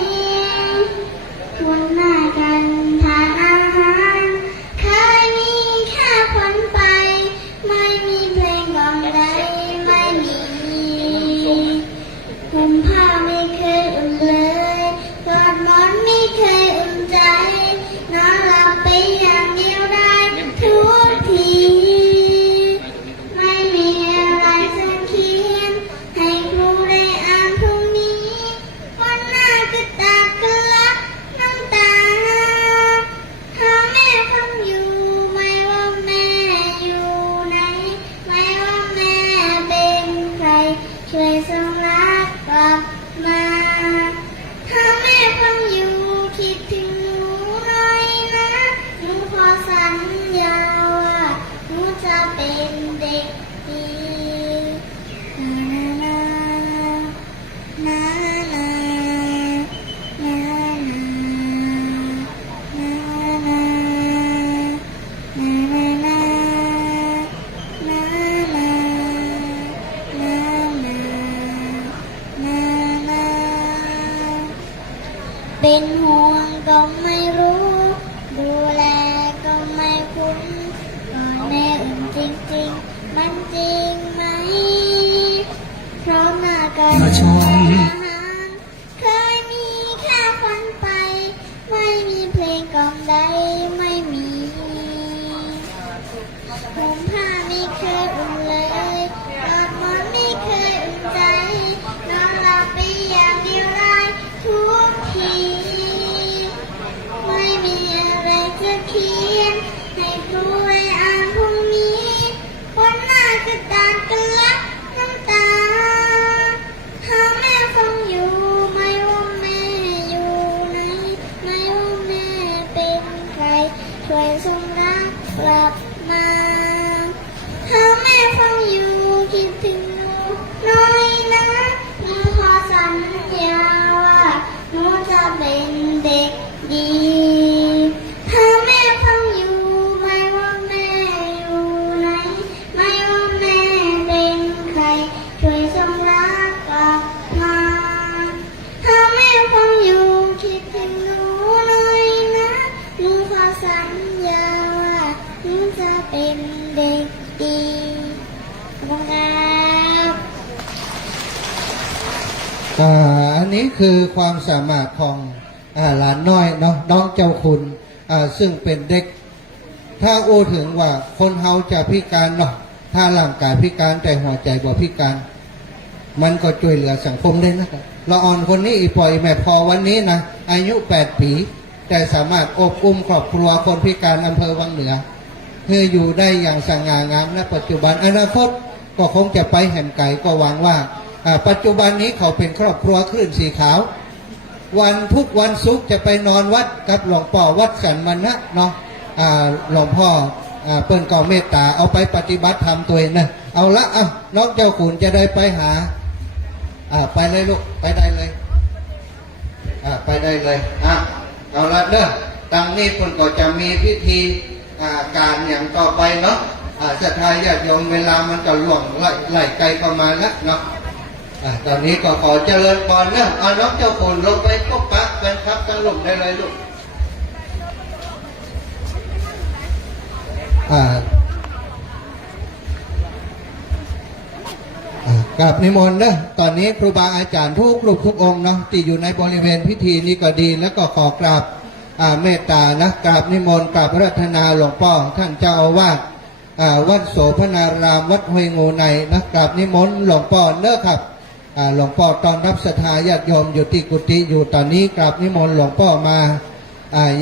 คุณหน้ากันทานอาหารเคยมีแค่คนไปไม่มีเพลงกล่อมใดไม่มีห่มผ้าไม่เคยอุ่นเลยกอดหมอนไม่เคยอุ่นใจนอนหลับไปอย่างเดียวได้ทุกทีไม่มีอะไรจะเขียนให้ครูได้อ่านพรุ่งนี้วันหน้าก็ตากกันละน้ำตาถ้าแม่ฟังอยู่ไม่ว่าแม่อยู่ไหนไม่ว่าแม่เป็นใครช่วยส่งรักกลับมาถ้าแม่ฟังอยู่คิดถึงหนูหน่อยนะหนูขอสัญญาว่าหนูจะเป็นเด็กดีนานานานาเป็นห่วงก็ไม่รู้ดูแลก็ไม่คุ้นก่อนแม่อุ่นจริงๆมันจริงไหมเพราะหน้ากันอาหารเคยมีแค่ฝันไปไม่มีเพลงกล่อมใดไม่มีห่มผ้าไม่เคยอุ่นเลยกอดหมอนไม่เคยอุ่นใจนอนหลับไปอย่างเดียวได้ทุกทีไม่มีอะไรจะเขียนให้ครูได้อ่านพรุ่งนี้วันหน้าจะตากกันละน้ำตาถ้าแม่ฟังอยู่ไม่ว่าแม่อยู่ไหนไม่ว่าแม่เป็นใครช่วยส่งรักกลับมาถ้าแม่ฟังอยู่คิดถึงหนูหน่อยนะหนูขอสัญญาว่าหนูจะเป็นเด็กดีถ้าแม่ฟังอยู่ไม่ว่าแม่อยู่ไหนไม่ว่าแม่เป็นใครช่วยส่งรักกลับมาถ้าแม่ฟังอยู่คิดถึงหนูหน่อยนะหนูขอสัญญาว่าหนูจะเป็นเด็กดีขอบคุณครับ อันนี้คือความสามารถของหลานน้อยเนาะน้องเจ้าคุณซึ่งเป็นเด็กถ้าอู้ถึงว่าคนเฮาจะพิการเนาะถ้าร่างกายพิการแต่หัวใจบ่พิการมันก็ช่วยเหลือสังคมได้นะครับละอ่อนคนนี้อีปล่อยแม่พอวันนี้นะอายุ8 ปีแต่สามารถอบอุ้มครอบครัวคนพิการอำเภอวังเหนือคืออยู่ได้อย่างสง่างามและปัจจุบันอนาคตก็คงจะไปแห่งไกลก็หวังว่าปัจจุบันนี้เขาเป็นครอบครัวคลื่นสีขาวทุกวันศุกร์จะไปนอนวัดกับหลวงพ่อวัดสันมณะเนาะหลวงพ่อเปิ้นก็เมตตาเอาไปปฏิบัติธรรมตัวเองนะเอาละน้องเจ้าขุนจะได้ไปหาไปเลยลูกไปได้เลยไปได้เลยเอาละเด้อตังนี้เพิ่นก็จะมีพิธีการอย่างต่อไปเนาะศรัทธาญาติโยมเวลามันก็ล่วงไล่ไกลประมาณแล้วเนาะตอนนี้ก็ขอเจริญพรเนาะน้องเจ้าขุนลงไปก็ปักเป็นครับตั้งลงได้เลยลูก กับนิมนต์นะตอนนี้ครูบาอาจารย์ทุกรูปทุกองค์เนาะที่อยู่ในบริเวณพิธีนี้ก็ดีแล้วก็ขอกราบเมตตานะกราบนิมนต์กราบพระรัตนาหลวงพ่อท่านเจ้าอาวาสวัดโสพนารามวัดห้วยงูในนะกราบนิมนต์หลวงพ่อเนอะครับหลวงพ่อตอนรับศรัทธาญาติโยมอยู่ที่กุฏิอยู่ตอนนี้กราบนิมนต์หลวงพ่อมา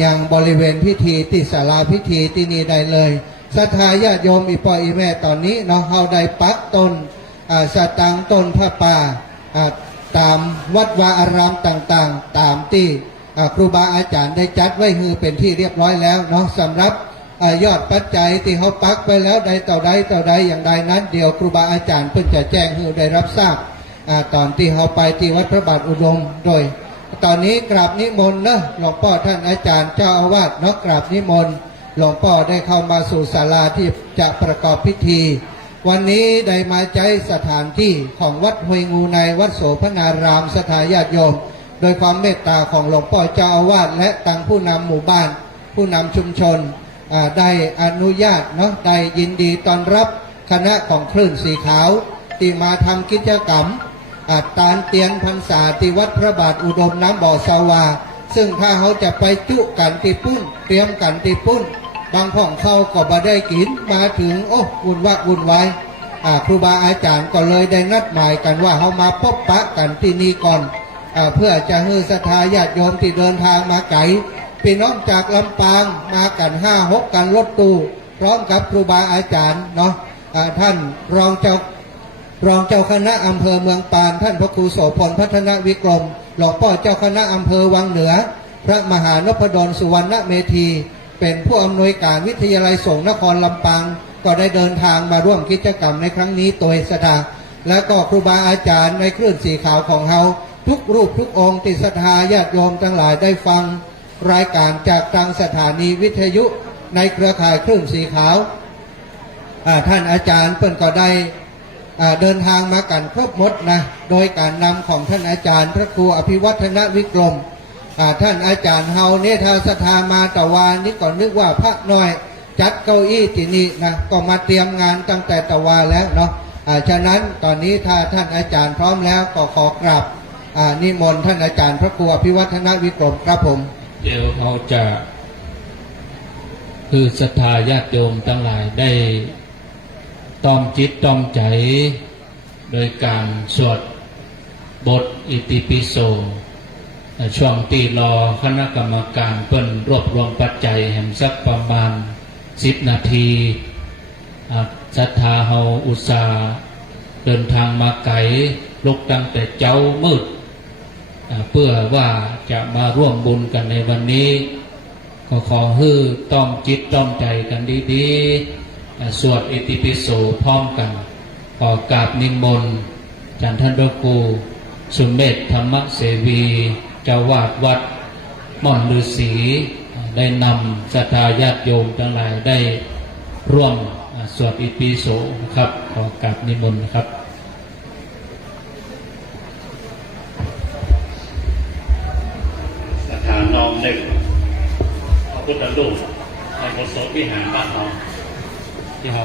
ยังบริเวณพิธีที่ศาลาพิธีที่นี่ได้เลยศรัทธาญาติโยมอีพ่ออีแม่ตอนนี้เนาะเฮาได้ปักต้นสตังต้นพระป่าตามวัดวาอารามต่างๆตามที่ครูบาอาจารย์ได้จัดไว้คือเป็นที่เรียบร้อยแล้วเนาะสำหรับยอดปัจจัยที่เขาปักไปแล้วใดต่อใดอย่างใดนั้นเดี๋ยวครูบาอาจารย์เพิ่งจะแจ้งให้ได้รับทราบตอนที่เขาไปที่วัดพระบาทอุดมโดยตอนนี้กราบนิมนต์นะหลวงพ่อท่านอาจารย์เจ้าอาวาสเนาะกราบนิมนต์หลวงพ่อได้เข้ามาสู่ศาลาที่จะประกอบพิธีวันนี้ได้มาใช้สถานที่ของวัดห้วยงูในวัดโสพนารามสถาญาติโยมโดยความเมตตาของหลวงพ่อเจ้าอาวาสและตังผู้นำหมู่บ้านผู้นำชุมชนได้อนุญาตเนาะได้ยินดีต้อนรับคณะของคลื่นสีขาวที่มาทำกิจกรรมตานเตียนพรรษาที่วัดพระบาทอุดมน้ำบ่อสาวาซึ่งถ้าเขาจะไปจุกันที่ปุ้นเตรียมกันที่ปุ้นบางของเขาก็บ่ได้กินมาถึงโอ้วุ่นวายครูบาอาจารย์ก็เลยได้นัดหมายกันว่าเขามาพบปะกันที่นี่ก่อนเพื่อจะให้ศรัทธาญาติโยมที่เดินทางมาไกลพี่น้องจากลำปางมากัน5-6กันรถตู้พร้อมกับครูบาอาจารย์เนาะท่านรองเจ้าคณะอำเภอเมืองปานท่านพระครูโสพลพัฒนวิกรมหลวงพ่อเจ้าคณะอำเภอวังเหนือพระมหานพดลสุวรรณเมธีเป็นผู้อำนวยการวิทยาลัยสงฆ์นครลำปางก็ได้เดินทางมาร่วมกิจกรรมในครั้งนี้โดยศรัทธาและก็ครูบาอาจารย์ในคลื่นสีขาวของเฮาทุกรูปทุกองค์ที่ศรัทธาญาติโยมทั้งหลายได้ฟังรายการจากทางสถานีวิทยุในเครือข่ายคลื่นสีขาวท่านอาจารย์เปิ้นก็ได้เดินทางมากันครบหมดนะโดยการนำของท่านอาจารย์พระครูอภิวัฒนวิกรมท่านอาจารย์เฮาเนี่ยทางศรัทธามาตะวานนี่ก่อนนึกว่าพระน้อยจัดเก้าอี้ที่นี่นะก็มาเตรียมงานตั้งแต่ตะวานแล้วเนาะฉะนั้นตอนนี้ถ้าท่านอาจารย์พร้อมแล้วก็ขอกราบนิมนต์ท่านอาจารย์พระครูอภิวัฒนวิกรมครับผมเดี๋ยวเราจะคือศรัทธาญาติโยมทั้งหลายได้ต้อมจิตต้อมใจโดยการสวดบทอิติปิโสช่วงตีรอคณะกรรมการเพิ่นรวบรวมปัจจัยแห่งสักประมาณ10 นาทีศรัทธาเฮาอุตส่าห์เดินทางมาไกลลุกตั้งแต่เจ้ามืดเพื่อว่าจะมาร่วมบุญกันในวันนี้ก็ขอให้ต้อมจิตต้อมใจกันดีๆสวดอิติปิโสพร้อมกันขอกราบนิมนต์อาจารย์ท่านพระครูสุเมธธรรมเสวีเจ้าวาดวัดม่อนฤาษีได้นำศรัทธาญาติโยมทั้งหลายได้ร่วมสวดอิติปิโสครับขอกราบนิมนต์ครับศรัทธาน้อมนึกพระพุทธรูปในโบสถ์วิหารบ้านเราที่เรา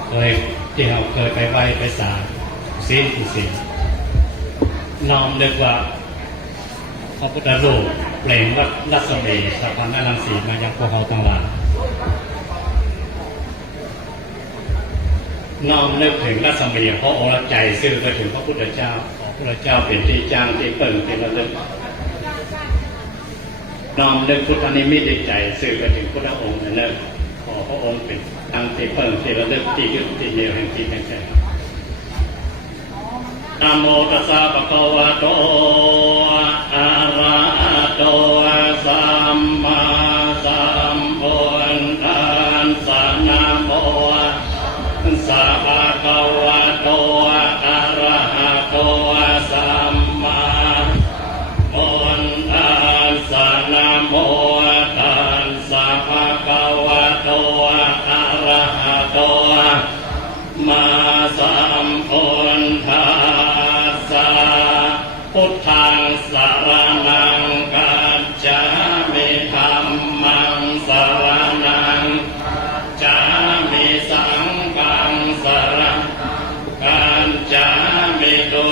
เคยไปไหว้ไปสาศีลที่ศีลน้อมนึกว่าพระพุทธรูปเปล่งวัดรัศมีสะพานรังสีมายังพวกเราทั้งหลายน้อมนึกถึงรัศมีเพราะองค์ใจซื่อไปถึงพระพุทธเจ้าพระเจ้าเป็นที่จ้างที่เปิ่งที่ระลึกน้อมนึกพุทธนิมิตใจสื่อไปถึงพุทธองค์นั่นขอพระองค์เป็นทางที่เปิ่งที่ระลึกที่ยึดที่เหนี่ยวแห่งที่แห่งใจนะโมตัสสะภะคะวะโตอะระหะโตสัมมาสัมพุทธัสสะนะโมตัสสะภะคะวะโตอะระหะโตสัมมาสัมพุทธัสสะนะโมตัสสะภะคะวะโตอะระหะโตมาสัมพุทธัสสะพุทธังสรณังกัจฉามิธัมมังสรณังกัจฉามิสังฆังสรณังกัจฉามิตุ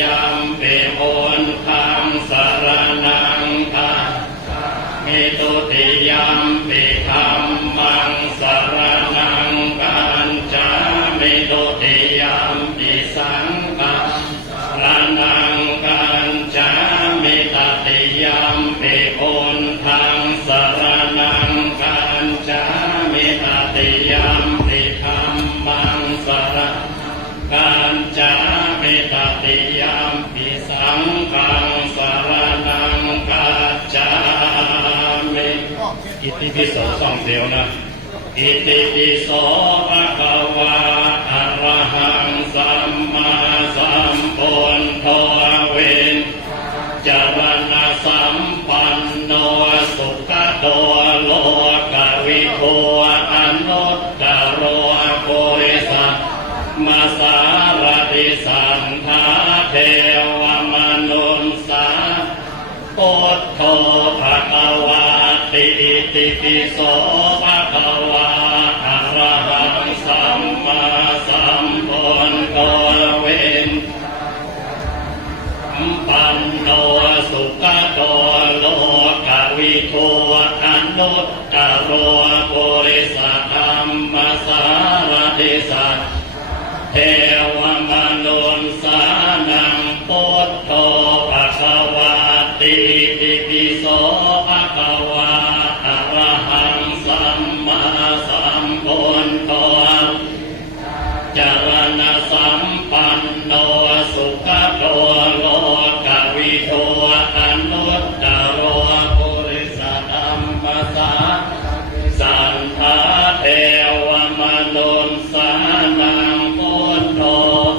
ยมปิพุทธังสรณังคัจฉามิทุติยมปิธัมมังสรณังคัจฉามิทุติยมปิสังฆังสรณังคัจฉามิตติยมปิพุทธังสรณังคัจฉามิตติยมปิธัมมังสรณังคัจฉามิตติยมปิสังฆังสรณังคัจฉามิอิติปิโสสองเดียวนะอิติปิโสภะคะวะอะระหังสัมมาสัมพุทโธเวนจารณะสัมปันโนสุขโตโลกวิโภอนุตตโรโคริสัมมาสารติสันทาเทวมนุสสาพุทโธภะคะวะติอิติปิโสภะคะวะอะระหังสัมมาสัมพุทโธเวนปันโนสุขโตโลกวิโภอนุตตโรโคริสัมมาสารติสันเทวมนุสสานังพุทโธภะคะวะติอิติปิโสภะคะวะอะระหังสัมมาสัมพุทโธจารณะสัมปันโนสุขโตโลกวิโภอนุตตโรโคริสัมมาสาสันทาเทวมนุสสานังพุทโธ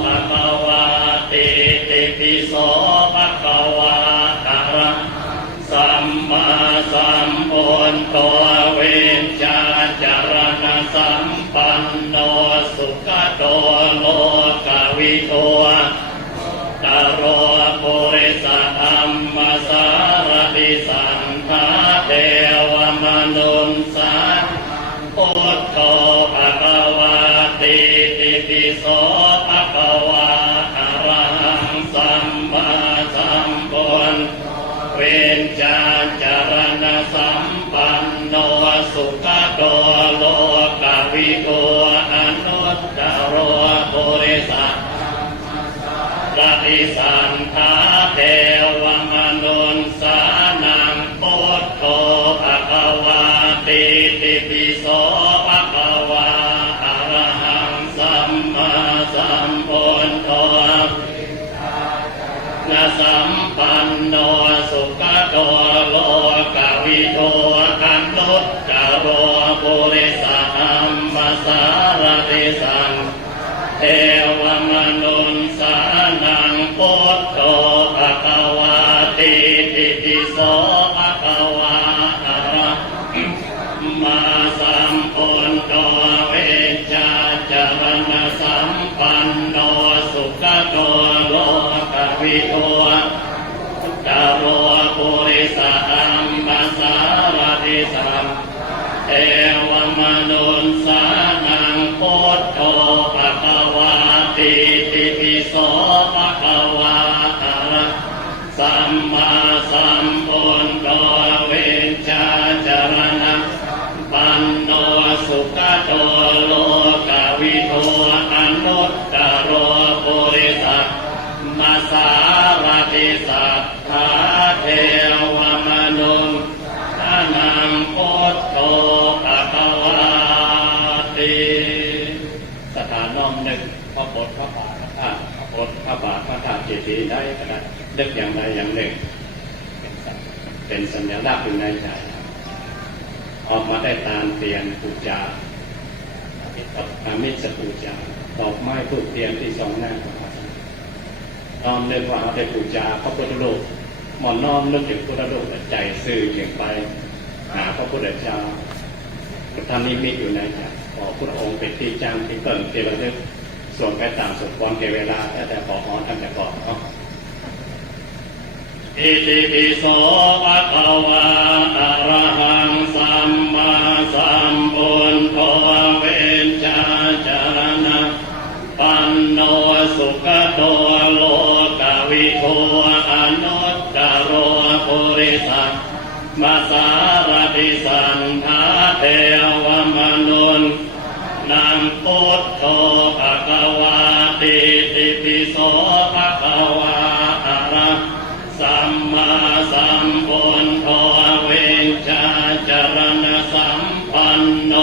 ภะคะวะติติปิโสภะคะวะอะระสัมมาสัมพุทโธเวนจาจารณะสัมปันโนสุขโตโลกวิโภตโรโคริสัมมาสารติสันทาเทวมนุสสาพุทโธภะคะวะติติปิโสภะคะวะอะระหังสัมมาสัมพุทโธเวนจาจารณะสัมปันโนสุขโตโลกวิโภอนุตตโรโคริสัมมาติสันทาเทวมนุสสานังพุทโธภะคะวะติติปิโสภะคะวะอะระหังสัมมาสัมพุทโธนะสัมปันโนสุขโตโลกวิโภอนุตตโรโคริสัมมาสารติสันเทวมนุสสานังพุทโธภะคะวะติติปิโสภะคะวะอะระมาสัมพุทโธเวนจาจารณะสัมปันโนสุขโตโลกวิโภตโรโคริสัมมาสารติสันเทวมนุสสานังพุทโธภะคะวะติติปิโสภะคะวะอะระสัมมาสัมพุทโธเวนจาจารณะปันโนสุขโตโลกวิโภอนุตตโรโคริสัมมาสารติสัทธาเทวมนุสสานังพุทโธภะคะวะติสถานน้อมนึกพระบทพระบาทพระธาตุพระบทพระบาทพระธาตุเจดีย์ได้ก็ได้นึกอย่างใดอย่างหนึ่งเป็นสัญลักษณ์อยู่ในใจออกมาได้ตามเตียนปูจาอามิสปูจาดอกไม้ทูบเทียนที่สองหน้าน้อมนึกว่าได้ปูจาพระพุทธรูปหมอนน้อมนึกถึงพระพุทธรูปใจซื่อเฉียงไปหาพระพุทธเจ้าท่านนี้มีอยู่ในใจขอพระองค์เป็นที่จ้างที่เปิ่งที่ระลึกส่วนไปตามสุดความเกเวลาแต่ขอพรท่านจะก่อนเนาะอิติปิโสภะคะวะอะระหังสัมมาสัมพุทโธเวนจาจารณะปันโนสุขโตโลก วิโทอนุตตโรปุริสัมมาสารติสันทาเทวมนุนนังพุทโธภควาติติปิโสภควาอะระสัมมาสัมพุทโธเวชชาจรณะสัมปันโน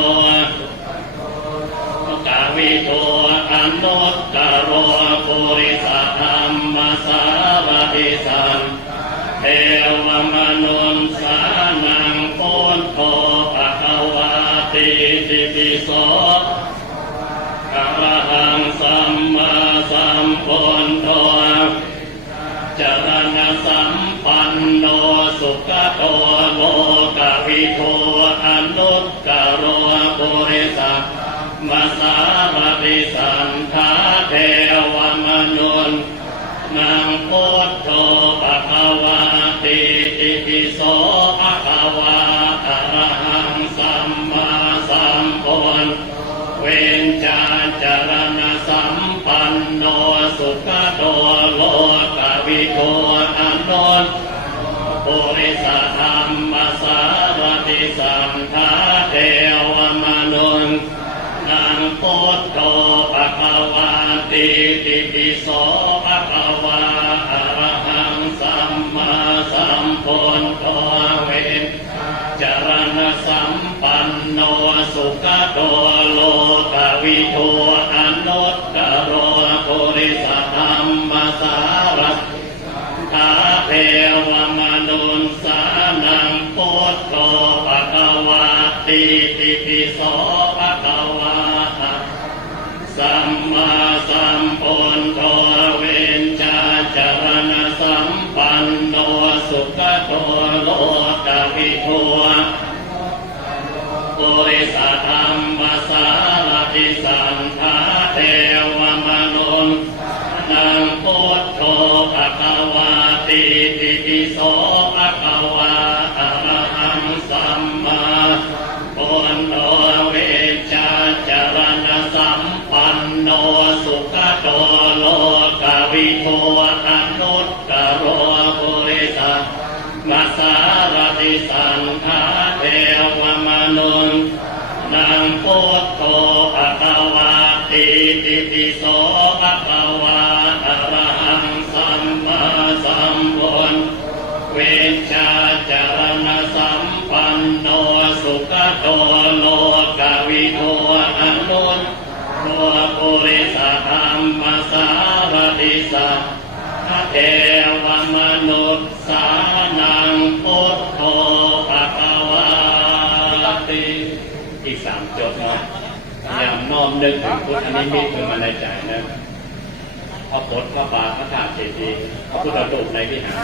กาวิโทอนุตตโรปุริสธรรมสารติสันเทวมนุนสานังพุทโธภควาติติปิโสอะระหังสัมมาสัมพุทโธจรณะสัมปันโนสุขโตโลกวิโทอนุตตโรปุริสัมมาสารติสันทาเทวมนุนนังพุทโธภควาติติปิโสภควาอะระหังสัมมาสัมพุทโธเวนจาจรณะสัมปันโนสุขโตโลกวิโทอนุตปุริสธรรมสารติสันทาเทวมนุนนังพุทโธภควาติติปิโสภควาอะระหังสัมมาสัมพุทโธเวนจรณะสัมปันโนสุขโตโลกวิโทอนุตตโรปุริสธรรมสารทาเทวมนุนสานังพุทโธภควาติติปิโสภควาสัมมาสัมพุทโธเวนจาจรณะสัมปันโนสุขโตโลกวิโทปุริสธรรมสารติสันทาเทวมนุนนังพุทโธภควาติติปิโสภควาอะระหังสัมมาพุทโธเวชชาจรณะสัมปันโนสุขโตโลกวิโทอนุตตโรปุริสัมมาสารติสันทาเทวมนุนนังพุทโธภควาติติปิโสภควาอะระหังสัมมาสัมพุทโธเวชชาจรณะสัมปันโนสุขโตโลกวิโทอนุตตโรปุริสธรรมสารติสันเทวมนุษสานังพุทโธภควาติอีก3จบนะพยายามน้อมนึกถึงพุทธนิมิตขึ้นมาในใจนะพระพุทธพระบาทพระธาตุเจดีย์พระพุทธรูปในวิหาร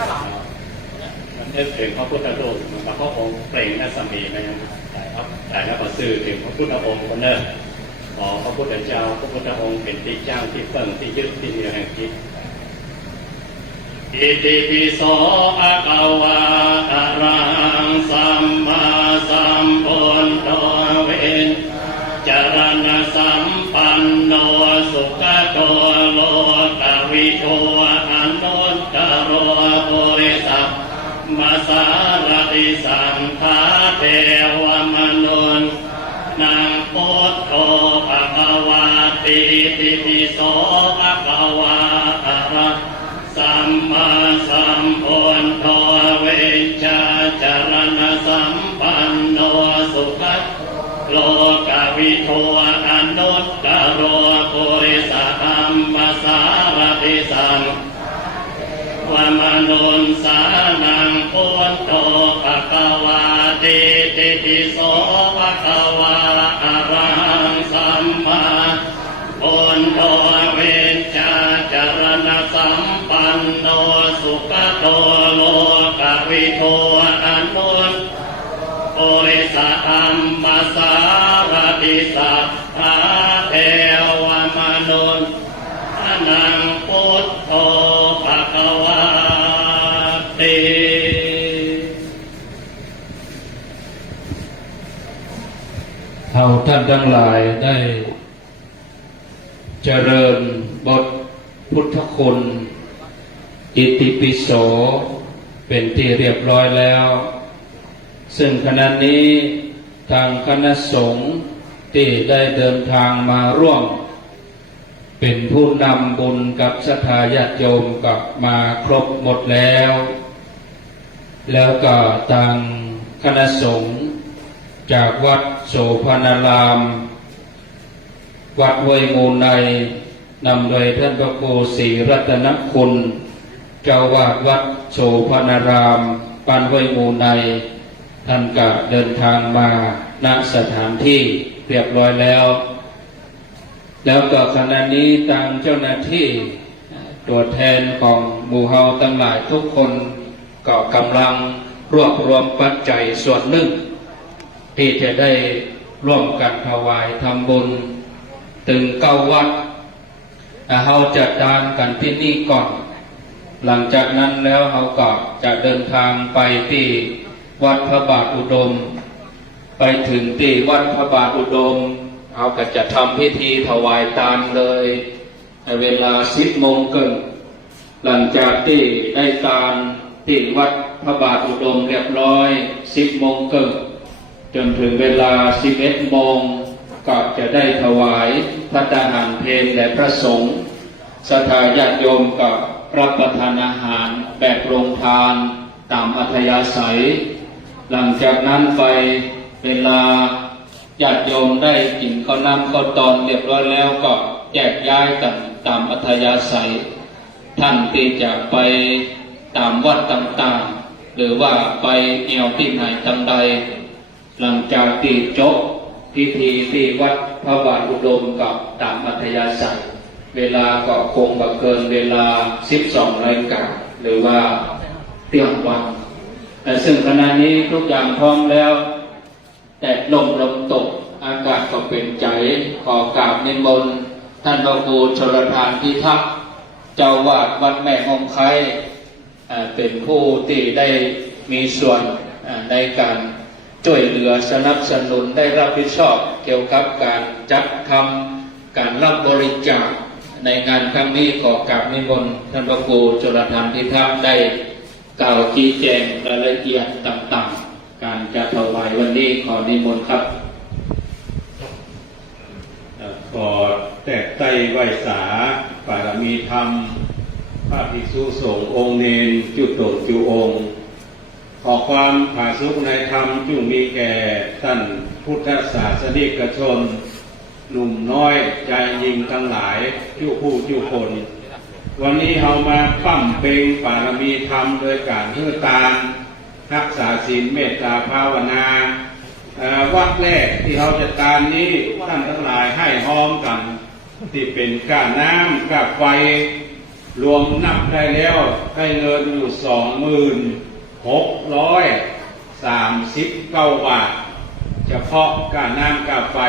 นึกถึงพระพุทธรูปมันพระองค์เปล่งรัศมีนะยังแต่แล้วก็สื่อถึงพระพุทธองค์คนเนอขอพระพุทธเจ้าพระพุทธองค์เป็นที่เจ้าที่เฟิ่งที่ยึดที่เหนี่ยวแห่งจิตอิติปิโสภควาอะระหังสัมมาสัมพุทโธเวนจรณะสัมปันโนสุขโตโลกวิโทอนุตตโรปุริสัมมาสารติสันทาเทวมนุนนังพุทโธภควาติติปิโสภควาอะระสัมมาสัมพุทโธเวชชาจรณะสัมปันโนสุขโลกวิโทอนุตตโรปุริสธรรมสารติสันวมนุนสานังพุทโธภควาติติปิโสภควาอะระหังสัมมาพุทโธเวชชาจรณะสัมปันโนสุขโตโลกวิโทอนุตปุริสธรรมสารติสัทธาเทวมนุนนังพุทโธภควาติ เราท่านทั้งหลายได้เจริญบทพุทธคุณ อิติปิโสเป็นที่เรียบร้อยแล้ว ซึ่งขณะนี้ทางคณะสงฆ์ที่ได้เดินทางมาร่วมเป็นผู้นำบุญกับศรัทธาญาติโยมกับมาครบหมดแล้ว แล้วก็ทางคณะสงฆ์จากวัดโสภณาราม วัดห้วยมูลในนำโดยท่านพระครูศรีรัตนคุณเจ้าวาดวัดโสภณารามบ้านห้วยมูลในท่านก็เดินทางมาณสถานที่เรียบร้อยแล้วแล้วก็ขณะนี้ทางเจ้าหน้าที่ตัวแทนของหมู่เฮาทั้งหลายทุกคนก็กำลังรวบรวมปัจจัยส่วนหนึ่งที่จะได้ร่วมกันถวายทำบุญถึง9 วัดเฮาจะดานกันที่นี่ก่อนหลังจากนั้นแล้วเฮาก็จะเดินทางไปที่วัดพระบาทอุดมไปถึงที่วัดพระบาทอุดมเฮาก็จะทำพิธีถวายทานเลยในเวลา10 โมงครึ่งหลังจากที่ได้ทานที่วัดพระบาทอุดมเรียบร้อย10 โมงครึ่งจนถึงเวลา11 โมงก็จะได้ถวายภัตตาหารเพลแด่พระสงฆ์ศรัทธาญาติโยมก็รับประทานอาหารแบบโรงทานตามอัธยาศัยหลังจากนั้นไปเวลาญาติโยมได้กินข้าวน้ำข้าวตอนเรียบร้อยแล้วก็แยกย้ายกันตามอัธยาศัยท่านที่จะไปตามวัดต่างๆหรือว่าไปแอวที่ไหนทางใดหลังจากที่จบพิธีที่วัดพระบาทอุดมกับตามอัธยาศัยเวลาก็คงบ่เกินเวลา12 นาฬิกาหรือว่าเที่ยงวันแต่ซึ่งขณะนี้ทุกอย่างพร้อมแล้วแต่ลมตกอากาศก็เป็นใจขอกราบนิมนต์ท่านพระครูชลทานพิทักษ์เจ้าวาดวัดแม่หงไคเป็นผู้ที่ได้มีส่วนในการช่วยเหลือสนับสนุนได้รับผิดชอบเกี่ยวกับการจัดทำการรับบริจาคในงานครั้งนี้ขอกราบนิมนต์ท่านพระครูชลทานพิทักษ์ได้กล่าวชี้แจงรายละเอียดต่างๆการจะถวายวันนี้ขอนิมนต์ครับขอแตกไตไหวสาบารมีธรรมพระภิกษุสงฆ์องค์เนรจุตงจุองค์ขอความผาสุกในธรรมจงมีแก่ท่านพุทธศาสนิกชนหนุ่มน้อยใจยิงทั้งหลายจุผู้จุคนวันนี้เรามาปั้มเพ็งบารมีธรรมโดยการเพื่อตามรักษาศีลเมตตาภาวนาวัดแรกที่เราจะตามนี้ท่านทั้งหลายให้พร้อมกันที่เป็นก้าน้ำก้าไฟรวมนับได้แล้วได้เงินอยู่2639 บาทเฉพาะก้าน้ำก้าไฟ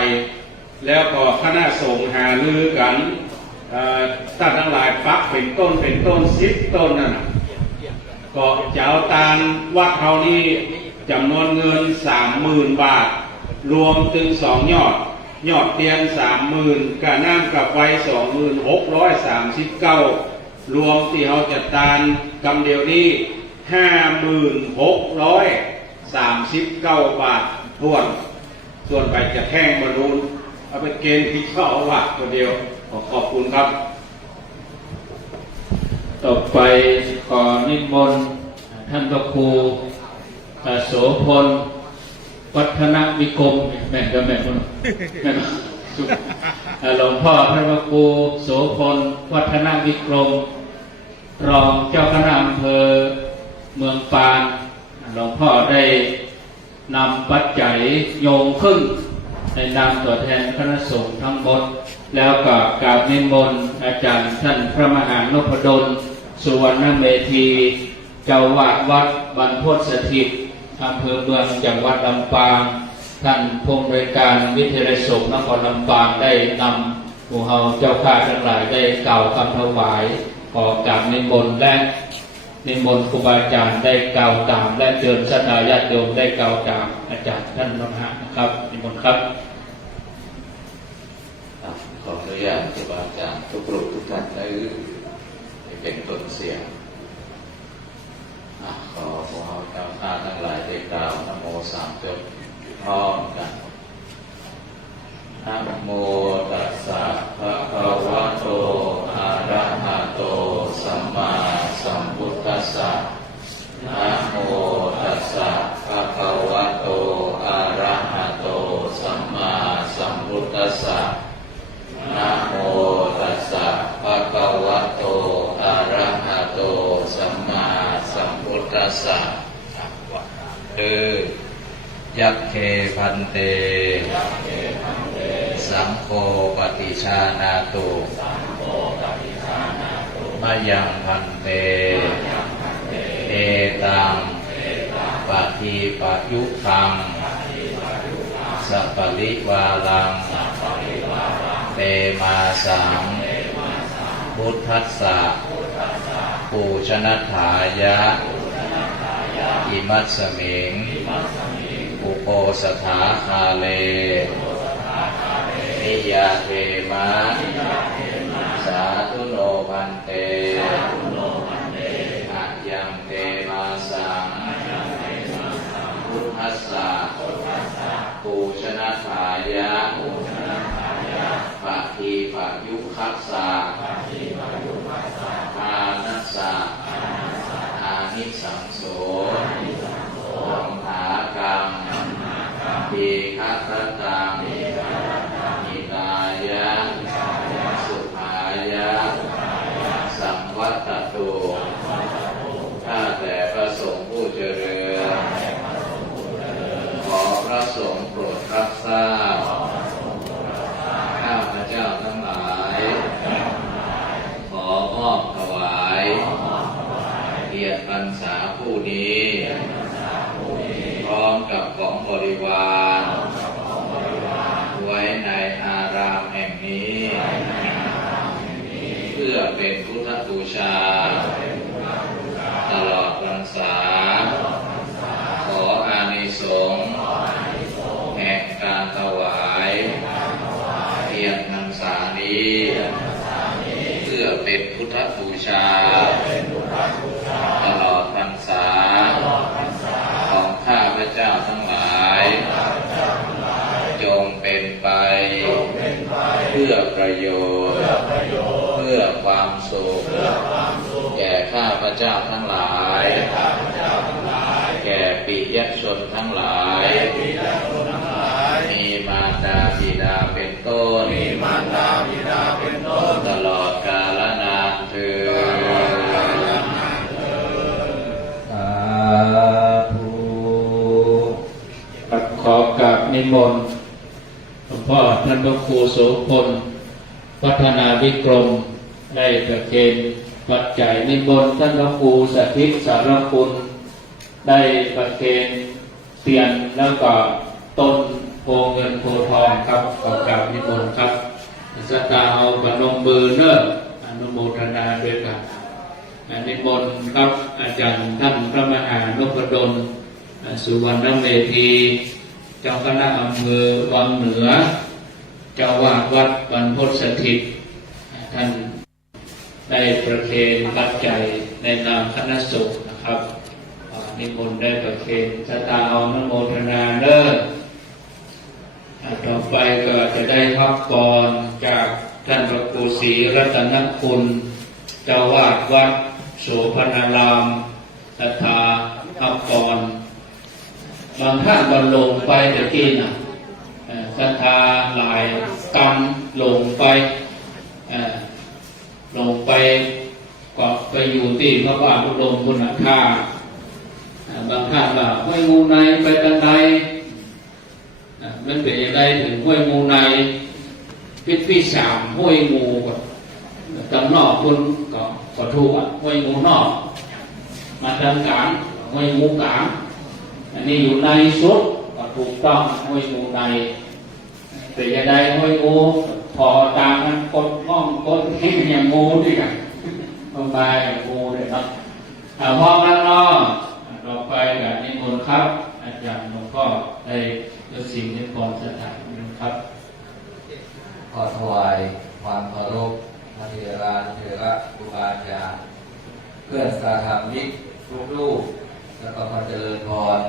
แล้วก็คณะสงฆ์หาลือกันท่านทั้งหลายปักเป็นต้น10 ต้นนั่นก็จะเอาตามวัดเขานี้จำนวนเงิน30,000 บาทรวมถึง2 ยอดเตียน30,000ก้าน้ำก้าไฟ2639รวมที่เขาจะตามกำเดียวนี้5639 บาททวนส่วนไปจะแท่งบอลลูนเอาไปเกณฑ์ที่เข้าวัดตัวเดียวขอบคุณครับต่อไปขอนิมนต์ท่านพระครูโสพลวัฒนวิกรมแม่ก็แม่คนหลวงพ่อท่านพระครูโสพลวัฒนวิกรมรองเจ้าคณะอำเภอเมืองปานหลวงพ่อได้นำปัจจัยโยงขึ้นในนามตัวแทนคณะสงฆ์ทั้งหมดแล้วก็กราบนิมนต์อาจารย์ท่านพระมหานพดลสุวรรณเมธีเจ้าวาดวัดบรรพตสถิตอำเภอเมืองจังหวัดลำปางท่านผู้อำนวยการวิทยาลัยสงฆ์นครลำปางได้นำหมู่เฮาเจ้าข้าทั้งหลายได้กล่าวคำถวายขอกราบนิมนต์และนิมนต์ครูบาอาจารย์ได้กล่าวตามและเชิญศรัทธาญาติโยมได้กล่าวตามอาจารย์ท่านนะครับนิมนต์ครับขออนุญาตครูบาอาจารย์ทุกรูปทุกท่านได้เป็นต้นเสียง สามจบพร้อมกันนะโมตัสสะภะคะวะโตอะระหะโตสัมมาสัมพุทธัสสะนะโมตัสสะภะคะวะโตอะระหะโตสัมมาสัมพุทธัสสะนะโมตัสสะภะคะวะโตอะระหะโตสัมมาสัมพุทธัสสะยัคเคพันเตสังโฆปฏิชานาตุมะยังพันเตเอตังปะทีปะยุตังสัพพลิวาลังเตมาสังพุทธัสสะปูชนัฏฐายะอิมัสสมิงอุโปสถาคาเลนิยาเทมะสาธุโนพันเตอะยังเตมาสังพุทธัสสะปูชนัฏฐายะปะทีปะยุคัสสะอานัสสะอานิสังโสธัมหากังปีคัตตังอิตายะสุขายะสัมวัตตุข้าแต่พระสงฆ์ผู้เจริญขอพระสงฆ์โปรดรับทราบข้าพเจ้าทั้งหลายขอมอบถวายเกียรติพรรษาผู้นี้พร้อมกับของบริวารไว้ในอารามแห่งนี้เพื่อเป็นพุทธบูชาตลอดพรรษาขออานิสงส์แห่งการถวายเกียรติพรรษานี้เพื่อเป็นพุทธบูชาตลอดพรรษาของข้าพเจ้าทั้งหลายจงเป็นไปเพื่อประโยชน์เพื่อความสุขแก่ข้าพเจ้าทั้งหลายแก่ปิยชนทั้งหลายมีมารดาบิดาเป็นต้นตลอดกาลนานเถิดสาธุ ขอกราบนิมนต์หลวงพ่อท่านพระครูโสพลพัฒนาวิกรมได้ประเคนปัจจัยนิมนต์ท่านพระครูสถิตสารคุณได้ประเคนเตียนแล้วก็ต้นโพเงินโพทองครับขอกราบนิมนต์ครับสตาเอาปนมมือเนอะอนุโมทนาด้วยกันนิมนต์ครับอาจารย์ท่านพระมหานพดลสุวรรณเมธีเจ้าคณะอำเภอวังเหนือเจ้าวาดวัดบรรพตสถิตท่านได้ประเคนปัจจัยในนามคณะสงฆ์นะครับนิมนต์ได้ประเคนสตาเอาอนุโมทนาเลิศต่อไปก็จะได้พักกรจากท่านพระครูศรีรัตนคุณเจ้าวาดวัดโสภณารามศรัทธาพักกรบางท่านบรรลงไปแต่กี้นะศรัทธาหลายกรรมลงไปก็ไปอยู่ที่พระบาทอุดมคุณค่าบางท่านว่าห้วยงูในไปตันใดมันเป็นยังไงถึงห้วยงูในพิษพิสามห้วยงูก็ตำนอกคุณก็ถูกห้วยงูนอกมาทำกลางห้วยงูกลางอันนี้อยู่ในสุดก็ถูกต้องห้วยงูในแต่ยังไงห้วยงูพอตามมันกดง่องกดทิ้งอย่างงูด้วยกันต้องไปงูเลยครับพอแล้วเนาะต่อไปกับนิมนต์ครับอาจารย์หลวงพ่อได้ด้วยสิ่งนิพนธ์สถานครับ ขอถวายความเคารพพระเถระครูบาอาจารย์เพื่อนสาธรรมิกทุกรูปแล้วก็ขอเจริญพร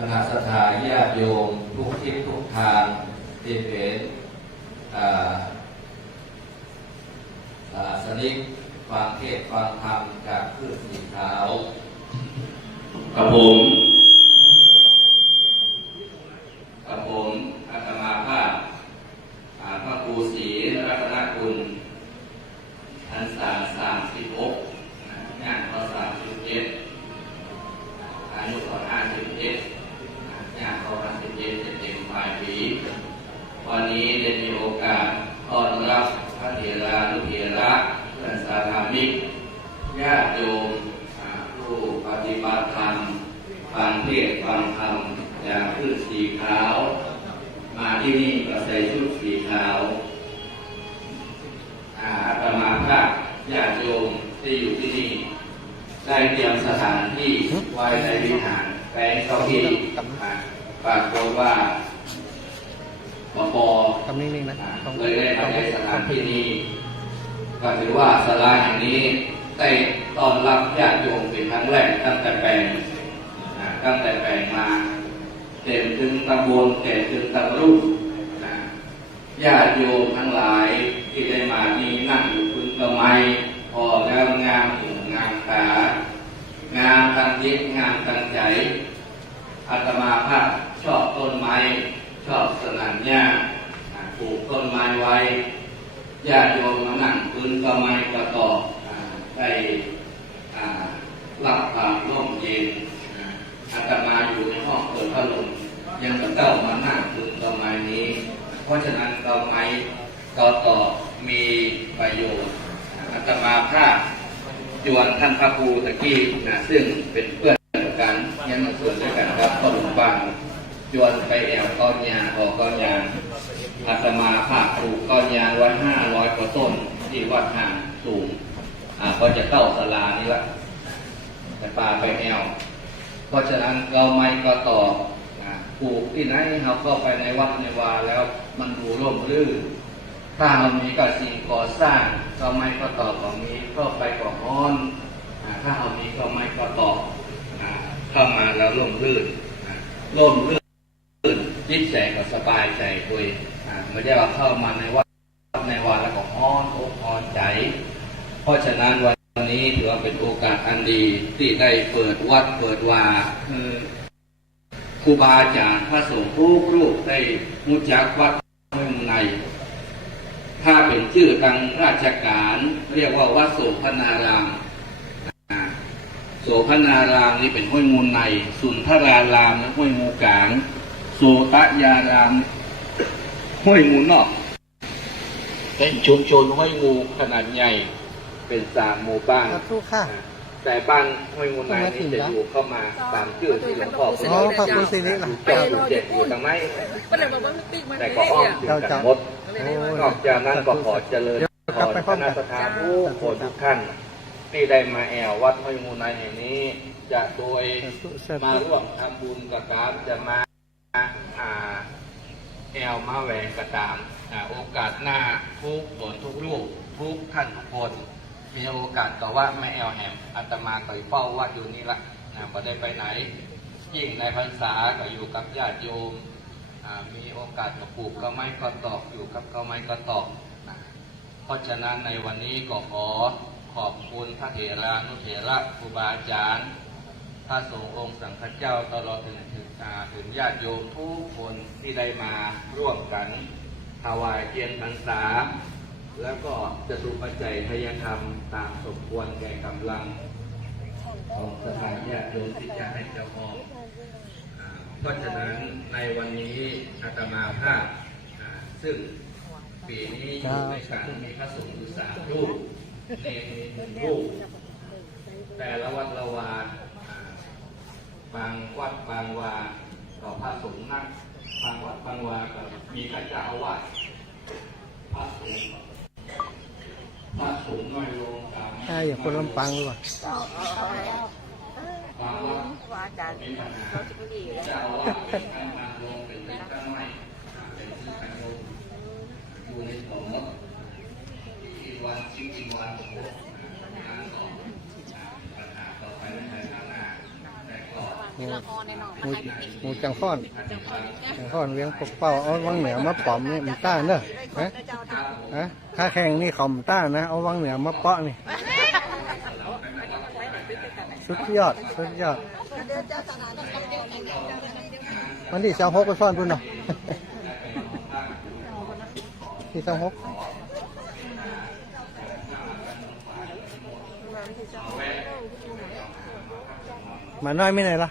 คณะสัตยาญาติโยมทุกทิศทุกทางที่เป็นสนิทฟังเทศน์ฟังธรรมจากพืชสีขาวกับผมอาตมาภาพพระครูศรีรัตนคุณพรรษา36งานพรรษา37อายุ51งานพรรษา17จะเต็มปลายปีวันนี้ได้มีโอกาสต้อนรับพระเถรานุเถระเพื่อนสาธามิกญาติโยมผู้ปฏิบัติธรรมฟังเทศน์ฟังธรรมจากพืชสีขาวมาที่นี่ก็ใส่ชุดสีขาวอาตมาภาพญาติโยมที่อยู่ที่นี่ได้เตรียมสถานที่ไว้ในวิหารแปลงเก้าอี้ปรากฏว่าปอเลยได้ทำในสถานที่นี้ก็ถือว่าศาลาแห่งนี้ได้ต้อนรับญาติโยมเป็นครั้งแรกตั้งแต่แปลงมาเต็มถึงตำบลเต็มถึงตำรุ่นญาติโยมทั้งหลายที่ได้มานี่นั่งอยู่บนต้นไม้พอแล้วงามหูงามตางามตั้งจิตงามตั้งใจอาตมาภาพชอบต้นไม้ชอบสนามหญ้าปลูกต้นไม้ไว้ญาติโยมมานั่งพื้นต้นไม้กระต่อได้รับความร่มเย็นอาตมาอยู่ในห้องเปิดพัดลมยังกระเต้ามานั่งพื้นต้นไม้นี้เพราะฉะนั้นต้นไม้ต่อมีประโยชน์อาตมาภาพจวนท่านพระครูตะกี้ซึ่งเป็นเพื่อนกันยังส่วนด้วยกันครับก็หลวงบ้านจวนไปแอวก้อนยางออกก้อนยางอาตมาภาพปลูกก้อนยางไว้500 กว่าต้นที่วัดห่างสูงก็จะเต้าศาลานี้ละแต่ป่าไปแอวเพราะฉะนั้นเราไม่ก็ต่อปลูกที่ไหนเราก็ไปในวัดในวาแล้วมันดูร่มรื่นถ้าเรามีก็สิ่งก่อสร้างก็ไม่ก็ต่อของนี้ก็ไปก่อฮ้อนถ้าเรามีก็ไม่ก็ต่อเข้ามาแล้วร่มรื่นจิตใจก็สบายใจด้วยไม่ได้ว่าเข้ามาในวัดในวาแล้วก็ฮ้อนอกฮ้อนใจเพราะฉะนั้นวันนี้ถือว่าเป็นโอกาสอันดีที่ได้เปิดวัดเปิดวาครูบาอาจารย์พระสงฆ์ทุกรูปได้รู้จักวัดห้วยมุนในถ้าเป็นชื่อทางราชการเรียกว่าวัดโสภณารามโสภณารามนี่เป็นห้วยมุนในสุนทรารามห้วยมูกลางโสตยารามห้วยมูนอกเป็นชุมชนห้วยมูขนาดใหญ่เป็น3 หมู่บ้านแต่บ้านห้วยมูลนายนี่จะอยู่เข้ามาตามชื่อที่หลวงพ่อพูดพระครูศิริล่ะ7อยู่ทางไหนแต่ก็อ้อมถึงกันหมดนอกจากนั้นก็ขอเจริญขอคณะสัตยาทุกคนทุกท่านที่ได้มาแอววัดห้วยมูลนายแห่งนี้จะโดยมาร่วมทำบุญกับการจะมาแอวมาแหวงกระตามโอกาสหน้าทุกคนทุกลูกทุกท่านทุกคนมีโอกาสก็ว่าไม่แอลแหมอาตมาก็เฝ้าวัดอยู่นี่ละก็ได้ไปไหนยิ่งในพรรษาก็อยู่กับญาติโยมมีโอกาสก็ปลูกก็ไม้ก็ตอกอยู่กับก็ไม้ก็ตอกเพราะฉะนั้นในวันนี้ก็ขอบคุณพระเถรานุเถระครูบาอาจารย์พระสงฆ์องค์สังฆเจ้าตลอดถึงญาติโยมทุกคนที่ได้มาร่วมกันถวายเทียนพรรษาแล้วก็จะดูปัจจัยทายธรรมตามสมควรแก่กำลังของสถานญาติโยมที่จะให้เจ้าของเพราะฉะนั้นในวันนี้อาตมาภาพซึ่งปีนี้อยู่ในการมีพระสงฆ์อยู่3 รูปเนรมี1 รูปแต่ละวัดละวาบางวัดบางวาก็พระสงฆ์นั่งบางวัดบางวาก็มีพระเจ้าอาวาสพระสงฆ์น้อยลงตามอย่างคนลำปางหรือเปล่าบางวัดมีปัญหาเจ้าอาวาสเป็นการมาลงเป็นการใหม่เป็นชื่อการลงอยู่ในสมมติอีกวันชิงวันโอ้โหงานต่อปัญหาต่อไปในข้างหน้าแต่ก็ หมูจังฟ้อนเลี้ยงปกเป้าเอาวังเหนือมาป๋อมนี่มันต้าเนอะฮะถ้าแข่งนี่ขอมต้านะเอาวังเหนือมาเปาะนี่สุดยอดวันที่26ไปฟ้อนพุ่นเนาะที่26มาน้อยไม่ไหนล่ะ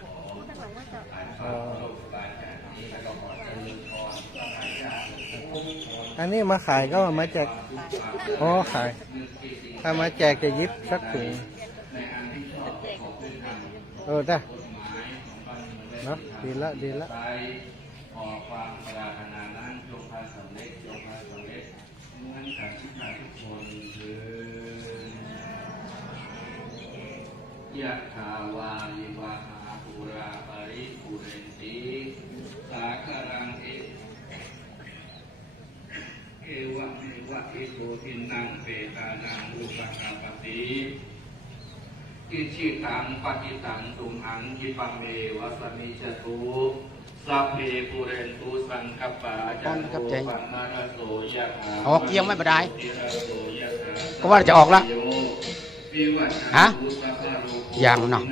อันนี้มาขายก็มาแจกขายถ้ามาแจกจะยิบสักถุงได้เนาะดีละขอความปรารถนานั้นจงพาสำเร็จเหมือนกับทุกท่านทุกคนคือยะถาวาลิวะหาภูราปริภูเรนติสาคารังเอวะอิโตทินังเปตานังอุปการปติอิชิตังปฏิตังตุมหังยิปังเมวะสมิจตุสัพเพปุเรนตุสังคปาจันโทปนะระโสยะถาออกเกียงไม่ได้ก็ว่าจะออกแล้วฮะอย่างเนาะ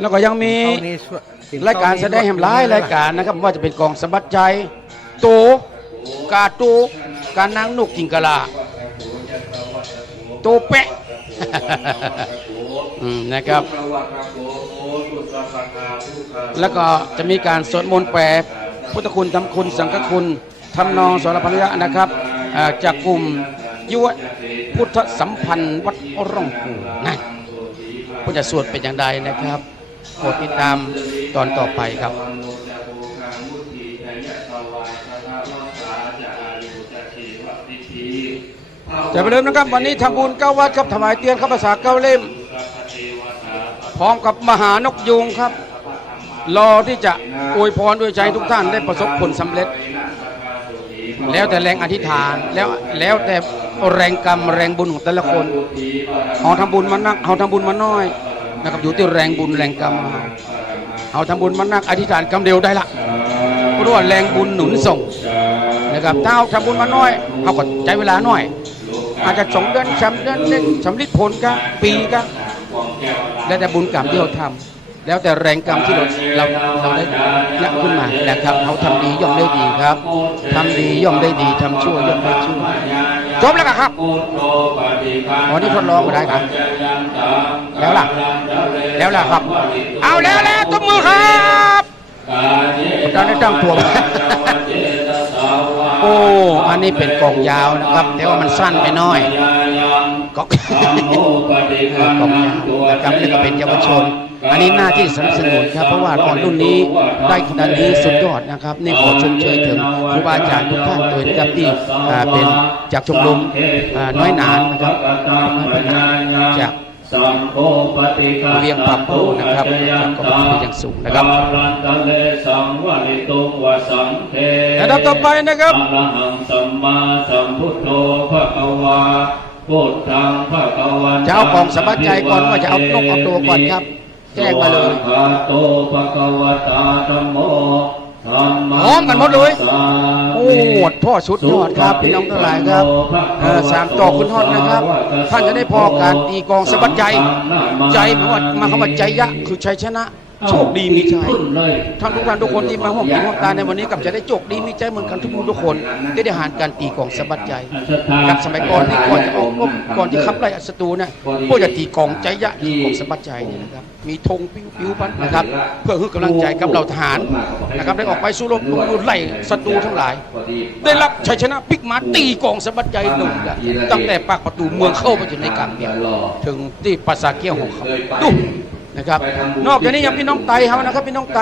แล้วก็ยังมีรายการแสดงแห่งหลายรายการนะครับว่าจะเป็นกองสะบัดใจโตกาตูการนางนกกิงกะลาโตเป๊ะนะครับแล้วก็จะมีการสวดมนต์แปลพุทธคุณธรรมคุณสังฆคุณทำนองสรพันยะนะครับจากกลุ่มยุวพุทธสัมพันธ์วัดร่องปู่นะก็จะสวดเป็นอย่างใดนะครับโปรดติดตามตอนต่อไปครับจะไปเริ่มนะครับวันนี้ทำบุญ9 วัดครับถวายเตียนข้าวภาษา9 เล่มพร้อมกับมหานกยูงครับรอที่จะอวยพรด้วยใจทุกท่านได้ประสบผลสำเร็จแล้วแต่แรงอธิษฐานแล้วแต่แรงกรรมแรงบุญของแต่ละคนเอาทำบุญมานักเอาทำบุญมาน้อยนะครับอยู่ที่แรงบุญแรงกรรมเอาทำบุญมานักอธิษฐานกรรมเดียวได้ละเพราะว่าแรงบุญหนุนส่งนะครับถ้าเอาทำบุญมาน้อยเอาก็ใช้เวลาน้อยอาจจะ2 เดือน3 เดือนเล็กสำลิดผลกันปีกันแล้วแต่บุญกรรมที่เราทำแล้วแต่แรงกรรมที่เราได้ละขึ้นมาแหละครับเขาทำดีย่อมได้ดีครับทำดีย่อมได้ดีทำชั่วย่อมได้ชั่วจบแล้วครับวันนี้ทดลองมาได้ครับแล้วล่ะครับเอาแล้วตบมือครับตอนนี้ตั้งตัวโอ้อันนี้เป็นกองยาวนะครับแต่ว่ามันสั้นไปหน่อยกองยาวนะครับนี่ก็เป็นเยาวชนอันนี้หน้าที่สนับสนุนครับเพราะว่าตอนรุ่นนี้ได้ขนาดนี้สุดยอดนะครับนี่ขอชมเชยถึงครูบาอาจารย์ทุกท่านเลยนะครับที่เป็นจากชมรมน้อยหนานนะครับจากเวียงปรับโพนะครับก็เป็นอย่างสูงนะครับระดับต่อไปนะครับจะเอากองสบายใจก่อนว่าจะเอานกเอาตัวก่อนครับแจ้งมาเลยพร้อมกันหมดเลยโอ้หมดพ่อชุดยอดครับพี่น้องทั้งหลายครับ3 ต่อคุณทอดนะครับท่านจะได้พอการตีกองสะบัดใจมาคำว่าใจยะคือชัยชนะโชคดีมีชัยท่านทุกท่านทุกคนที่มาร่วมกินร่วมตาในวันนี้กับจะได้โชคดีมีใจเหมือนกันทุกคนได้หารการตีกองสะบัดใจกับสมัยก่อนที่ก่อนที่ขับไล่ศัตรูเนี่ยก็จะตีกองใจยะกองสะบัดใจนี่นะครับมีธงปิ้วๆพันนะครับเพื่อให้กำลังใจกับเราทหารนะครับได้ออกไปสู้รบไล่ศัตรูทั้งหลายได้รับชัยชนะพลิกมาตีกองสะบัดใจหนุ่มตั้งแต่ปากประตูเมืองเข้าไปจนในกลางเมืองถึงที่ปราสาทเกี้ยวของเขาดูนะครับนอกจากนี้ยังพี่น้องไตเขานะครับพี่น้องไต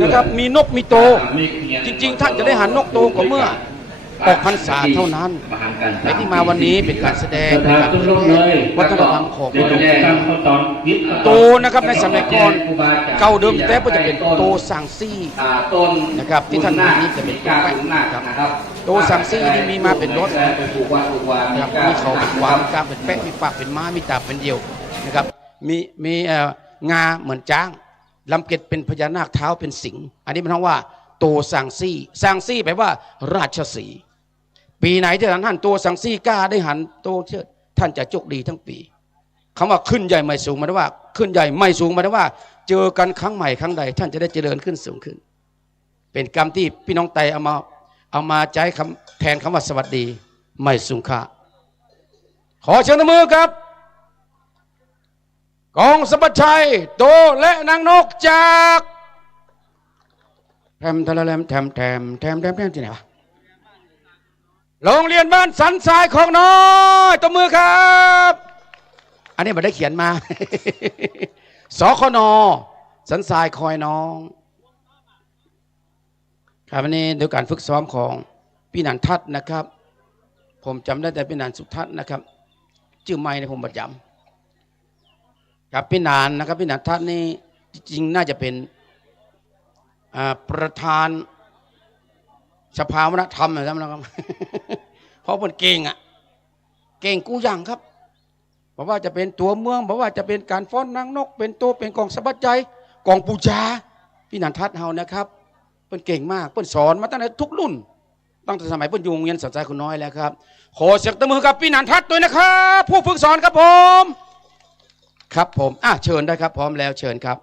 นะครับมีนกมีโตจริงๆท่านจะได้หันนกโตกว่าเมื่อ ออกพรรษาเท่านั้นแต่ที่มาวันนี้เป็นการแสดงเป็นการวัฒนธรรมของคนโตนะครับในสมัยก่อนเก่าเดิมแต่ก็จะเป็นโตสังซี่นะครับที่ท่านนี้จะเป็นโตแปะนะครับโตสังซี่นี่มีมาเป็นรถนะครับมีเขาเป็นวางกล้ามเป็นแปะมีปากเป็นม้ามีตาเป็นเดียวนะครับมีงาเหมือนจ้างลำเกตเป็นพญานาคเท้าเป็นสิงห์อันนี้มันทั้งว่าโตสังซี่แปลว่าราชสีห์ปีไหนที่ท่านโตสังซี่กล้าได้หันโตเชิดท่านจะโชคดีทั้งปีคำว่าขึ้นใหญ่ไม่สูงหมายถึงว่าขึ้นใหญ่ไม่สูงหมายถึงว่าเจอกันครั้งใหม่ครั้งใดท่านจะได้เจริญขึ้นสูงขึ้นเป็นกรรมที่พี่น้องไตเอามาใช้คำแทนคำว่าสวัสดีไม่สูงค่าขอเชิญมือครับกองสมบัติชัยโตและนางนกจากแถมที่ไหนวะโรงเรียนบ้านสันทรายของน้อยตบมือครับอันนี้มาได้เขียนมา สคนสันทรายคอยน้องครับวันนี้โดยการฝึกซ้อมของพี่นันทัศน์นะครับผมจำได้แต่พี่นันสุทัศน์นะครับชื่อไม่ในผมประจำครับพี่นันนะครับพี่นันทัศน์นี่จริงๆน่าจะเป็นประธานสภาวัฒนธรรมนะครับ เพราะมันเก่งเก่งกู้อย่างครับบอกว่าจะเป็นตัวเมืองบอกว่าจะเป็นการฟ้อนนางนกเป็นตัวเป็นกองสะบัดใจกองปูชาพี่นันทัศน์เฮานะครับเป็นเก่งมากเป็นสอนมาตั้งแต่ทุกรุ่นตั้งแต่สมัยเป็นยุงเงินสันใจคุณน้อยแล้วครับขอเสียงตบมือกับพี่นันทัศน์ด้วยนะครับผู้ฝึกสอนครับผมครับผมเชิญได้ครับพร้อมแล้วเชิญครับ